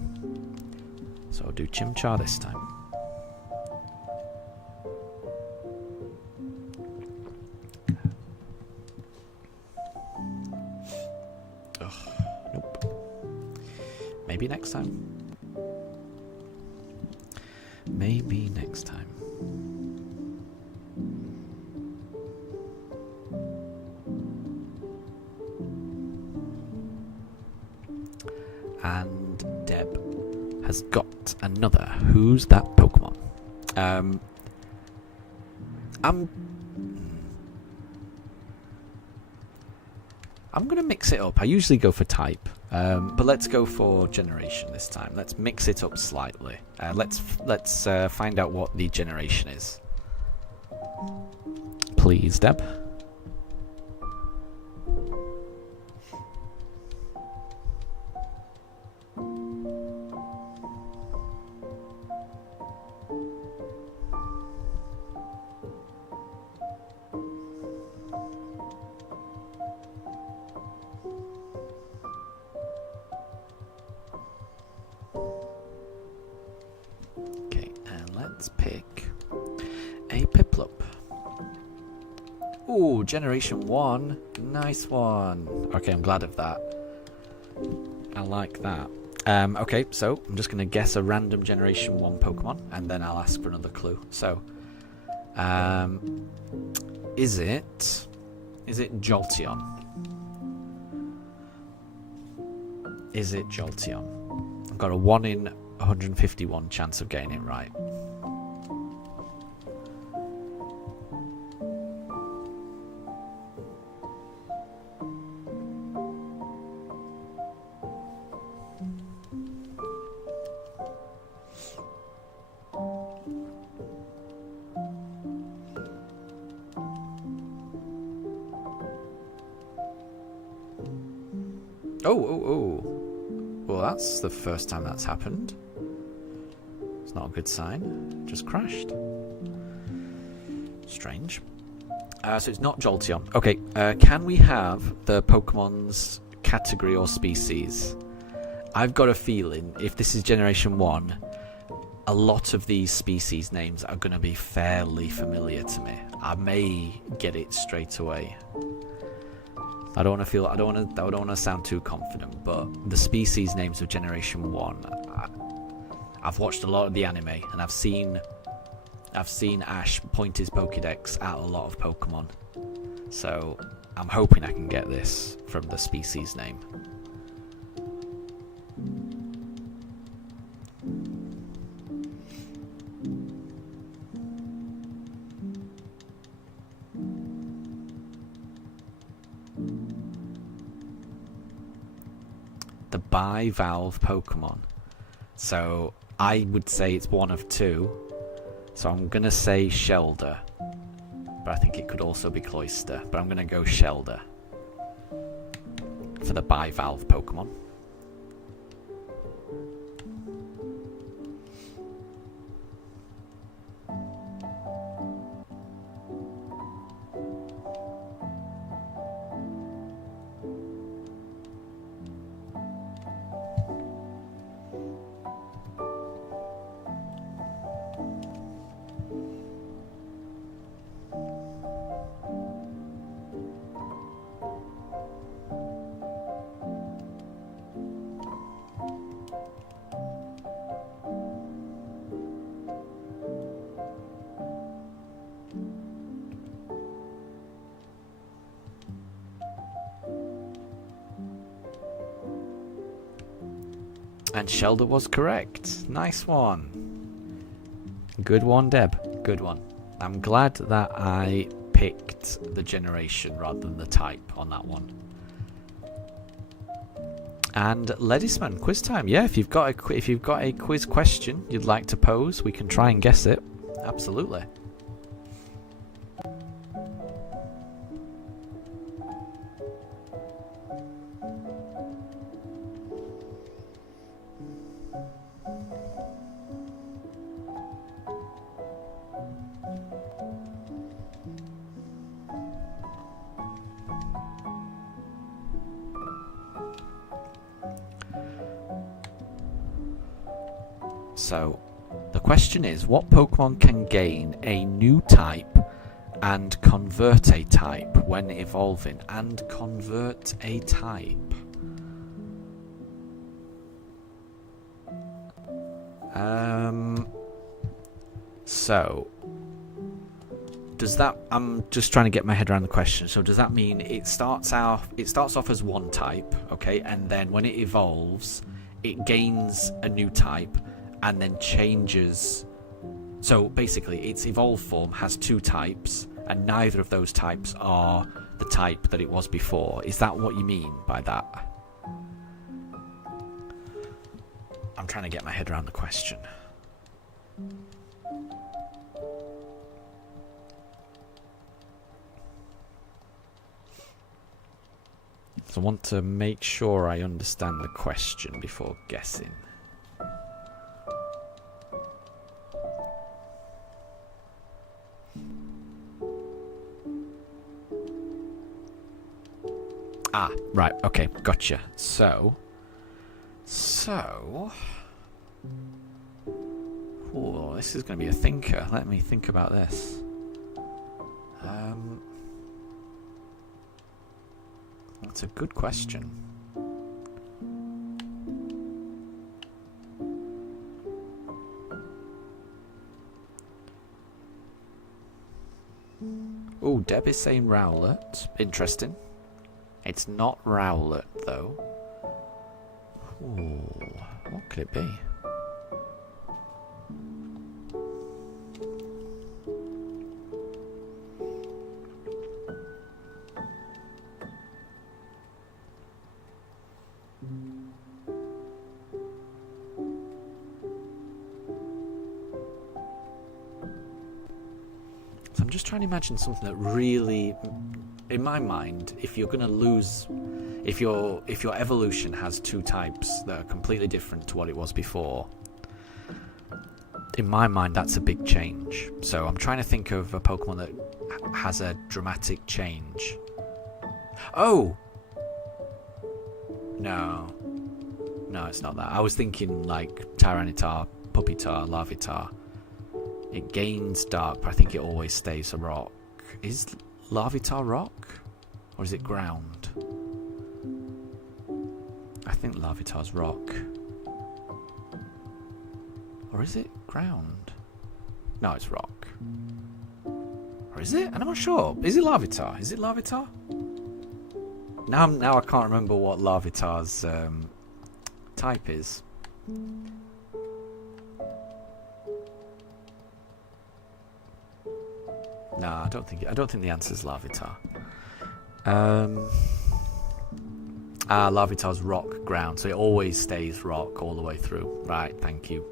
So I'll do Chimchar this time. Ugh, nope. Maybe next time. Maybe next time. And Deb has got another. Who's that Pokemon? I'm gonna mix it up. I usually go for type, but let's go for generation this time. Let's mix it up slightly. Let's find out what the generation is. please, Deb. Okay, and let's pick a Piplup. Ooh, Generation 1. Nice one. Okay, I'm glad of that. I like that. Okay, so I'm just going to guess a random Generation 1 Pokemon, and then I'll ask for another clue. So, is it Jolteon? Is it Jolteon? I've got a 1 in 151 chance of getting it right. Oh. Well, that's the first time that's happened. It's not a good sign. Just crashed. Strange. So it's not Jolteon. Okay, can we have the Pokemon's category or species? I've got a feeling if this is Generation 1, a lot of these species names are going to be fairly familiar to me. I may get it straight away. I don't want to sound too confident, but the species names of Generation 1, I've watched a lot of the anime, and I've seen Ash point his Pokédex at a lot of Pokemon. So I'm hoping I can get this from the species name. The bivalve Pokemon. So I would say it's one of two. So I'm going to say Shelder. But I think it could also be Cloyster. But I'm going to go Shelder for the bivalve Pokemon. And Shelder was correct. Nice one. Good one, Deb. Good one. I'm glad that I picked the generation rather than the type on that one. And Ledisman, quiz time. Yeah, if you've got a quiz question you'd like to pose, we can try and guess it. Absolutely. So, the question is, what Pokemon can gain a new type and convert a type when evolving? And convert a type. So, does that? I'm just trying to get my head around the question. So, does that mean it starts off as one type, okay, and then when it evolves, it gains a new type and then changes? So basically its evolved form has two types and neither of those types are the type that it was before. Is that what you mean by that? I'm trying to get my head around the question. So I want to make sure I understand the question before guessing. Ah, right, okay, gotcha. So... Oh, this is going to be a thinker. Let me think about this. That's a good question. Oh, Deb is saying Rowlet. Interesting. It's not Rowlet, though. Ooh, what could it be? So I'm just trying to imagine something that really, in my mind, if you're going to lose, if your evolution has two types that are completely different to what it was before, in my mind that's a big change. So I'm trying to think of a Pokemon that has a dramatic change. Oh! No, it's not that. I was thinking like Tyranitar, Pupitar, Larvitar. It gains dark, but I think it always stays a rock. Is Larvitar rock? Or is it ground? I think Larvitar's rock. Or is it ground? No, it's rock. Or is it? And I'm not sure. Is it Larvitar? Is it Larvitar? Now I can't remember what Larvitar's type is. Nah, I don't think the answer is Larvitar. Larvitar's rock ground, so it always stays rock all the way through. Right, thank you.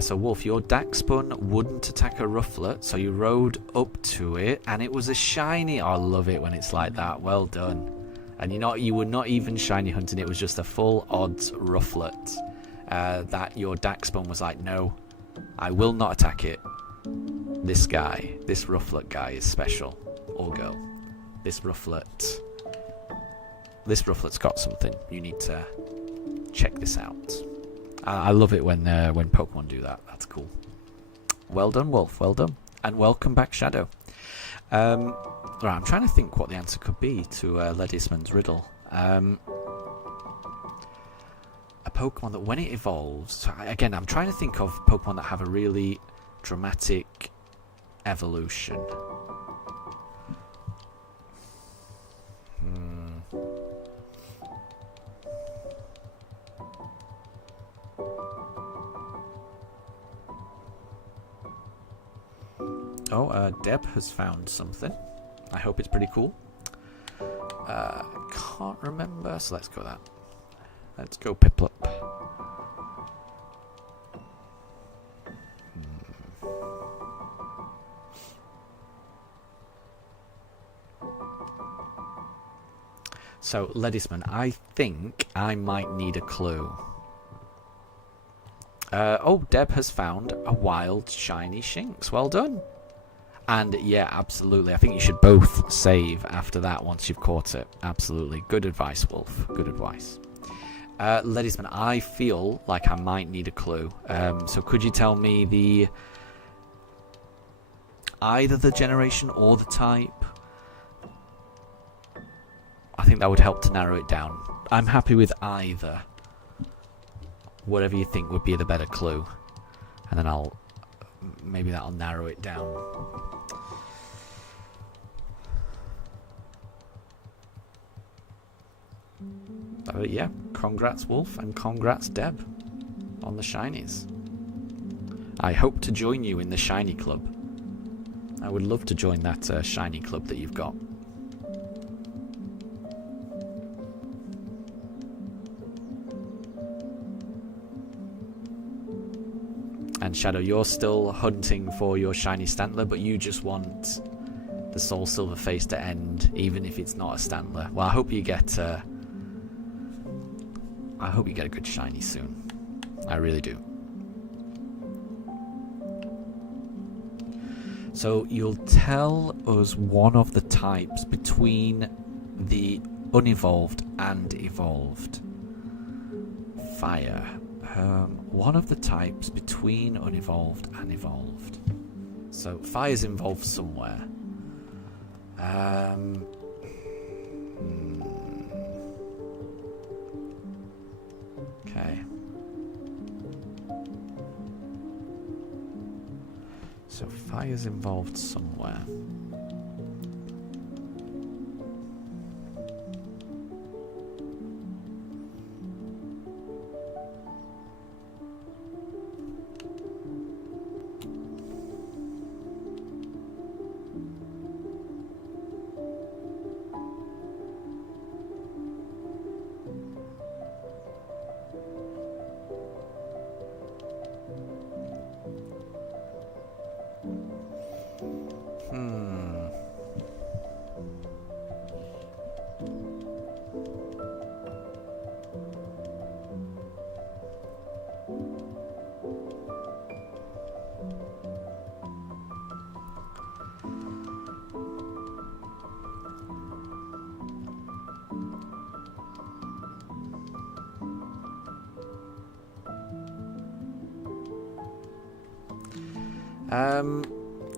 So Wolf, your Daxpun wouldn't attack a Rufflet, so you rode up to it, and it was a shiny. Oh, I love it when it's like that. Well done. And you were not even shiny hunting, it was just a full odds Rufflet. That your Daxpun was like, no, I will not attack it. This Rufflet guy is special. Or girl. This Rufflet's got something. You need to check this out. I love it when Pokemon do that. That's cool. Well done, Wolf. Well done. And welcome back, Shadow. Right, I'm trying to think what the answer could be to Ledisman's riddle. A Pokemon that when it evolves... So again, I'm trying to think of Pokemon that have a really dramatic evolution. Oh, Deb has found something. I hope it's pretty cool. Can't remember, so let's go that. Let's go Piplup. So, Ledisman, I think I might need a clue. Oh, Deb has found a wild shiny Shinx. Well done. And yeah, absolutely. I think you should both save after that once you've caught it. Absolutely. Good advice, Wolf. Good advice. Ledisman, I feel like I might need a clue. So could you tell me either the generation or the type? I think that would help to narrow it down. I'm happy with either. Whatever you think would be the better clue. And then maybe that'll narrow it down. Yeah, congrats Wolf and congrats Deb on the shinies. I hope to join you in the shiny club. I would love to join that shiny club that you've got. And Shadow, you're still hunting for your shiny Stantler, but you just want the Soul Silver phase to end, even if it's not a Stantler. Well, I hope you get a good shiny soon. I really do. So you'll tell us one of the types between the unevolved and evolved. Fire. One of the types between unevolved and evolved. So fire's involved somewhere. Okay. So fire's involved somewhere.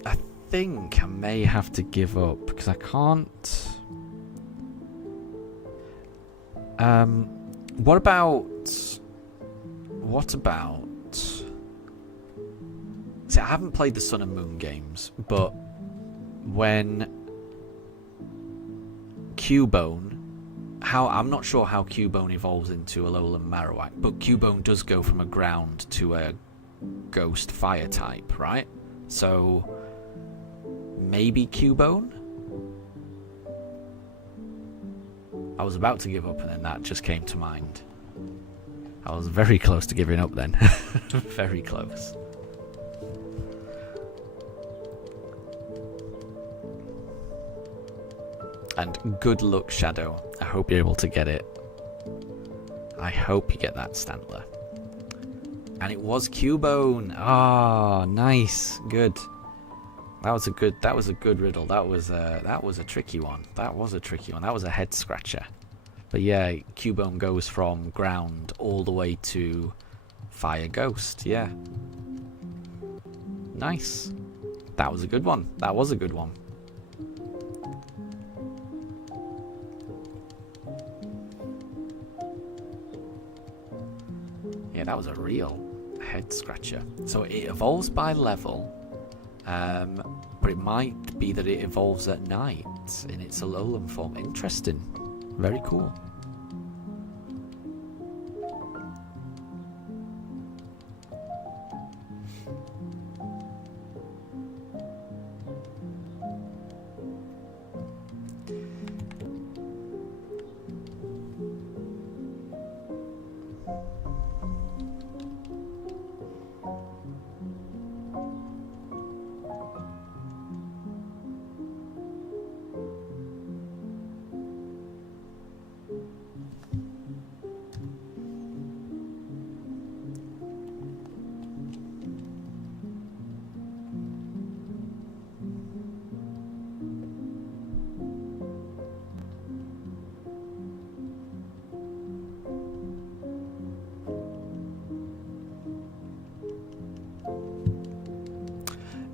I think I may have to give up because I can't. What about? See, I haven't played the Sun and Moon games, but when Cubone, I'm not sure how Cubone evolves into Alolan Marowak, but Cubone does go from a ground to a ghost fire type, right? So maybe Cubone? I was about to give up and then that just came to mind. I was very close to giving up then. Very close. And good luck, Shadow. I hope you're able to get it. I hope you get that Stantler. And it was Cubone. Ah, nice, good. That was a good riddle. That was a tricky one. That was a head scratcher. But yeah, Cubone goes from ground all the way to fire ghost. Yeah. Nice. That was a good one. Yeah, that was a real head scratcher. So it evolves by level, but it might be that it evolves at night in its Alolan form. Interesting. Very cool.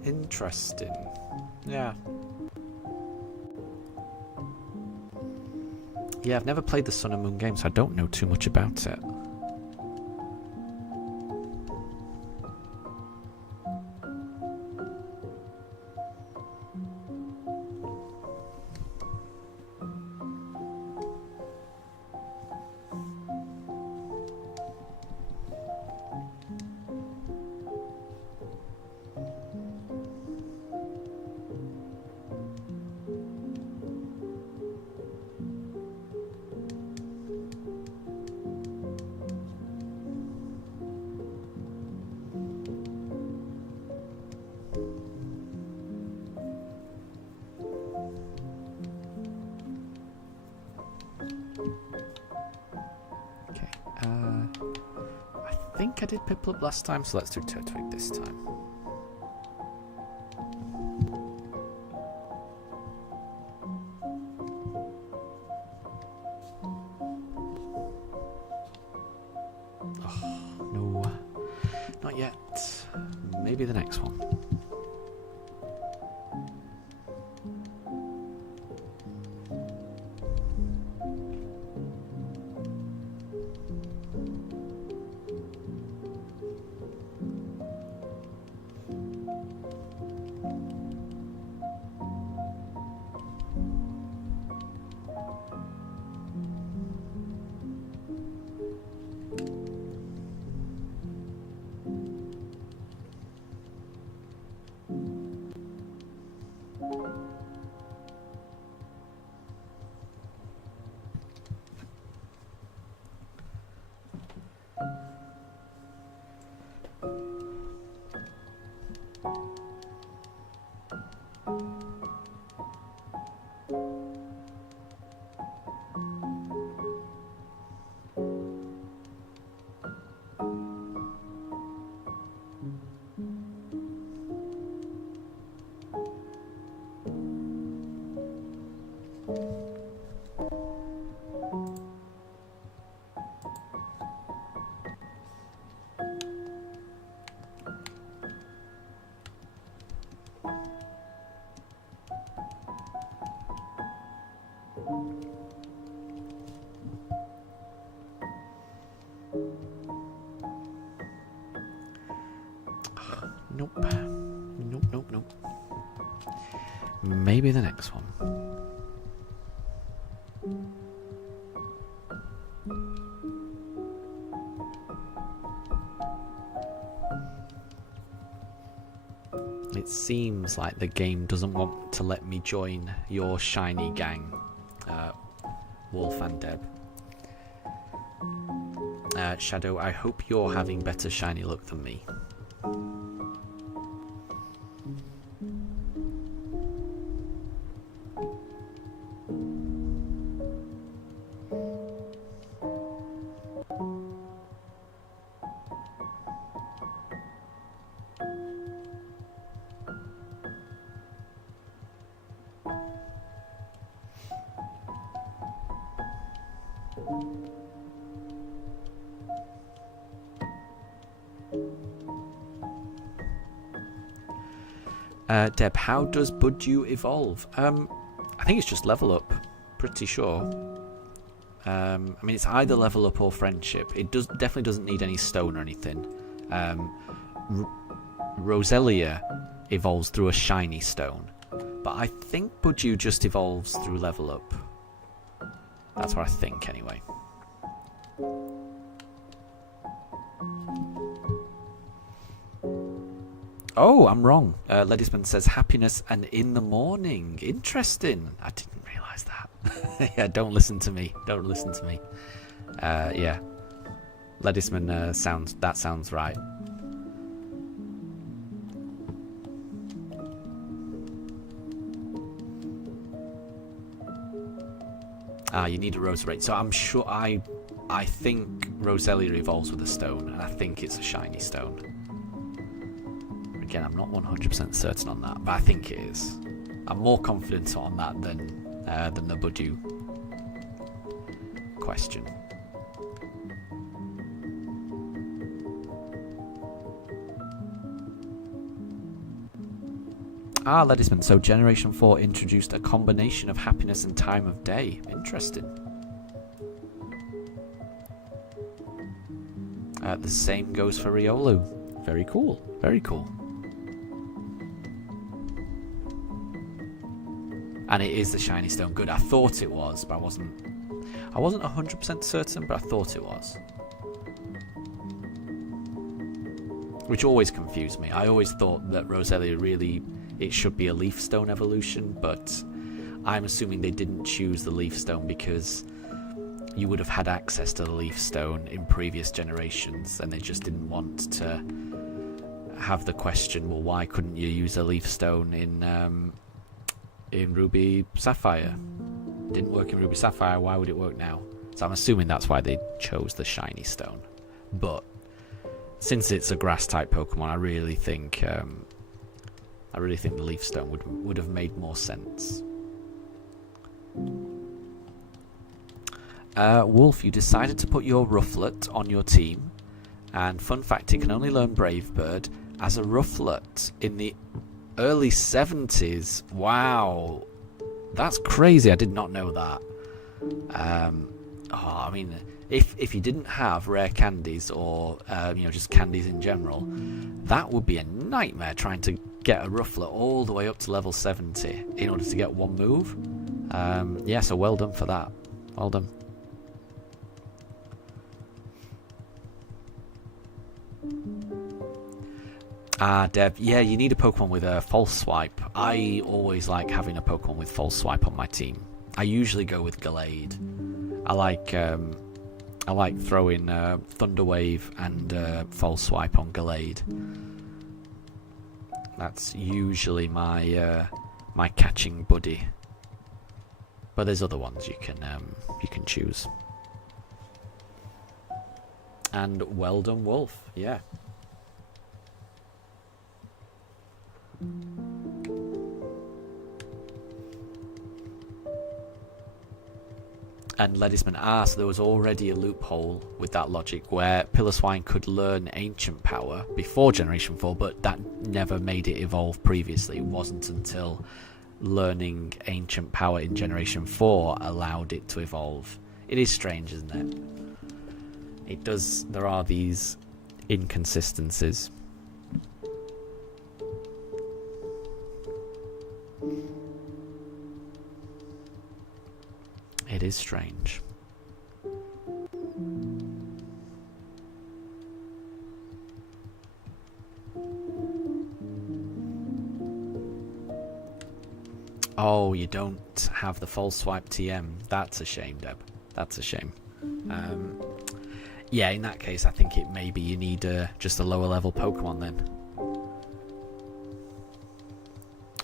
Interesting. Yeah. Yeah, I've never played the Sun and Moon game, so I don't know too much about it. Okay. I think I did Piplup last time, so let's do Turtwig this time. Oh, no. Not yet. Maybe the next one. Nope. Nope, nope, nope. Maybe the next one. It seems like the game doesn't want to let me join your shiny gang, Wolf and Deb. Shadow, I hope you're having better shiny luck than me. Deb, how does Budju evolve? I think it's just level up, pretty sure. I mean, it's either level up or friendship. It definitely doesn't need any stone or anything. Roselia evolves through a shiny stone, but I think Budju just evolves through level up. That's what I think, anyway. Oh, I'm wrong. Ledisman says happiness and in the morning. Interesting. I didn't realise that. Yeah, don't listen to me. Don't listen to me. Yeah. Ledisman sounds right. You need a Roserade. So I'm sure I think Roselia evolves with a stone, and I think it's a shiny stone. Again, I'm not 100% certain on that, but I think it is. I'm more confident on that than the Budju question. Ledisman, so Generation 4 introduced a combination of happiness and time of day. Interesting. The same goes for Riolu. Very cool. Very cool. And it is the shiny stone. Good. I thought it was, but I wasn't 100% certain, but I thought it was. Which always confused me. I always thought that Roselia really, it should be a leaf stone evolution, but I'm assuming they didn't choose the leaf stone because you would have had access to the leaf stone in previous generations, and they just didn't want to have the question, well, why couldn't you use a leaf stone in Ruby Sapphire? Didn't work in Ruby Sapphire, why would it work now? So I'm assuming that's why they chose the shiny stone. But since it's a grass type Pokemon, I really think the Leaf Stone would have made more sense. Wolf, you decided to put your Rufflet on your team, and fun fact, it can only learn Brave Bird as a Rufflet in the early 70s. Wow, that's crazy. I did not know that. I mean, if you didn't have rare candies or just candies in general, that would be a nightmare trying to get a Rufflet all the way up to level 70 in order to get one move. Yeah, so well done for that. Well done. Deb, yeah, you need a Pokemon with a False Swipe. I always like having a Pokemon with False Swipe on my team. I usually go with Gallade. I like throwing Thunder Wave and False Swipe on Gallade. That's usually my my catching buddy. But there's other ones you can choose. And well done, Wolf. Yeah. And Ledisman, so there was already a loophole with that logic where Piloswine could learn Ancient Power before Generation 4, but that never made it evolve previously. It wasn't until learning Ancient Power in Generation 4 allowed it to evolve. It is strange, isn't it? It does. There are these inconsistencies. It is strange. Oh, you don't have the False Swipe TM. That's a shame, Deb. That's a shame. Yeah, in that case, I think maybe you need just a lower level Pokemon then.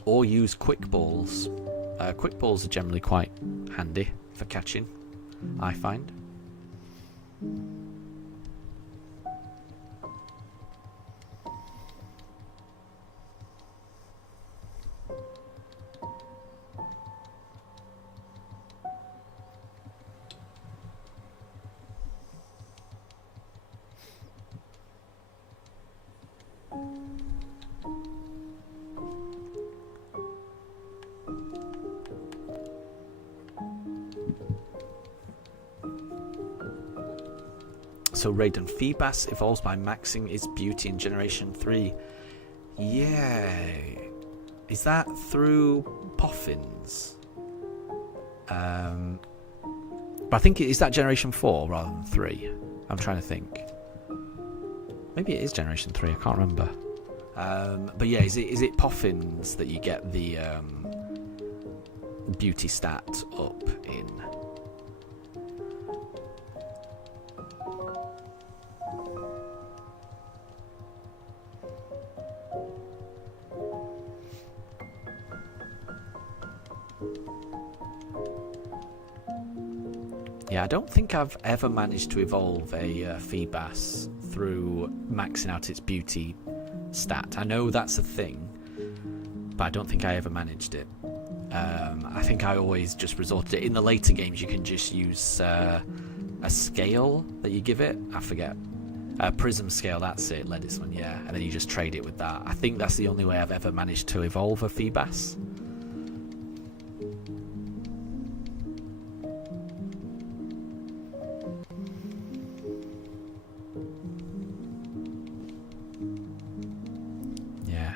Or use Quick Balls. Quick Balls are generally quite handy for catching, I find. So Raiden, Feebas evolves by maxing its beauty in Generation 3. Yeah. Is that through Poffins? But I think is that Generation 4 rather than 3? I'm trying to think. Maybe it is Generation 3, I can't remember. But yeah, is it Poffins that you get the beauty stat up in? Yeah, I don't think I've ever managed to evolve a Feebas through maxing out its beauty stat. I know that's a thing, but I don't think I ever managed it. I think I always just resorted to it. In the later games, you can just use a scale that you give it. I forget. Prism scale, that's it, Ledisman, yeah. And then you just trade it with that. I think that's the only way I've ever managed to evolve a Feebas.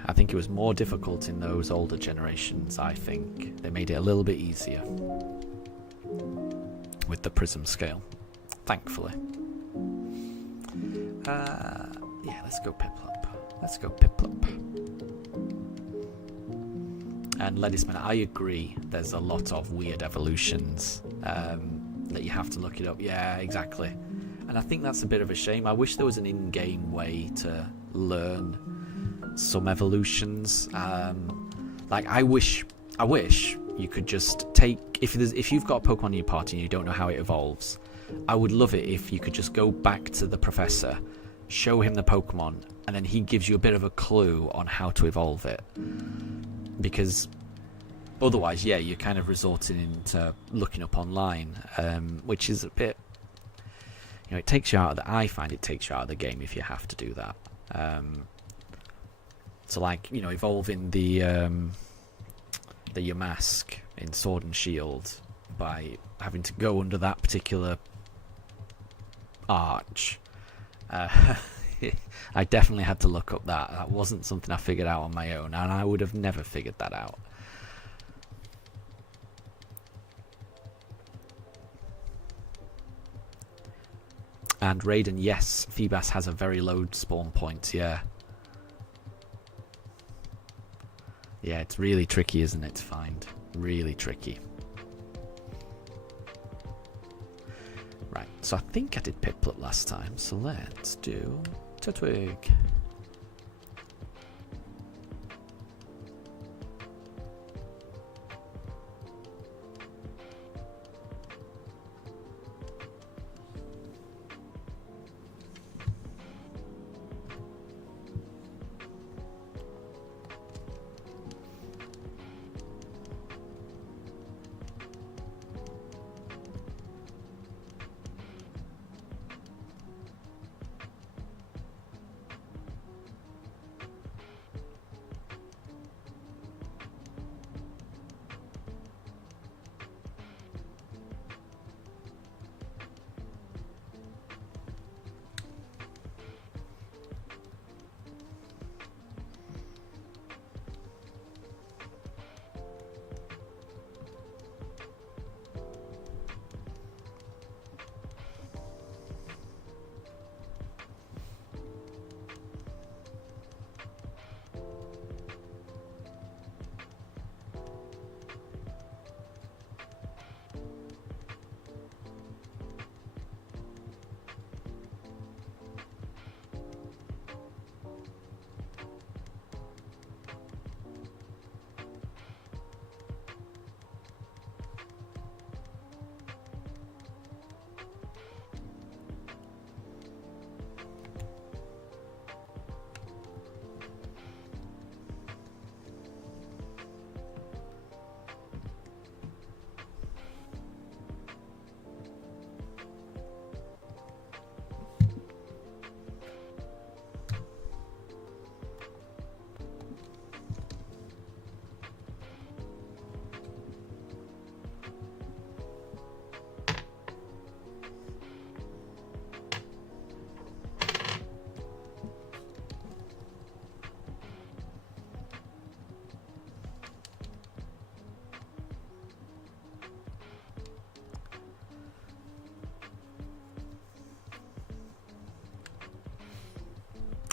I think it was more difficult in those older generations, I think. They made it a little bit easier with the Prism scale, thankfully. Yeah, let's go Piplup. Let's go Piplup. And Ledisman, I agree, there's a lot of weird evolutions that you have to look it up. Yeah, exactly. And I think that's a bit of a shame. I wish there was an in-game way to learn some evolutions. Like I wish you could just take, if you've got a Pokemon in your party and you don't know how it evolves, I would love it if you could just go back to the professor, show him the Pokemon, and then he gives you a bit of a clue on how to evolve it. Because otherwise, yeah, you're kind of resorting into looking up online, which is a bit, you know, it takes you out of the, I find it takes you out of the game if you have to do that. So like, you know, evolving the Yamask in Sword and Shield by having to go under that particular arch. I definitely had to look up that. That wasn't something I figured out on my own, and I would have never figured that out. And Raiden, yes, Feebas has a very low spawn point, yeah. Yeah, it's really tricky, isn't it, to find? Really tricky. Right, so I think I did Piplup last time, so let's do Turtwig.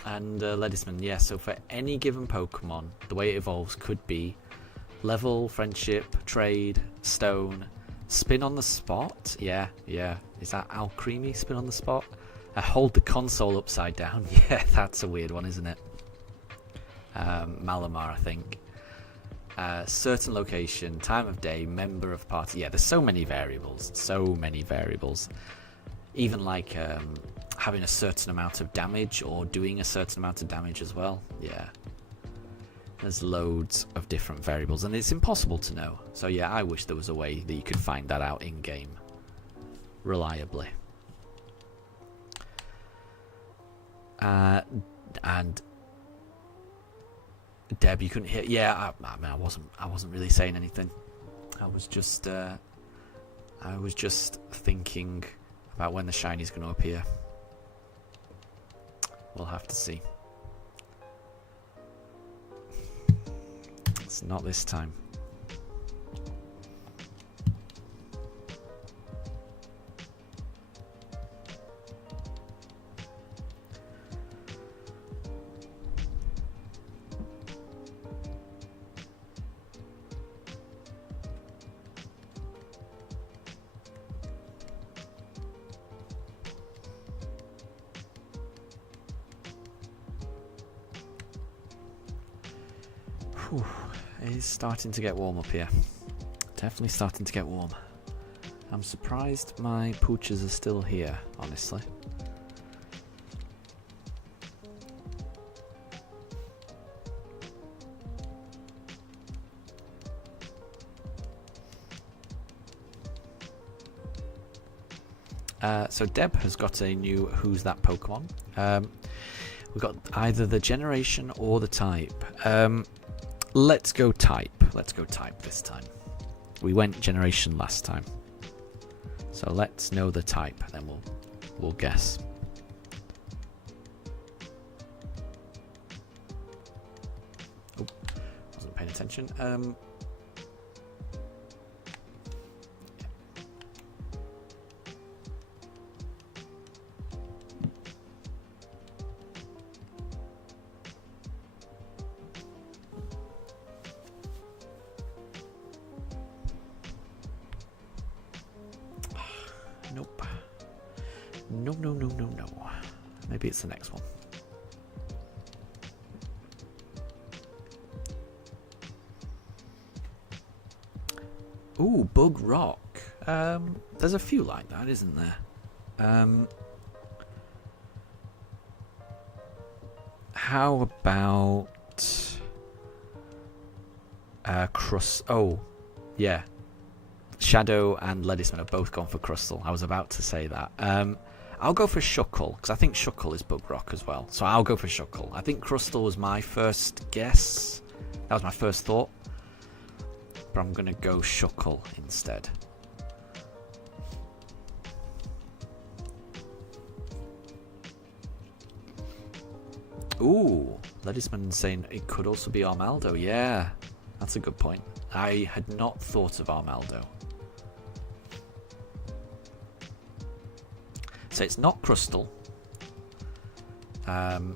And Ledisman, yeah, so for any given Pokemon, the way it evolves could be level, friendship, trade, stone, spin on the spot. Yeah. Is that Alcremie, spin on the spot? Hold the console upside down. Yeah, that's a weird one, isn't it? Malamar, I think. Certain location, time of day, member of party. Yeah, there's so many variables. Even like having a certain amount of damage or doing a certain amount of damage as well. Yeah. There's loads of different variables and it's impossible to know. So yeah, I wish there was a way that you could find that out in-game reliably. And Deb, you couldn't hear. Yeah, I mean, I wasn't really saying anything. I was just thinking about when the shiny's going to appear. We'll have to see. It's not this time. Whew, it is starting to get warm up here. Definitely starting to get warm. I'm surprised my pooches are still here, honestly. So Deb has got a new Who's That Pokemon. We've got either the generation or the type. Let's go type. Let's go type this time. We went generation last time. So let's know the type, then we'll guess. Oh, wasn't paying attention. Nope. No. Maybe it's the next one. Ooh, Bug Rock. There's a few like that, isn't there? How about Crust? Oh, yeah. Shadow and Ledisman have both gone for Crustle. I was about to say that. I'll go for Shuckle, because I think Shuckle is Bug Rock as well. So I'll go for Shuckle. I think Crustle was my first guess. That was my first thought. But I'm going to go Shuckle instead. Ooh, Ledisman saying it could also be Armaldo. Yeah, that's a good point. I had not thought of Armaldo. So it's not Crustle.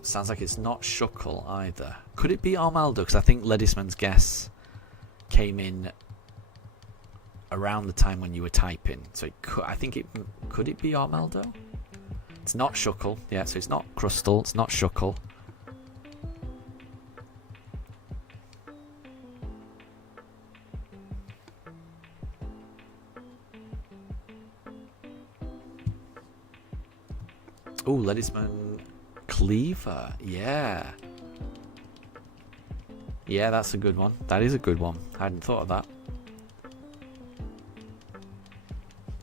Sounds like it's not Shuckle either. Could it be Armaldo? Because I think Ledisman's guess came in around the time when you were typing. So it could, I think it could it be Armaldo? It's not Shuckle. Yeah, so it's not Crustle. It's not Shuckle. Oh, Ledisman Cleaver. Yeah. Yeah, that's a good one. That is a good one. I hadn't thought of that.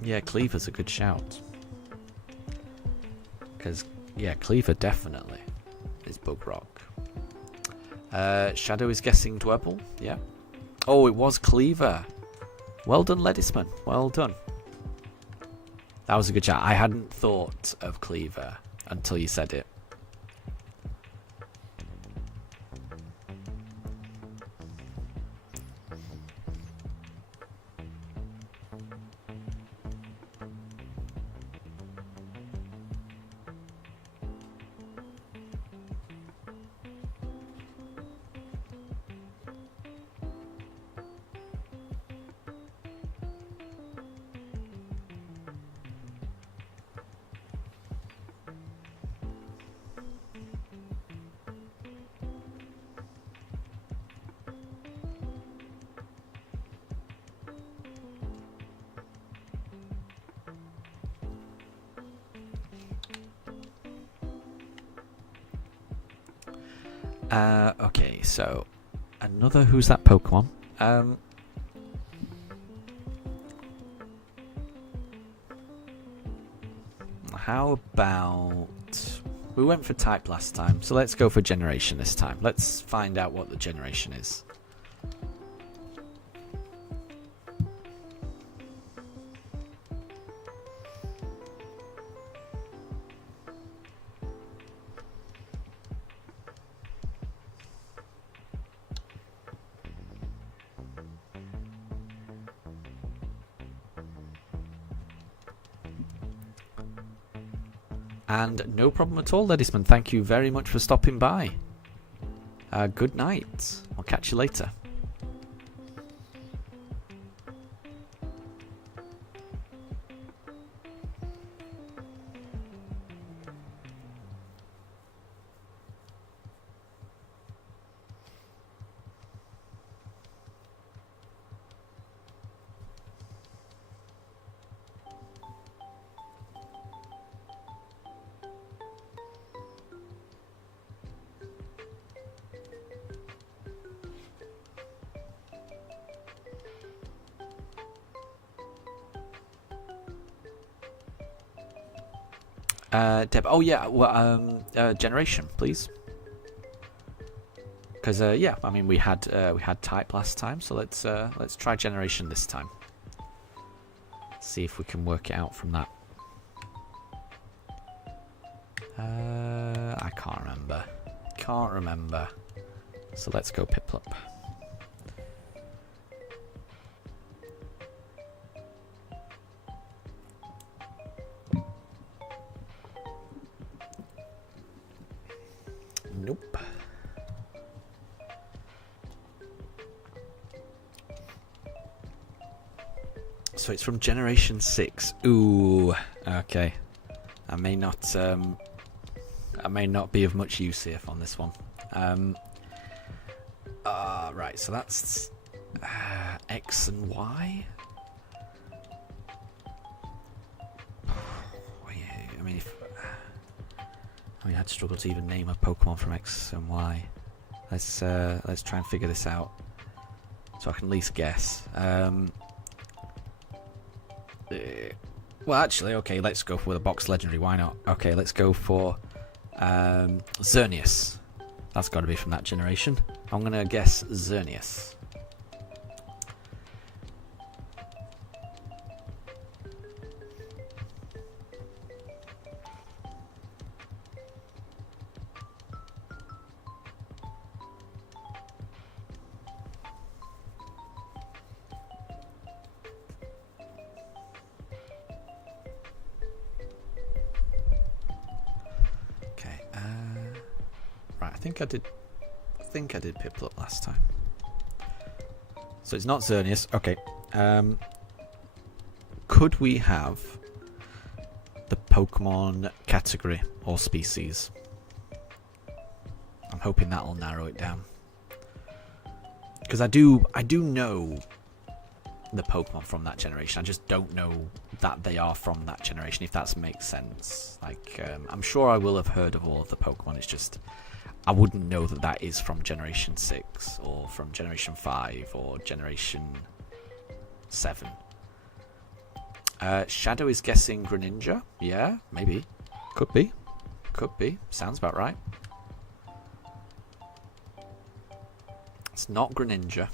Yeah, Cleaver's a good shout. Because, yeah, Cleaver definitely is Bug Rock. Shadow is guessing Dwebble. Yeah. Oh, it was Cleaver. Well done, Ledisman. Well done. That was a good shout. I hadn't thought of Cleaver until you said it. Okay, so another Who's That Pokemon? How about... We went for type last time, so let's go for generation this time. Let's find out what the generation is. And no problem at all, Ledisman. Thank you very much for stopping by. Good night. I'll catch you later. Deb. Oh yeah. Well, generation, please. Because yeah, I mean we had type last time, so let's try generation this time. See if we can work it out from that. I can't remember. Can't remember. So let's go Piplup. Nope. So it's from Generation 6. Ooh, okay. I may not be of much use here on this one. Right, so that's X and Y. I'd struggle to even name a Pokemon from X and Y. Let's try and figure this out, so I can at least guess. Well, actually, okay, let's go for the box legendary. Why not? Okay, let's go for Xerneas. That's got to be from that generation. I'm gonna guess Xerneas. I think I did Piplup last time. So it's not Xerneas. Okay. Could we have the Pokemon category or species? I'm hoping that'll narrow it down. Because I do know the Pokemon from that generation. I just don't know that they are from that generation, if that makes sense. Like, I'm sure I will have heard of all of the Pokemon. It's just I wouldn't know that that is from Generation 6 or from Generation 5 or Generation 7. Shadow is guessing Greninja. Yeah, maybe. Could be. Could be. Sounds about right. It's not Greninja.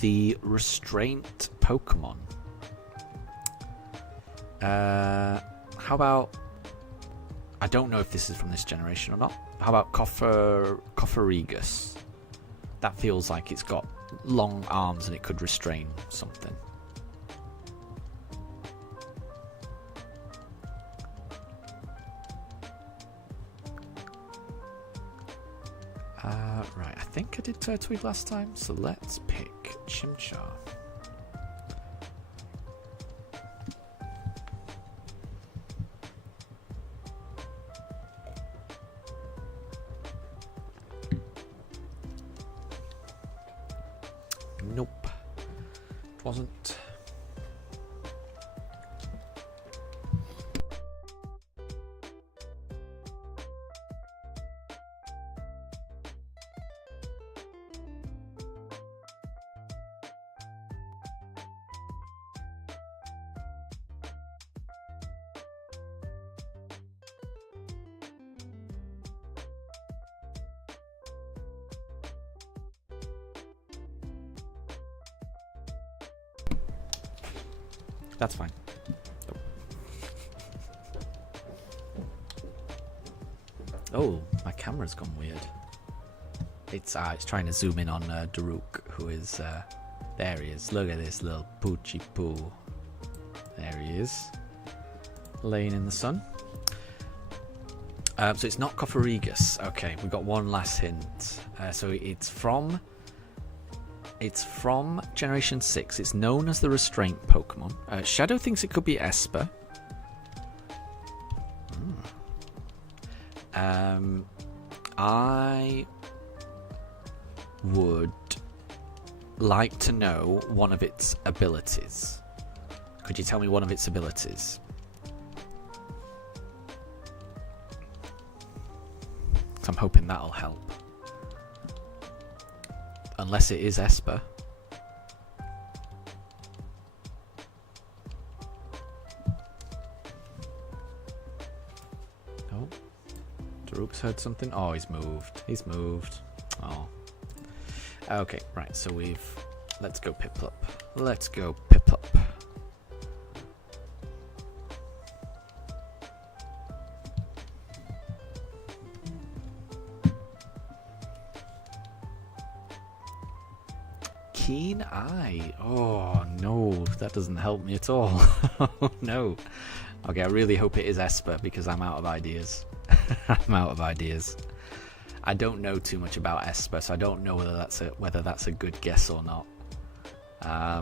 The restraint Pokemon. How about... I don't know if this is from this generation or not. How about Cofferegus? That feels like it's got long arms and it could restrain something. Right, I think I did Turtwig last time, so let's pick Chimchar. Nope, it wasn't. That's fine. Oh, my camera's gone weird. It's trying to zoom in on Daruk, who is there he is. Look at this little poochie poo. There he is, laying in the sun. So it's not Cofferegus. Okay, we've got one last hint. So it's from Generation 6. It's known as the Restraint Pokemon. Shadow thinks it could be Esper. I would like to know one of its abilities. Could you tell me one of its abilities? So I'm hoping that'll help. Unless it is Esper. Oh. Daruk's heard something. Oh, he's moved. He's moved. Oh. Okay, right, so let's go Piplup. Let's go Piplup. Keen Eye. Oh no, that doesn't help me at all. Oh no. Okay, I really hope it is Esper because I'm out of ideas. I'm out of ideas. I don't know too much about Esper, so I don't know whether that's a good guess or not. I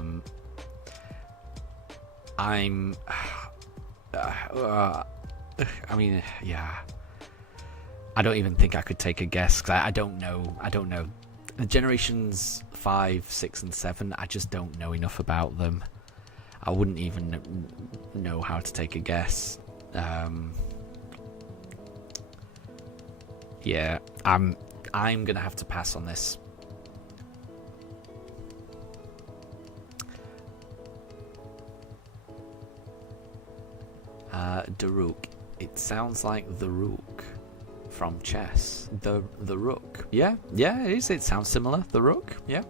mean, yeah. I don't even think I could take a guess because I don't know. I don't know. The generations 5, 6, and 7, I just don't know enough about them. I wouldn't even know how to take a guess. Yeah, I'm gonna have to pass on this. Daruk. It sounds like the Rook from chess. The Rook. Yeah, it is. It sounds similar. The Rook. Yeah,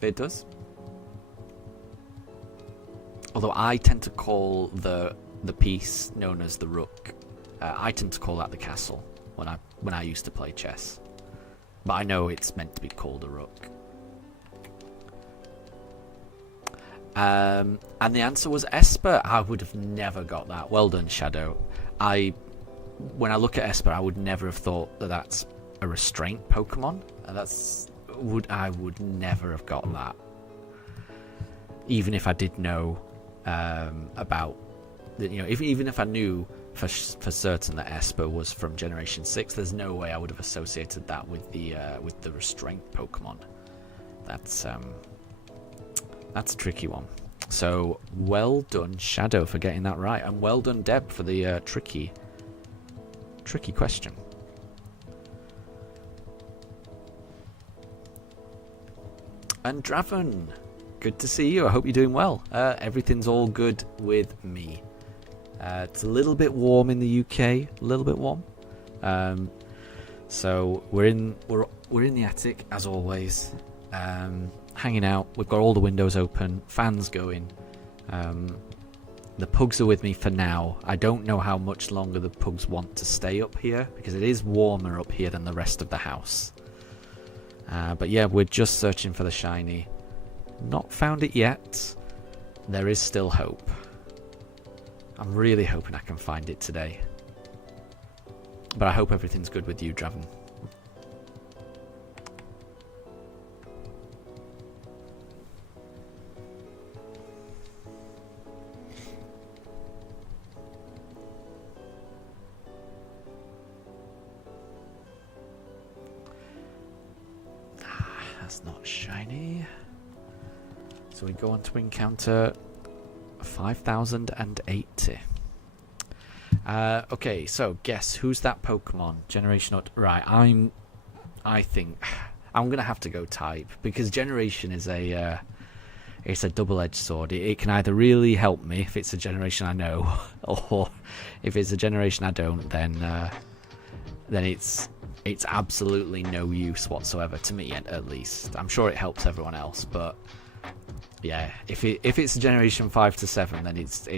it does. Although I tend to call the piece known as the Rook. I tend to call that the castle when I used to play chess. But I know it's meant to be called a Rook. And the answer was Esper. I would have never got that. Well done, Shadow. When I look at Esper, I would never have thought that that's a restraint Pokemon. I would never have got that. Even if I did know about, even if I knew for certain that Esper was from Generation 6, there's no way I would have associated that with the restraint Pokemon. That's a tricky one. So well done, Shadow, for getting that right, and well done, Deb, for the tricky question. And Draven, good to see you. I hope you're doing well. Everything's all good with me. It's a little bit warm in the UK, a little bit warm. So we're in the attic as always, hanging out. We've got all the windows open, fans going. The pugs are with me for now. I don't know how much longer the pugs want to stay up here because it is warmer up here than the rest of the house. But yeah, we're just searching for the shiny. Not found it yet. There is still hope. I'm really hoping I can find it today. But I hope everything's good with you, Draven. That's not shiny. So we go on to encounter 5080. Okay, so guess who's that Pokemon? Generation not right. I think I'm gonna have to go type because generation is it's a double-edged sword. It can either really help me if it's a generation I know, or if it's a generation I don't, then it's absolutely no use whatsoever to me, at least. I'm sure it helps everyone else, but yeah, if it's a generation 5 to 7, then it's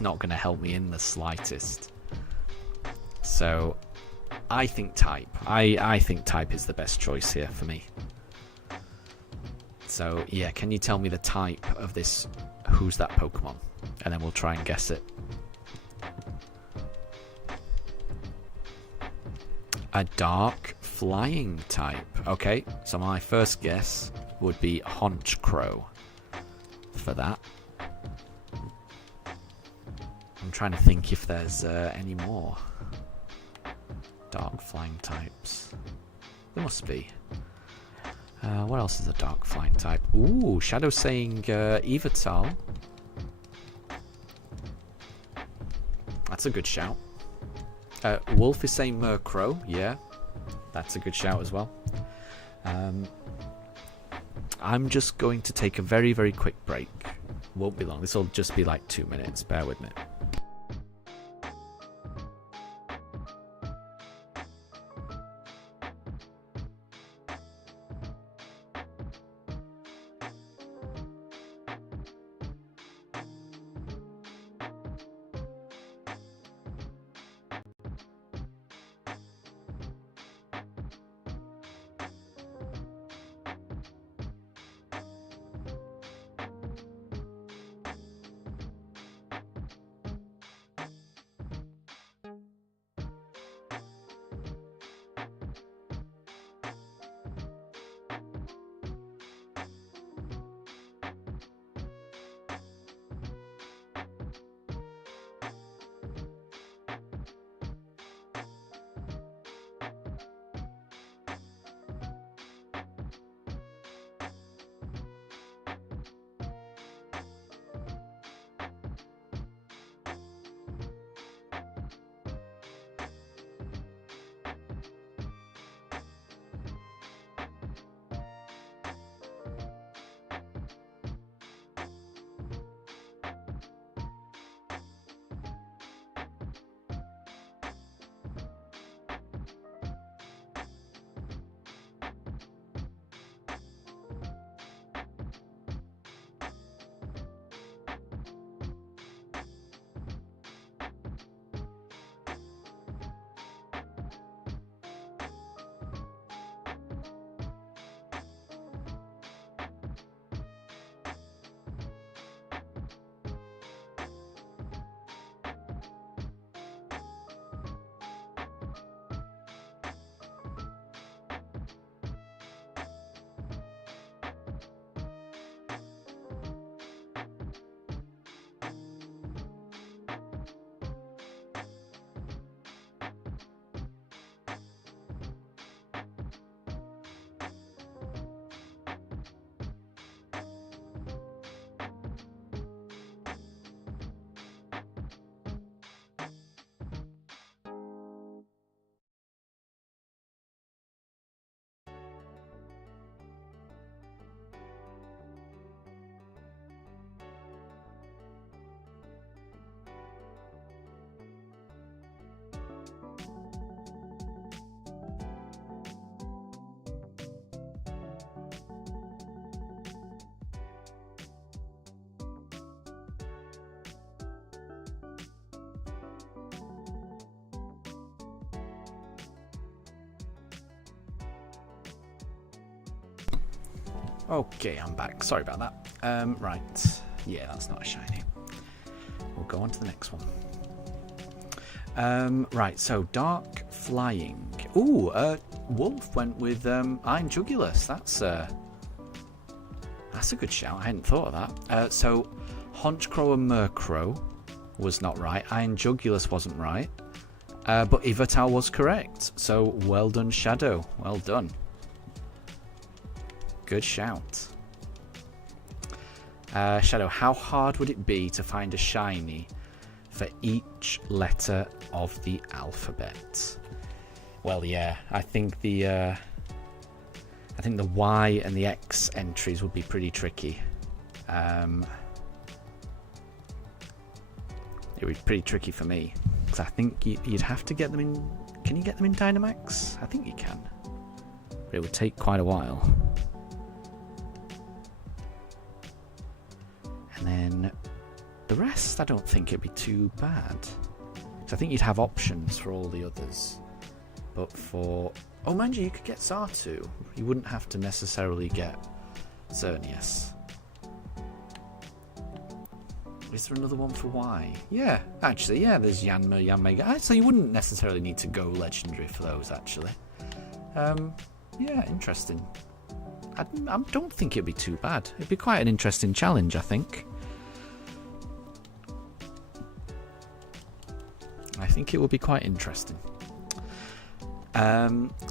not going to help me in the slightest. So I think type. I think type is the best choice here for me. So yeah, can you tell me the type of this? Who's that Pokemon? And then we'll try and guess it. A dark flying type. Okay, so my first guess would be Honchkrow for that. I'm trying to think if there's any more dark flying types. There must be. What else is a dark flying type? Ooh, Shadow saying Evital. That's a good shout. Wolf is saying Murkrow. Yeah, that's a good shout as well. I'm just going to take a very, very quick break. Won't be long. This will just be like 2 minutes. Bear with me. Okay, I'm back. Sorry about that. Right. Yeah, that's not a shiny. We'll go on to the next one. Right, so Dark Flying. Ooh, Wolf went with Iron Jugulus. That's a good shout. I hadn't thought of that. So Honchcrow and Murkrow was not right. Iron Jugulus wasn't right. But Yveltal was correct. So well done, Shadow. Well done. Good shout. Shadow, how hard would it be to find a shiny for each letter of the alphabet? Well, yeah, I think the Y and the X entries would be pretty tricky. It would be pretty tricky for me because I think you'd have to get them in. Can you get them in Dynamax? I think you can, but it would take quite a while. And then the rest, I don't think it'd be too bad. Because I think you'd have options for all the others. But for... Oh, mind you could get Sartu. You wouldn't have to necessarily get Xerneas. Is there another one for Y? Yeah, actually, yeah, there's Yanma, Yanmega. So you wouldn't necessarily need to go legendary for those, actually. Yeah, interesting. I don't think it'd be too bad. It'd be quite an interesting challenge, I think. I think it will be quite interesting.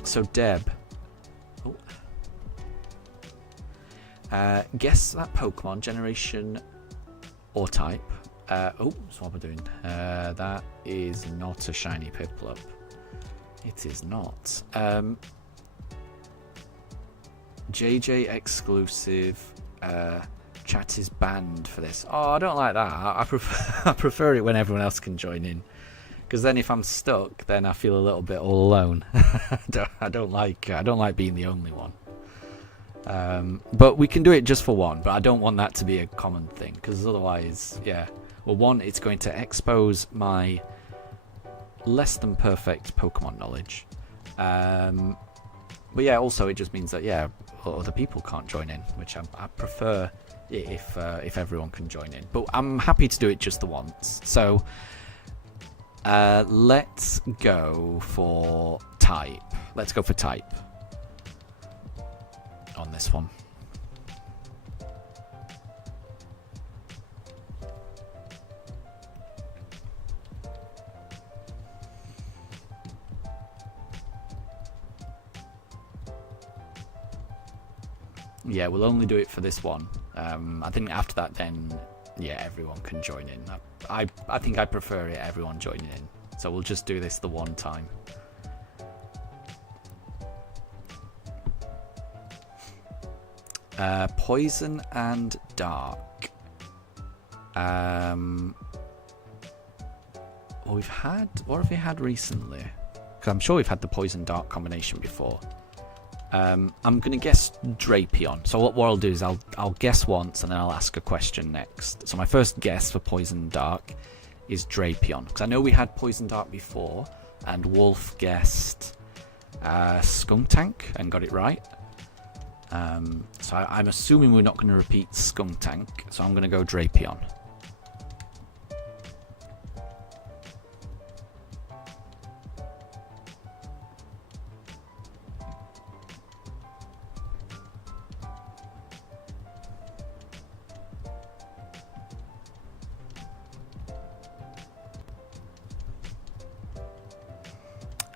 So Deb. Guess that Pokemon generation or type. Oh, so what we're doing. That is not a shiny Piplup. It is not. JJ exclusive. Chat is banned for this. Oh, I don't like that. I prefer I prefer it when everyone else can join in. Because then if I'm stuck, then I feel a little bit all alone. I don't like being the only one. But we can do it just for one. But I don't want that to be a common thing, because otherwise, yeah. Well, one, it's going to expose my less than perfect Pokemon knowledge. But yeah, also it just means that, yeah, other people can't join in, which I prefer if everyone can join in. But I'm happy to do it just the once. So let's go for type. Let's go for type on this one. Yeah, we'll only do it for this one. I think after that, then, yeah, everyone can join in. I think I prefer it, everyone joining in. So we'll just do this the one time. Poison and dark. Well, we've had... What have we had recently? Because I'm sure we've had the poison dark combination before. I'm going to guess Drapion. So what I'll do is I'll guess once and then I'll ask a question next. So my first guess for Poison Dark is Drapion. Because I know we had Poison Dark before and Wolf guessed Skuntank and got it right. So I'm assuming we're not going to repeat Skuntank. So I'm going to go Drapion.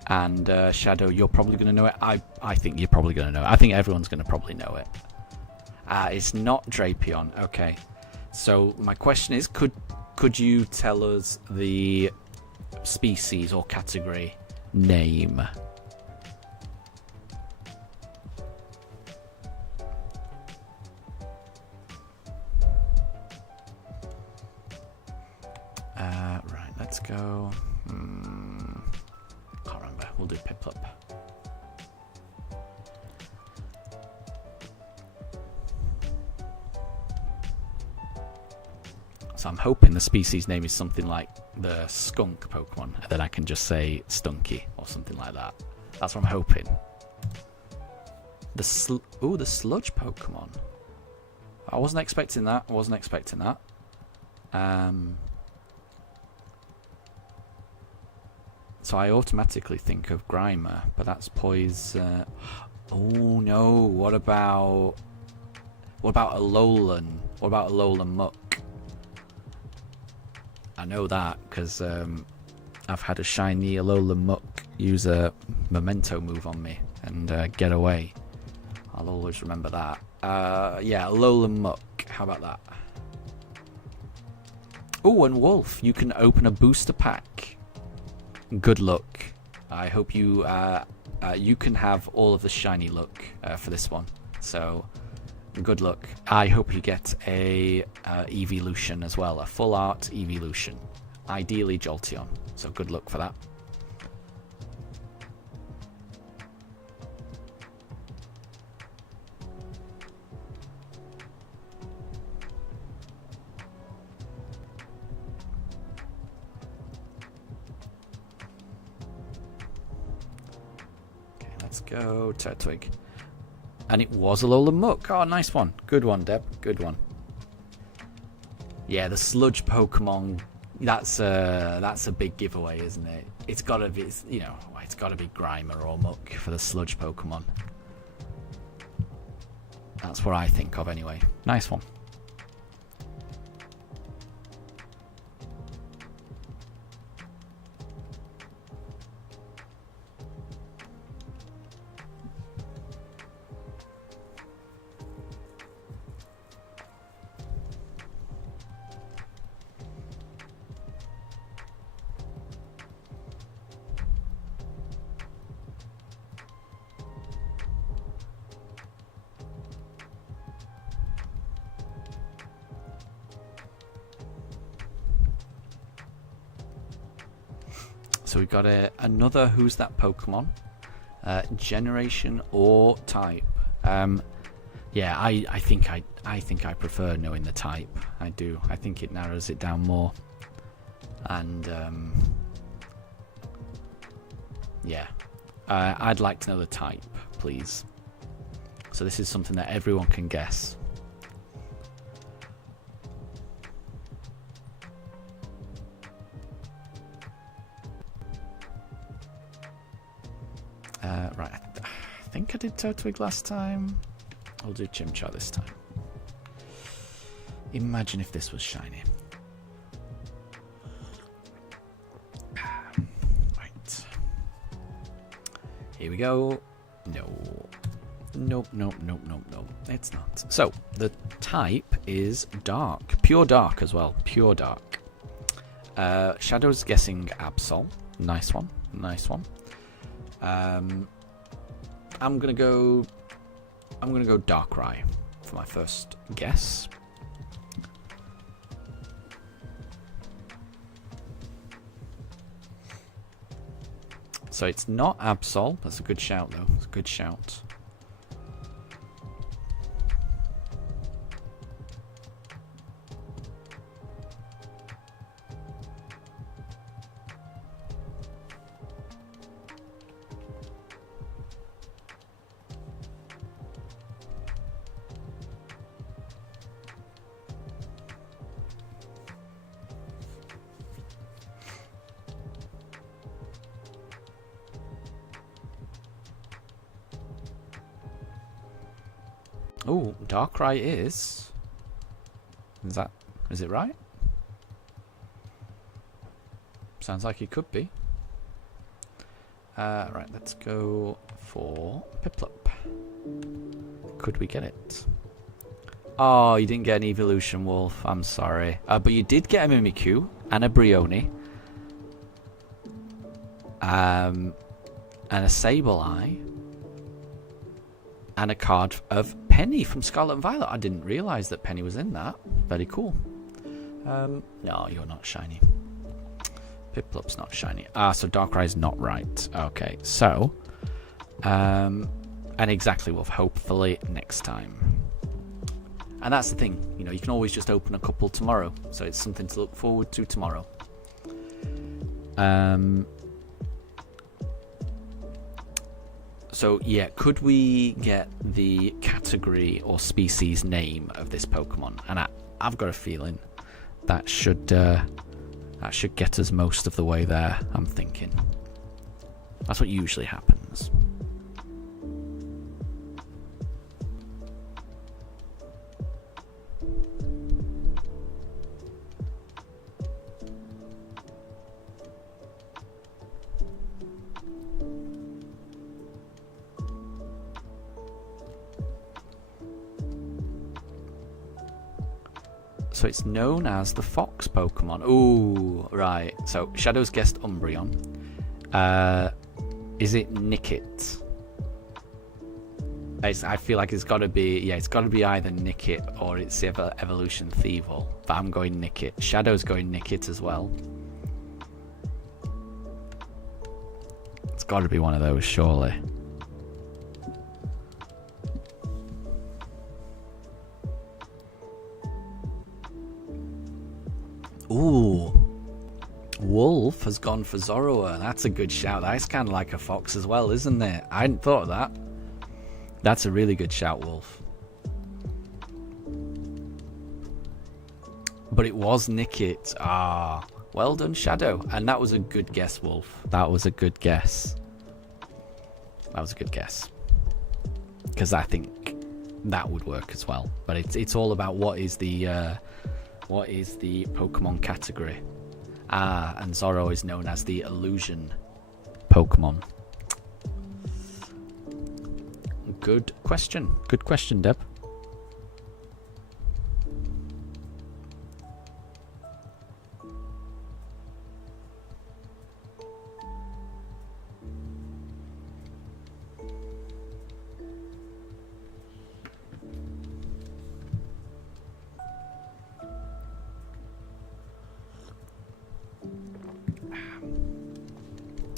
And Shadow, you're probably going to know it. I think you're probably going to know it. I think everyone's going to probably know it. It's not Drapion. Okay. So my question is, could you tell us the species or category name? Right, let's go. Can't remember. We'll do Piplup. So I'm hoping the species name is something like the skunk Pokemon, and then I can just say Stunky or something like that. That's what I'm hoping. The sludge Pokemon. I wasn't expecting that. So I automatically think of Grimer, but that's Poison. Oh no! What about Alolan? What about Alolan Muck? I know that because I've had a shiny Alolan Muck use a Memento move on me and get away. I'll always remember that. Yeah, Alolan Muck. How about that? Oh, and Wolf, you can open a booster pack. Good luck. I hope you you can have all of the shiny luck for this one. So good luck. I hope you get a evolution as well, a full art evolution. Ideally Jolteon. So good luck for that. Let's go Turtwig. And it was a Alolan Muck. Oh, nice one. Good one, Deb. Good one. Yeah, the sludge Pokemon. That's a big giveaway, isn't it? It's gotta be, you know, it's gotta be Grimer or Muck for the sludge Pokemon. That's what I think of anyway. Nice one. so we've got another Who's That Pokemon, generation or type. Yeah, I think I prefer knowing the type. I do. I think it narrows it down more. And yeah, I'd like to know the type, please. So this is something that everyone can guess. Right, I think I did Turtwig last time. I'll do Chimchar this time. Imagine if this was shiny. Right. Here we go. No. Nope, nope, nope, nope, nope. It's not. So, the type is dark. Pure dark as well. Pure dark. Shadow's guessing Absol. Nice one. Nice one. I'm gonna go Darkrai for my first guess. So it's not Absol. That's a good shout, though. It's a good shout. Oh, Darkrai is. Is it right? Sounds like it could be. Right, let's go for Piplup. Could we get it? Oh, you didn't get an Evolution Wolf. I'm sorry. But you did get a Mimikyu and a Brioni. And a Sableye. And a card of Penny from Scarlet and Violet. I didn't realise that Penny was in that. Very cool. No, you're not shiny. Piplup's not shiny. So Darkrai's not right. Okay, so... and exactly Wolf, hopefully next time. And that's the thing. You know, you can always just open a couple tomorrow. So it's something to look forward to tomorrow. So, yeah, could we get the category or species name of this Pokemon? And I've got a feeling that should get us most of the way there, I'm thinking. That's what usually happens. So it's known as the Fox Pokemon. Ooh, right. So Shadow's guessed Umbreon. Is it Nickit? I feel like it's got to be. Yeah, it's got to be either Nickit or it's Evolution Thievul. But I'm going Nickit. Shadow's going Nickit as well. It's got to be one of those, surely. Ooh, Wolf has gone for Zorua. That's a good shout. That's kind of like a fox as well, isn't it? I hadn't thought of that. That's a really good shout, Wolf. But it was Nickit. Ah, well done, Shadow. And that was a good guess, Wolf. That was a good guess. That was a good guess. Because I think that would work as well. But it's all about what is the Pokemon category. And Zorro is known as the Illusion Pokemon. Good question. Good question, Deb.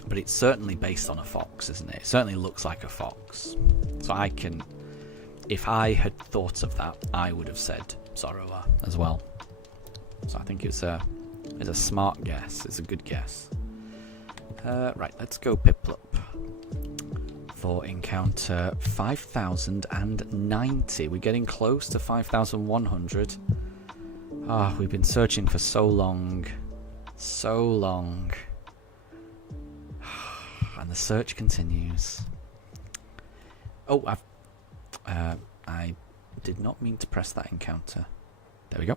But it's certainly based on a fox, isn't it? It certainly looks like a fox. So I can... If I had thought of that, I would have said Zorua as well. So I think it's a smart guess. It's a good guess. Right, let's go Piplup for encounter 5090. We're getting close to 5100. Ah, we've been searching for so long. So long. And the search continues. Oh, I did not mean to press that encounter. There we go.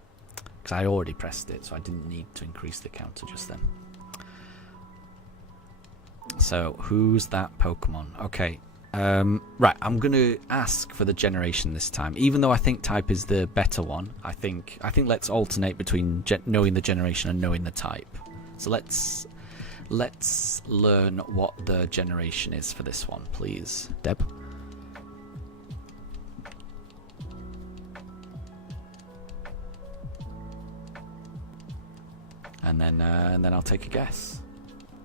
Because I already pressed it, so I didn't need to increase the counter just then. So, who's that Pokemon? Okay. Right, I'm going to ask for the generation this time. Even though I think type is the better one, I think let's alternate between knowing the generation and knowing the type. So let's learn what the generation is for this one, please. Deb? And then I'll take a guess.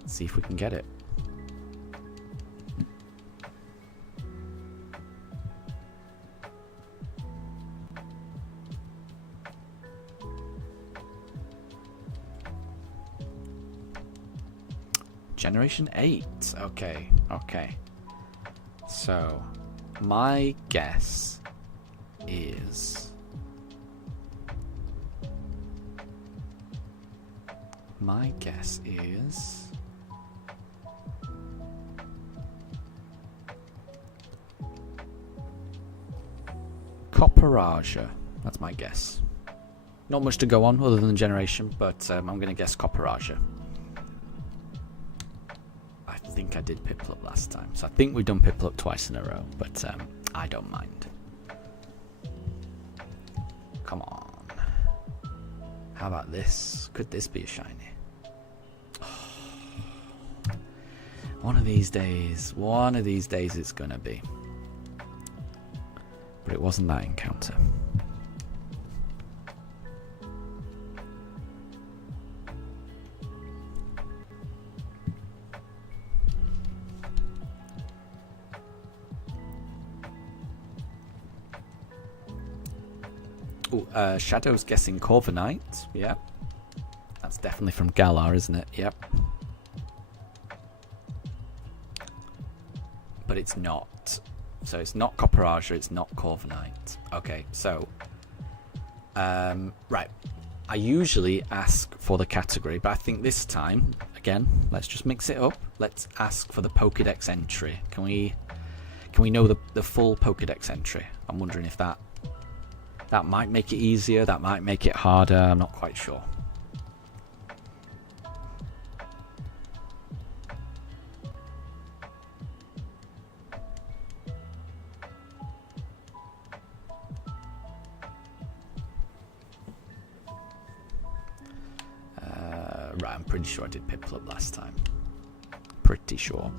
See if we can get it. Generation 8. Okay. So, my guess is... Copperaja. That's my guess. Not much to go on other than the generation, but I'm going to guess Copperaja. I think I did Piplup last time, so I think we've done Piplup twice in a row, but I don't mind. Come on. How about this? Could this be a shiny? One of these days it's gonna be. But it wasn't that encounter. Ooh, Shadow's guessing Corviknight. Yep. That's definitely from Galar, isn't it? Yep. But it's not. So it's not Copperaja, it's not Corviknight. Okay, so... right. I usually ask for the category, but I think this time, again, let's just mix it up. Let's ask for the Pokédex entry. Can we know the full Pokédex entry? I'm wondering if that might make it easier, that might make it harder, I'm not quite sure. Right, I'm pretty sure I did Piplup last time. Pretty sure.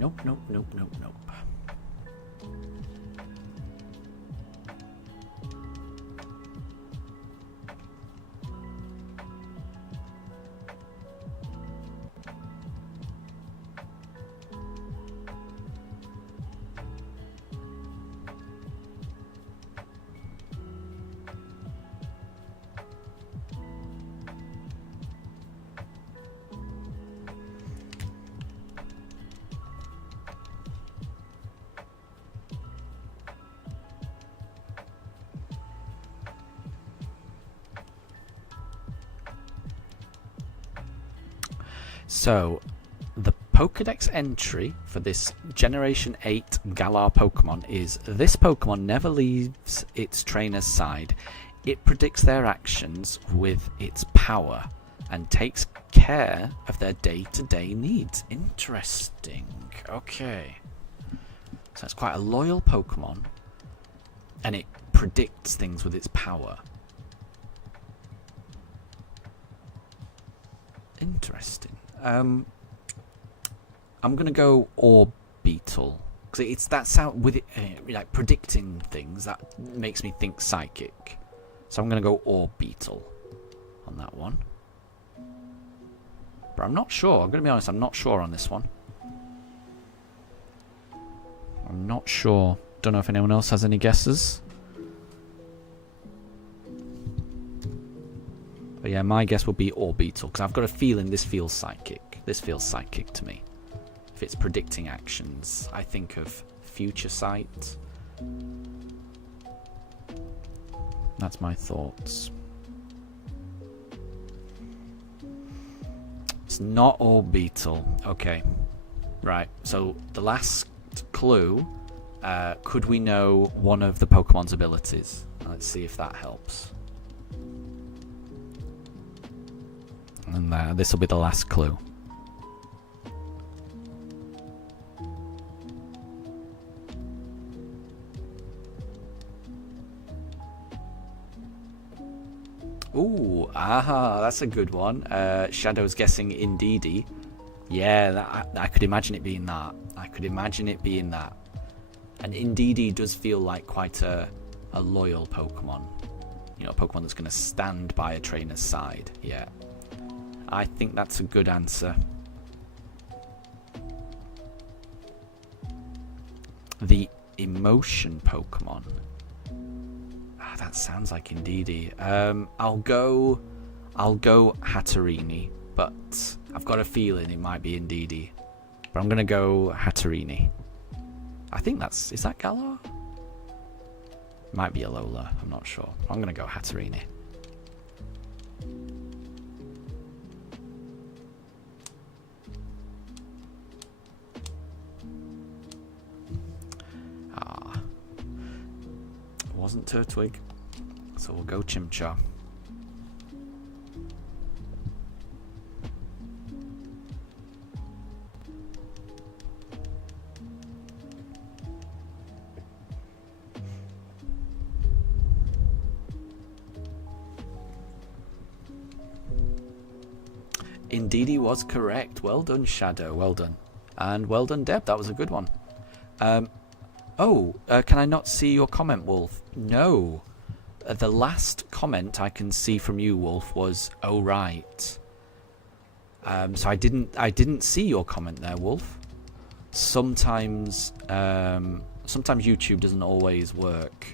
Nope. So, the Pokédex entry for this Generation 8 Galar Pokemon is: this Pokemon never leaves its trainer's side. It predicts their actions with its power and takes care of their day-to-day needs. Interesting. Okay. So it's quite a loyal Pokemon, and it predicts things with its power. Interesting. I'm gonna go Orbeetle. Because it's that sound with it, like predicting things, that makes me think psychic. So I'm gonna go Orbeetle on that one. But I'm not sure. I'm gonna be honest, I'm not sure on this one. I'm not sure. Don't know if anyone else has any guesses. But yeah, my guess would be Orbeetle, because I've got a feeling this feels psychic. This feels psychic to me. If it's predicting actions, I think of future sight. That's my thoughts. It's not Orbeetle. Okay. Right, so the last clue, could we know one of the Pokemon's abilities? Let's see if that helps. And this will be the last clue. Ooh, aha, that's a good one. Shadow's guessing Indeedee. Yeah, I could imagine it being that. I could imagine it being that. And Indeedee does feel like quite a loyal Pokemon. You know, a Pokemon that's going to stand by a trainer's side. Yeah. I think that's a good answer. The emotion Pokemon. That sounds like Indeedee. I'll go Hatterene, but I've got a feeling it might be Indeedee. But I'm gonna go Hatterene. I think is that Galar? Might be Alola, I'm not sure. I'm gonna go Hatterene. Wasn't Turtwig, so we'll go Chimchar. Indeed, he was correct. Well done, Shadow. Well done. And well done, Deb. That was a good one. Can I not see your comment, Wolf? No. The last comment I can see from you, Wolf, was "oh right." So I didn't see your comment there, Wolf. Sometimes YouTube doesn't always work.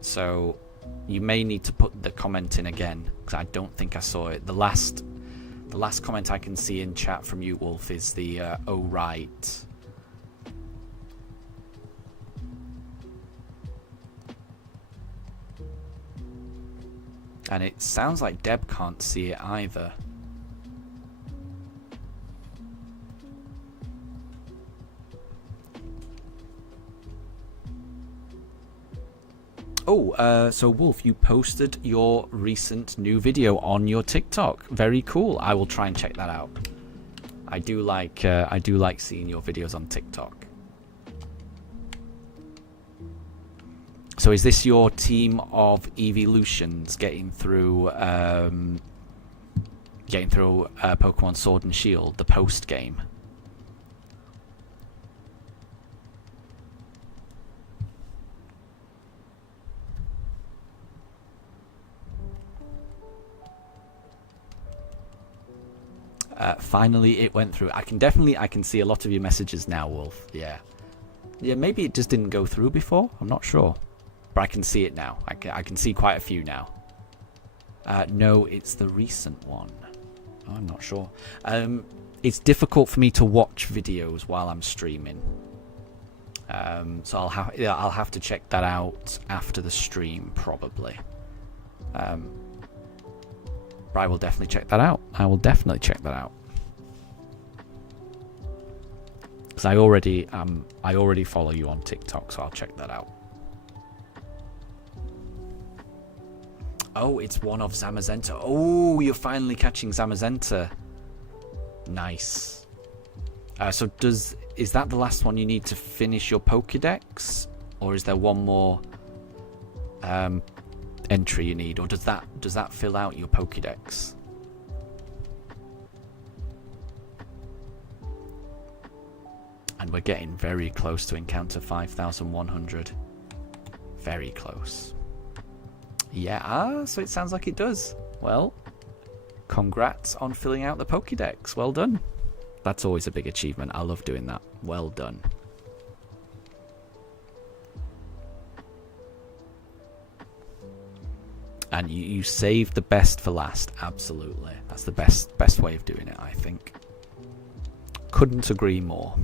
So you may need to put the comment in again, because I don't think I saw it. The last comment I can see in chat from you, Wolf, is the "oh right." And it sounds like Deb can't see it either. So Wolf, you posted your recent new video on your TikTok. Very cool. I will try and check that out. I do like seeing your videos on TikTok. So is this your team of evolutions getting through Pokemon Sword and Shield, the post game? Finally, it went through. I can see a lot of your messages now, Wolf. Yeah, maybe it just didn't go through before. I'm not sure. But I can see it now. I can see quite a few now. No, it's the recent one. Oh, I'm not sure. It's difficult for me to watch videos while I'm streaming. So I'll have to check that out after the stream, probably. But I will definitely check that out. Because I already follow you on TikTok, so I'll check that out. Oh, it's one of Zamazenta. Oh, you're finally catching Zamazenta. Nice. So is that the last one you need to finish your Pokédex? Or is there one more entry you need? Or does that fill out your Pokédex? And we're getting very close to encounter 5,100. Very close. Yeah, so it sounds like it does. Well, congrats on filling out the Pokédex. Well done. That's always a big achievement. I love doing that. Well done. And you saved the best for last. Absolutely. That's the best way of doing it, I think. Couldn't agree more.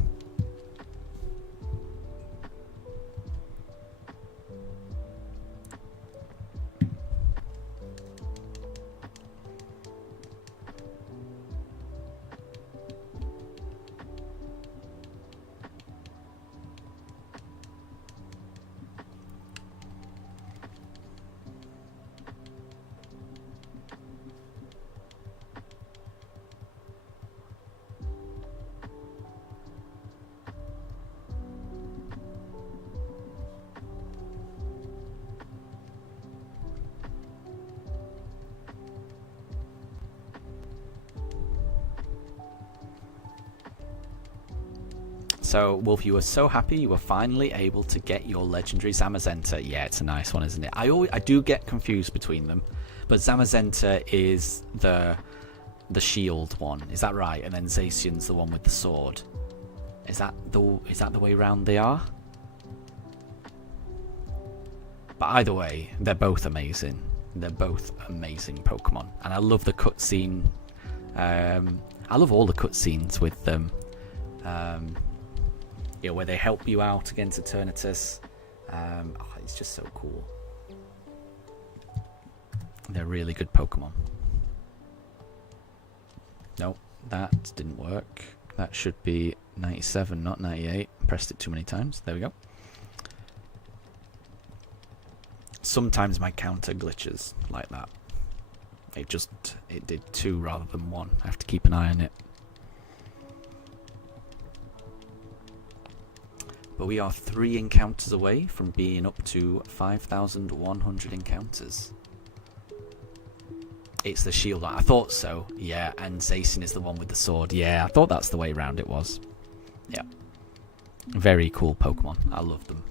So, Wolf, you were so happy you were finally able to get your legendary Zamazenta. Yeah, it's a nice one, isn't it? I do get confused between them, but Zamazenta is the shield one. Is that right? And then Zacian's the one with the sword. Is that the way round they are? But either way, they're both amazing. They're both amazing Pokemon, and I love the cutscene. I love all the cutscenes with them. You know, where they help you out against Eternatus. It's just so cool. They're really good Pokemon. Nope, that didn't work. That should be 97, not 98. Pressed it too many times. There we go. Sometimes my counter glitches like that. It did 2 rather than 1. I have to keep an eye on it. But we are 3 encounters away from being up to 5,100 encounters. It's the shield. I thought so. Yeah, and Zacian is the one with the sword. Yeah, I thought that's the way around it was. Yeah. Very cool Pokemon. I love them.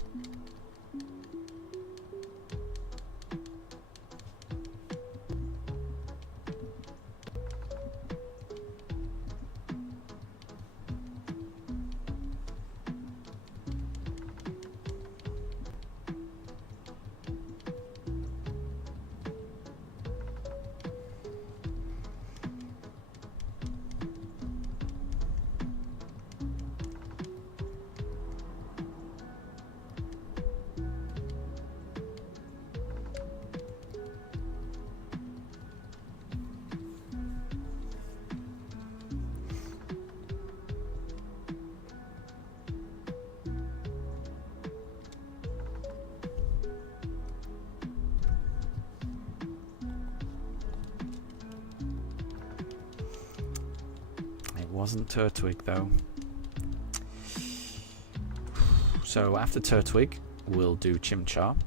Wasn't Turtwig though. So after Turtwig, we'll do Chimchar,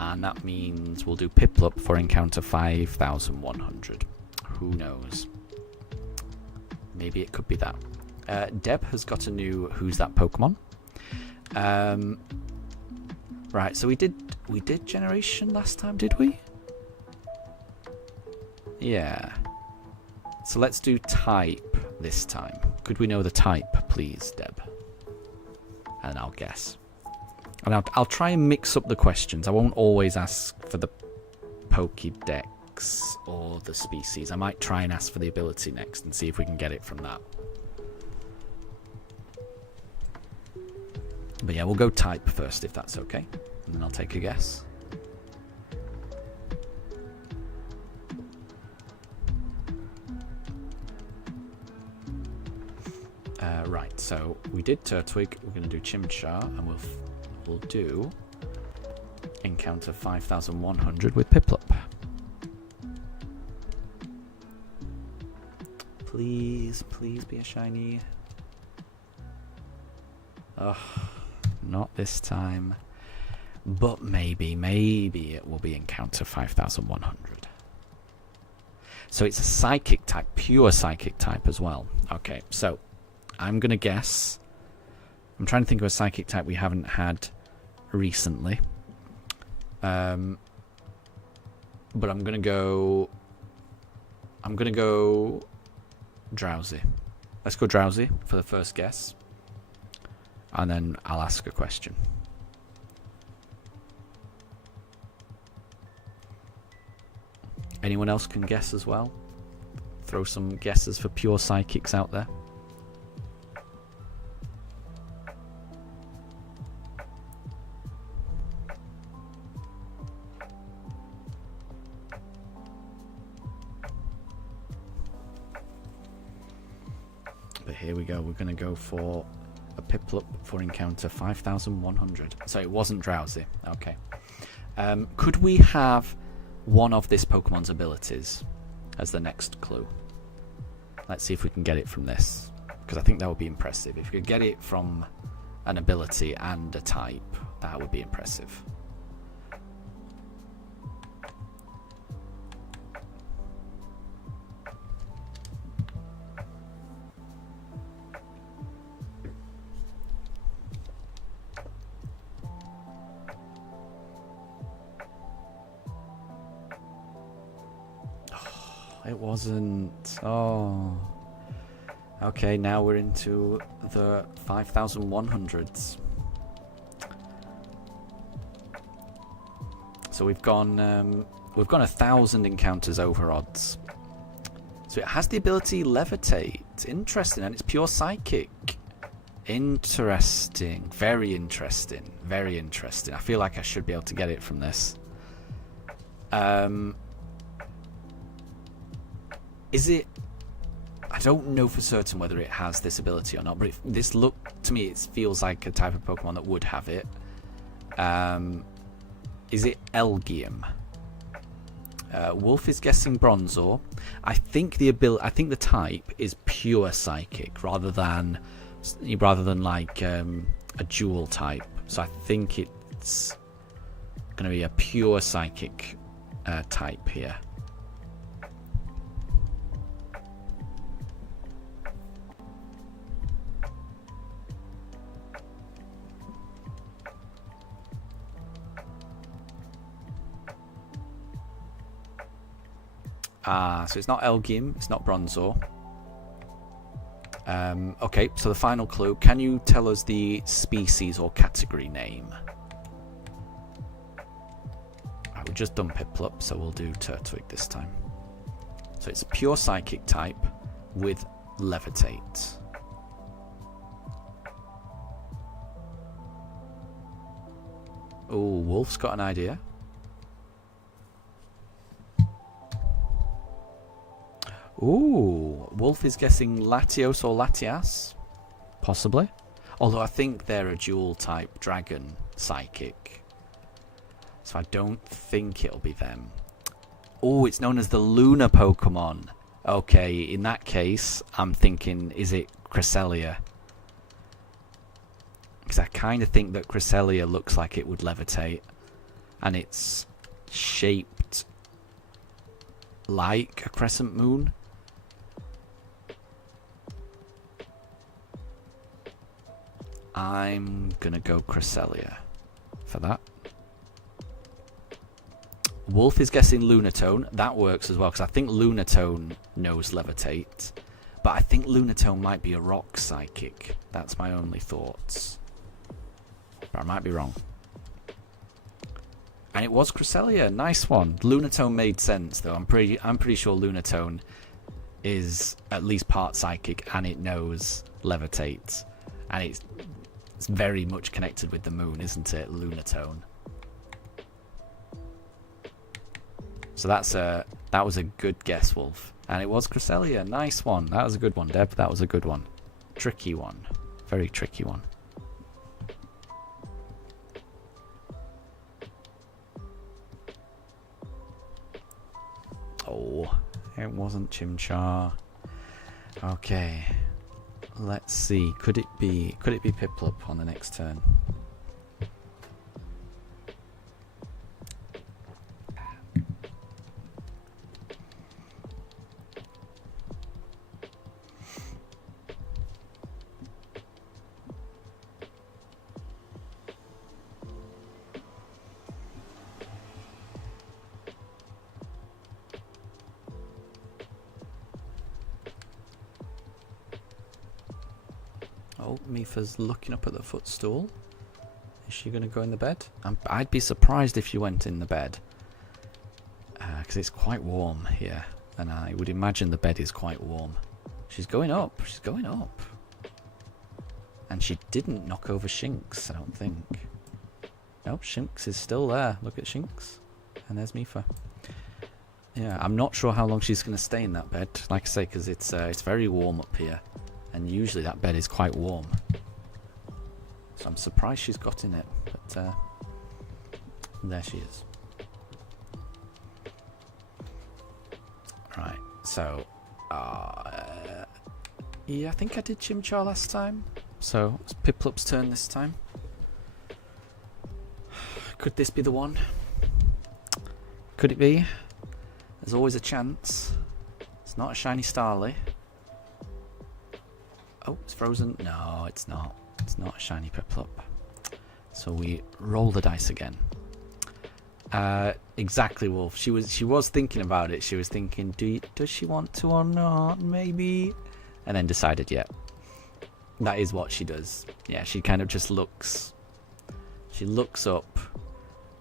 and that means we'll do Piplup for encounter 5,100. Who knows? Maybe it could be that. Deb has got a new Who's That Pokemon. Right, so we did Generation last time, did we? Yeah. So let's do type this time. Could we know the type, please, Deb? And I'll guess. And I'll try and mix up the questions. I won't always ask for the Pokédex or the species. I might try and ask for the ability next and see if we can get it from that. But yeah, we'll go type first if that's okay. And then I'll take a guess. Right, so we did Turtwig, we're going to do Chimchar, and we'll do encounter 5,100 with Piplup. Please, please be a shiny. Ugh, not this time. But maybe it will be encounter 5,100. So it's a psychic type, pure psychic type as well. Okay, so I'm going to guess. I'm trying to think of a psychic type we haven't had recently. But I'm going to go... Drowsy. Let's go Drowsy for the first guess. And then I'll ask a question. Anyone else can guess as well? Throw some guesses for pure psychics out there. But here we go. We're going to go for a Piplup for encounter 5100. So it wasn't Drowsy. Okay. Could we have one of this Pokemon's abilities as the next clue? Let's see if we can get it from this, because I think that would be impressive. If we could get it from an ability and a type, that would be impressive. It wasn't. Oh. Okay, now we're into the 5100s. So we've gone 1,000 encounters over odds. So it has the ability Levitate. Interesting, and it's pure psychic. Interesting. Very interesting. Very interesting. I feel like I should be able to get it from this. Is it... I don't know for certain whether it has this ability or not, but this look to me, it feels like a type of Pokemon that would have it. Is it Elgium? Wolf is guessing Bronzor. I think the type is pure psychic rather than like a dual type. So I think it's going to be a pure psychic type here. So it's not Elgium, it's not Bronzor. Okay, so the final clue. Can you tell us the species or category name? Right, we've just done Piplup, so we'll do Turtwig this time. So it's a pure psychic type with Levitate. Oh, Wolf's got an idea. Ooh, Wolf is guessing Latios or Latias, possibly. Although I think they're a dual type dragon psychic, so I don't think it'll be them. Oh, it's known as the Lunar Pokemon. Okay, in that case, I'm thinking, is it Cresselia? Because I kind of think that Cresselia looks like it would levitate, and it's shaped like a crescent moon. I'm gonna go Cresselia for that. Wolf is guessing Lunatone. That works as well, because I think Lunatone knows Levitate. But I think Lunatone might be a rock psychic. That's my only thoughts. But I might be wrong. And it was Cresselia. Nice one. Lunatone made sense, though. I'm pretty sure Lunatone is at least part psychic, and it knows Levitate. And it's very much connected with the moon, isn't it, Lunatone? So that was a good guess, Wolf. And it was Cresselia. Nice one. That was a good one, Deb. That was a good one. Tricky one. Very tricky one. Oh, it wasn't Chimchar. Okay. Let's see. Could it be Piplup on the next turn? Oh, Mifa's looking up at the footstool. Is she going to go in the bed? I'd be surprised if she went in the bed. Because it's quite warm here. And I would imagine the bed is quite warm. She's going up. She's going up. And she didn't knock over Shinx, I don't think. Nope, Shinx is still there. Look at Shinx. And there's Mifa. Yeah, I'm not sure how long she's going to stay in that bed. Like I say, because it's very warm up here. And usually that bed is quite warm. So I'm surprised she's got in it. But there she is. Right, so... yeah, I think I did Chimchar last time. So it's Piplup's turn this time. Could this be the one? Could it be? There's always a chance. It's not a shiny Starly. Oh, it's frozen. No, it's not. It's not a shiny Piplup. So we roll the dice again. Exactly, Wolf. She was thinking about it. She was thinking, does she want to or not? Maybe. And then decided, yeah. That is what she does. Yeah, she kind of just looks. She looks up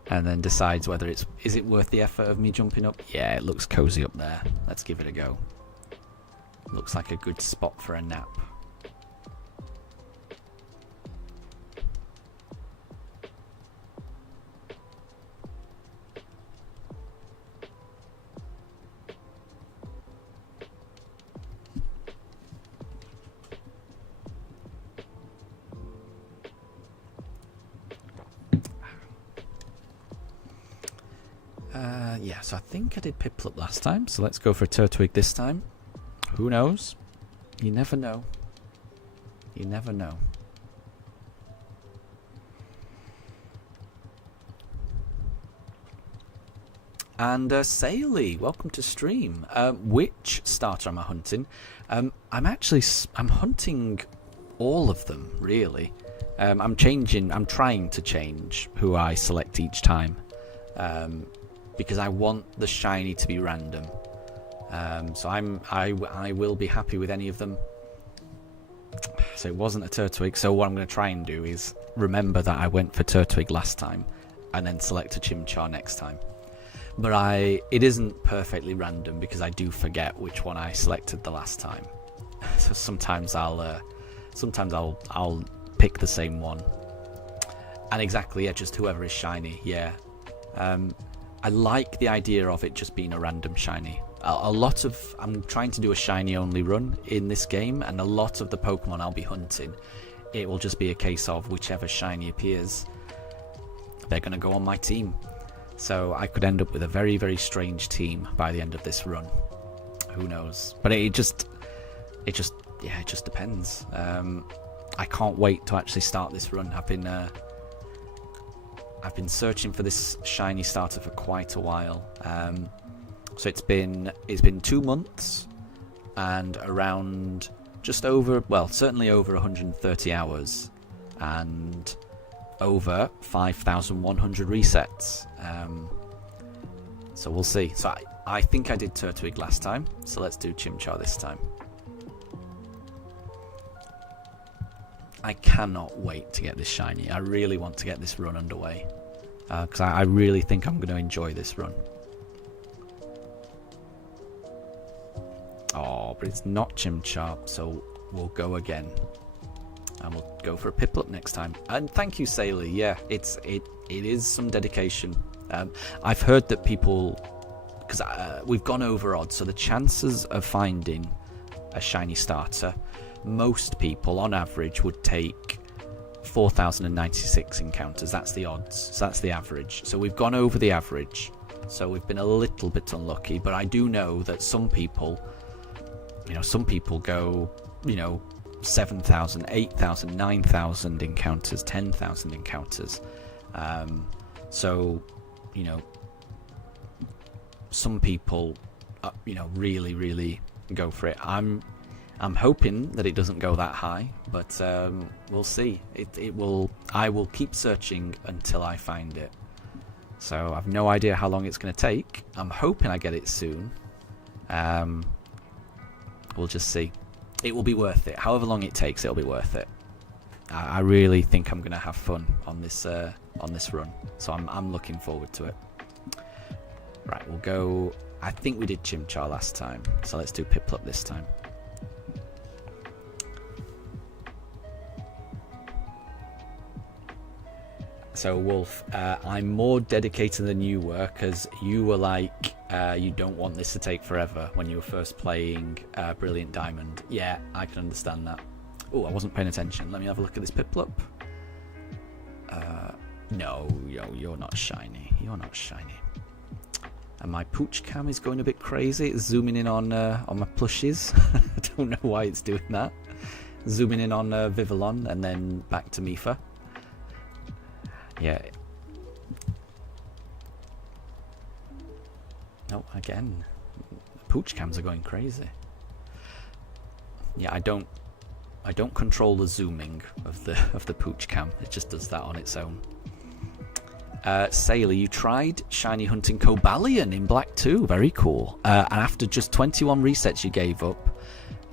and then decides whether is it worth the effort of me jumping up? Yeah, it looks cozy up there. Let's give it a go. Looks like a good spot for a nap. Yeah, so I think I did Piplup last time, so let's go for Turtwig this time. Who knows? You never know. You never know. And Saley, welcome to stream. Which starter am I hunting? I'm hunting all of them, really. I'm trying to change who I select each time. Because I want the shiny to be random. So I will be happy with any of them. So it wasn't a Turtwig, so what I'm going to try and do is remember that I went for Turtwig last time and then select a Chimchar next time. But it isn't perfectly random because I do forget which one I selected the last time. So sometimes I'll pick the same one. And exactly, yeah, just whoever is shiny, yeah. I like the idea of it just being a random shiny. I'm trying to do a shiny only run in this game, and a lot of the Pokemon I'll be hunting, it will just be a case of whichever shiny appears, they're going to go on my team. So I could end up with a very, very strange team by the end of this run. Who knows? But it just depends. I can't wait to actually start this run. I've been searching for this shiny starter for quite a while. So it's been 2 months and around certainly over 130 hours and over 5,100 resets. So we'll see. So I think I did Turtwig last time, so let's do Chimchar this time. I cannot wait to get this shiny. I really want to get this run underway. Because I really think I'm going to enjoy this run. Oh, but it's not Chimchar, so we'll go again. And we'll go for a Piplup next time. And thank you, Saley. Yeah, it is some dedication. I've heard that people... Because we've gone over odds, so the chances of finding a shiny starter... Most people, on average, would take 4,096 encounters. That's the odds. So that's the average. So we've gone over the average. So we've been a little bit unlucky. But I do know that some people go, 7,000, 8,000, 9,000 encounters, 10,000 encounters. So, some people, really, really go for it. I'm hoping that it doesn't go that high, but we'll see. I will keep searching until I find it. So I've no idea how long it's going to take. I'm hoping I get it soon. We'll just see. It will be worth it. However long it takes, it'll be worth it. I really think I'm gonna have fun on this run, so I'm looking forward to it. Right, we'll go. I think we did Chimchar last time, so let's do Piplup this time. So Wolf, I'm more dedicated than you were, because you were like, you don't want this to take forever when you were first playing Brilliant Diamond. Yeah, I can understand that. Oh, I wasn't paying attention. Let me have a look at this Piplup. No, you're not shiny. You're not shiny. And my pooch cam is going a bit crazy. It's zooming in on my plushies. I don't know why it's doing that. Zooming in on Vivillon and then back to Mifa. Yeah. Oh, again. Pooch cams are going crazy. Yeah, I don't control the zooming of the pooch cam. It just does that on its own. Sailor, you tried shiny hunting Cobalion in Black 2. Very cool. And after just 21 resets, you gave up.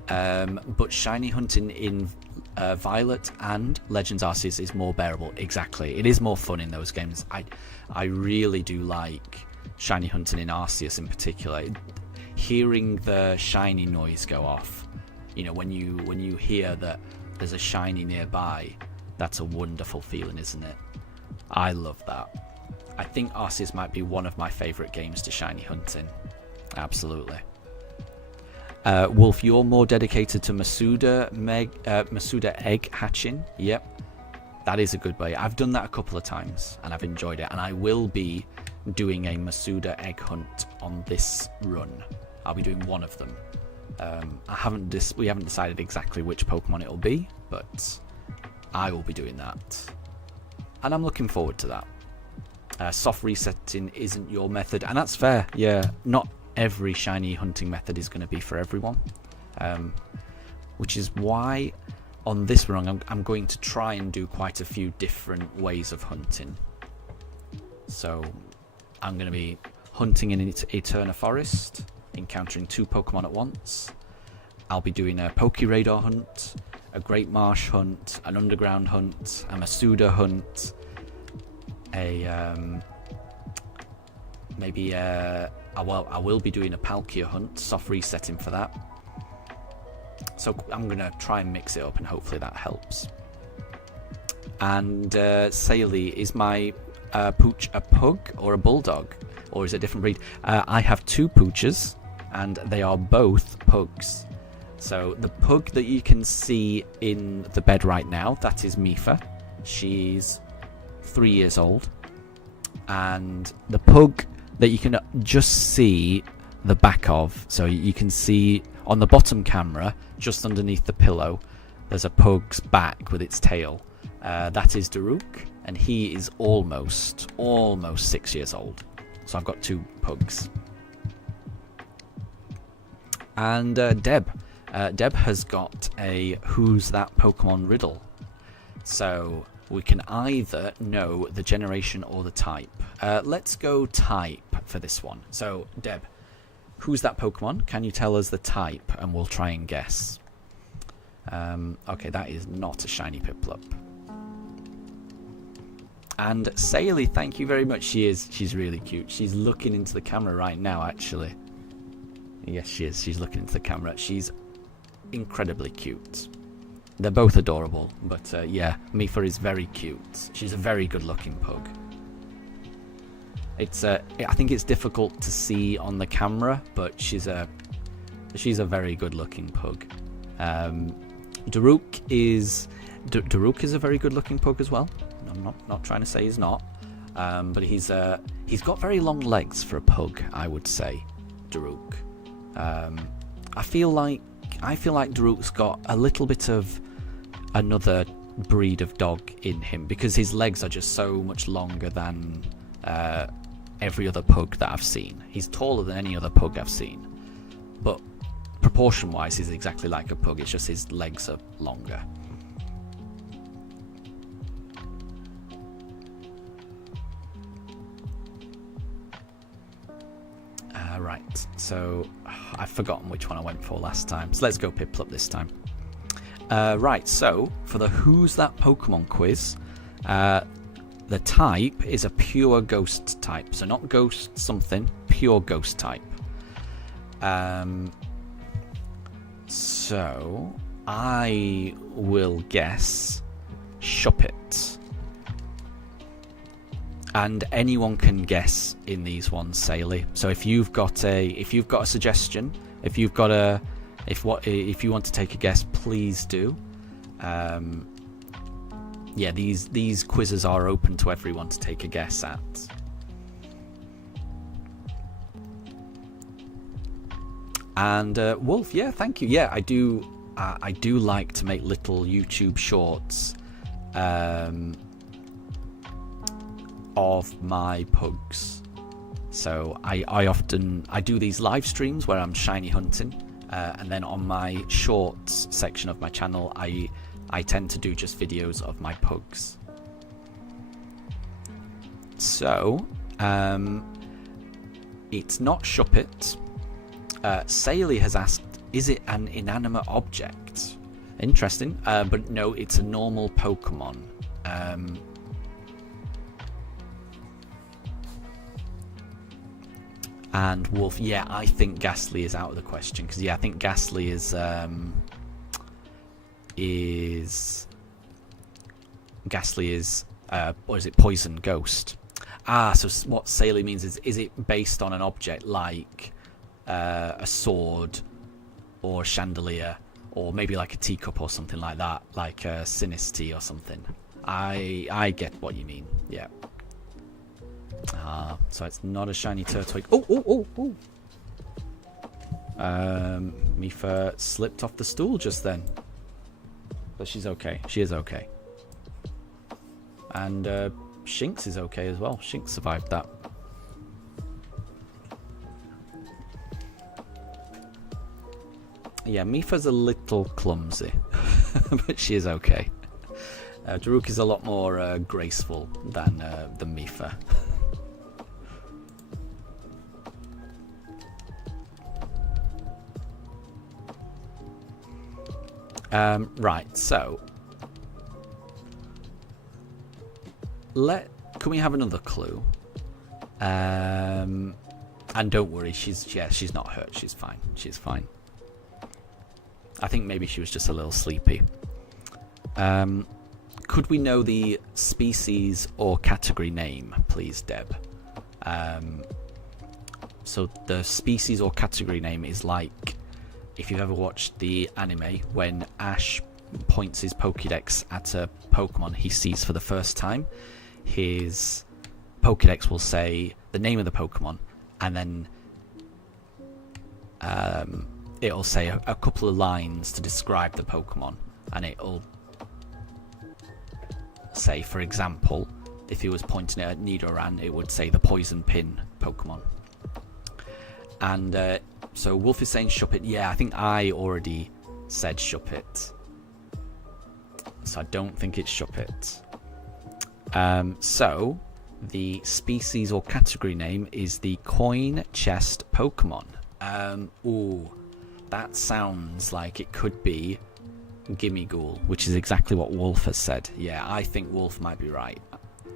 But shiny hunting in Violet and Legends Arceus is more bearable. Exactly. It is more fun in those games. I really do like shiny hunting in Arceus in particular. Hearing the shiny noise go off, you know, when you hear that there's a shiny nearby, that's a wonderful feeling, isn't it? I love that. I think Arceus might be one of my favourite games to shiny hunting. Absolutely. Wolf, you're more dedicated to Masuda egg hatching. Yep, that is a good way. I've done that a couple of times and I've enjoyed it, and I will be doing a Masuda egg hunt on this run. I'll be doing one of them. We haven't decided exactly which Pokemon it'll be, but I will be doing that, and I'm looking forward to that. Soft resetting isn't your method, and that's fair. Yeah, not every shiny hunting method is going to be for everyone, which is why on this run I'm going to try and do quite a few different ways of hunting. So I'm going to be hunting in Eterna Forest, encountering 2 Pokemon at once. I'll be doing a Pokeradar hunt, a Great Marsh hunt, an Underground hunt, a Masuda hunt, I will be doing a Palkia hunt, soft resetting for that. So I'm going to try and mix it up, and hopefully that helps. And Saily, is my pooch a pug or a bulldog? Or is it a different breed? I have 2 pooches, and they are both pugs. So the pug that you can see in the bed right now, that is Mifa. She's 3 years old. And the pug that you can just see the back of, so you can see on the bottom camera, just underneath the pillow, there's a pug's back with its tail. That is Daruk, and he is almost 6 years old. So I've got 2 pugs. And Deb has got a Who's That Pokemon riddle. So we can either know the generation or the type. Let's go type for this one. So, Deb, who's that Pokemon? Can you tell us the type? And we'll try and guess. Okay, that is not a shiny Piplup. And Saily, thank you very much. She's really cute. She's looking into the camera right now, actually. Yes, she is. She's looking into the camera. She's incredibly cute. They're both adorable, but yeah, Mifa is very cute. She's a very good-looking pug. I think it's difficult to see on the camera, but she's a very good-looking pug. Daruk is a very good-looking pug as well. I'm not trying to say he's not, but he's got very long legs for a pug, I would say. Daruk. I feel like Daruk's got a little bit of another breed of dog in him, because his legs are just so much longer than every other pug that I've seen. He's taller than any other pug I've seen, but proportion wise he's exactly like a pug, it's just his legs are longer. Right, so I've forgotten which one I went for last time, so let's go Piplup this time. Right, so for the Who's That Pokemon quiz, the type is a pure ghost type. So not ghost something, pure ghost type. So I will guess Shuppet. And anyone can guess in these ones, Saley. So if you've got a suggestion, if you want to take a guess, please do. Yeah, these quizzes are open to everyone to take a guess at. And Wolf, yeah, thank you. Yeah, I do like to make little YouTube shorts of my pugs. So I do these live streams where I'm shiny hunting, and then on my shorts section of my channel, I tend to do just videos of my pugs. So it's not Shuppet. Saley has asked, is it an inanimate object? Interesting, but no, it's a normal Pokemon. And Wolf, yeah, I think Ghastly is out of the question, because yeah, I think Ghastly is or is it Poison Ghost? So what Saley means is it based on an object like a sword or a chandelier, or maybe like a teacup or something like that, like a Sinistea or something. I get what you mean, yeah. So it's not a shiny Turtwig. Oh! Mifa slipped off the stool just then. But she's okay. She is okay. And Shinx is okay as well. Shinx survived that. Yeah, Mifa's a little clumsy. But she is okay. Daruk is a lot more graceful than Mifa. Right, so can we have another clue? And don't worry, she's not hurt. She's fine. She's fine. I think maybe she was just a little sleepy. Could we know the species or category name, please, Deb? So the species or category name is like, if you've ever watched the anime, when Ash points his Pokédex at a Pokemon he sees for the first time, his Pokédex will say the name of the Pokemon, and then it'll say a couple of lines to describe the Pokemon, and it'll say, for example, if he was pointing it at Nidoran, it would say the Poison Pin Pokemon. And so Wolf is saying Shuppet. Yeah, I think I already said Shuppet, so I don't think it's Shuppet. So the species or category name is the Coin Chest Pokemon. Ooh, that sounds like it could be Gimmighoul, which is exactly what Wolf has said. Yeah, I think Wolf might be right.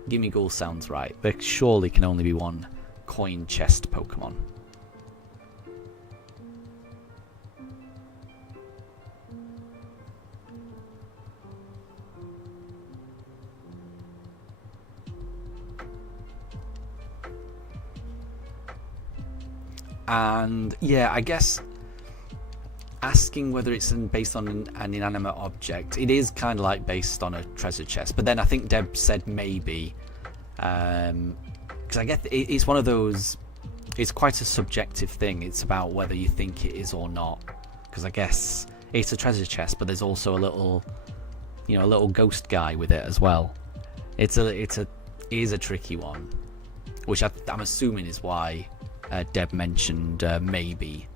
Gimmighoul sounds right. There surely can only be one Coin Chest Pokemon. And yeah, I guess asking whether it's based on an inanimate object, it is kind of like based on a treasure chest. But then I think Deb said maybe, because I guess it's one of those, it's quite a subjective thing. It's about whether you think it is or not. Because I guess it's a treasure chest, but there's also a little, a little ghost guy with it as well. It is a tricky one, which I'm assuming is why Deb mentioned maybe,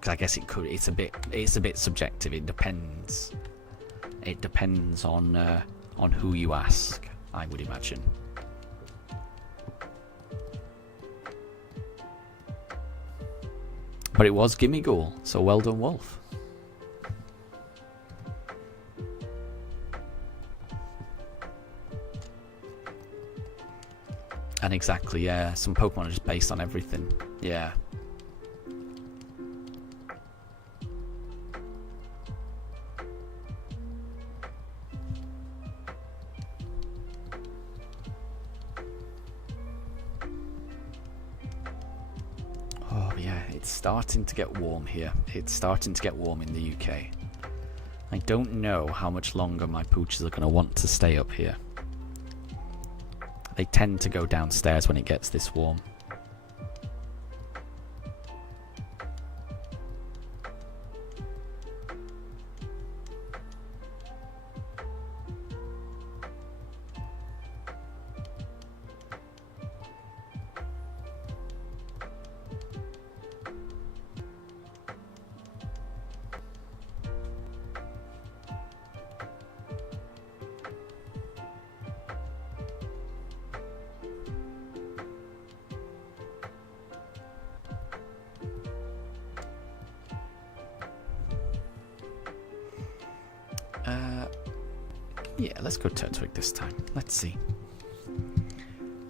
because I guess it could. It's a bit subjective. It depends. It depends on who you ask, I would imagine. But it was Gimmighoul, so well done, Wolf. And exactly, yeah, some Pokemon are just based on everything. Yeah. Oh yeah, it's starting to get warm here. It's starting to get warm in the UK. I don't know how much longer my pooches are going to want to stay up here. They tend to go downstairs when it gets this warm. Yeah, let's go Turtwig this time. Let's see.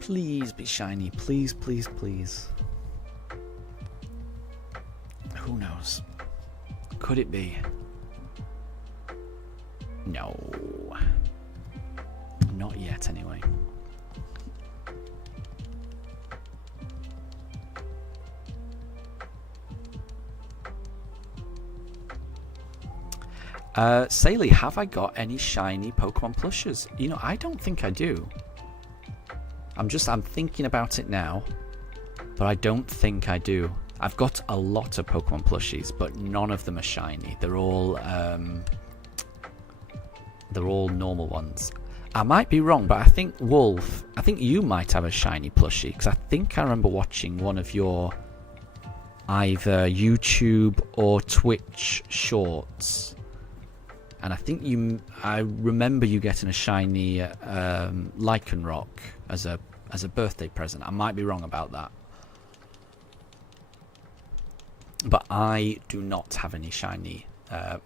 Please be shiny. Please, please, please. Who knows? Could it be? No. Not yet, anyway. Saley, have I got any shiny Pokemon plushes? You know, I don't think I do. I'm thinking about it now, but I don't think I do. I've got a lot of Pokemon plushies, but none of them are shiny. They're all normal ones. I might be wrong, but I think Wolf, I think you might have a shiny plushie, because I think I remember watching one of your either YouTube or Twitch shorts. And I think I remember you getting a shiny Lycanroc as a birthday present. I might be wrong about that. But I do not have any shiny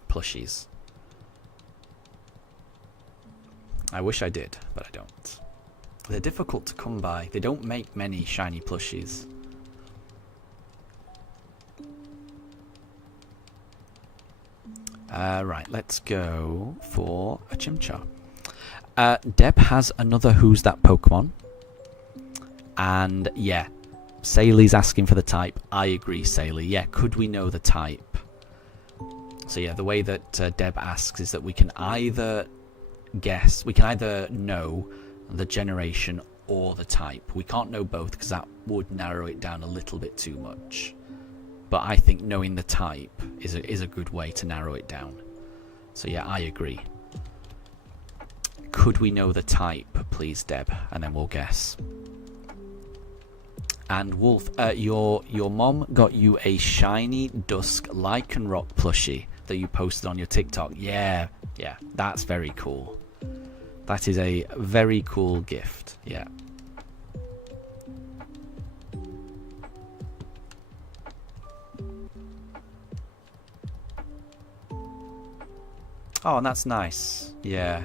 plushies. I wish I did, but I don't. They're difficult to come by. They don't make many shiny plushies. Right, let's go for a Chimchar. Deb has another Who's That Pokemon. And yeah, Saley's asking for the type. I agree, Saley. Yeah, could we know the type? So yeah, the way that Deb asks is that we can either guess, we can either know the generation or the type. We can't know both because that would narrow it down a little bit too much. But I think knowing the type is a good way to narrow it down. So yeah, I agree. Could we know the type, please, Deb? And then we'll guess. And Wolf, your mom got you a shiny Dusk Lycanroc plushie that you posted on your TikTok. Yeah, that's very cool. That is a very cool gift. Yeah. Oh, and that's nice. Yeah.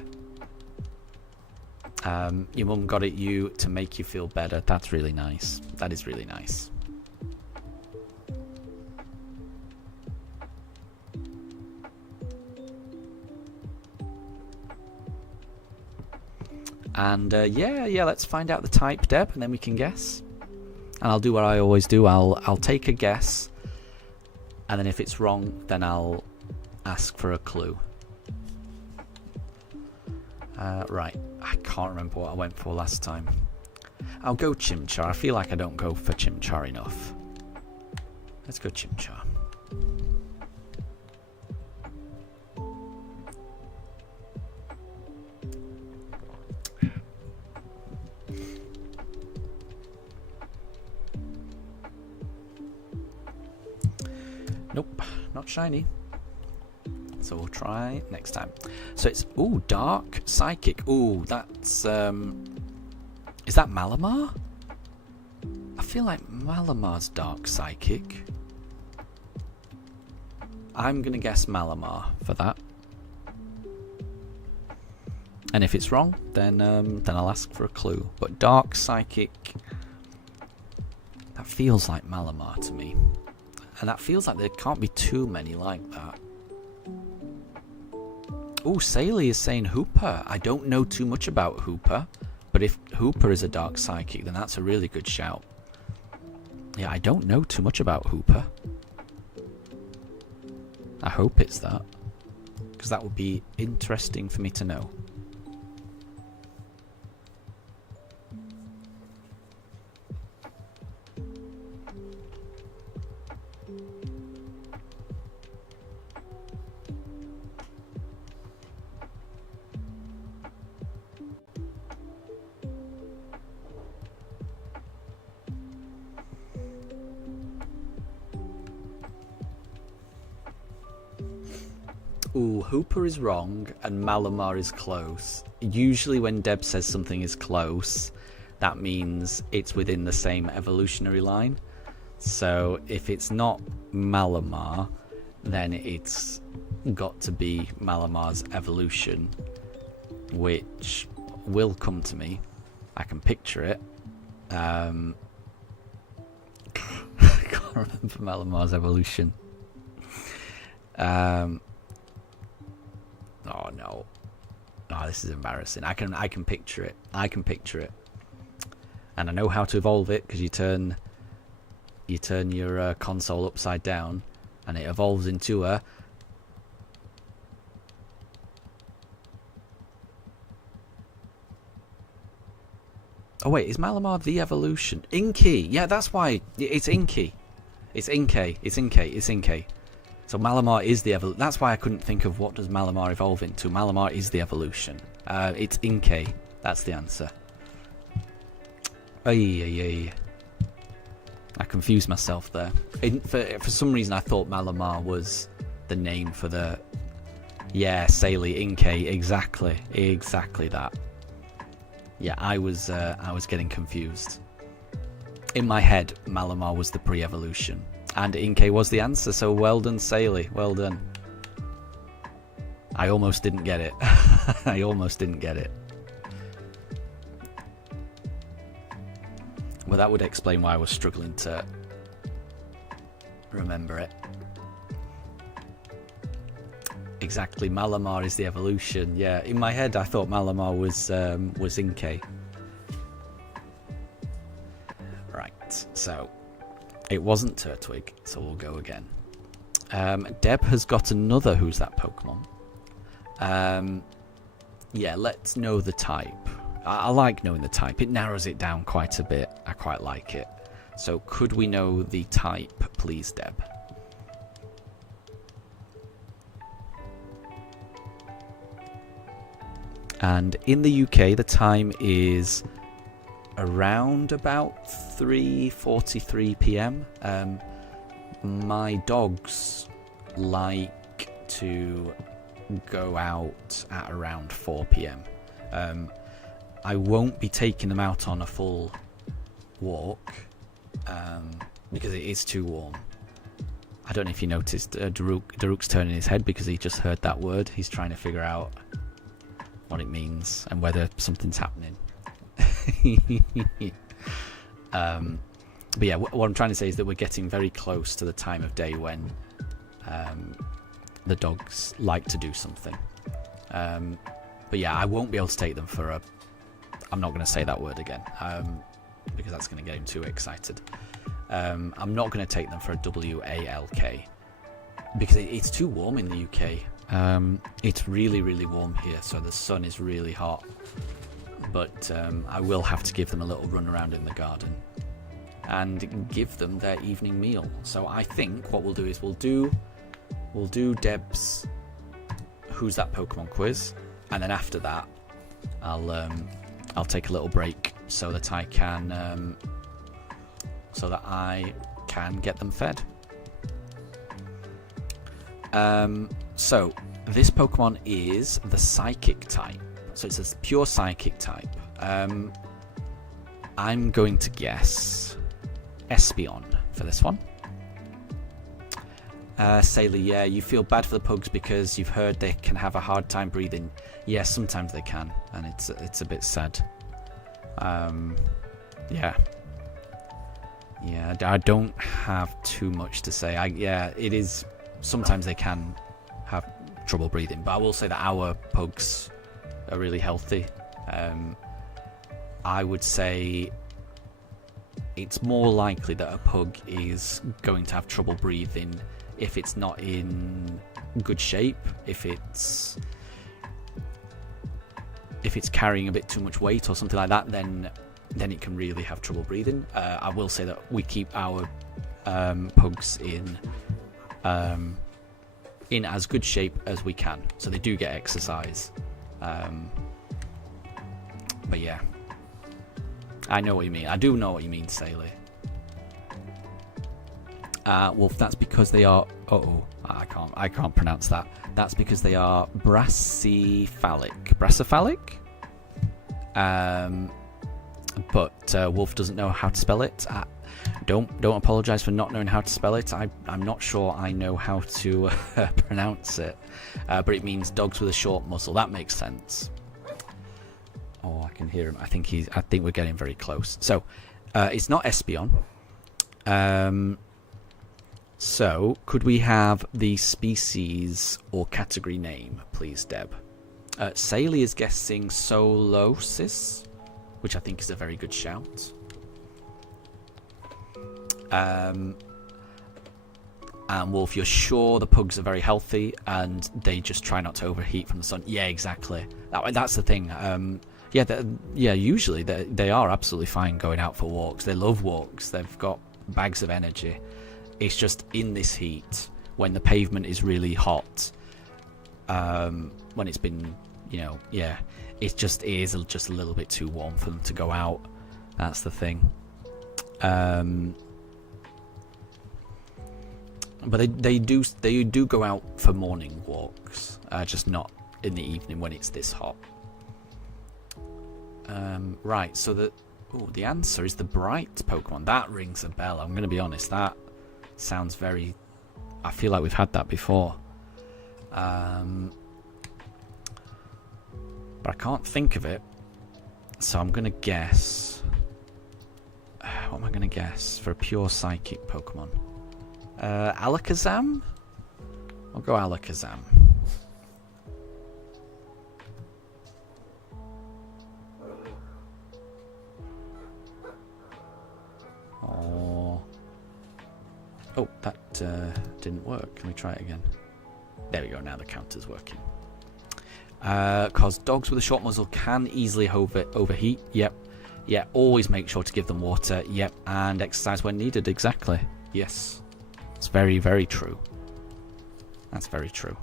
Your mum got it you to make you feel better. That's really nice. That is really nice. And yeah, let's find out the type, Deb, and then we can guess. And I'll do what I always do. I'll take a guess, and then if it's wrong, then I'll ask for a clue. Right, I can't remember what I went for last time. I'll go Chimchar. I feel like I don't go for Chimchar enough. Let's go Chimchar. Nope, not shiny. So we'll try next time. So it's, ooh, Dark Psychic. Ooh, that's, is that Malamar? I feel like Malamar's Dark Psychic. I'm going to guess Malamar for that. And if it's wrong, then I'll ask for a clue. But Dark Psychic, that feels like Malamar to me. And that feels like there can't be too many like that. Oh, Saley is saying Hooper. I don't know too much about Hooper, but if Hooper is a Dark Psychic, then that's a really good shout. Yeah, I don't know too much about Hooper. I hope it's that, because that would be interesting for me to know. Ooh, Hooper is wrong and Malamar is close. Usually when Deb says something is close, that means it's within the same evolutionary line. So if it's not Malamar, then it's got to be Malamar's evolution, which will come to me. I can picture it. I can't remember Malamar's evolution. Oh no. Oh, this is embarrassing. I can picture it. I can picture it. And I know how to evolve it, because you turn your console upside down and it evolves into a... Oh wait, is Malamar the evolution? Inkay! Yeah, that's why. It's Inkay. It's Inkay. It's Inkay. It's Inkay. So Malamar is the evolution. That's why I couldn't think of what does Malamar evolve into. Malamar is the evolution. It's Inkay. That's the answer. Ay. I confused myself there. For some reason I thought Malamar was the name for the... Yeah, Saley, Inkay. Exactly that. Yeah, I was getting confused. In my head, Malamar was the pre-evolution. And Inkay was the answer, so well done, Saley. Well done. I almost didn't get it. I almost didn't get it. Well, that would explain why I was struggling to remember it. Exactly, Malamar is the evolution. Yeah, in my head I thought Malamar was Inkay. Right, so... It wasn't Turtwig, so we'll go again. Deb has got another Who's That Pokemon. Yeah, let's know the type. I like knowing the type. It narrows it down quite a bit. I quite like it. So could we know the type, please, Deb? And in the UK, the time is... around about 3:43 p.m. My dogs like to go out at around 4 p.m. I won't be taking them out on a full walk because it is too warm. I don't know if you noticed, Daruk's turning his head because he just heard that word. He's trying to figure out what it means and whether something's happening. But yeah, what I'm trying to say is that we're getting very close to the time of day when the dogs like to do something. But yeah, I won't be able to take them for a... I'm not going to say that word again because that's going to get him too excited. I'm not going to take them for a WALK because it's too warm in the UK. It's really, really warm here, so the sun is really hot. But I will have to give them a little run around in the garden and give them their evening meal. So I think what we'll do is we'll do Deb's Who's That Pokemon quiz, and then after that I'll take a little break so that I can get them fed. So this Pokemon is the Psychic type. So it's a pure Psychic type. I'm going to guess Espeon for this one. Sailor, yeah, you feel bad for the pugs because you've heard they can have a hard time breathing. Yes, sometimes they can, and it's a bit sad. Yeah. Yeah, I don't have too much to say. Yeah, it is. Sometimes they can have trouble breathing, but I will say that our pugs are really healthy. I would say it's more likely that a pug is going to have trouble breathing if it's not in good shape, if it's carrying a bit too much weight or something like that, then it can really have trouble breathing. I will say that we keep our pugs in as good shape as we can, so they do get exercise. But yeah, I know what you mean. I do know what you mean, Sailor. Wolf, that's because they are. I can't pronounce that. That's because they are brassicephalic. Brassicephalic. But Wolf doesn't know how to spell it. Don't apologise for not knowing how to spell it. I'm not sure I know how to pronounce it. But it means dogs with a short muzzle. That makes sense. Oh, I can hear him. I think we're getting very close. So, it's not Espion. So, could we have the species or category name, please, Deb? Saley is guessing Solosis, which I think is a very good shout. And Wolf, you're sure the pugs are very healthy and they just try not to overheat from the sun? Yeah, exactly. That's the thing. Usually they are absolutely fine going out for walks. They love walks. They've got bags of energy. It's just in this heat, when the pavement is really hot, when it's been, it is just a little bit too warm for them to go out. That's the thing. But they do go out for morning walks, just not in the evening when it's this hot. Right, so the answer is the bright Pokemon. That rings a bell. I'm going to be honest. That sounds very. I feel like we've had that before. But I can't think of it. So I'm going to guess. What am I going to guess for a pure psychic Pokemon? Alakazam? I'll go Alakazam. Oh, that didn't work. Can we try it again? There we go. Now the counter's working. Because dogs with a short muzzle can easily overheat. Yep. Yeah, always make sure to give them water. Yep. And exercise when needed. Exactly. Yes. It's very, very true. That's very true.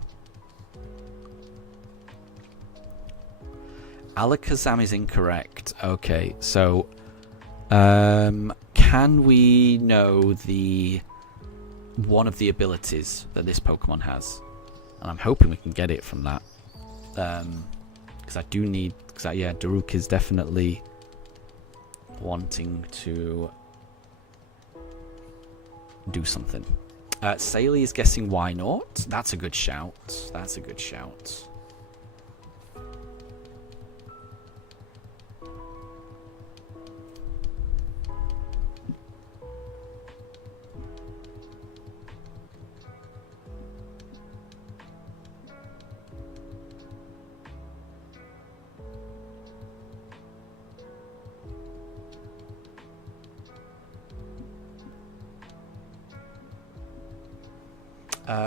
Alakazam is incorrect. Okay, so can we know one of the abilities that this Pokemon has? And I'm hoping we can get it from that. Because I do need... Daruk is definitely wanting to do something. Saley is guessing why not. That's a good shout. That's a good shout.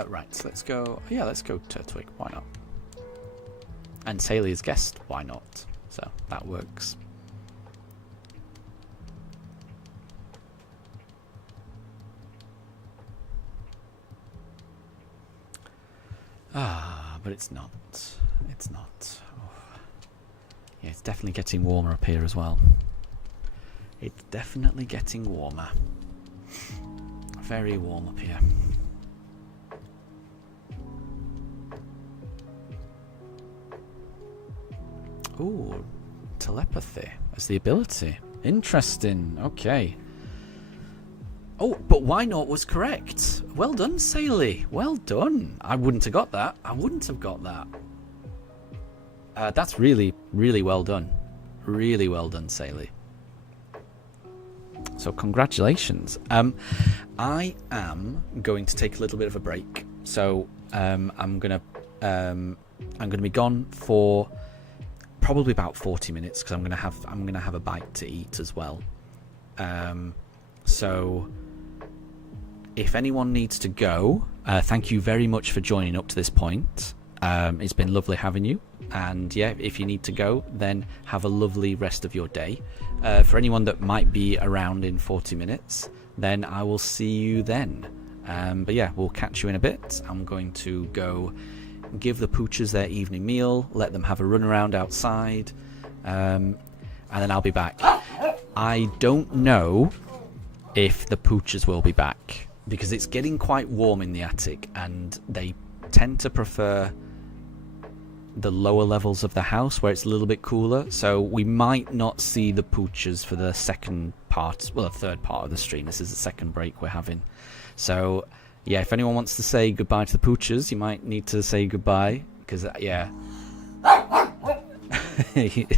Right, so let's go... Yeah, let's go Turtwig. Why not? And Saley has guessed why not. So, that works. But it's not. It's not. Oh. Yeah, it's definitely getting warmer up here as well. It's definitely getting warmer. Very warm up here. Ooh, telepathy as the ability. Interesting. Okay. Oh, but why not was correct. Well done, Saley. Well done. I wouldn't have got that. I wouldn't have got that. That's really, really well done. Really well done, Saley. So congratulations. I am going to take a little bit of a break. So I'm gonna be gone for probably about 40 minutes because I'm gonna have a bite to eat as well. So if anyone needs to go, thank you very much for joining up to this point. It's been lovely having you. And yeah, if you need to go, then have a lovely rest of your day. For anyone that might be around in 40 minutes, then I will see you then. But yeah, we'll catch you in a bit. I'm going to go give the pooches their evening meal, let them have a run around outside, and then I'll be back. I don't know if the pooches will be back because it's getting quite warm in the attic and they tend to prefer the lower levels of the house where it's a little bit cooler, so we might not see the pooches for the second part, well, the third part of the stream. This is the second break we're having. So yeah, if anyone wants to say goodbye to the pooches, you might need to say goodbye because yeah,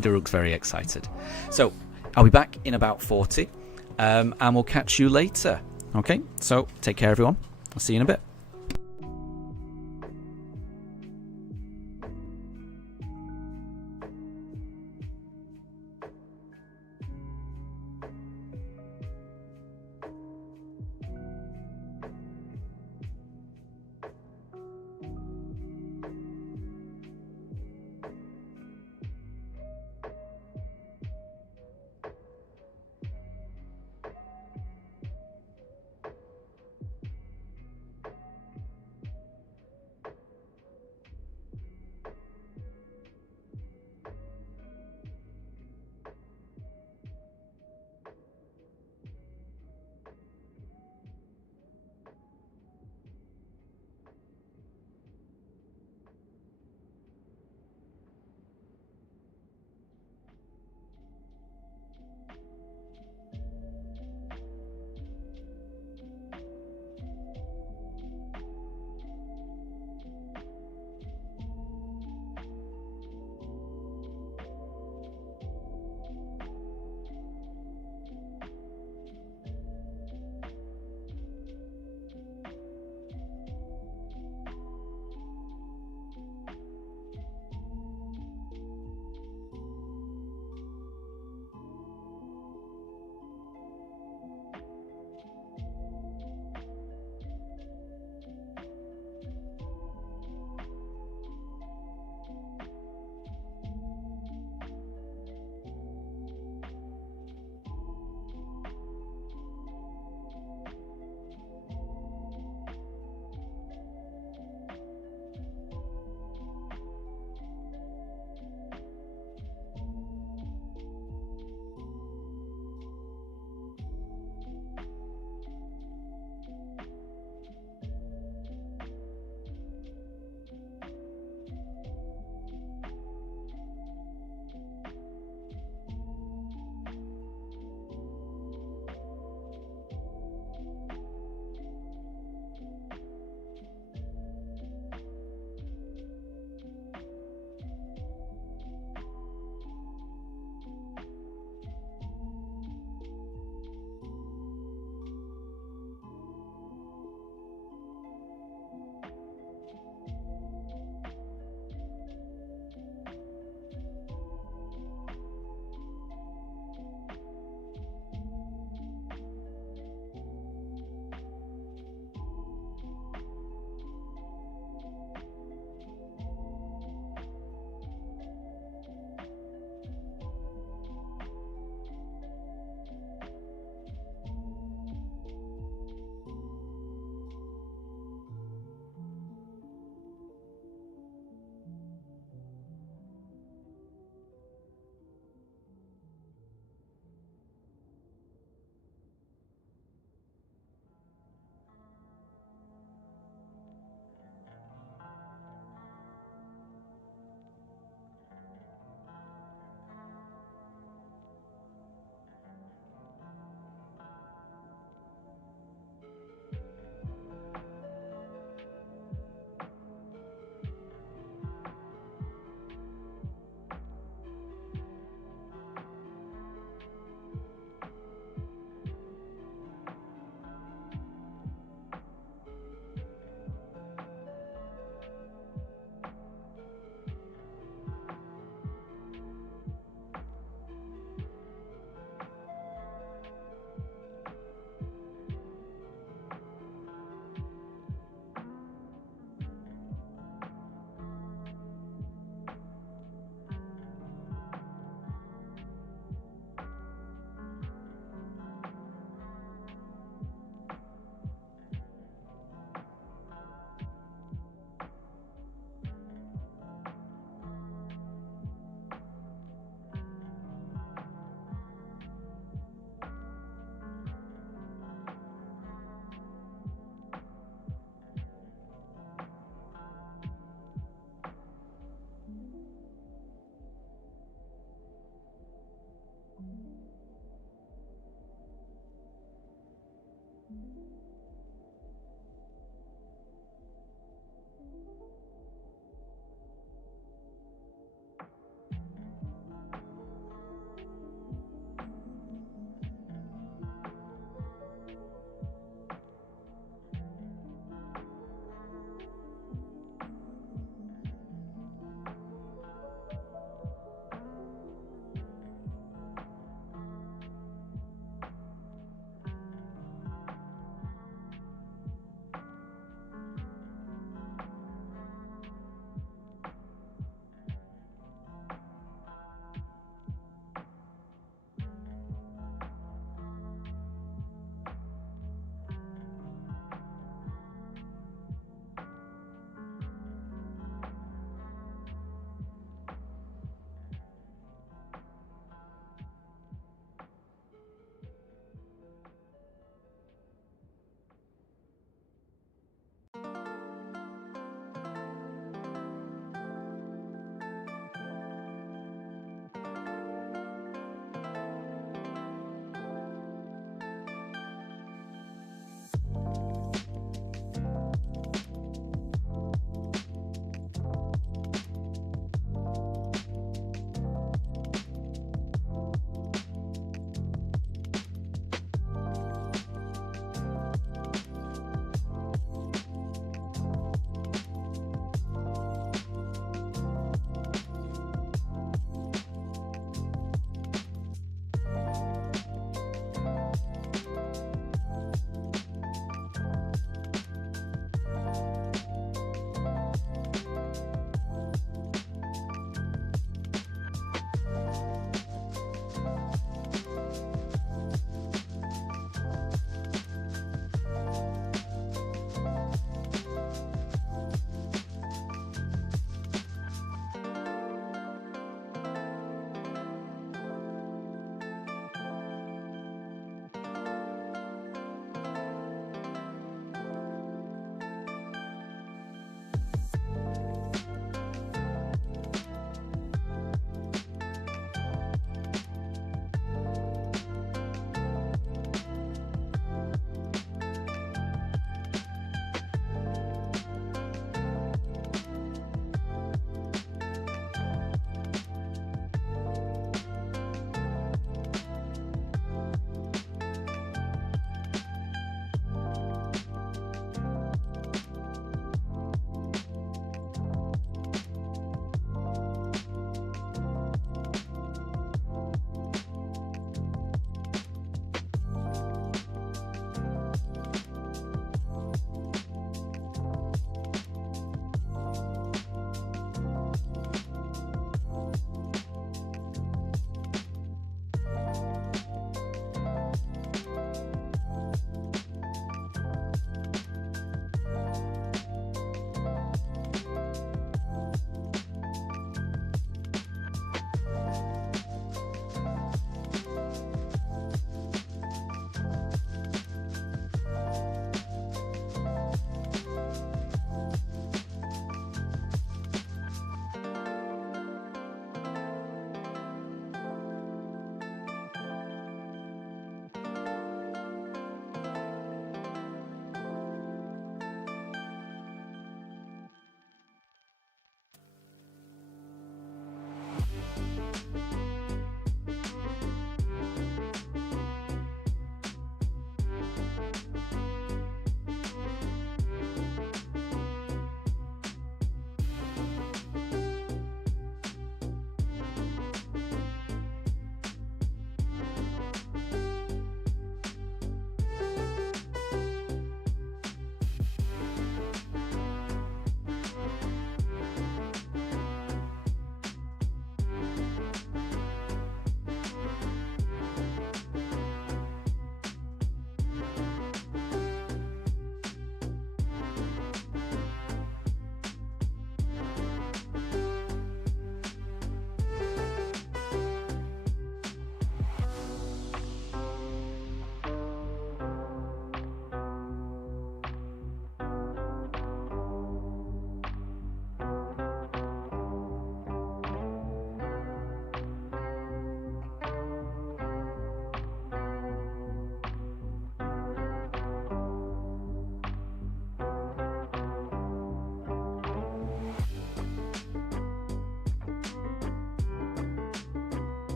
Daruk's very excited. So I'll be back in about 40 and we'll catch you later. Okay, so take care everyone. I'll see you in a bit.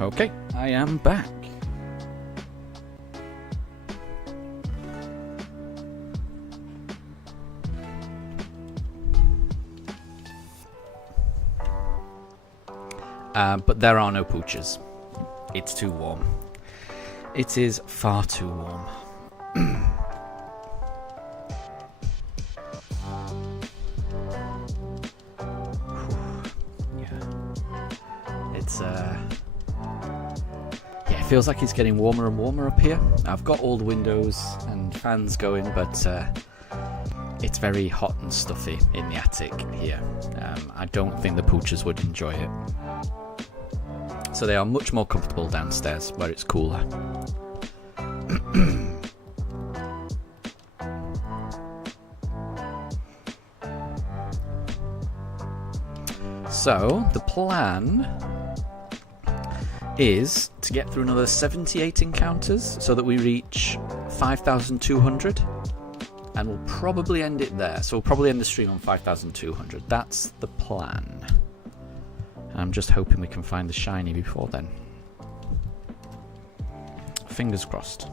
Okay, I am back. But there are no pooches. It's too warm. It is far too warm. Yeah, it feels like it's getting warmer and warmer up here. I've got all the windows and fans going, but it's very hot and stuffy in the attic here. I don't think the pooches would enjoy it. So they are much more comfortable downstairs where it's cooler. So the plan is to get through another 78 encounters so that we reach 5,200, and we'll probably end it there. So we'll probably end the stream on 5,200. That's the plan. I'm just hoping we can find the shiny before then. Fingers crossed.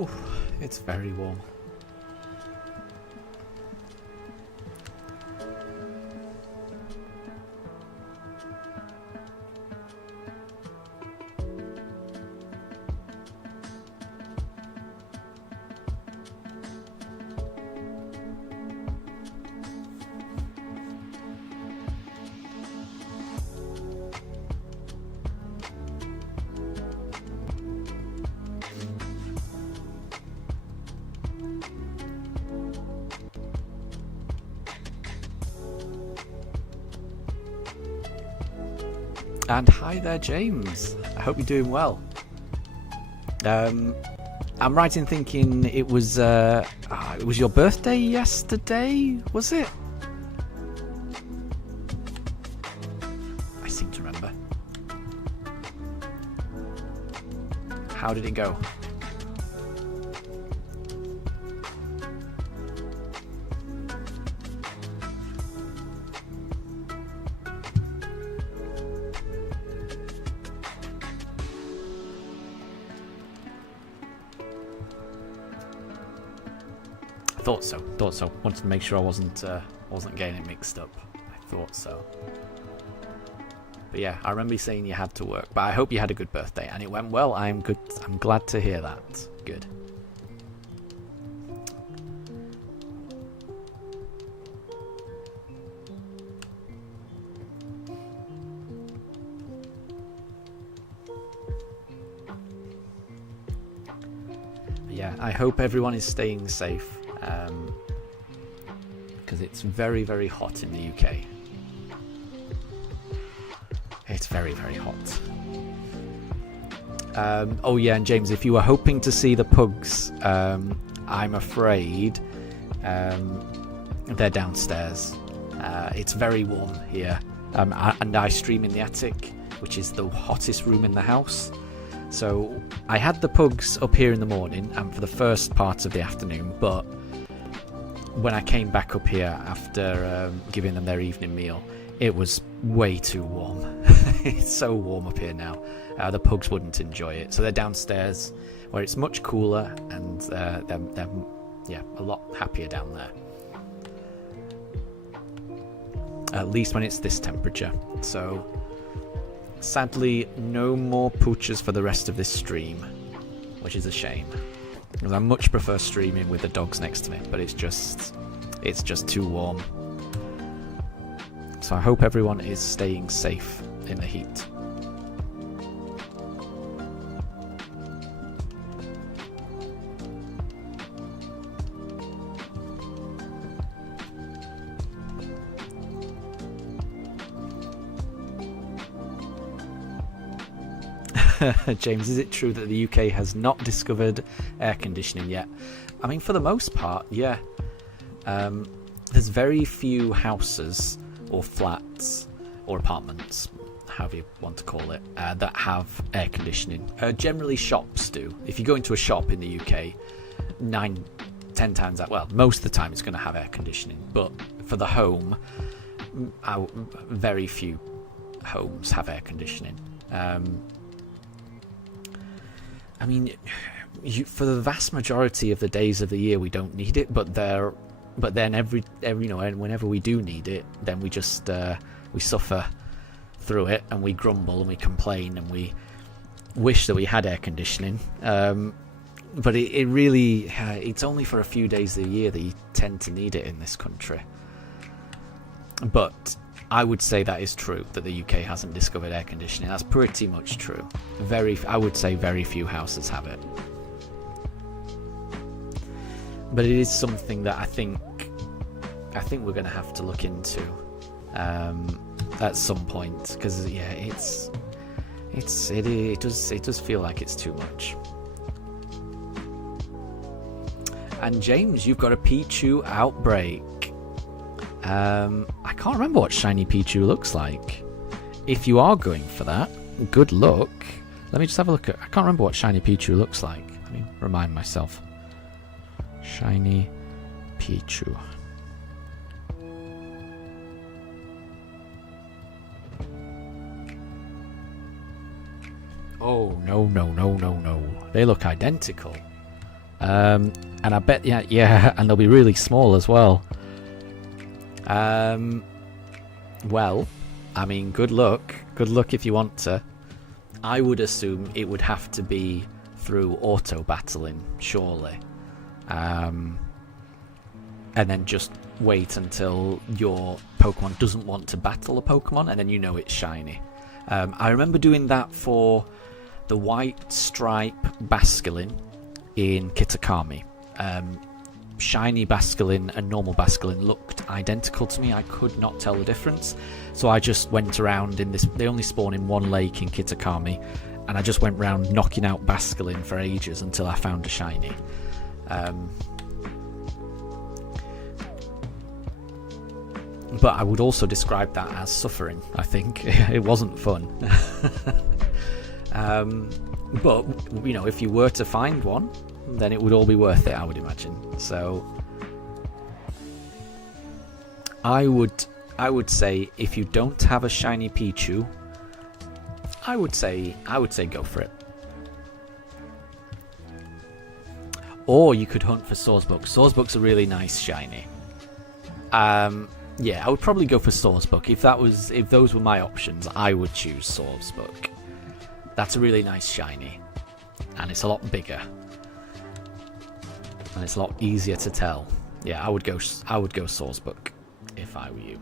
Ooh, it's very warm. And hi there, James. I hope you're doing well. I'm right in thinking it was your birthday yesterday, was it? I seem to remember. How did it go? Thought so. Wanted to make sure I wasn't getting it mixed up. I thought so. But yeah, I remember you saying you had to work. But I hope you had a good birthday and it went well. I'm good. I'm glad to hear that. Good. Yeah, I hope everyone is staying safe. Because it's very, very hot in the UK. It's very, very hot. Oh yeah, and James, if you were hoping to see the Pugs, I'm afraid they're downstairs. It's very warm here, and I stream in the attic, which is the hottest room in the house. So I had the Pugs up here in the morning and for the first part of the afternoon, but when I came back up here after giving them their evening meal, it was way too warm. It's so warm up here now. The Pugs wouldn't enjoy it, so they're downstairs where it's much cooler, and they're a lot happier down there. At least when it's this temperature. So sadly, no more pooches for the rest of this stream, which is a shame, because I much prefer streaming with the dogs next to me, but it's just too warm. So I hope everyone is staying safe in the heat. James, is it true that the UK has not discovered air conditioning yet? I mean, for the most part, yeah. There's very few houses or flats or apartments, however you want to call it, that have air conditioning. Generally shops do. If you go into a shop in the UK, 9-10 times out, well, most of the time it's going to have air conditioning, but for the home, very few homes have air conditioning. I mean, for the vast majority of the days of the year, we don't need it. But then every whenever we do need it, then we just we suffer through it, and we grumble and we complain and we wish that we had air conditioning. But it really it's only for a few days of the year that you tend to need it in this country. But I would say that is true, that the UK hasn't discovered air conditioning. That's pretty much true. I would say very few houses have it. But it is something that I think we're going to have to look into at some point, because yeah, it does feel like it's too much. And James, you've got a Pichu outbreak. I can't remember what shiny Pichu looks like. If you are going for that, good luck. Let me just have a look at. I can't remember what shiny Pichu looks like. Let me remind myself. Shiny Pichu. Oh, no. They look identical. And I bet, yeah, and they'll be really small as well. Well, I mean, good luck. Good luck if you want to. I would assume it would have to be through auto battling, surely. And then just wait until your Pokemon doesn't want to battle a Pokemon, and then you know it's shiny. I remember doing that for the White Stripe Basculin in Kitakami. Shiny Basculin and normal Basculin looked identical to me. I could not tell the difference, so I just went around in this. They only spawn in one lake in Kitakami, and I just went around knocking out Basculin for ages until I found a shiny. But I would also describe that as suffering. I think it wasn't fun. But you know, if you were to find one, then it would all be worth it, I would imagine. So I would say if you don't have a shiny Pichu, I would say go for it. Or you could hunt for Swordsbuck. Swordsbuck's a really nice shiny. Yeah, I would probably go for Swordsbuck. If those were my options, I would choose Swordsbuck. That's a really nice shiny, and it's a lot bigger, and it's a lot easier to tell. Yeah, I would go Swordsbuck if I were you.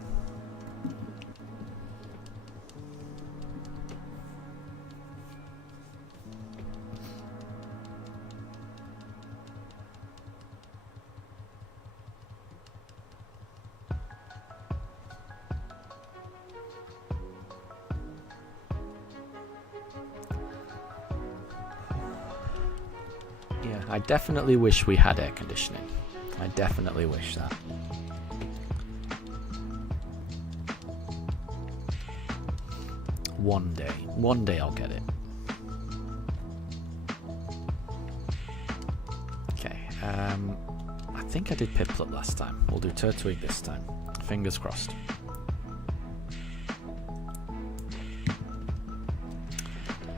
I definitely wish we had air conditioning. I definitely wish that. One day I'll get it. Okay, I think I did Piplup last time. We'll do Turtwig this time. Fingers crossed.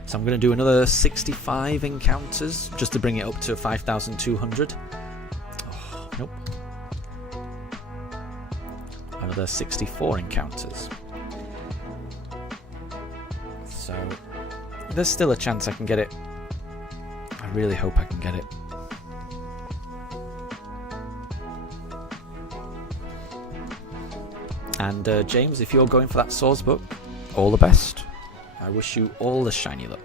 So I'm going to do another 65 encounters just to bring it up to 5,200. Oh, nope. Another 64 encounters. So there's still a chance I can get it. I really hope I can get it. And James, if you're going for that Swordsbuck, all the best. I wish you all the shiny luck.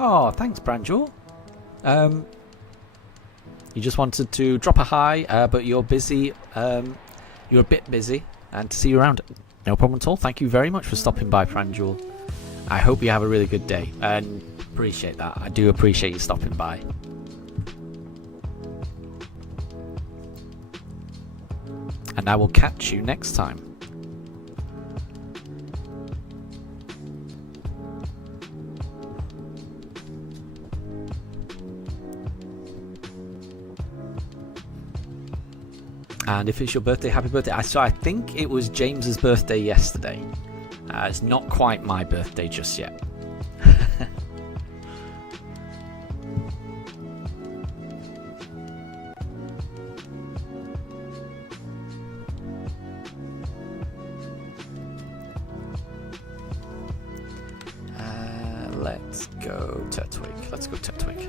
Oh, thanks, Branjul. You just wanted to drop a hi, but you're busy. You're a bit busy, and to see you around. No problem at all. Thank you very much for stopping by, Pranjul. I hope you have a really good day, and appreciate that. I do appreciate you stopping by. And I will catch you next time. And if it's your birthday, happy birthday. So I think it was James's birthday yesterday. It's not quite my birthday just yet. go Turtwig. Let's go Turtwig.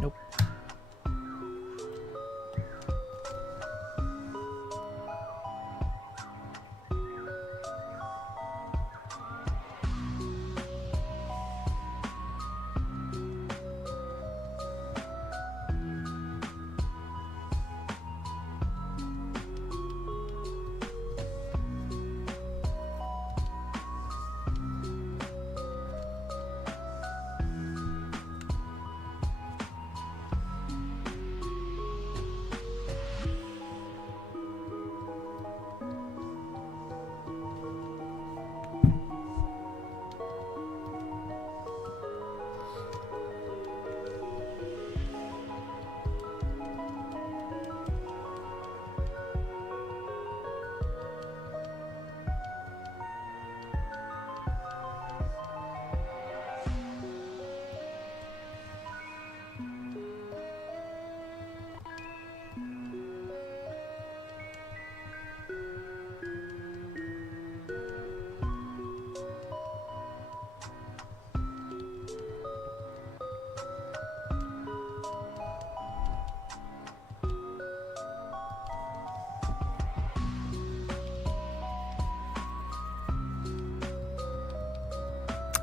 Nope.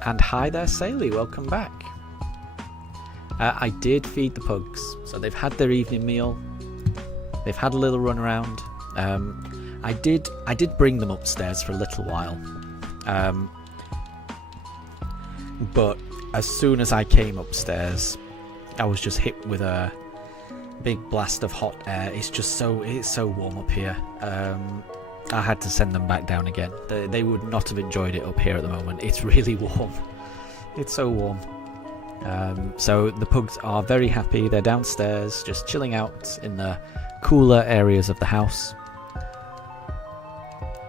And hi there, Saley, welcome back. I did feed the pugs, so they've had their evening meal. They've had a little run around. I did bring them upstairs for a little while. But as soon as I came upstairs, I was just hit with a big blast of hot air. It's so warm up here. I had to send them back down again. They would not have enjoyed it up here at the moment. It's really warm. It's so warm. So the pugs are very happy. They're downstairs, just chilling out in the cooler areas of the house.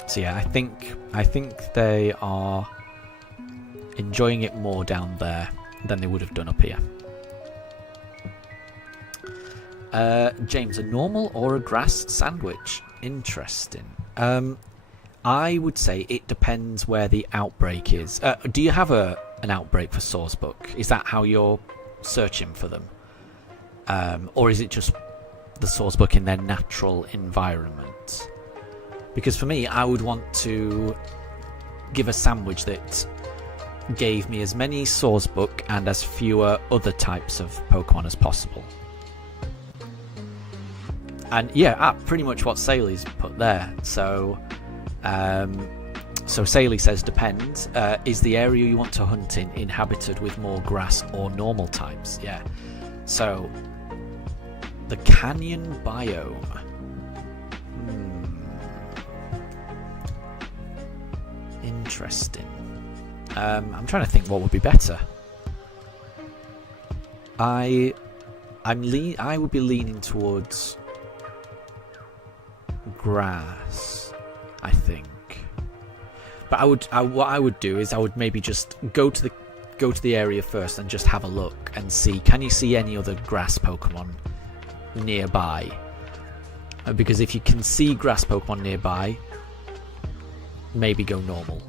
So yeah, I think they are enjoying it more down there than they would have done up here. James, a normal or a grass sandwich? Interesting. I would say it depends where the outbreak is. Do you have an outbreak for Sourcebook? Is that how you're searching for them? Or is it just the Sourcebook in their natural environment? Because for me, I would want to give a sandwich that gave me as many Sourcebook and as fewer other types of Pokemon as possible. And yeah, pretty much what Saley's put there. So Saley says depends. Is the area you want to hunt in inhabited with more grass or normal types? Yeah. So the canyon biome. interesting. I'm trying to think what would be better. I would be leaning towards grass, I think. But what I would do is I would maybe just go to the area first and just have a look and see, can you see any other grass Pokemon nearby? Because if you can see grass Pokemon nearby, maybe go normal.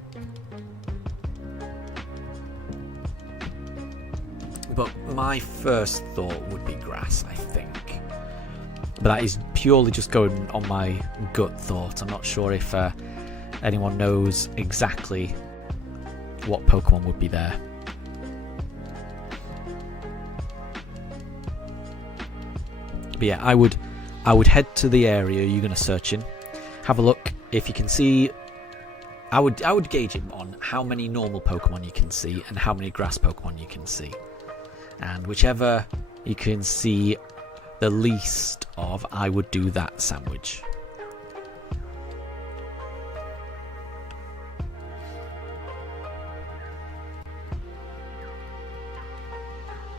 But my first thought would be grass, I think. But that is purely just going on my gut thought. I'm not sure if anyone knows exactly what Pokemon would be there. But yeah, I would head to the area you're going to search in, have a look. If you can see, I would gauge it on how many normal Pokemon you can see and how many grass Pokemon you can see. And whichever you can see the least of, I would do that sandwich.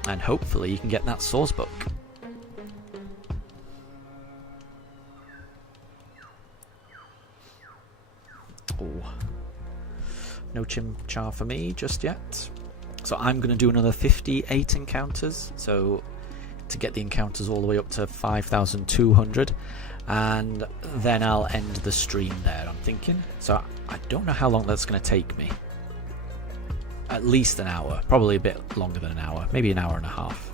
And hopefully you can get that source book. Oh, no Chimchar for me just yet. So I'm going to do another 58 encounters, so to get the encounters all the way up to 5,200, and then I'll end the stream there, I'm thinking. So I don't know how long that's going to take me. At least an hour, probably a bit longer than an hour, maybe an hour and a half.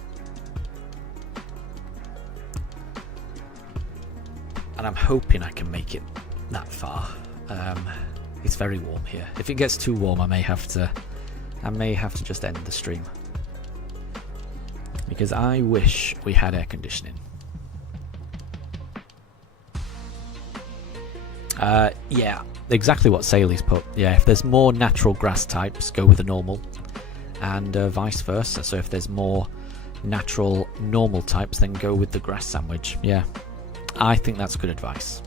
And I'm hoping I can make it that far. It's very warm here. If it gets too warm, I may have to just end the stream, because I wish we had air conditioning. Yeah, exactly what Saley's put. Yeah, if there's more natural grass types, go with the normal, and vice versa. So if there's more natural normal types, then go with the grass sandwich. Yeah, I think that's good advice.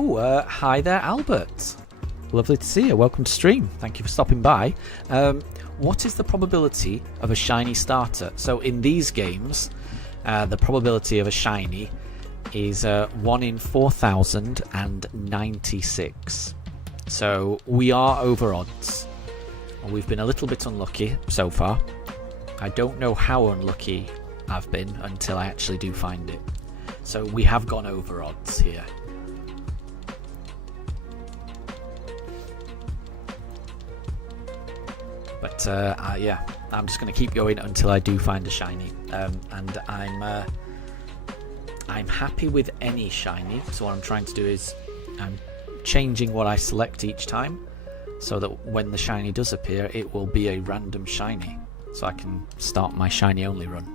Oh, hi there, Albert. Lovely to see you. Welcome to stream. Thank you for stopping by. What is the probability of a shiny starter? So in these games, the probability of a shiny is 1 in 4,096. So we are over odds. We've been a little bit unlucky so far. I don't know how unlucky I've been until I actually do find it. So we have gone over odds here. But yeah, I'm just going to keep going until I do find a shiny, and I'm happy with any shiny. So what I'm trying to do is I'm changing what I select each time, so that when the shiny does appear, it will be a random shiny, so I can start my shiny only run.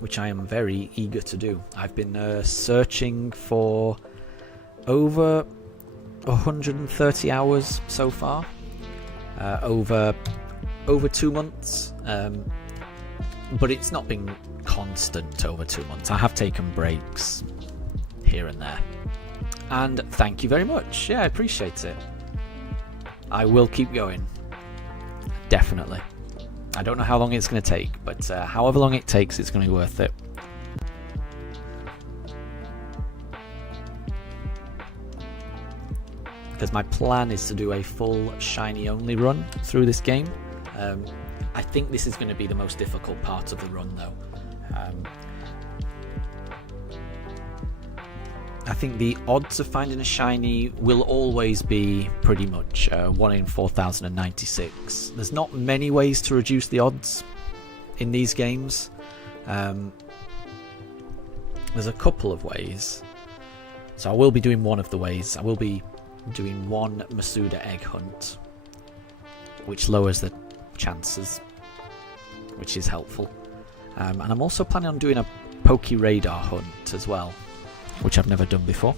Which I am very eager to do. I've been searching for over 130 hours so far, over 2 months, but it's not been constant over 2 months. I have taken breaks here and there, and thank you very much. Yeah, I appreciate it. I will keep going, definitely. I don't know how long it's going to take, but however long it takes, it's going to be worth it. Because my plan is to do a full shiny only run through this game. I think this is going to be the most difficult part of the run, though. I think the odds of finding a shiny will always be pretty much 1 in 4,096. There's not many ways to reduce the odds in these games. There's a couple of ways. So I will be doing one of the ways. I will be doing one Masuda egg hunt, which lowers the chances, which is helpful. And I'm also planning on doing a Poke Radar hunt as well, which I've never done before.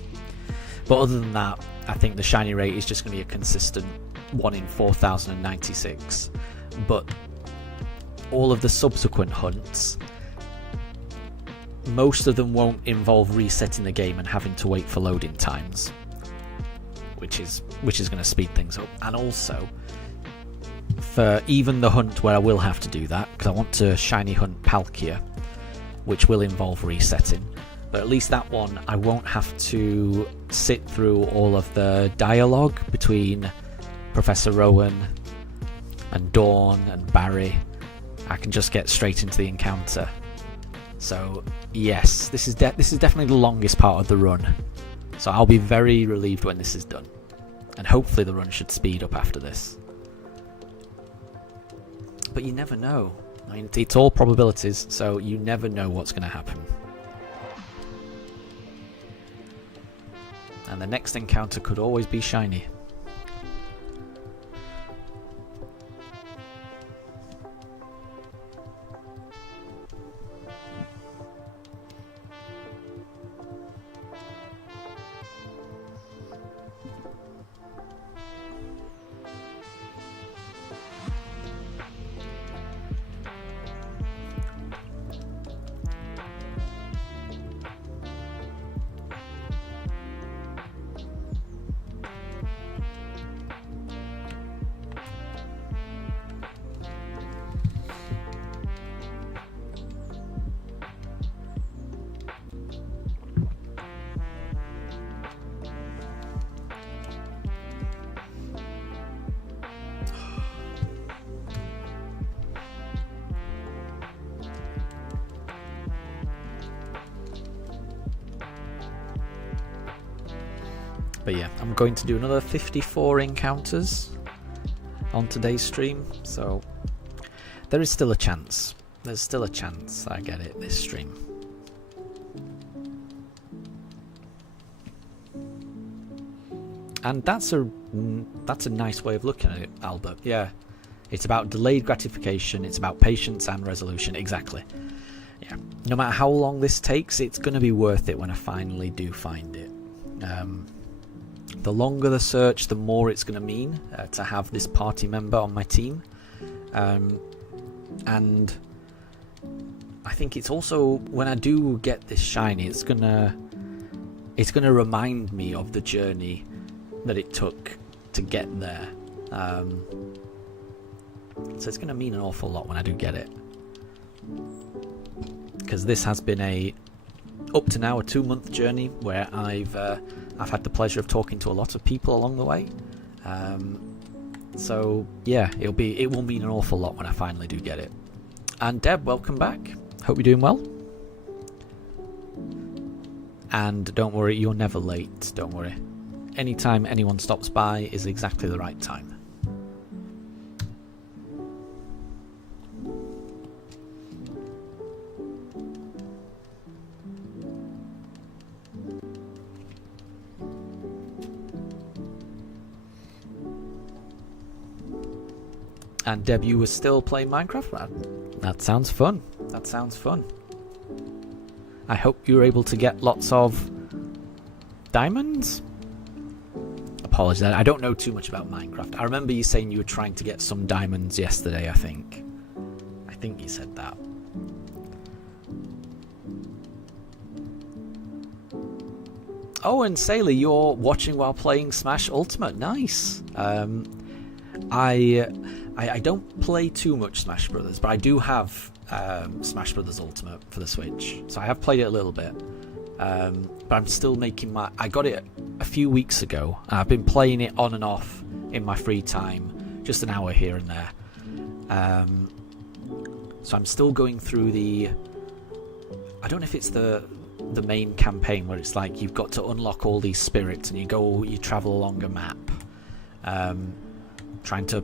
But other than that, I think the shiny rate is just going to be a consistent 1 in 4,096. But all of the subsequent hunts, most of them won't involve resetting the game and having to wait for loading times, which is going to speed things up. And also, for even the hunt where I will have to do that, because I want to shiny hunt Palkia, which will involve resetting. But at least that one, I won't have to sit through all of the dialogue between Professor Rowan and Dawn and Barry. I can just get straight into the encounter. So yes, this is definitely the longest part of the run. So I'll be very relieved when this is done. And hopefully the run should speed up after this. But you never know. I mean, it's all probabilities, so you never know what's going to happen. And the next encounter could always be shiny. But yeah, I'm going to do another 54 encounters on today's stream, so there is still a chance. There's still a chance I get it this stream. And that's a nice way of looking at it, Albert. Yeah, it's about delayed gratification, it's about patience and resolution, exactly. Yeah, no matter how long this takes, it's going to be worth it when I finally do find it. The longer the search, the more it's going to mean to have this party member on my team. And I think it's also, when I do get this shiny, it's gonna remind me of the journey that it took to get there. So it's going to mean an awful lot when I do get it. Because this has been up to now a 2-month journey where I've had the pleasure of talking to a lot of people along the way. So yeah, it will mean an awful lot when I finally do get it. And Deb, welcome back. Hope you're doing well. And don't worry, you're never late. Don't worry. Anytime anyone stops by is exactly the right time. And Deb, you were still playing Minecraft? That sounds fun. That sounds fun. I hope you were able to get lots of diamonds? Apologies, I don't know too much about Minecraft. I remember you saying you were trying to get some diamonds yesterday, I think. I think you said that. Oh, and Sailor, you're watching while playing Smash Ultimate. Nice. I don't play too much Smash Brothers, but I do have Smash Brothers Ultimate for the Switch, so I have played it a little bit. But I'm still making I got it a few weeks ago, and I've been playing it on and off in my free time, just an hour here and there. So I'm still going through the... I don't know if it's the main campaign where it's like you've got to unlock all these spirits and you travel along a map, trying to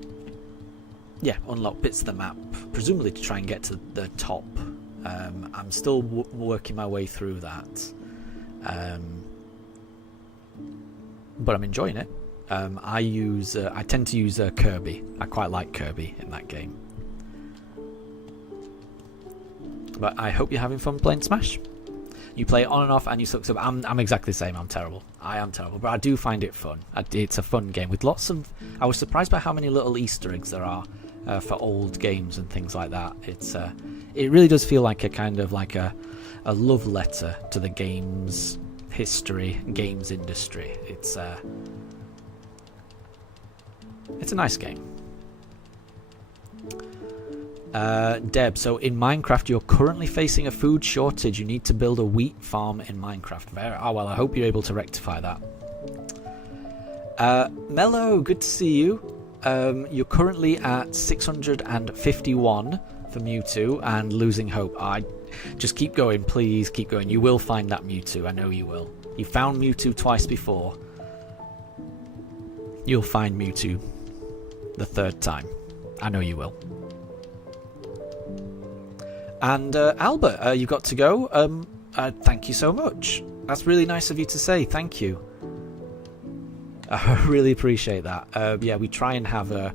unlock bits of the map, presumably to try and get to the top. I'm still working my way through that, but I'm enjoying it. I tend to use Kirby. I quite like Kirby in that game. But I hope you're having fun playing Smash. You play it on and off and you suck up. I'm exactly the same. I'm terrible. I am terrible. But I do find it fun. It's a fun game with lots of... I was surprised by how many little Easter eggs there are for old games and things like that. It really does feel like a kind of like a love letter to the games history, games industry. It's a nice game. Deb, so in Minecraft you're currently facing a food shortage. You need to build a wheat farm in Minecraft. Well, I hope you're able to rectify that. Mello, good to see you. You're currently at 651 for Mewtwo and losing hope. Just keep going, please keep going. You will find that Mewtwo, I know you will. You found Mewtwo twice before. You'll find Mewtwo the third time. I know you will. And Albert, you got to go. Thank you so much. That's really nice of you to say. Thank you. I really appreciate that. Yeah, we try and have a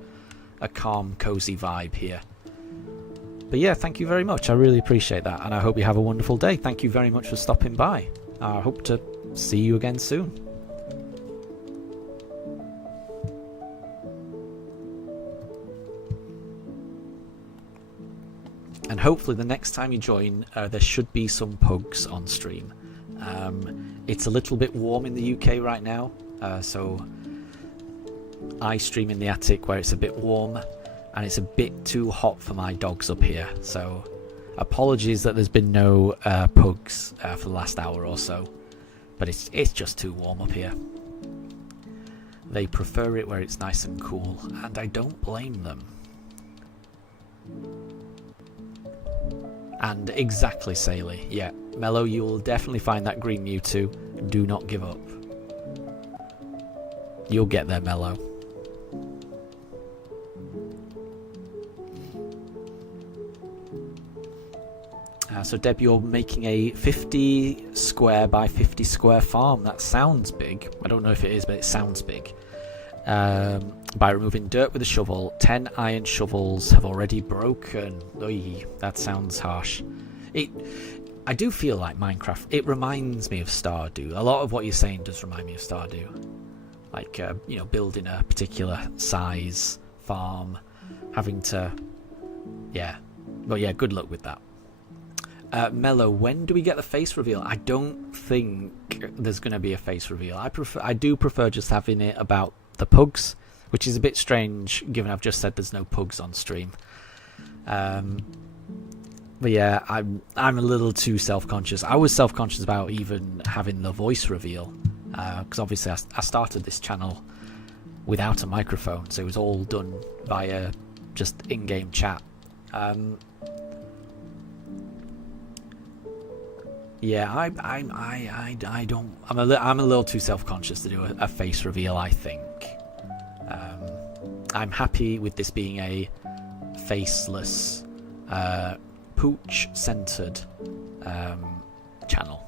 calm, cozy vibe here. But yeah, thank you very much. I really appreciate that. And I hope you have a wonderful day. Thank you very much for stopping by. I hope to see you again soon. And hopefully the next time you join, there should be some Pugs on stream. It's a little bit warm in the UK right now, so I stream in the attic where it's a bit warm, and it's a bit too hot for my dogs up here. So apologies that there's been no Pugs for the last hour or so, but it's just too warm up here. They prefer it where it's nice and cool, and I don't blame them. And exactly, Saley. Yeah, Mello, you will definitely find that green Mewtwo. Do not give up. You'll get there, Mello. So, Deb, you're making a 50 square by 50 square farm. That sounds big. I don't know if it is, but it sounds big. By removing dirt with a shovel, 10 iron shovels have already broken. Oy, that sounds harsh. I do feel like Minecraft, it reminds me of Stardew. A lot of what you're saying does remind me of Stardew. Like, you know, building a particular size farm, having to... Yeah. But yeah, good luck with that. Mello, when do we get the face reveal? I don't think there's going to be a face reveal. I do prefer just having it about the Pugs, which is a bit strange given I've just said there's no Pugs on stream. But yeah, I'm a little too self-conscious. I was self-conscious about even having the voice reveal, because obviously I started this channel without a microphone, so it was all done via just in-game chat. Yeah, I don't. I'm a little too self-conscious to do a face reveal, I think. I'm happy with this being a faceless, pooch-centered channel.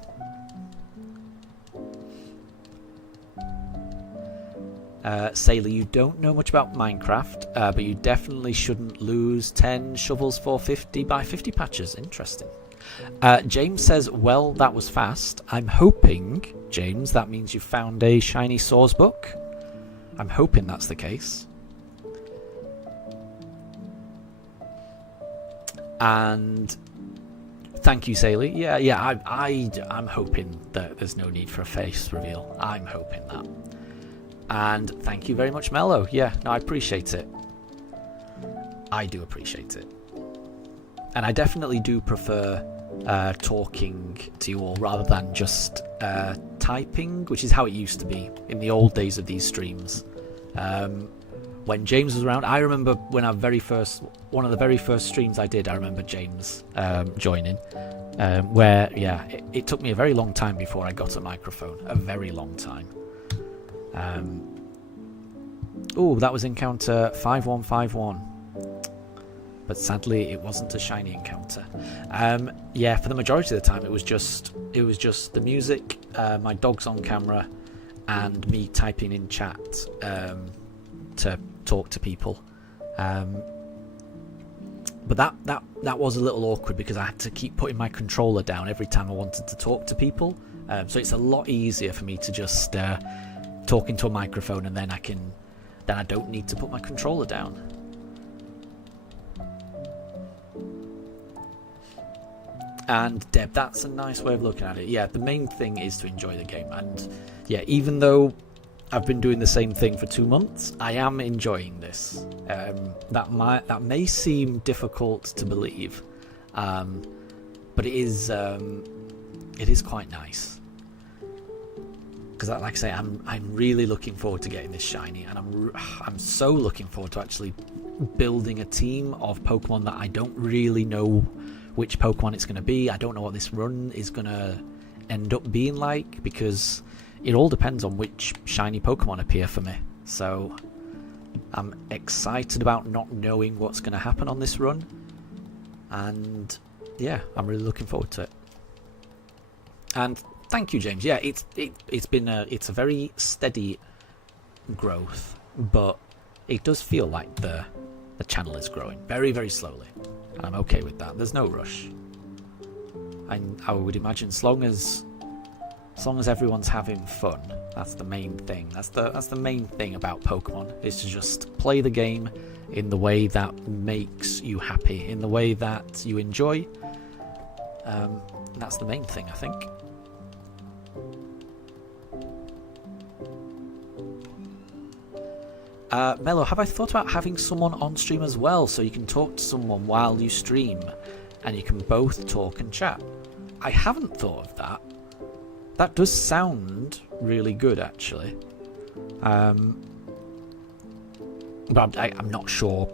Sailor, you don't know much about Minecraft, but you definitely shouldn't lose 10 shovels for 50 by 50 patches. Interesting. James says, well, that was fast. I'm hoping, James, that means you found a shiny Swords book. I'm hoping that's the case. And thank you, Saley. Yeah, I'm hoping that there's no need for a face reveal. I'm hoping that. And thank you very much, Mello. Yeah, no, I appreciate it. I do appreciate it. And I definitely do prefer talking to you all rather than just typing, which is how it used to be in the old days of these streams. when James was around. I remember when one of the very first streams I did, I remember James joining, where, yeah, it took me a very long time before I got a microphone. A very long time. Oh, that was encounter 5151. But sadly, it wasn't a shiny encounter. Yeah, for the majority of the time, it was just the music, my dogs on camera, and me typing in chat to talk to people. But that was a little awkward because I had to keep putting my controller down every time I wanted to talk to people. So it's a lot easier for me to just talk into a microphone, and then I don't need to put my controller down. And Deb, that's a nice way of looking at it. Yeah, the main thing is to enjoy the game. And yeah, even though I've been doing the same thing for 2 months, I am enjoying this. That may seem difficult to believe, but it is quite nice. Because, like I say, I'm really looking forward to getting this shiny, and I'm so looking forward to actually building a team of Pokemon that I don't really know which Pokemon it's going to be. I don't know what this run is going to end up being like, because it all depends on which shiny Pokemon appear for me. So I'm excited about not knowing what's going to happen on this run, and yeah, I'm really looking forward to it. And thank you, James. Yeah, it's a very steady growth, but it does feel like the channel is growing very, very slowly. And I'm okay with that. There's no rush. And I would imagine as long as everyone's having fun, that's the main thing. That's the main thing about Pokemon, is to just play the game in the way that makes you happy, in the way that you enjoy. That's the main thing, I think. Mello, have I thought about having someone on stream as well, so you can talk to someone while you stream and you can both talk and chat? I haven't thought of that. That does sound really good, actually. But I'm not sure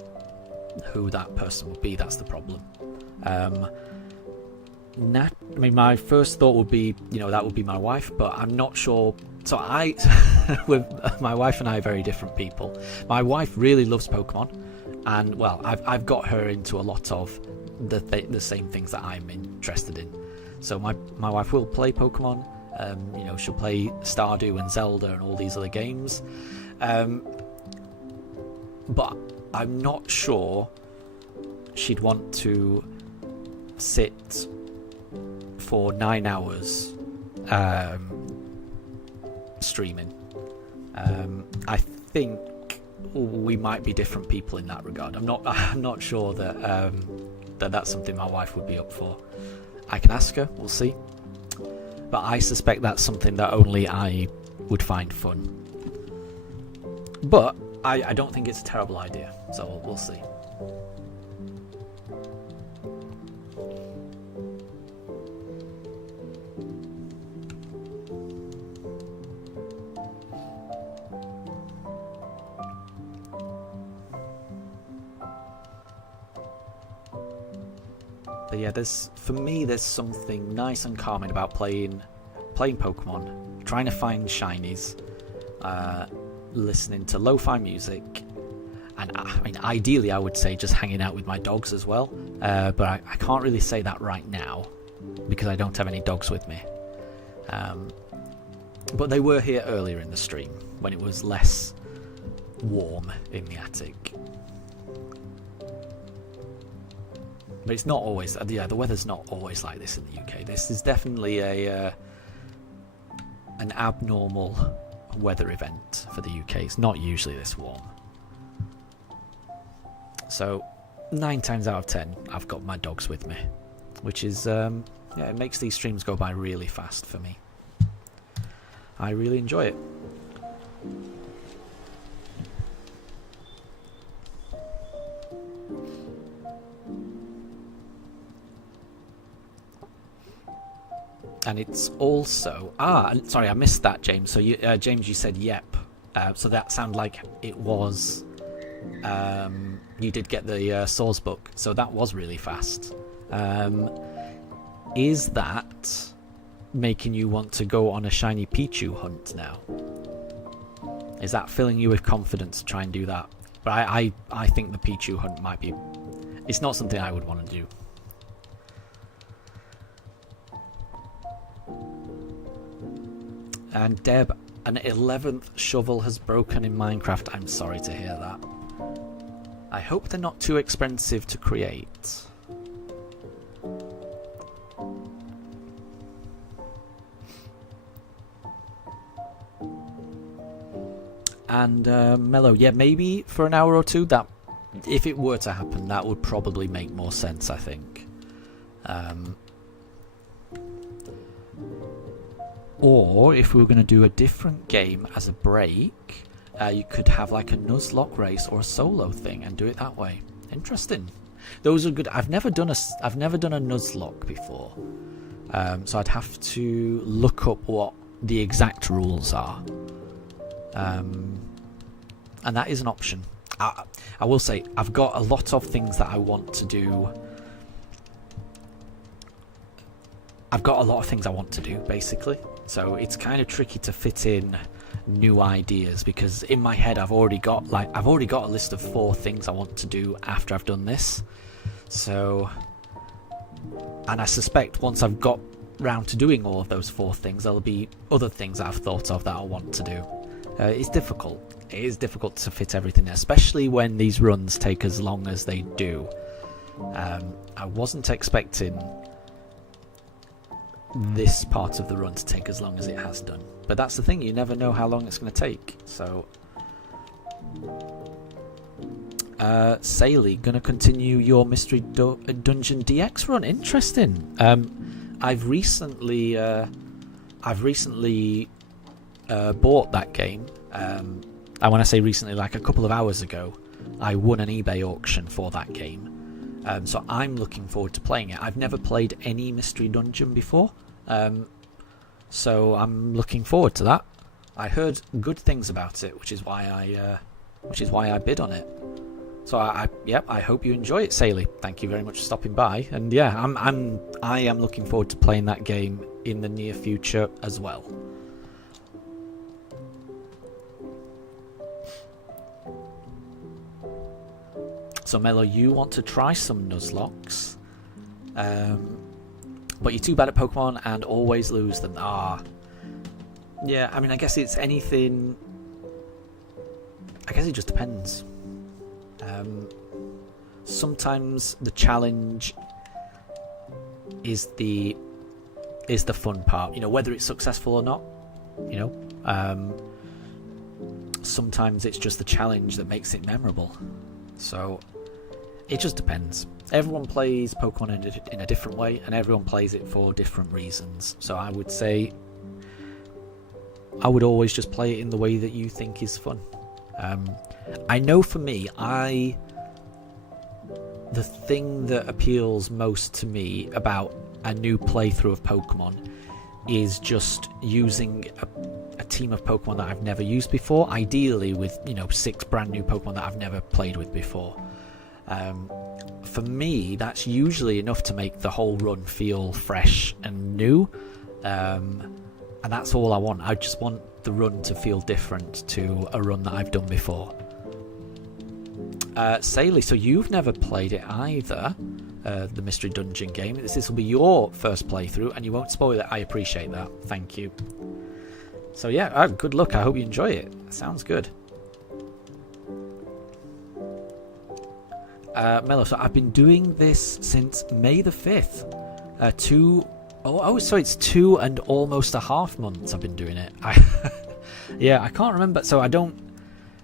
who that person would be. That's the problem. My first thought would be, that would be my wife, but I'm not sure. So with my wife and I are very different people. My wife really loves Pokemon, and well, I've got her into a lot of the same things that I'm interested in. So my wife will play Pokemon. She'll play Stardew and Zelda and all these other games. But I'm not sure she'd want to sit for 9 hours streaming. I think we might be different people in that regard. I'm not sure that that's something my wife would be up for. I can ask her, we'll see. But I suspect that's something that only I would find fun. But I don't think it's a terrible idea, so we'll see. But yeah, for me, there's something nice and calming about playing Pokemon, trying to find shinies, listening to lo-fi music, and ideally I would say just hanging out with my dogs as well, but I can't really say that right now because I don't have any dogs with me. But they were here earlier in the stream when it was less warm in the attic. But it's not always, the weather's not always like this in the UK. This is definitely an abnormal weather event for the UK. It's not usually this warm. So 9 times out of 10, I've got my dogs with me, which is, it makes these streams go by really fast for me. I really enjoy it. And it's also... sorry, I missed that, James. So, James, you said yep. So that sounded like it was you did get the Source book, so that was really fast. Is that making you want to go on a shiny Pichu hunt now? Is that filling you with confidence to try and do that? But I think the Pichu hunt might be... It's not something I would want to do. And Deb, an 11th shovel has broken in Minecraft. I'm sorry to hear that. I hope they're not too expensive to create. And Mellow, yeah, maybe for an hour or two, that if it were to happen, that would probably make more sense, I think. Or if we were going to do a different game as a break, you could have like a Nuzlocke race or a solo thing and do it that way. Interesting. Those are good. I've never done a Nuzlocke before, so I'd have to look up what the exact rules are. And that is an option. I will say I've got a lot of things that I want to do. I've got a lot of things I want to do, basically. So it's kind of tricky to fit in new ideas, because in my head I've already got a list of 4 things I want to do after I've done this. So, and I suspect once I've got round to doing all of those 4 things, there'll be other things that I've thought of that I want to do. It's difficult. It is difficult to fit everything in, especially when these runs take as long as they do. I wasn't expecting this part of the run to take as long as it has done, but that's the thing, you never know how long it's going to take. So Saley, gonna continue your Mystery Dungeon DX run. Interesting. I've recently bought that game, and when I say recently, like a couple of hours ago, I won an eBay auction for that game. So I'm looking forward to playing it. I've never played any Mystery Dungeon before, so I'm looking forward to that. I heard good things about it, which is why I bid on it. So I hope you enjoy it, Saley. Thank you very much for stopping by. And yeah, I am looking forward to playing that game in the near future as well. So Mello, you want to try some Nuzlocks, but you're too bad at Pokemon and always lose them. Yeah, I mean, I guess it's anything. I guess it just depends. Sometimes the challenge is the fun part. You know, whether it's successful or not. You know, sometimes it's just the challenge that makes it memorable. So it just depends. Everyone plays Pokemon in a different way, and everyone plays it for different reasons. So I would say I would always just play it in the way that you think is fun. I know for me, the thing that appeals most to me about a new playthrough of Pokemon is just using a team of Pokemon that I've never used before, ideally with 6 brand new Pokemon that I've never played with before. For me, that's usually enough to make the whole run feel fresh and new, and that's all I want. I just want the run to feel different to a run that I've done before. Saley, so you've never played it either, the Mystery Dungeon game. This will be your first playthrough, and you won't spoil it. I appreciate that. Thank you. So yeah, good luck. I hope you enjoy it. Sounds good. Mello, so I've been doing this since May the 5th. So it's 2 and almost a half months I've been doing it. Yeah, I can't remember. So I don't...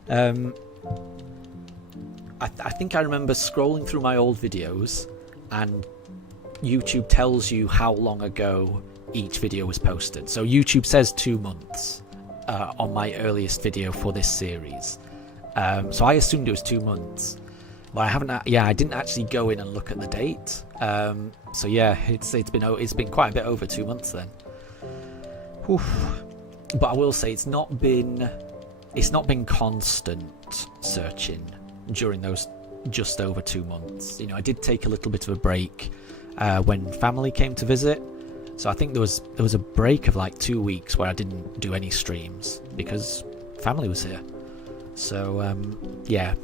I think I remember scrolling through my old videos, and YouTube tells you how long ago each video was posted. So YouTube says 2 months on my earliest video for this series. So I assumed it was 2 months. But I didn't actually go in and look at the date. So yeah, it's been quite a bit over 2 months then. Oof. But I will say it's not been constant searching during those just over 2 months. You know, I did take a little bit of a break when family came to visit. So I think there was a break of like 2 weeks where I didn't do any streams because family was here. So yeah,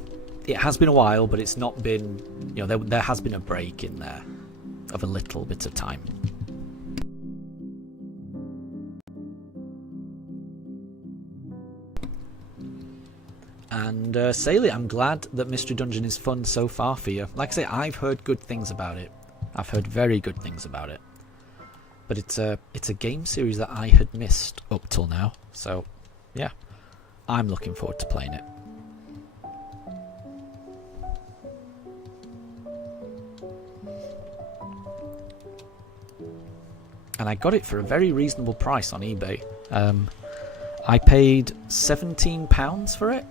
it has been a while, but it's not been, you know, there has been a break in there of a little bit of time. And Saley, I'm glad that Mystery Dungeon is fun so far for you. Like I say, I've heard good things about it. I've heard very good things about it. But it's a game series that I had missed up till now. So, yeah, I'm looking forward to playing it. And I got it for a very reasonable price on eBay. I paid £17 for it.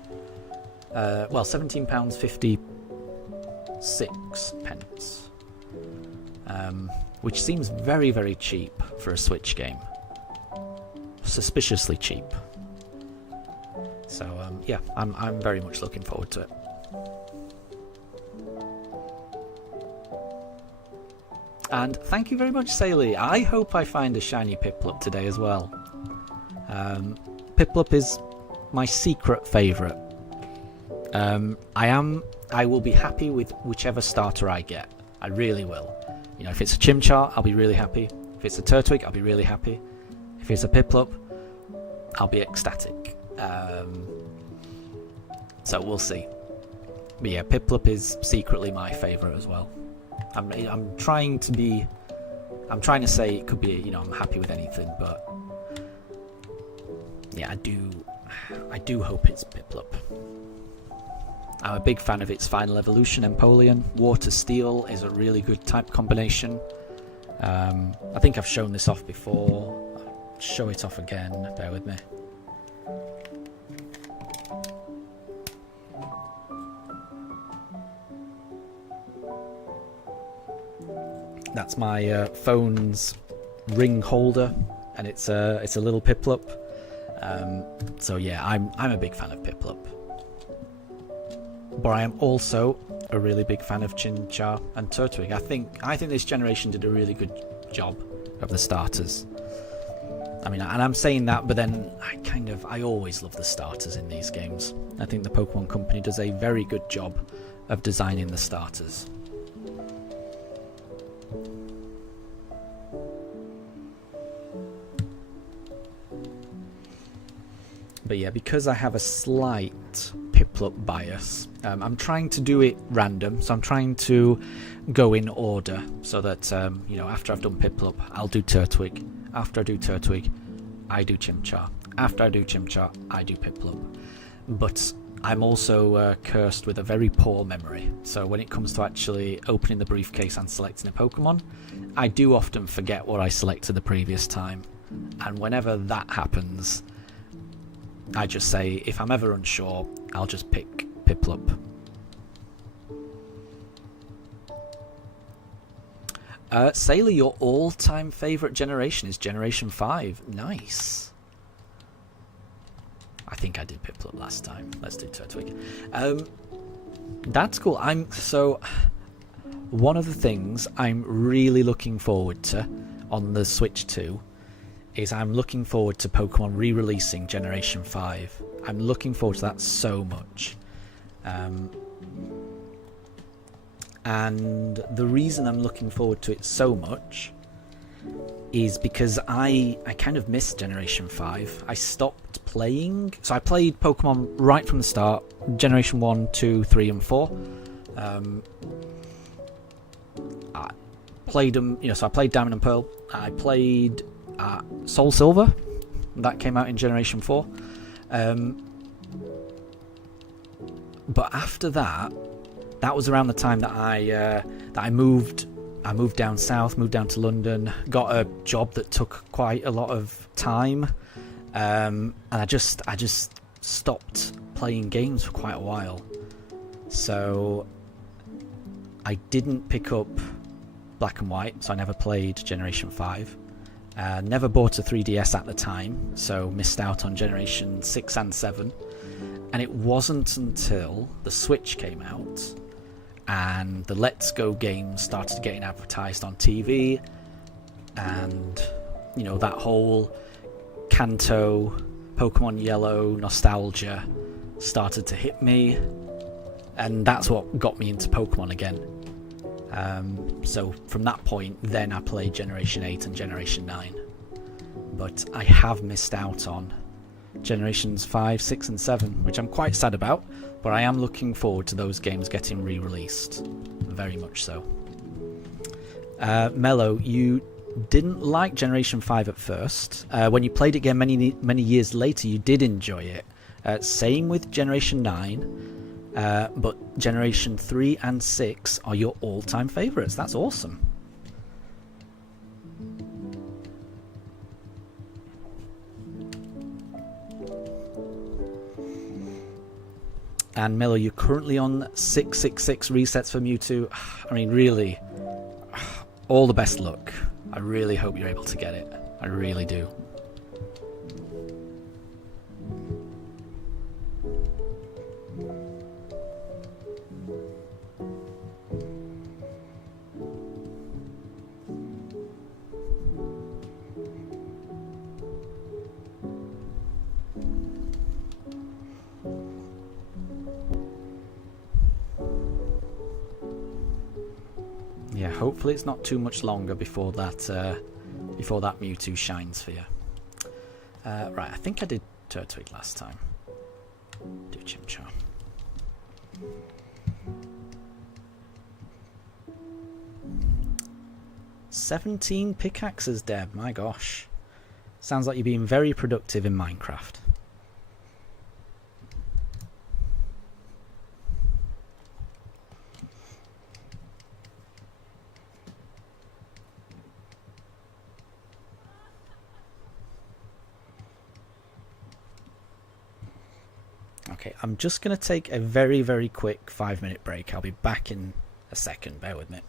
Well, £17.56, which seems very, very cheap for a Switch game. Suspiciously cheap. So yeah, I'm very much looking forward to it. And thank you very much, Saley. I hope I find a shiny Piplup today as well. Piplup is my secret favourite. I will be happy with whichever starter I get. I really will. You know, if it's a Chimchar, I'll be really happy. If it's a Turtwig, I'll be really happy. If it's a Piplup, I'll be ecstatic. So we'll see. But yeah, Piplup is secretly my favourite as well. I'm trying to say it could be, you know, I'm happy with anything, but yeah, I do hope it's Piplup. I'm a big fan of its final evolution, Empoleon. Water Steel is a really good type combination. I think I've shown this off before. I'll show it off again, bear with me. That's my phone's ring holder, and it's a little Piplup. So yeah, I'm a big fan of Piplup. But I am also a really big fan of Chimchar and Turtwig. I think this generation did a really good job of the starters. I mean, and I'm saying that, but then I always love the starters in these games. I think the Pokemon Company does a very good job of designing the starters. But yeah, because I have a slight Piplup bias, I'm trying to do it random. So I'm trying to go in order so that, you know, after I've done Piplup, I'll do Turtwig. After I do Turtwig, I do Chimchar. After I do Chimchar, I do Piplup. But I'm also cursed with a very poor memory. So when it comes to actually opening the briefcase and selecting a Pokemon, I do often forget what I selected the previous time. And whenever that happens, I just say, if I'm ever unsure, I'll just pick Piplup. Sailor, your all-time favourite generation is Generation 5. Nice. I think I did Piplup last time. Let's do Turtwig. That's cool. One of the things I'm really looking forward to on the Switch 2 is I'm looking forward to Pokemon re-releasing Generation 5. I'm looking forward to that so much. And the reason I'm looking forward to it so much is because I kind of missed Generation 5. I stopped playing. So I played Pokemon right from the start. Generation 1, 2, 3 and 4. I played them, you know, so I played Diamond and Pearl. I played Soul Silver. That came out in Generation 4. But after that was around the time that I moved down south, moved down to London, got a job that took quite a lot of time, and I just stopped playing games for quite a while. So I didn't pick up Black and White, so I never played Generation 5. Never bought a 3DS at the time, so missed out on Generation 6 and 7. And it wasn't until the Switch came out and the Let's Go games started getting advertised on TV, and you know, that whole Kanto, Pokemon Yellow nostalgia started to hit me, and that's what got me into Pokemon again. So from that point, then I played Generation 8 and Generation 9. But I have missed out on Generations 5, 6 and 7, which I'm quite sad about, but I am looking forward to those games getting re-released. Very much so. Mello, you didn't like Generation 5 at first. When you played it again many years later, you did enjoy it. Same with Generation 9. But Generation 3 and 6 are your all-time favourites. That's awesome. And Miller, you're currently on 666 resets for Mewtwo. I mean, really, all the best luck. I really hope you're able to get it. I really do. Yeah, hopefully it's not too much longer before that Mewtwo shines for you. Right, I think I did Turtwig last time. Do Chimchar. "17 pickaxes, Deb. My gosh. Sounds like you're being very productive in Minecraft." Okay, I'm just going to take a very, very quick 5-minute break. I'll be back in a second. Bear with me.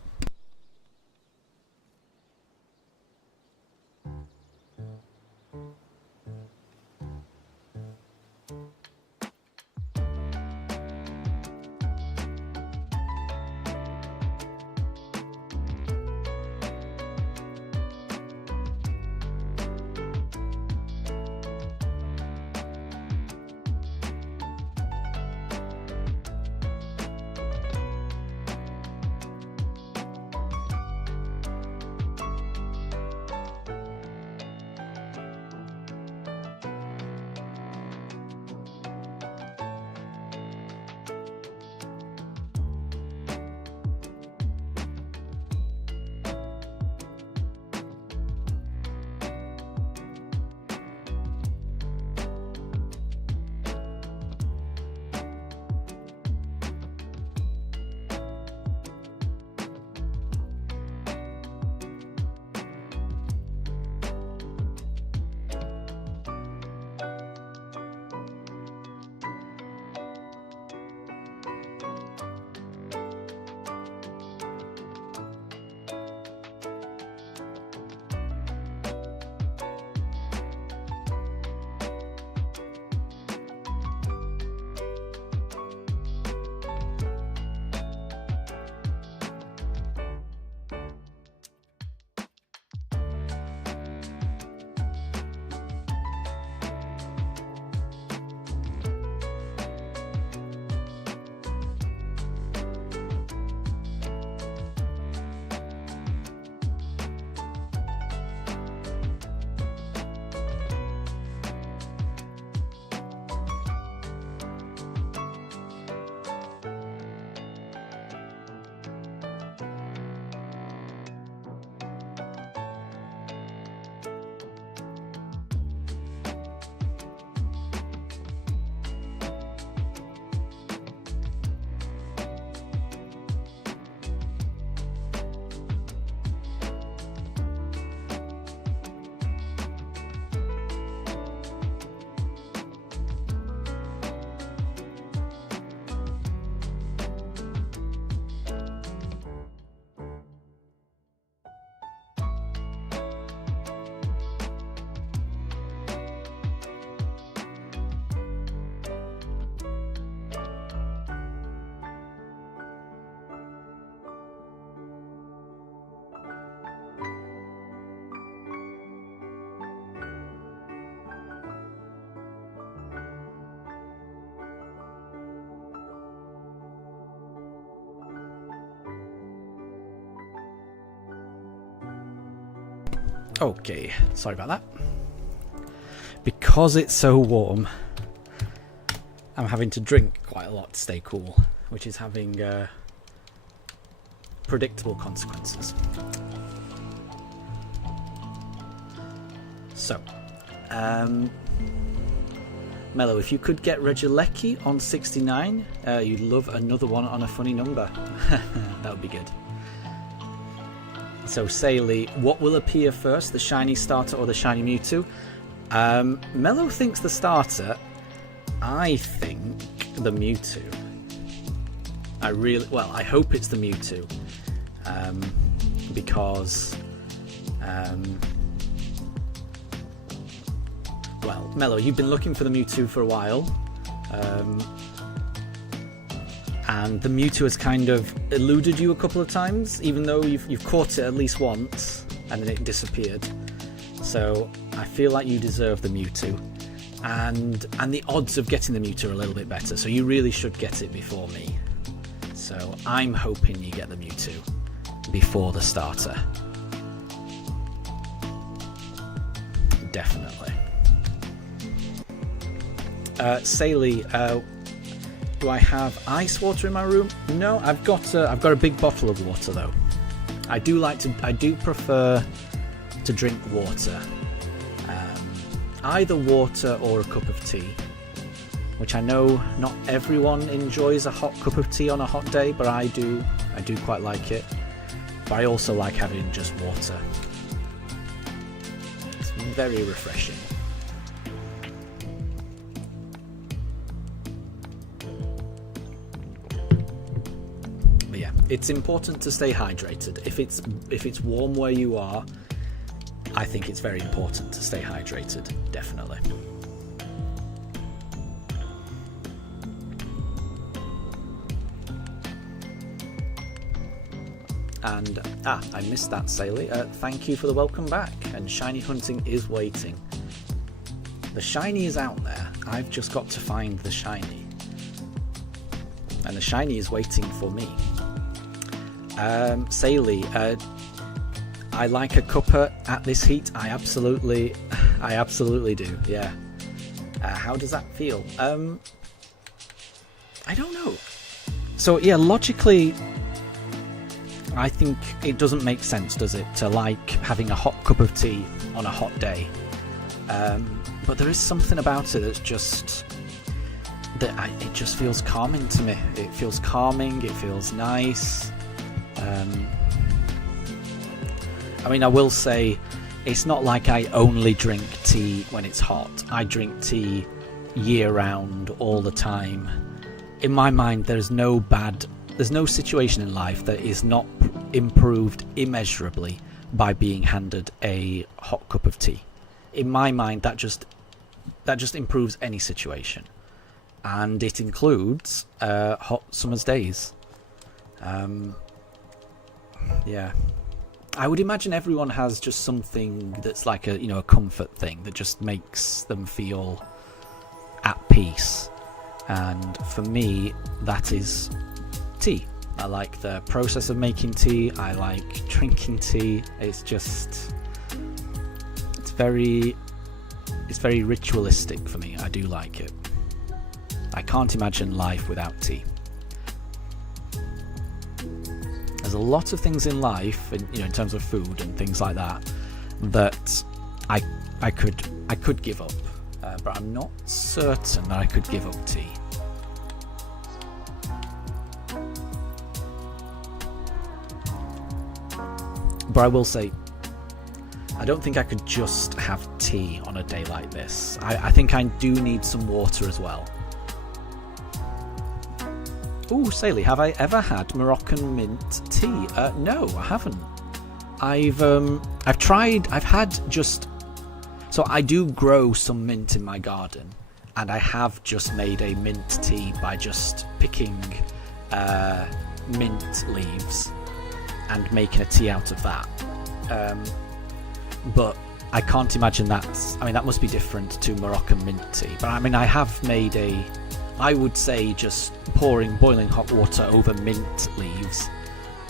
Okay, sorry about that. Because it's so warm, I'm having to drink quite a lot to stay cool, which is having predictable consequences. So, Mello, if you could get Regilecki on 69, you'd love another one on a funny number. That would be good. So, Saley, what will appear first, the shiny starter or the shiny Mewtwo? Mello thinks the starter. I think the Mewtwo. I hope it's the Mewtwo. Because, well, Mello, you've been looking for the Mewtwo for a while. And the Mewtwo has kind of eluded you a couple of times, even though you've caught it at least once, and then it disappeared. So I feel like you deserve the Mewtwo, and the odds of getting the Mewtwo are a little bit better. So you really should get it before me. So I'm hoping you get the Mewtwo before the starter. Definitely. Saley, do I have ice water in my room? No, I've got a big bottle of water though. I do prefer to drink water, either water or a cup of tea, which I know not everyone enjoys a hot cup of tea on a hot day, but I do quite like it. But I also like having just water. It's very refreshing. It's important to stay hydrated. If it's warm where you are, I think it's very important to stay hydrated, definitely. And I missed that, Saley. Thank you for the welcome back. And shiny hunting is waiting. The shiny is out there. I've just got to find the shiny. And the shiny is waiting for me. Saley, I like a cuppa at this heat. I absolutely do. Yeah. How does that feel? I don't know. So yeah, logically, I think it doesn't make sense, does it, to like having a hot cup of tea on a hot day? But there is something about it that's just it just feels calming to me. It feels calming. It feels nice. I mean, I will say, it's not like I only drink tea when it's hot. I drink tea year-round, all the time. In my mind, there's no situation in life that is not improved immeasurably by being handed a hot cup of tea. In my mind, that just improves any situation, and it includes hot summer's days. Yeah, I would imagine everyone has just something that's like a comfort thing that just makes them feel at peace. And for me, that is tea. I like the process of making tea. I like drinking tea. It's very ritualistic for me. I do like it. I can't imagine life without tea. There's a lot of things in life, in terms of food and things like that, that I could give up, but I'm not certain that I could give up tea. But I will say, I don't think I could just have tea on a day like this. I think I do need some water as well. Ooh, Saley, have I ever had Moroccan mint tea? No, I haven't. I've tried. I've had just. So I do grow some mint in my garden, and I have just made a mint tea by just picking mint leaves and making a tea out of that. But I can't imagine that's. I mean, that must be different to Moroccan mint tea. But I mean, I have made I would say just pouring boiling hot water over mint leaves.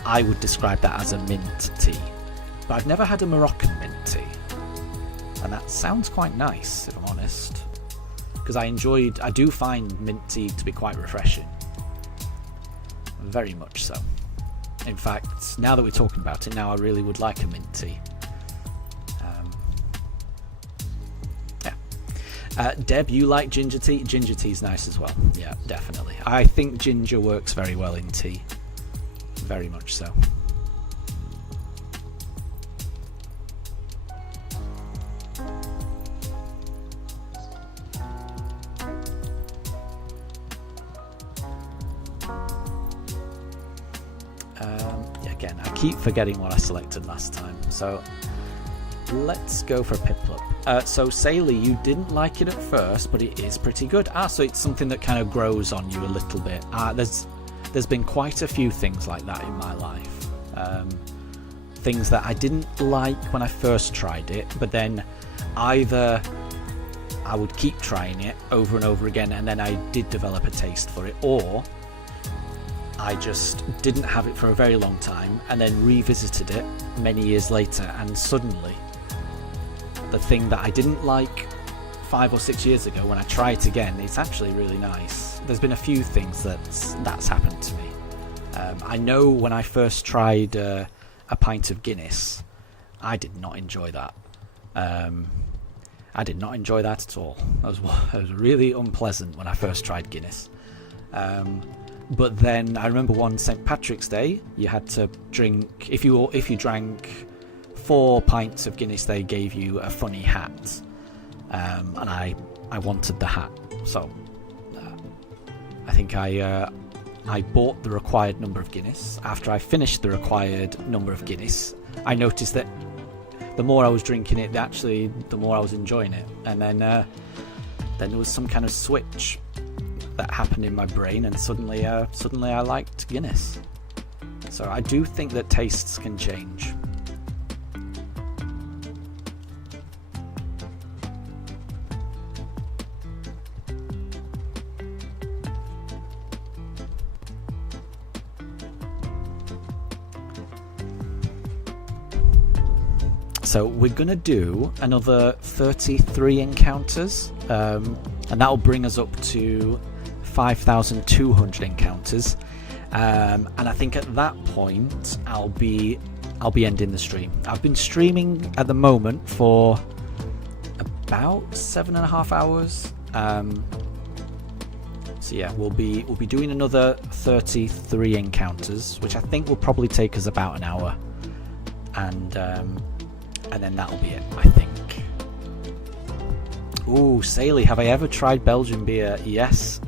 I would describe that as a mint tea. But I've never had a Moroccan mint tea. and that sounds quite nice, if I'm honest, because I do find mint tea to be quite refreshing, very much so. In fact, now that we're talking about it, now I really would like a mint tea. Deb, you like ginger tea? Ginger tea is nice as well. Yeah, definitely. I think ginger works very well in tea. Very much so. Again, I keep forgetting what I selected last time. So let's go for Piplup. So Sailey, you didn't like it at first, but it is pretty good. So it's something that kind of grows on you a little bit. There's been quite a few things like that in my life. Things that I didn't like when I first tried it, but then either I would keep trying it over and over again, and then I did develop a taste for it, or I just didn't have it for a very long time and then revisited it many years later, and suddenly the thing that I didn't like 5 or 6 years ago, when I try it again, it's actually really nice. There's been a few things that's happened to me. I know when I first tried a pint of Guinness, I did not enjoy that. I did not enjoy that at all. It was really unpleasant when I first tried Guinness. But then I remember one St. Patrick's Day, you had to drink, if you drank 4 pints of Guinness, they gave you a funny hat, and I wanted the hat, so I think I bought the required number of Guinness. After I finished the required number of Guinness, I noticed that the more I was drinking it, actually the more I was enjoying it, and then there was some kind of switch that happened in my brain, and suddenly I liked Guinness. So I do think that tastes can change. So we're going to do another 33 encounters, and that'll bring us up to 5,200 encounters, and I think at that point I'll be ending the stream. I've been streaming at the moment for about 7.5 hours, so yeah, we'll be doing another 33 encounters, which I think will probably take us about an hour, and then that'll be it, I think. Ooh, Sailey, have I ever tried Belgian beer? Yes,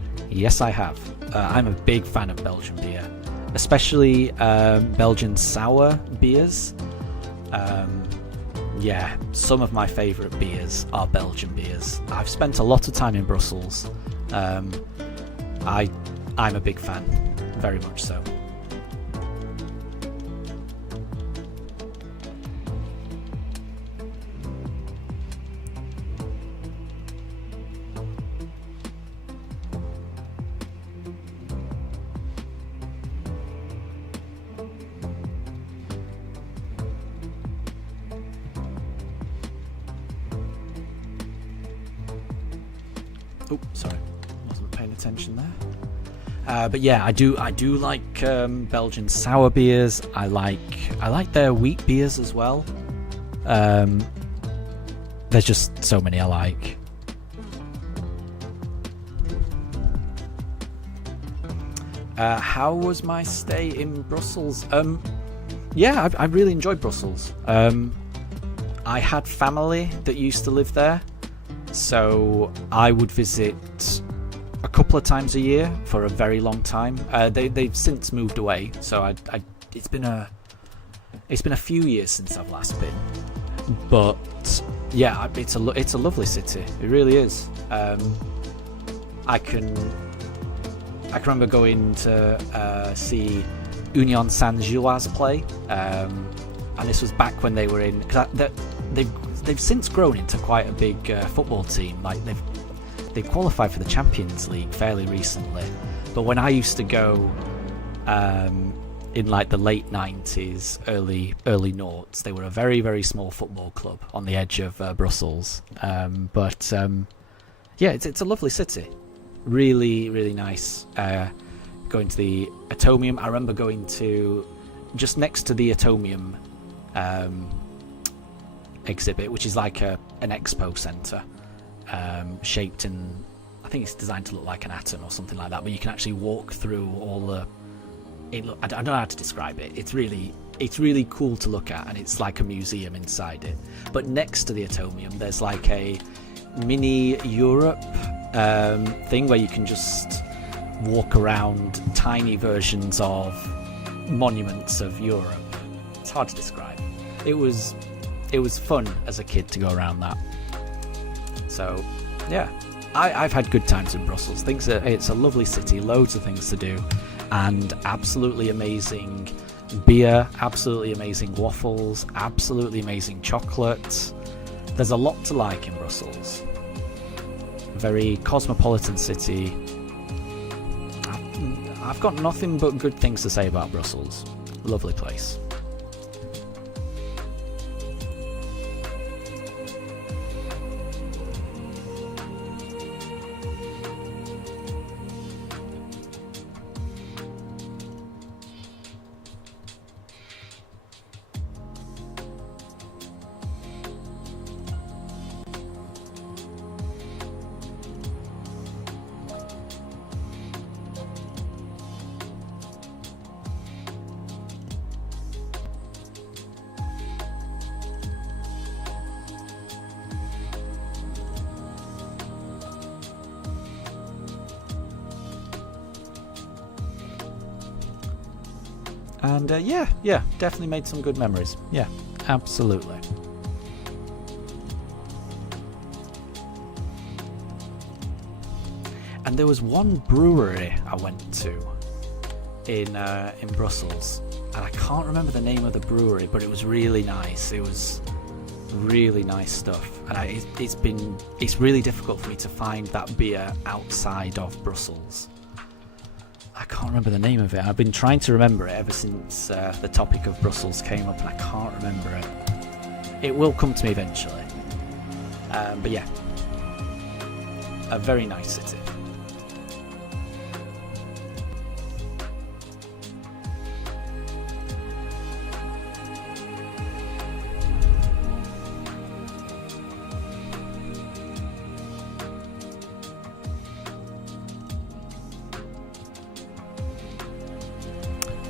I have. I'm a big fan of Belgian beer, especially Belgian sour beers. Yeah, some of my favourite beers are Belgian beers. I've spent a lot of time in Brussels. I'm a big fan, very much so. Oh, sorry, wasn't paying attention there. But yeah, I do like Belgian sour beers. I like their wheat beers as well. There's just so many I like. How was my stay in Brussels? Yeah, I really enjoyed Brussels. I had family that used to live there, so I would visit a couple of times a year for a very long time. They've since moved away, so it's been a few years since I've last been. But yeah, it's a lovely city. It really is. I can remember going to see Union Saint-Gilloise play, and this was back when they were in. Cause they've since grown into quite a big football team. Like they've qualified for the Champions League fairly recently. But when I used to go in like the late 90s, early noughts. They were a very, very small football club on the edge of Brussels. But it's a lovely city. Really, really nice. Going to the Atomium. I remember going to just next to the Atomium exhibit, which is like an expo centre, shaped in, I think it's designed to look like an atom or something like that, but you can actually walk through all the, I don't know how to describe it. It's really cool to look at, and it's like a museum inside it. But next to the Atomium, there's like a mini Europe thing where you can just walk around tiny versions of monuments of Europe. It's hard to describe. It was fun as a kid to go around that. So yeah, I've had good times in Brussels. It's a lovely city, loads of things to do, and absolutely amazing beer, absolutely amazing waffles, absolutely amazing chocolates. There's a lot to like in Brussels. Very cosmopolitan city. I've got nothing but good things to say about Brussels. Lovely place. And yeah, definitely made some good memories. Yeah, absolutely. And there was one brewery I went to in Brussels, and I can't remember the name of the brewery, but it was really nice. It was really nice stuff, and it's really difficult for me to find that beer outside of Brussels. I can't remember the name of it. I've been trying to remember it ever since the topic of Brussels came up, and I can't remember it. It will come to me eventually. But yeah, a very nice city.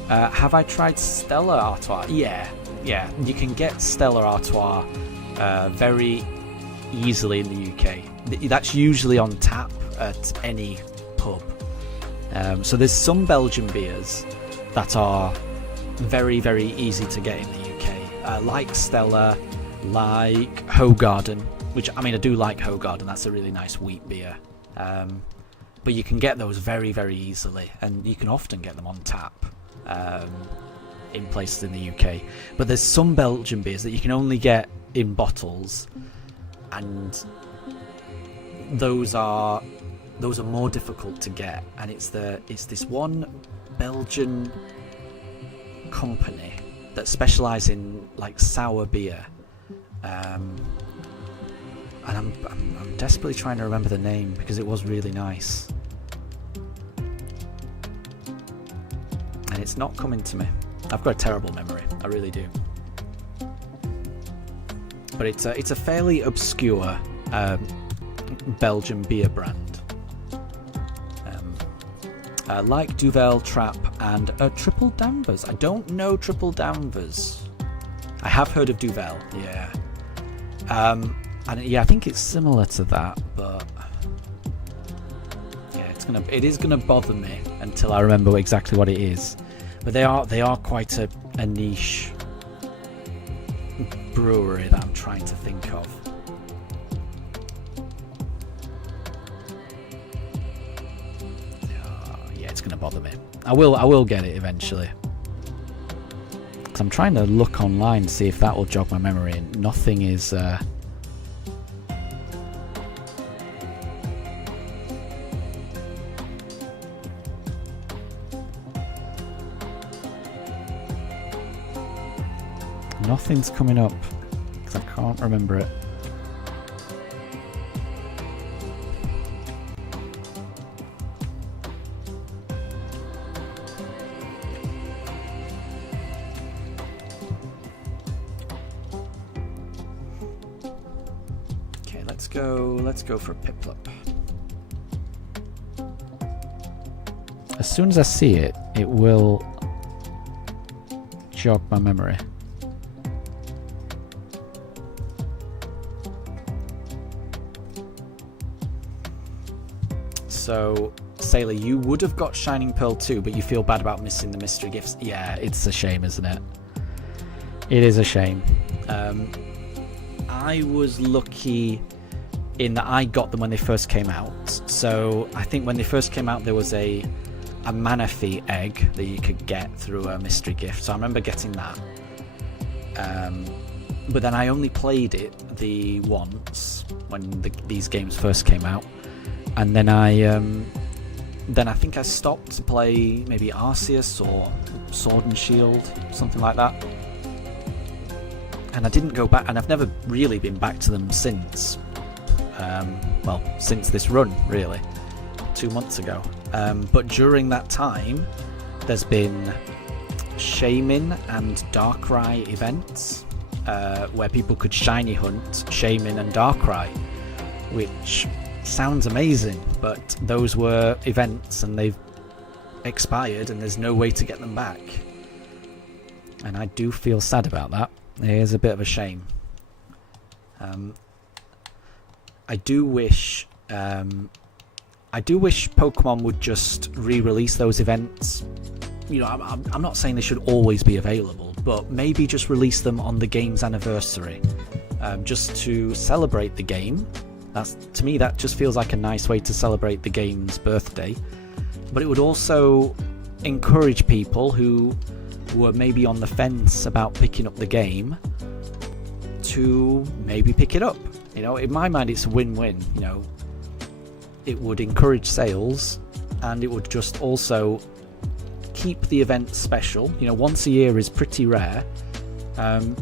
Have I tried Stella Artois? Yeah. You can get Stella Artois very easily in the UK. That's usually on tap at any pub. So there's some Belgian beers that are very, very easy to get in the UK, like Stella, like Hoegaarden, which, I mean, I do like Hoegaarden. That's a really nice wheat beer. But you can get those very, very easily, and you can often get them on tap. In places in the UK, but there's some Belgian beers that you can only get in bottles, and those are more difficult to get. And it's this one Belgian company that specialise in like sour beer, and I'm desperately trying to remember the name because it was really nice. And it's not coming to me. I've got a terrible memory. I really do. But it's a fairly obscure Belgian beer brand, like Duvel, Trap, and Triple Danvers. I don't know Triple Danvers. I have heard of Duvel. Yeah. And yeah, I think it's similar to that, but yeah, it is gonna bother me until I remember exactly what it is. But they are quite a niche brewery that I'm trying to think of. Yeah, it's gonna bother me. I will get it eventually. 'Cause I'm trying to look online to see if that will jog my memory, and nothing is. Nothing's coming up because I can't remember it. Okay, let's go for a Piplup. As soon as I see it, it will jog my memory. So, Sailor, you would have got Shining Pearl too, but you feel bad about missing the mystery gifts. Yeah, it's a shame, isn't it? It is a shame. I was lucky in that I got them when they first came out. So I think when they first came out, there was a Manaphy egg that you could get through a mystery gift. So I remember getting that. But then I only played it the once when these games first came out, and then I think I stopped to play maybe Arceus or Sword and Shield, something like that. And I didn't go back, and I've never really been back to them since. Well, since this run, really, 2 months ago. But during that time, there's been Shaymin and Darkrai events where people could shiny hunt Shaymin and Darkrai, which sounds amazing, but those were events and they've expired and there's no way to get them back. And I do feel sad about that. It is a bit of a shame. I do wish Pokemon would just re-release those events. You know, I'm not saying they should always be available, but maybe just release them on the game's anniversary, just to celebrate the game. To me, that just feels like a nice way to celebrate the game's birthday. But it would also encourage people who were maybe on the fence about picking up the game to maybe pick it up. You know, in my mind, it's a win-win. You know, it would encourage sales, and it would just also keep the event special. You know, once a year is pretty rare, and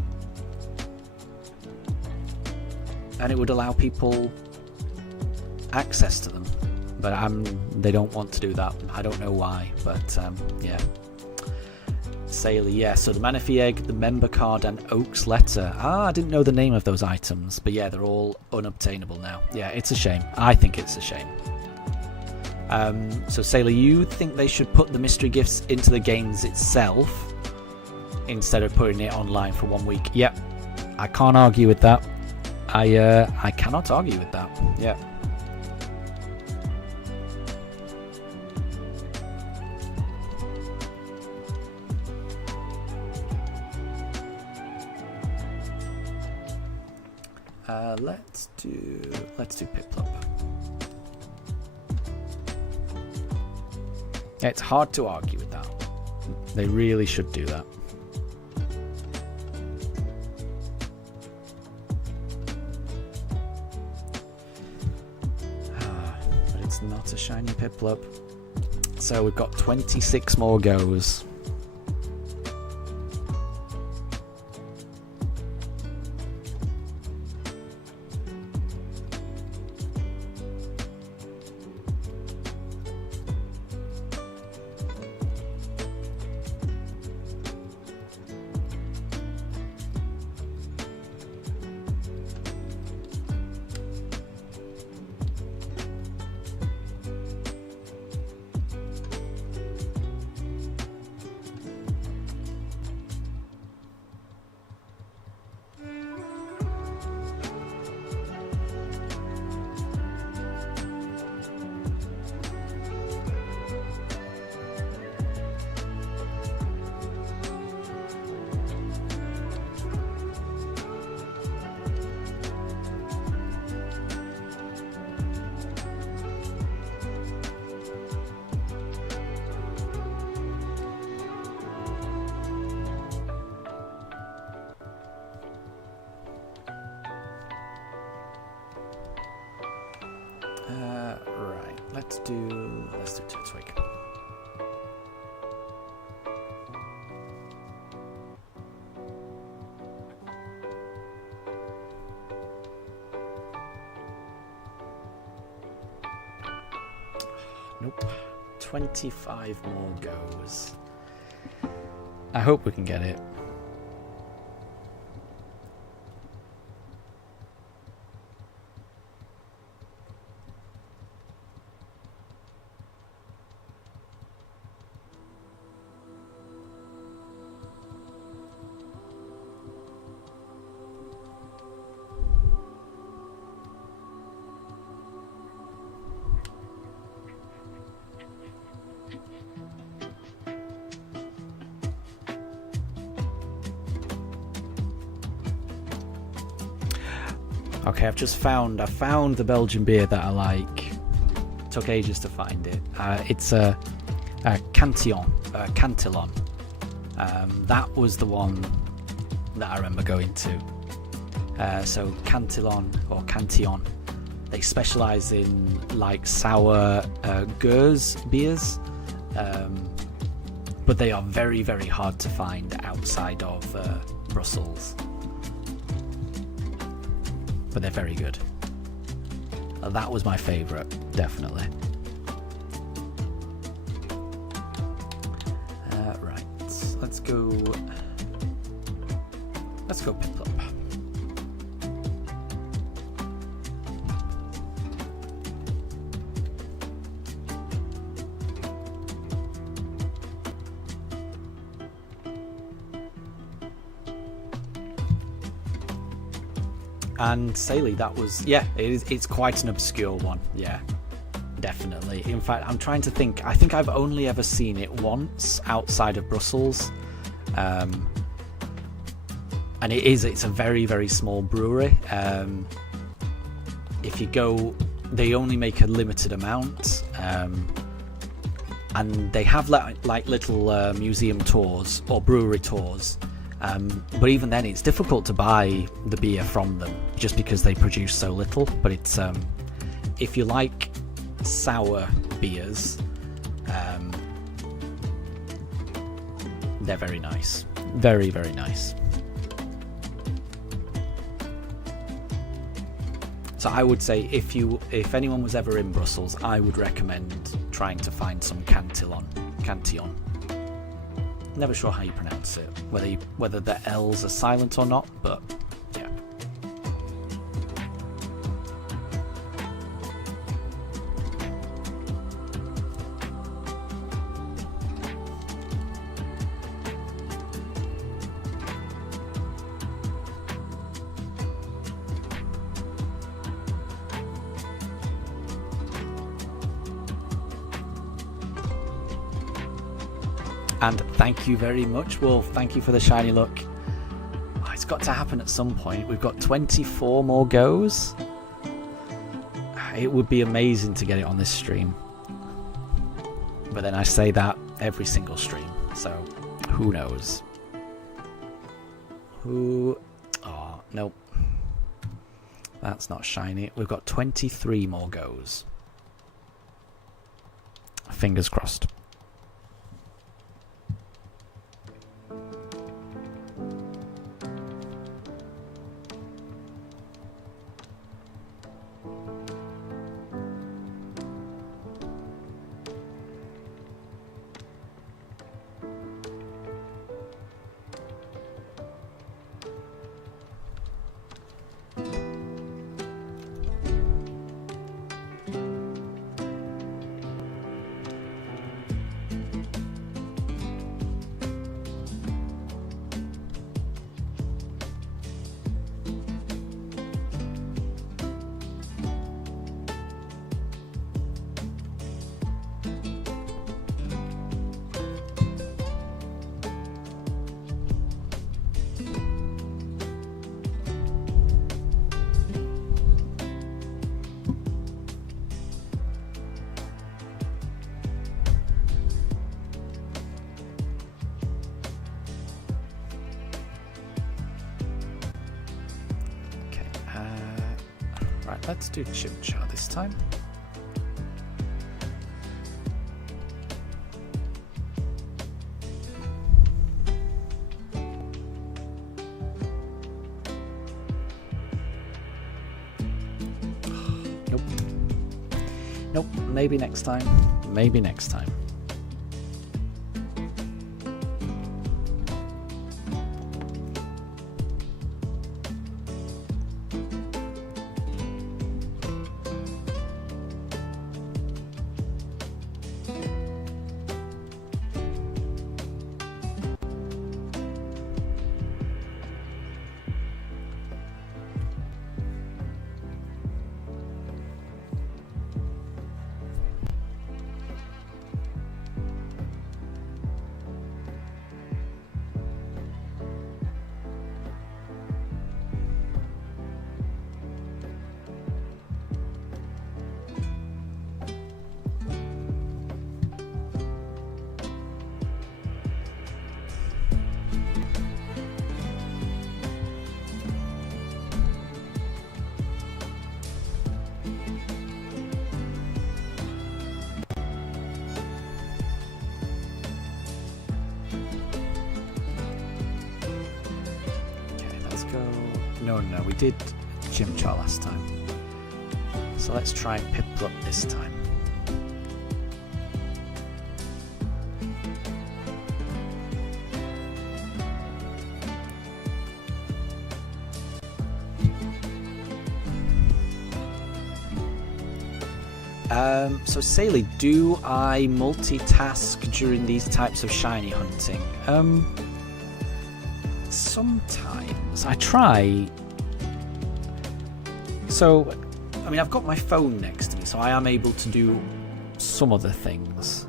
it would allow people access to them. But they don't want to do that. I don't know why, but yeah. Sailor, yeah, so the Manaphy egg, the member card, and Oak's letter. I didn't know the name of those items, but yeah, they're all unobtainable now. Yeah, it's a shame. I think it's a shame. So Sailor, you think they should put the mystery gifts into the games itself instead of putting it online for 1 week? Yep, I can't argue with that. I cannot argue with that. Yeah. Let's do Piplup. It's hard to argue with that. They really should do that. But it's not a shiny Piplup. So we've got 26 more goes. Right, let's do Turtwig. Nope. 25 more goes. I hope we can get it. Okay, I found the Belgian beer that I like. Took ages to find it. It's a Cantillon. That was the one that I remember going to. So Cantillon or Cantillon, they specialise in like sour Gers beers, but they are very, very hard to find outside of Brussels. But they're very good. That was my favourite, definitely. Right, let's go Piplup. And Saley, that was, yeah, it's quite an obscure one, yeah, definitely. In fact, I'm trying to think, I think I've only ever seen it once outside of Brussels, and it's a very, very small brewery. If you go, they only make a limited amount, and they have like little museum tours or brewery tours. But even then, it's difficult to buy the beer from them just because they produce so little. But it's if you like sour beers, they're very nice, very, very nice. So I would say if anyone was ever in Brussels, I would recommend trying to find some Cantillon. Never sure how you pronounce it, whether the L's are silent or not, but yeah. And thank you very much, Wolf. Thank you for the shiny look. Oh, it's got to happen at some point. We've got 24 more goes. It would be amazing to get it on this stream. But then I say that every single stream. So, who knows? Oh, nope. That's not shiny. We've got 23 more goes. Fingers crossed. Right, let's do Chimchar this time. Nope. Nope, maybe next time. maybe next time. No, we did Chimchar last time. So let's try Piplup this time. So Saley, do I multitask during these types of shiny hunting? Sometimes I try. So, I mean, I've got my phone next to me, so I am able to do some other things.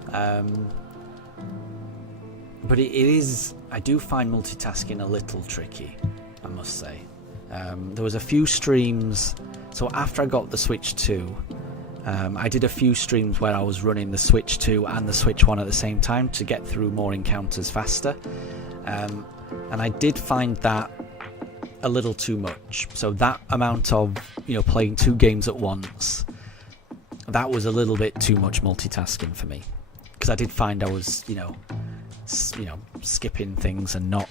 But it is, I do find multitasking a little tricky, I must say. There was a few streams, so after I got the Switch 2, I did a few streams where I was running the Switch 2 and the Switch 1 at the same time to get through more encounters faster. And I did find that a little too much. So that amount of, playing 2 games at once, that was a little bit too much multitasking for me. Because I did find I was, skipping things and not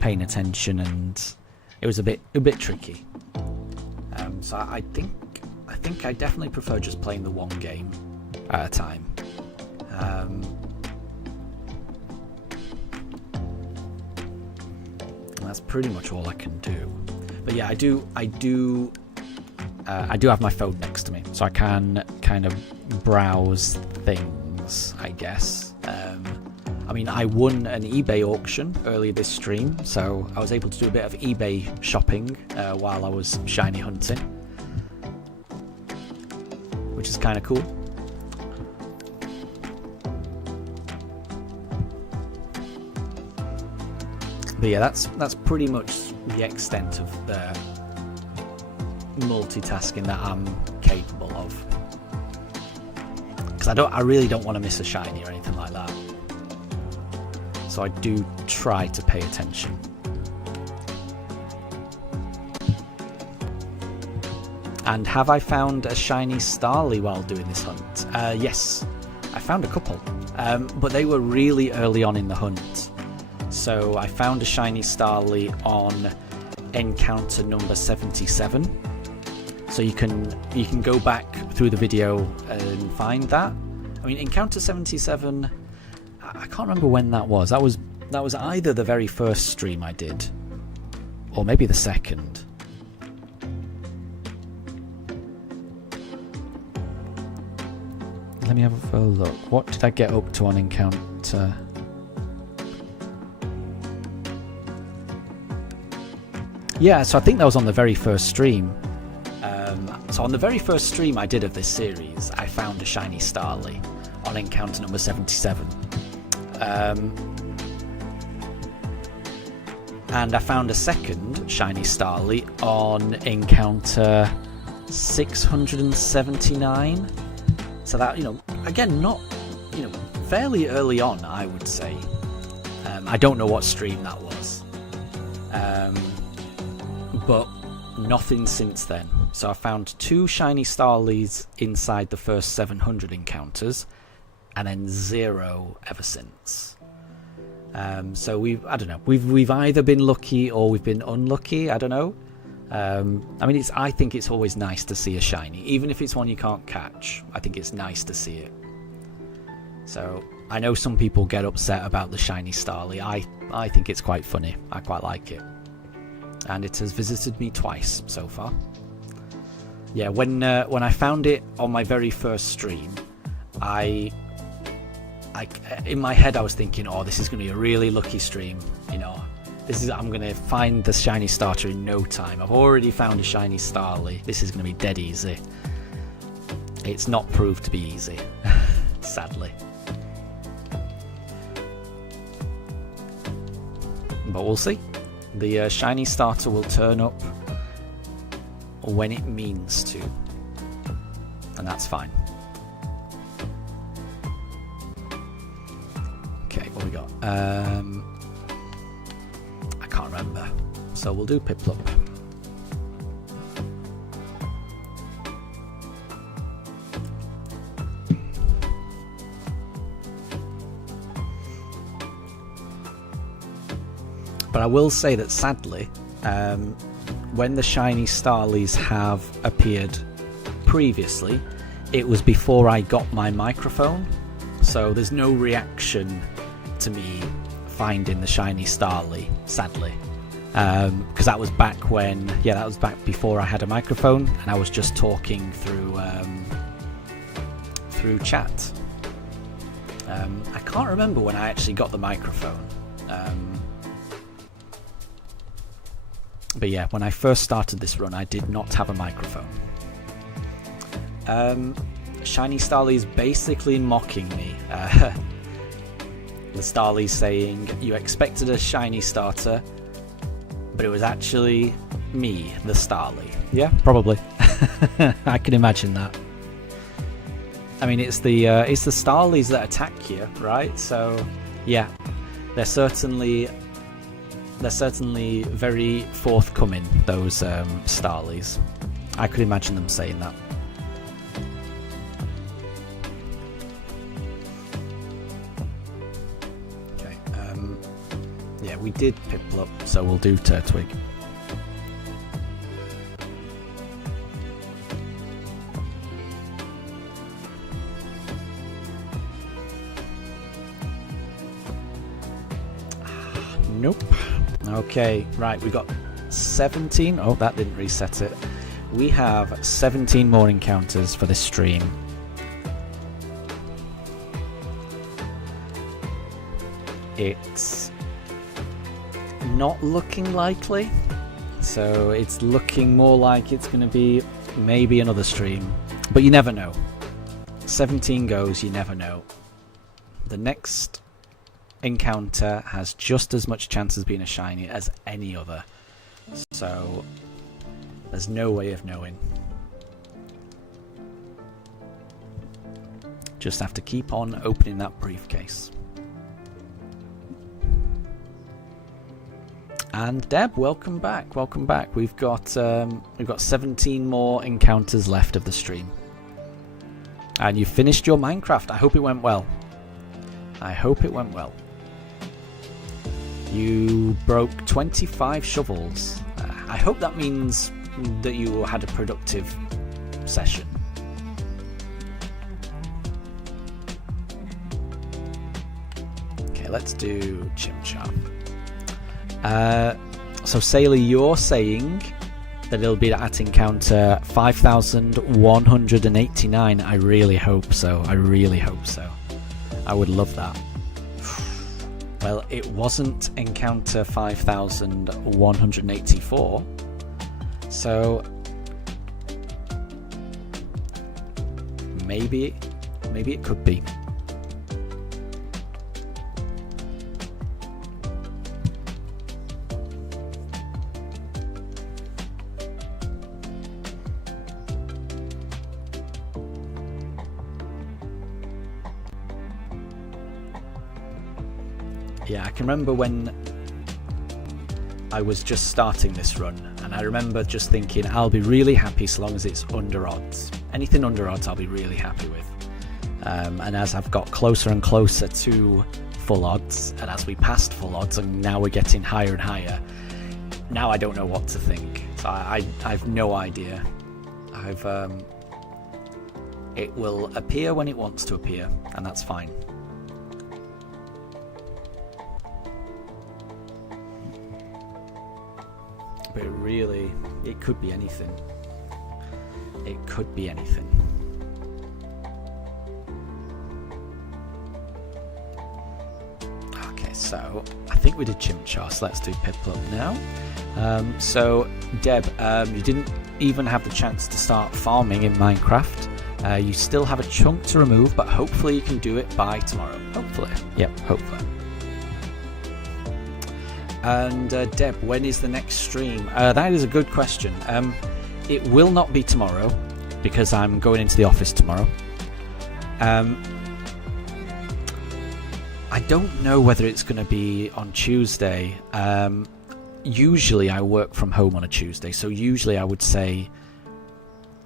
paying attention, and it was a bit tricky. So I think I definitely prefer just playing the one game at a time. That's pretty much all I can do. But yeah, I do have my phone next to me, so I can kind of browse things, I guess. I mean, I won an eBay auction earlier this stream, so I was able to do a bit of eBay shopping while I was shiny hunting, which is kind of cool. But yeah, that's pretty much the extent of the multitasking that I'm capable of. Because I really don't want to miss a shiny or anything like that. So I do try to pay attention. And have I found a shiny Starly while doing this hunt? Yes, I found a couple, but they were really early on in the hunt. So I found a shiny Starly on encounter number 77. So you can go back through the video and find that. I mean, encounter 77, I can't remember when that was. That was either the very first stream I did, or maybe the second. Let me have a look. What did I get up to on encounter? Yeah, so I think that was on the very first stream. So on the very first stream I did of this series, I found a shiny Starly on encounter number 77. And I found a second shiny Starly on encounter 679. So that, again, not, fairly early on, I would say. I don't know what stream that was. But nothing since then. So I found 2 shiny Starlies inside the first 700 encounters, and then 0 ever since. So I don't know. We've either been lucky or we've been unlucky. I don't know. I mean, I think it's always nice to see a shiny, even if it's one you can't catch. I think it's nice to see it. So I know some people get upset about the shiny Starly. I think it's quite funny. I quite like it. And it has visited me twice so far. Yeah, when I found it on my very first stream, I in my head I was thinking, oh, this is going to be a really lucky stream. You know, I'm going to find the shiny starter in no time. I've already found a shiny Starly. This is going to be dead easy. It's not proved to be easy, sadly. But we'll see. The shiny starter will turn up when it means to, and that's fine. Okay, what we got? I can't remember, so we'll do Piplup. But I will say that sadly, when the shiny Starlies have appeared previously, it was before I got my microphone, so there's no reaction to me finding the shiny Starly, sadly, because that was back when, yeah, that was back before I had a microphone, and I was just talking through chat. I can't remember when I actually got the microphone. But yeah, when I first started this run, I did not have a microphone. Shiny Starly is basically mocking me. The Starly's saying, you expected a shiny starter, but it was actually me, the Starly. Yeah, probably. I can imagine that. I mean, it's the Starlies that attack you, right? So, yeah, they're certainly very forthcoming, those Starlies. I could imagine them saying that. Okay, yeah, we did Piplup, so we'll do Turtwig. Nope. Okay, right, we got 17. Oh, that didn't reset it. We have 17 more encounters for this stream. It's not looking likely, so it's looking more like it's going to be maybe another stream, but you never know. 17 goes, you never know. The next encounter has just as much chance as being a shiny as any other, so there's no way of knowing. Just have to keep on opening that briefcase. And Deb, welcome back. Welcome back. We've got 17 more encounters left of the stream, and you finished your Minecraft. I hope it went well. I hope it went well. You broke 25 shovels. I hope that means that you had a productive session. Okay, let's do Chimchar. So Sailor, you're saying that it'll be at encounter 5189. I really hope so. I really hope so. I would love that. Well, it wasn't encounter 5184, so maybe it could be. Yeah, I can remember when I was just starting this run, and I remember just thinking, I'll be really happy so long as it's under odds. Anything under odds I'll be really happy with. And as I've got closer and closer to full odds, and as we passed full odds, and now we're getting higher and higher, now I don't know what to think. So I've no idea. It will appear when it wants to appear, and that's fine. But it could be anything. It could be anything. Okay, so I think we did Chimchar, so let's do Piplup now. So Deb, you didn't even have the chance to start farming in Minecraft. You still have a chunk to remove, but hopefully you can do it by tomorrow. Hopefully. Yep, hopefully. And Deb, when is the next stream? That is a good question. It will not be tomorrow because I'm going into the office tomorrow. I don't know whether it's going to be on Tuesday. Usually I work from home on a Tuesday, so usually I would say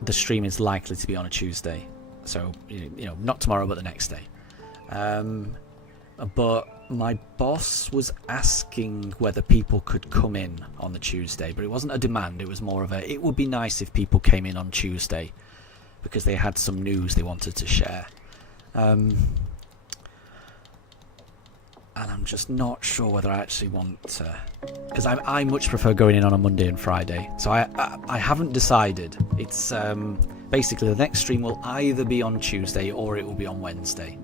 the stream is likely to be on a Tuesday. So, not tomorrow, but the next day. But my boss was asking whether people could come in on the Tuesday, but it wasn't a demand, it was more of it would be nice if people came in on Tuesday because they had some news they wanted to share. And I'm just not sure whether I actually want to, because I much prefer going in on a Monday and Friday, so I haven't decided. It's basically the next stream will either be on Tuesday or it will be on Wednesday,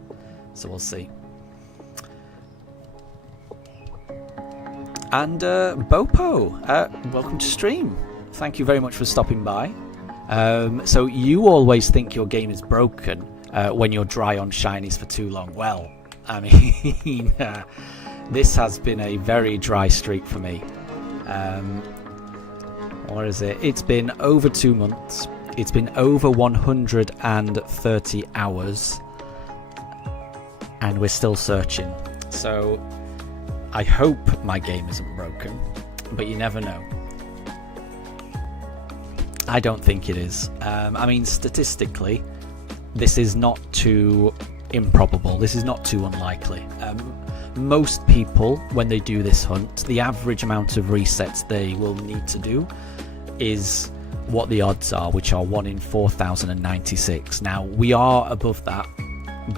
so we'll see. And Bopo, welcome to stream. Thank you very much for stopping by. So you always think your game is broken when you're dry on shinies for too long. Well, I mean, this has been a very dry streak for me. What is it? It's been over 2 months. It's been over 130 hours. And we're still searching. So I hope my game isn't broken, but you never know. I don't think it is. I mean, statistically, this is not too improbable. This is not too unlikely. Most people, when they do this hunt, the average amount of resets they will need to do is what the odds are, which are 1 in 4,096. Now, we are above that,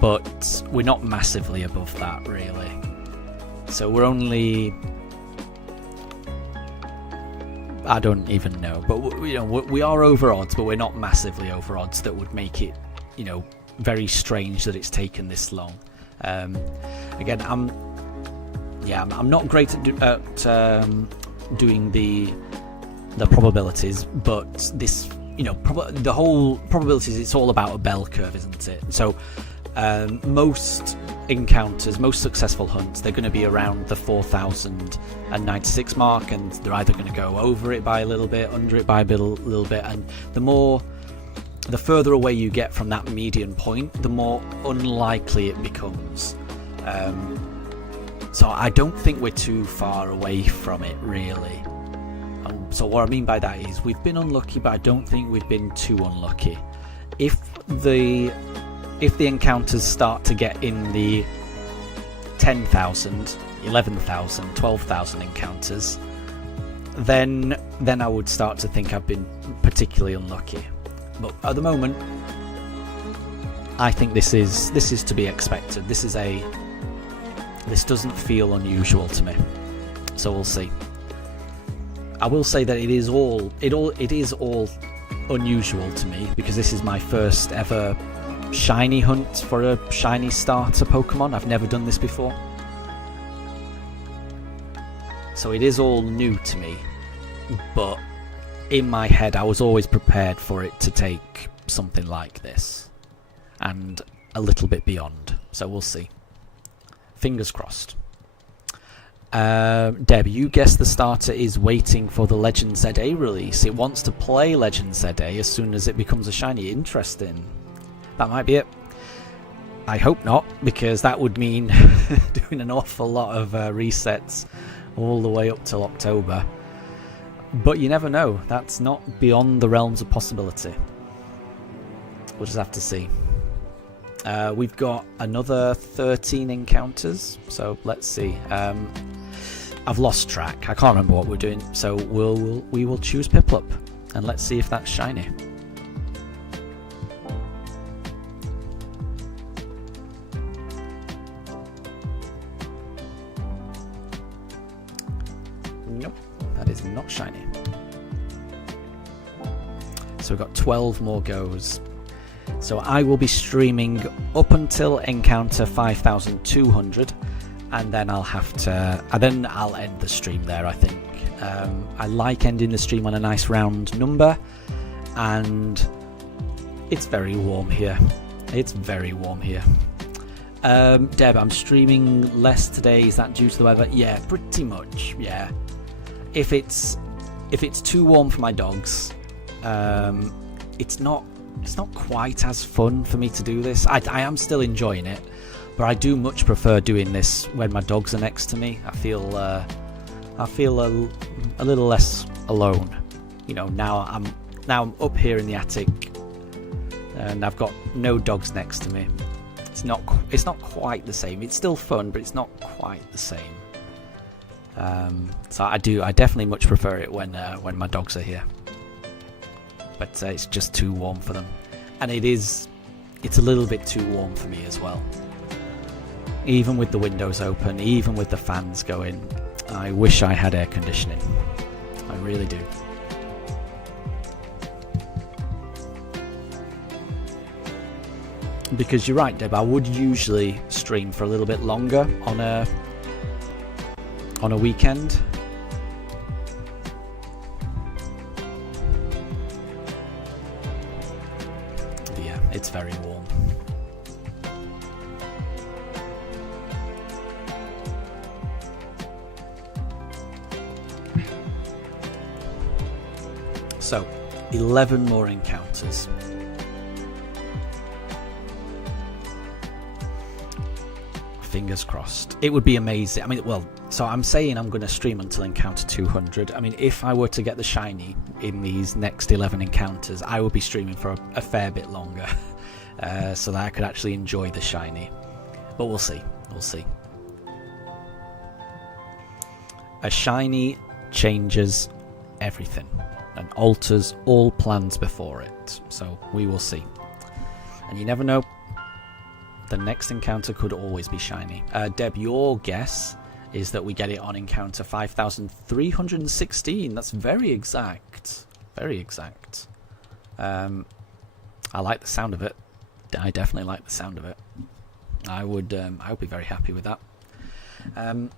but we're not massively above that, really. So we're only... I don't even know, but we are over odds, but we're not massively over odds that would make it, very strange that it's taken this long. Again, I'm not great at doing the probabilities, but this, the whole probabilities, it's all about a bell curve, isn't it? So most encounters, most successful hunts, they're going to be around the 4,096 mark, and they're either going to go over it by a little bit, under it by a little bit, and the further away you get from that median point, the more unlikely it becomes. So I don't think we're too far away from it, really. So what I mean by that is we've been unlucky, but I don't think we've been too unlucky. If the encounters start to get in the 10,000, 11,000, 12,000 encounters, then I would start to think I've been particularly unlucky. But at the moment, I think this is to be expected. This doesn't feel unusual to me. So we'll see. I will say that it is all unusual to me because this is my first ever shiny hunt for a shiny starter Pokemon. I've never done this before. So it is all new to me, but in my head I was always prepared for it to take something like this and a little bit beyond. So we'll see. Fingers crossed. Deb, you guess the starter is waiting for the Legend ZA release. It wants to play Legend ZA as soon as it becomes a shiny. Interesting. That might be it. I hope not, because that would mean doing an awful lot of resets all the way up till October. But you never know. That's not beyond the realms of possibility. We'll just have to see. We've got another 13 encounters, so let's see. I've lost track. I can't remember what we're doing, so we will choose Piplup, and let's see if that's shiny. Nope, that is not shiny. So we've got 12 more goes. So I will be streaming up until encounter 5200, and then I'll end the stream there, I think. I like ending the stream on a nice round number, and it's very warm here. It's very warm here. Deb, I'm streaming less today. Is that due to the weather? Yeah, pretty much. Yeah. If it's too warm for my dogs, it's not quite as fun for me to do this. I am still enjoying it, but I do much prefer doing this when my dogs are next to me. I feel a little less alone. You know, now I'm up here in the attic, and I've got no dogs next to me. It's not quite the same. It's still fun, but it's not quite the same. So I definitely much prefer it when my dogs are here. But it's just too warm for them, and it's a little bit too warm for me as well. Even with the windows open, even with the fans going, I wish I had air conditioning. I really do. Because you're right, Deb, I would usually stream for a little bit longer on a weekend. But yeah, it's very warm. So, 11 more encounters. Fingers crossed. It would be amazing. I mean, well, so I'm saying I'm going to stream until encounter 200. I mean, if I were to get the shiny in these next 11 encounters, I would be streaming for a fair bit longer, so that I could actually enjoy the shiny. But we'll see. We'll see. A shiny changes everything and alters all plans before it. So we will see. And you never know. The next encounter could always be shiny. Deb, your guess is that we get it on encounter 5316. That's very exact. Very exact. I like the sound of it. I definitely like the sound of it. I would be very happy with that. I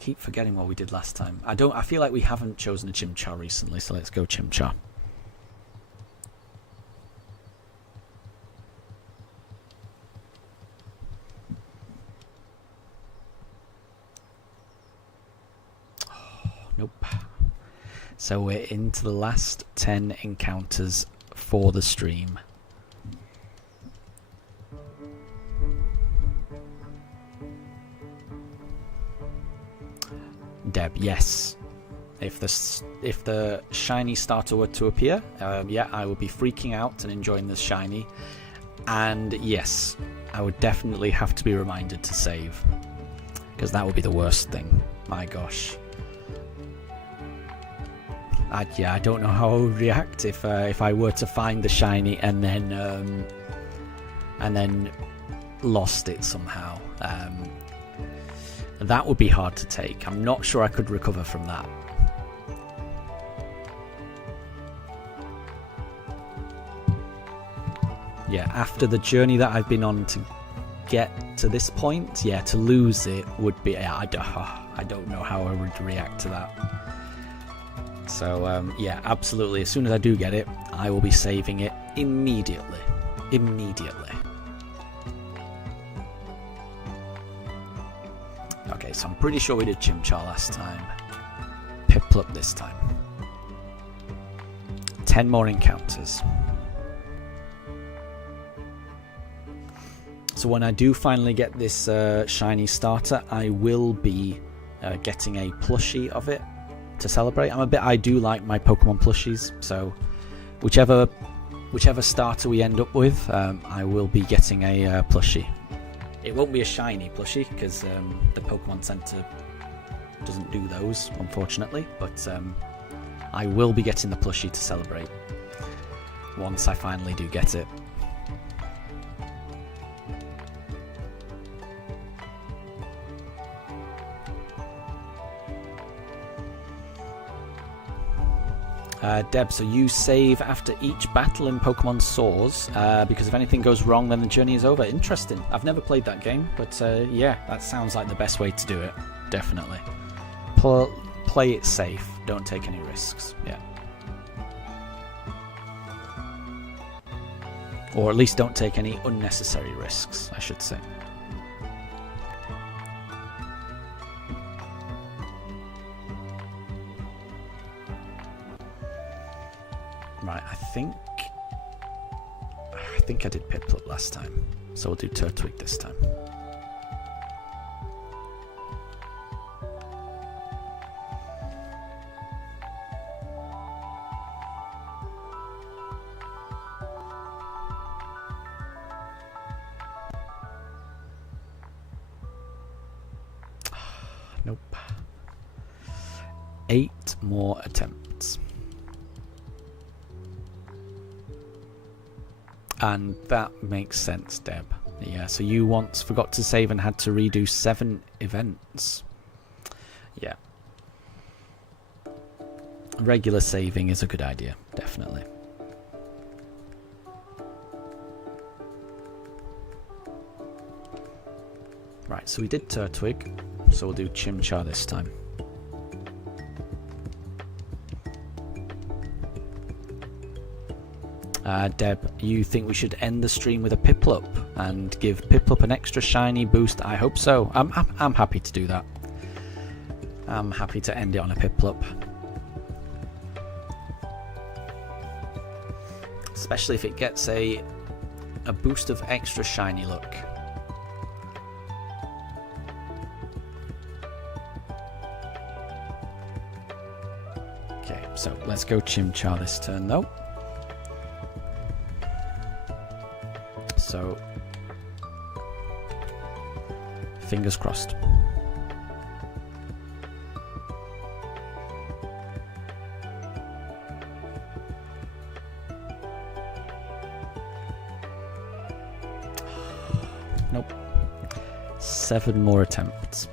keep forgetting what we did last time. I feel like we haven't chosen a Chimchar recently, so let's go Chimchar. Nope. So we're into the last 10 encounters for the stream. Deb, yes. If the shiny starter were to appear, yeah, I would be freaking out and enjoying the shiny. And yes, I would definitely have to be reminded to save, because that would be the worst thing. My gosh. I don't know how I would react if I were to find the shiny and then lost it somehow. That would be hard to take. I'm not sure I could recover from that. Yeah, after the journey that I've been on to get to this point, yeah, to lose it would be... I don't know how I would react to that. So, yeah, absolutely. As soon as I do get it, I will be saving it immediately. Immediately. Okay, so I'm pretty sure we did Chimchar last time. Piplup this time. 10 more encounters. So when I do finally get this shiny starter, I will be getting a plushie of it to celebrate. I do like my Pokemon plushies, so whichever starter we end up with, I will be getting a plushie. It won't be a shiny plushie because the Pokemon Center doesn't do those, unfortunately, but I will be getting the plushie to celebrate once I finally do get it. Deb, so you save after each battle in Pokemon Soars, because if anything goes wrong, then the journey is over. Interesting. I've never played that game, but yeah, that sounds like the best way to do it. Definitely. Play it safe. Don't take any risks. Yeah. Or at least don't take any unnecessary risks, I should say. Right, I think I did Piplup last time, so we'll do Turtwig this time. Nope. 8 more attempts. And that makes sense, Deb. Yeah, so you once forgot to save and had to redo 7 events. Yeah. Regular saving is a good idea, definitely. Right, so we did Turtwig, so we'll do Chimchar this time. Deb, you think we should end the stream with a Piplup and give Piplup an extra shiny boost? I hope so. I'm happy to do that. I'm happy to end it on a Piplup. Especially if it gets a boost of extra shiny luck. Okay, so let's go Chimchar this turn though. So, fingers crossed. Nope. 7 more attempts.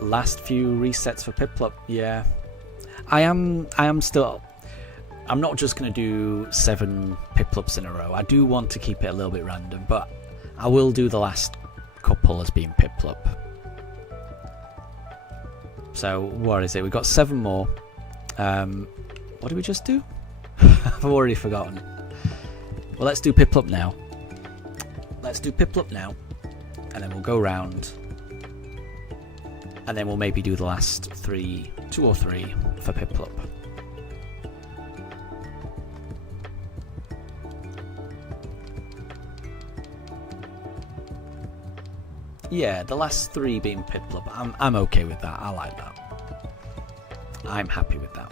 Last few resets for Piplup. Yeah, I am still. I'm not just going to do 7 Piplups in a row. I do want to keep it a little bit random, but I will do the last couple as being Piplup. So, what is it? We've got 7 more. What did we just do? I've already forgotten. Well, let's do Piplup now. Let's do Piplup now. And then we'll go round. And then we'll maybe do the last 2 or 3 for Piplup. Yeah, the last 3 being Piplup. I'm okay with that. I like that. I'm happy with that.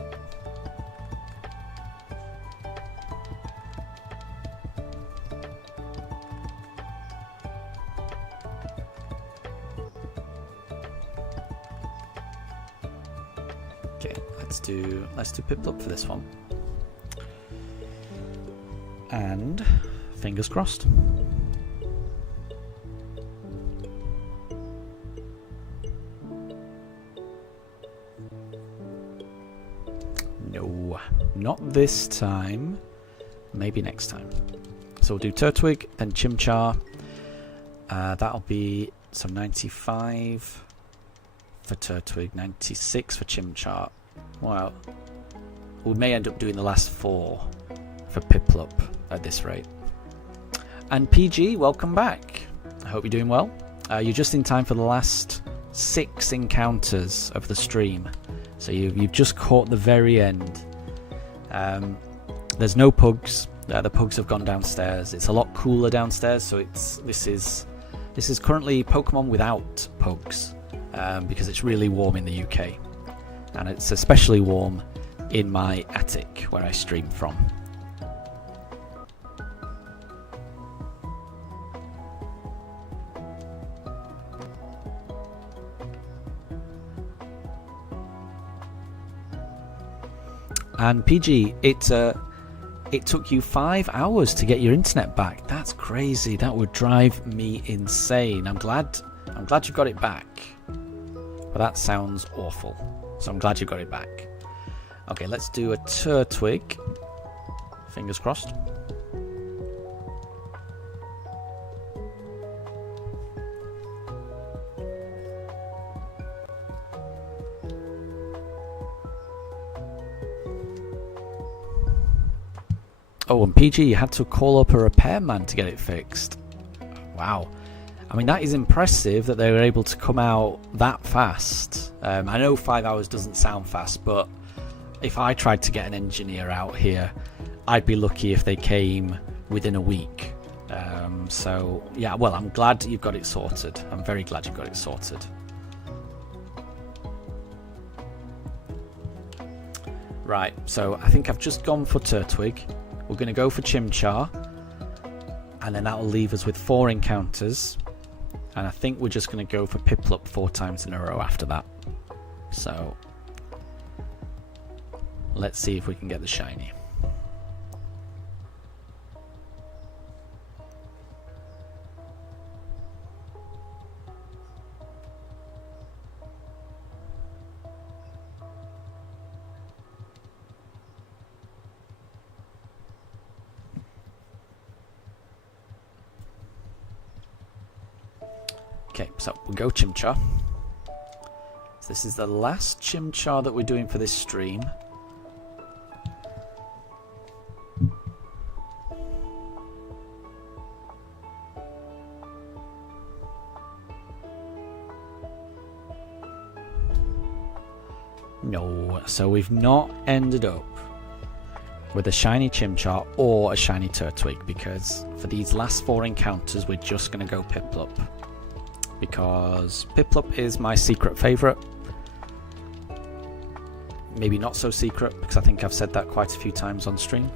Okay, let's do Piplup for this one. And fingers crossed. No, not this time. Maybe next time. So we'll do Turtwig, then Chimchar. That'll be 95 for Turtwig, 96 for Chimchar. Wow. We may end up doing the last 4 for Piplup at this rate. And PG, welcome back. I hope you're doing well. You're just in time for the last 6 encounters of the stream. So you've just caught the very end. There's no Pugs. The Pugs have gone downstairs. It's a lot cooler downstairs. So this is currently Pokemon without Pugs, because it's really warm in the UK, and it's especially warm in my attic where I stream from. And PG, it took you 5 hours to get your internet back. That's crazy. That would drive me insane. I'm glad you got it back. But that sounds awful. So I'm glad you got it back. Okay, let's do a Turtwig. Fingers crossed. Oh, and PG, you had to call up a repairman to get it fixed. Wow. I mean, that is impressive that they were able to come out that fast. I know 5 hours doesn't sound fast, but if I tried to get an engineer out here, I'd be lucky if they came within a week. So, yeah, well, I'm glad you've got it sorted. I'm very glad you've got it sorted. Right, so I think I've just gone for Turtwig. We're going to go for Chimchar. And then that will leave us with 4 encounters. And I think we're just going to go for Piplup 4 times in a row after that. So, let's see if we can get the shiny. Okay, so we'll go Chimchar. So this is the last Chimchar that we're doing for this stream. No, so we've not ended up with a shiny Chimchar or a shiny Turtwig, because for these last 4 encounters we're just going to go Piplup. Because Piplup is my secret favourite. Maybe not so secret, because I think I've said that quite a few times on stream.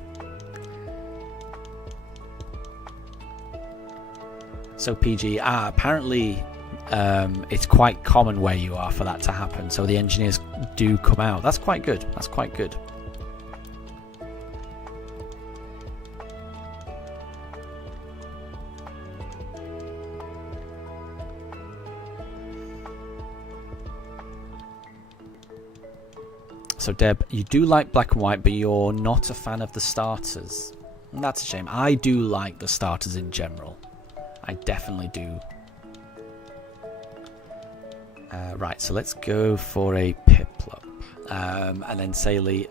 So PG, apparently it's quite common where you are for that to happen, so the engineers do come out. That's quite good, that's quite good. So Deb, you do like black and white, but you're not a fan of the starters. And that's a shame. I do like the starters in general. I definitely do. Right, so let's go for a Piplup. And then Saley,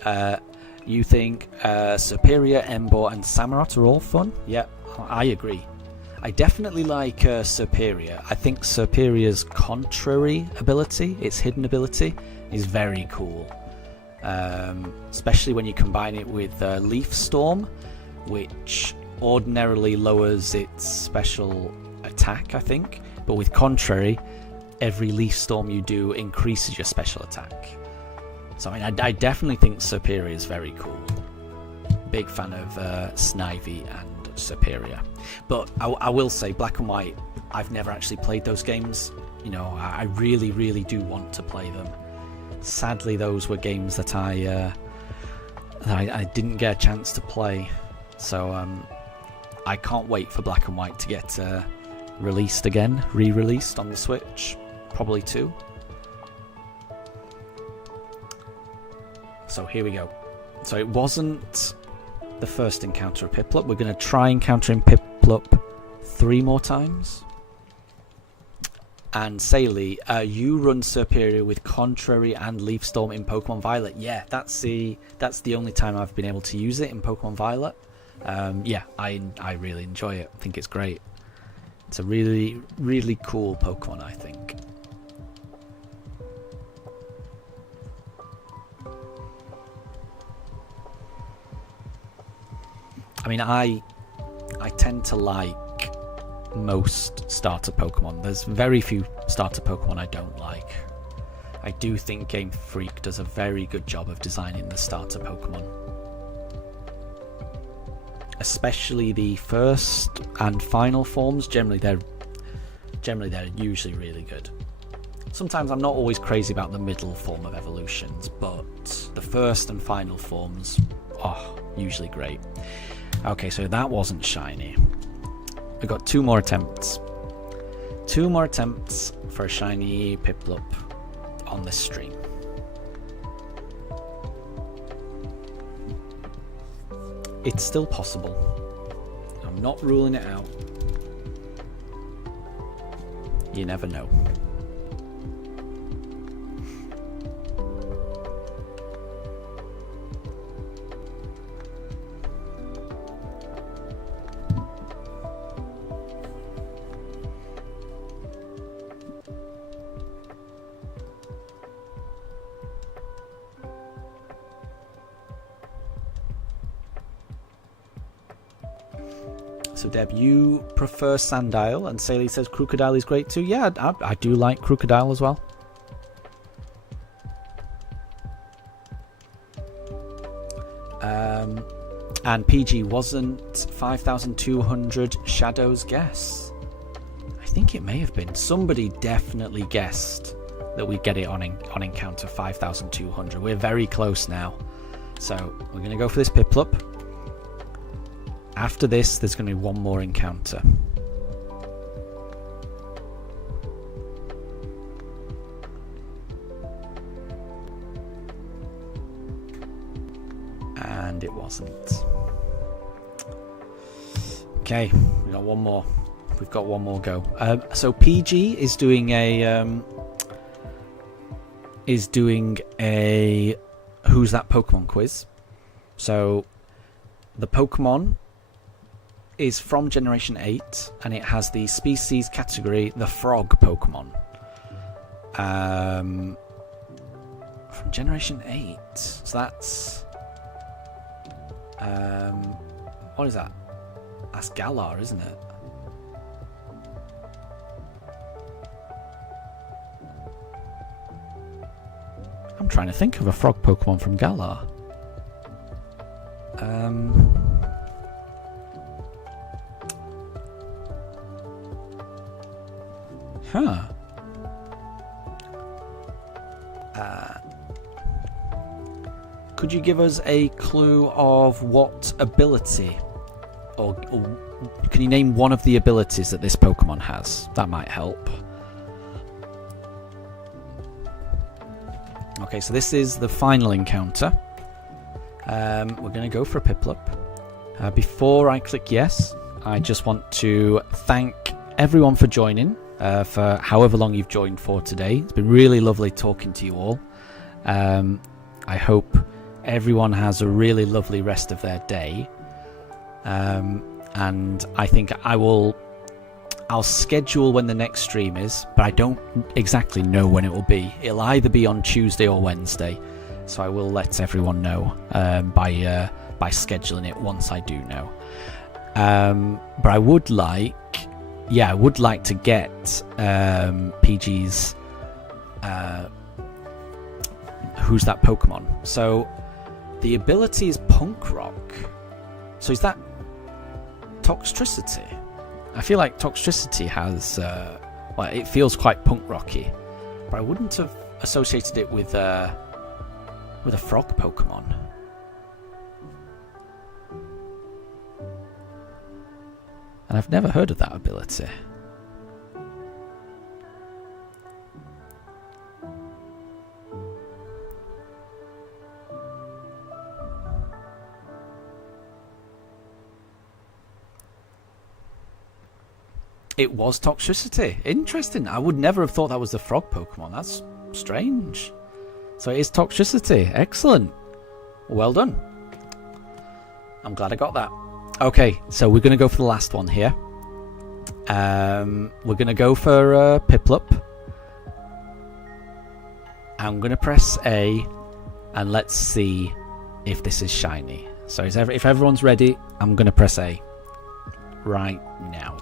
you think Superior, Embor and Samurott are all fun? Yeah, I agree. I definitely like Superior. I think Superior's contrary ability, its hidden ability, is very cool. Especially when you combine it with Leaf Storm, which ordinarily lowers its special attack, I think, but with Contrary, every Leaf Storm you do increases your special attack. So I mean, I definitely think Superior is very cool. Big fan of Snivy and Superior. But I will say, Black and White, I've never actually played those games. You know, I really, really do want to play them. Sadly, those were games that I didn't get a chance to play, so I can't wait for Black and White to get released again, re-released on the Switch, probably too. So here we go. So it wasn't the first encounter of Piplup. We're going to try encountering Piplup 3 more times. And Saley, you run Superior with Contrary and Leaf Storm in Pokemon Violet. Yeah, that's the only time I've been able to use it in Pokemon Violet. Yeah, I really enjoy it. I think it's great. It's a really, really cool Pokemon, I think. I mean, I tend to like most starter Pokemon. There's very few starter Pokemon I don't like. I do think Game Freak does a very good job of designing the starter Pokemon. Especially the first and final forms, generally they're usually really good. Sometimes I'm not always crazy about the middle form of evolutions, but the first and final forms, usually great. Okay, so that wasn't shiny. We got 2 more attempts. 2 more attempts for a shiny Piplup on this stream. it's still possible. I'm not ruling it out. You never know. So Deb, you prefer Sandile, and Saley says Crocodile is great too. Yeah, I do like Crocodile as well. And PG, wasn't 5,200 Shadow's guess? I think it may have been. Somebody definitely guessed that we'd get it on encounter 5,200. We're very close now. So we're going to go for this Piplup. After this, there's going to be one more encounter. And it wasn't. Okay, we got one more. We've got one more go. So PG is doing a Who's That Pokemon quiz. So the Pokemon is from Generation 8, and it has the species category, the Frog Pokemon. From Generation 8. So that's... what is that? That's Galar, isn't it? I'm trying to think of a frog Pokemon from Galar. Huh. Could you give us a clue of what ability, or can you name one of the abilities that this Pokemon has? That might help. Okay, so this is the final encounter. We're going to go for a Piplup. Before I click yes, I just want to thank everyone for joining, for however long you've joined for today. It's been really lovely talking to you all. I hope everyone has a really lovely rest of their day. And I think I'll schedule when the next stream is, but I don't exactly know when it will be. It'll either be on Tuesday or Wednesday, so I will let everyone know by scheduling it once I do know. But I would like to get PG's Who's That Pokemon. So the ability is Punk Rock. So is that Toxtricity? I feel like Toxtricity has, it feels quite punk rocky, but I wouldn't have associated it with a frog Pokemon. And I've never heard of that ability. It was Toxtricity. Interesting. I would never have thought that was the frog Pokemon. That's strange. So it is Toxtricity. Excellent. Well done. I'm glad I got that. Okay, so we're going to go for the last one here. We're going to go for Piplup. I'm going to press A, and let's see if this is shiny. So if everyone's ready, I'm going to press A right now.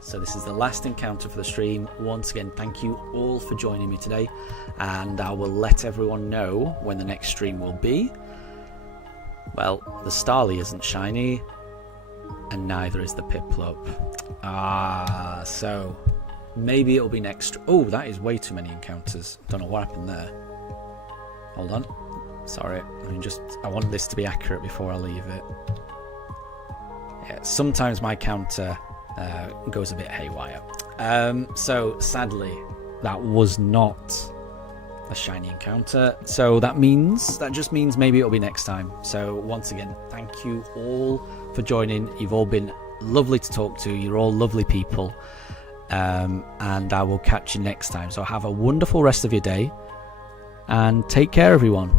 So this is the last encounter for the stream. Once again, thank you all for joining me today, and I will let everyone know when the next stream will be. Well, the Starly isn't shiny, and neither is the Piplup. So maybe it'll be next. Oh, that is way too many encounters. Don't know what happened there. Hold on. Sorry. I want this to be accurate before I leave it. Yeah, sometimes my counter goes a bit haywire. So sadly, that was not a shiny encounter. So that just means maybe it'll be next time. So once again, thank you all for joining. You've all been lovely to talk to. You're all lovely people. And I will catch you next time. So have a wonderful rest of your day and take care, everyone.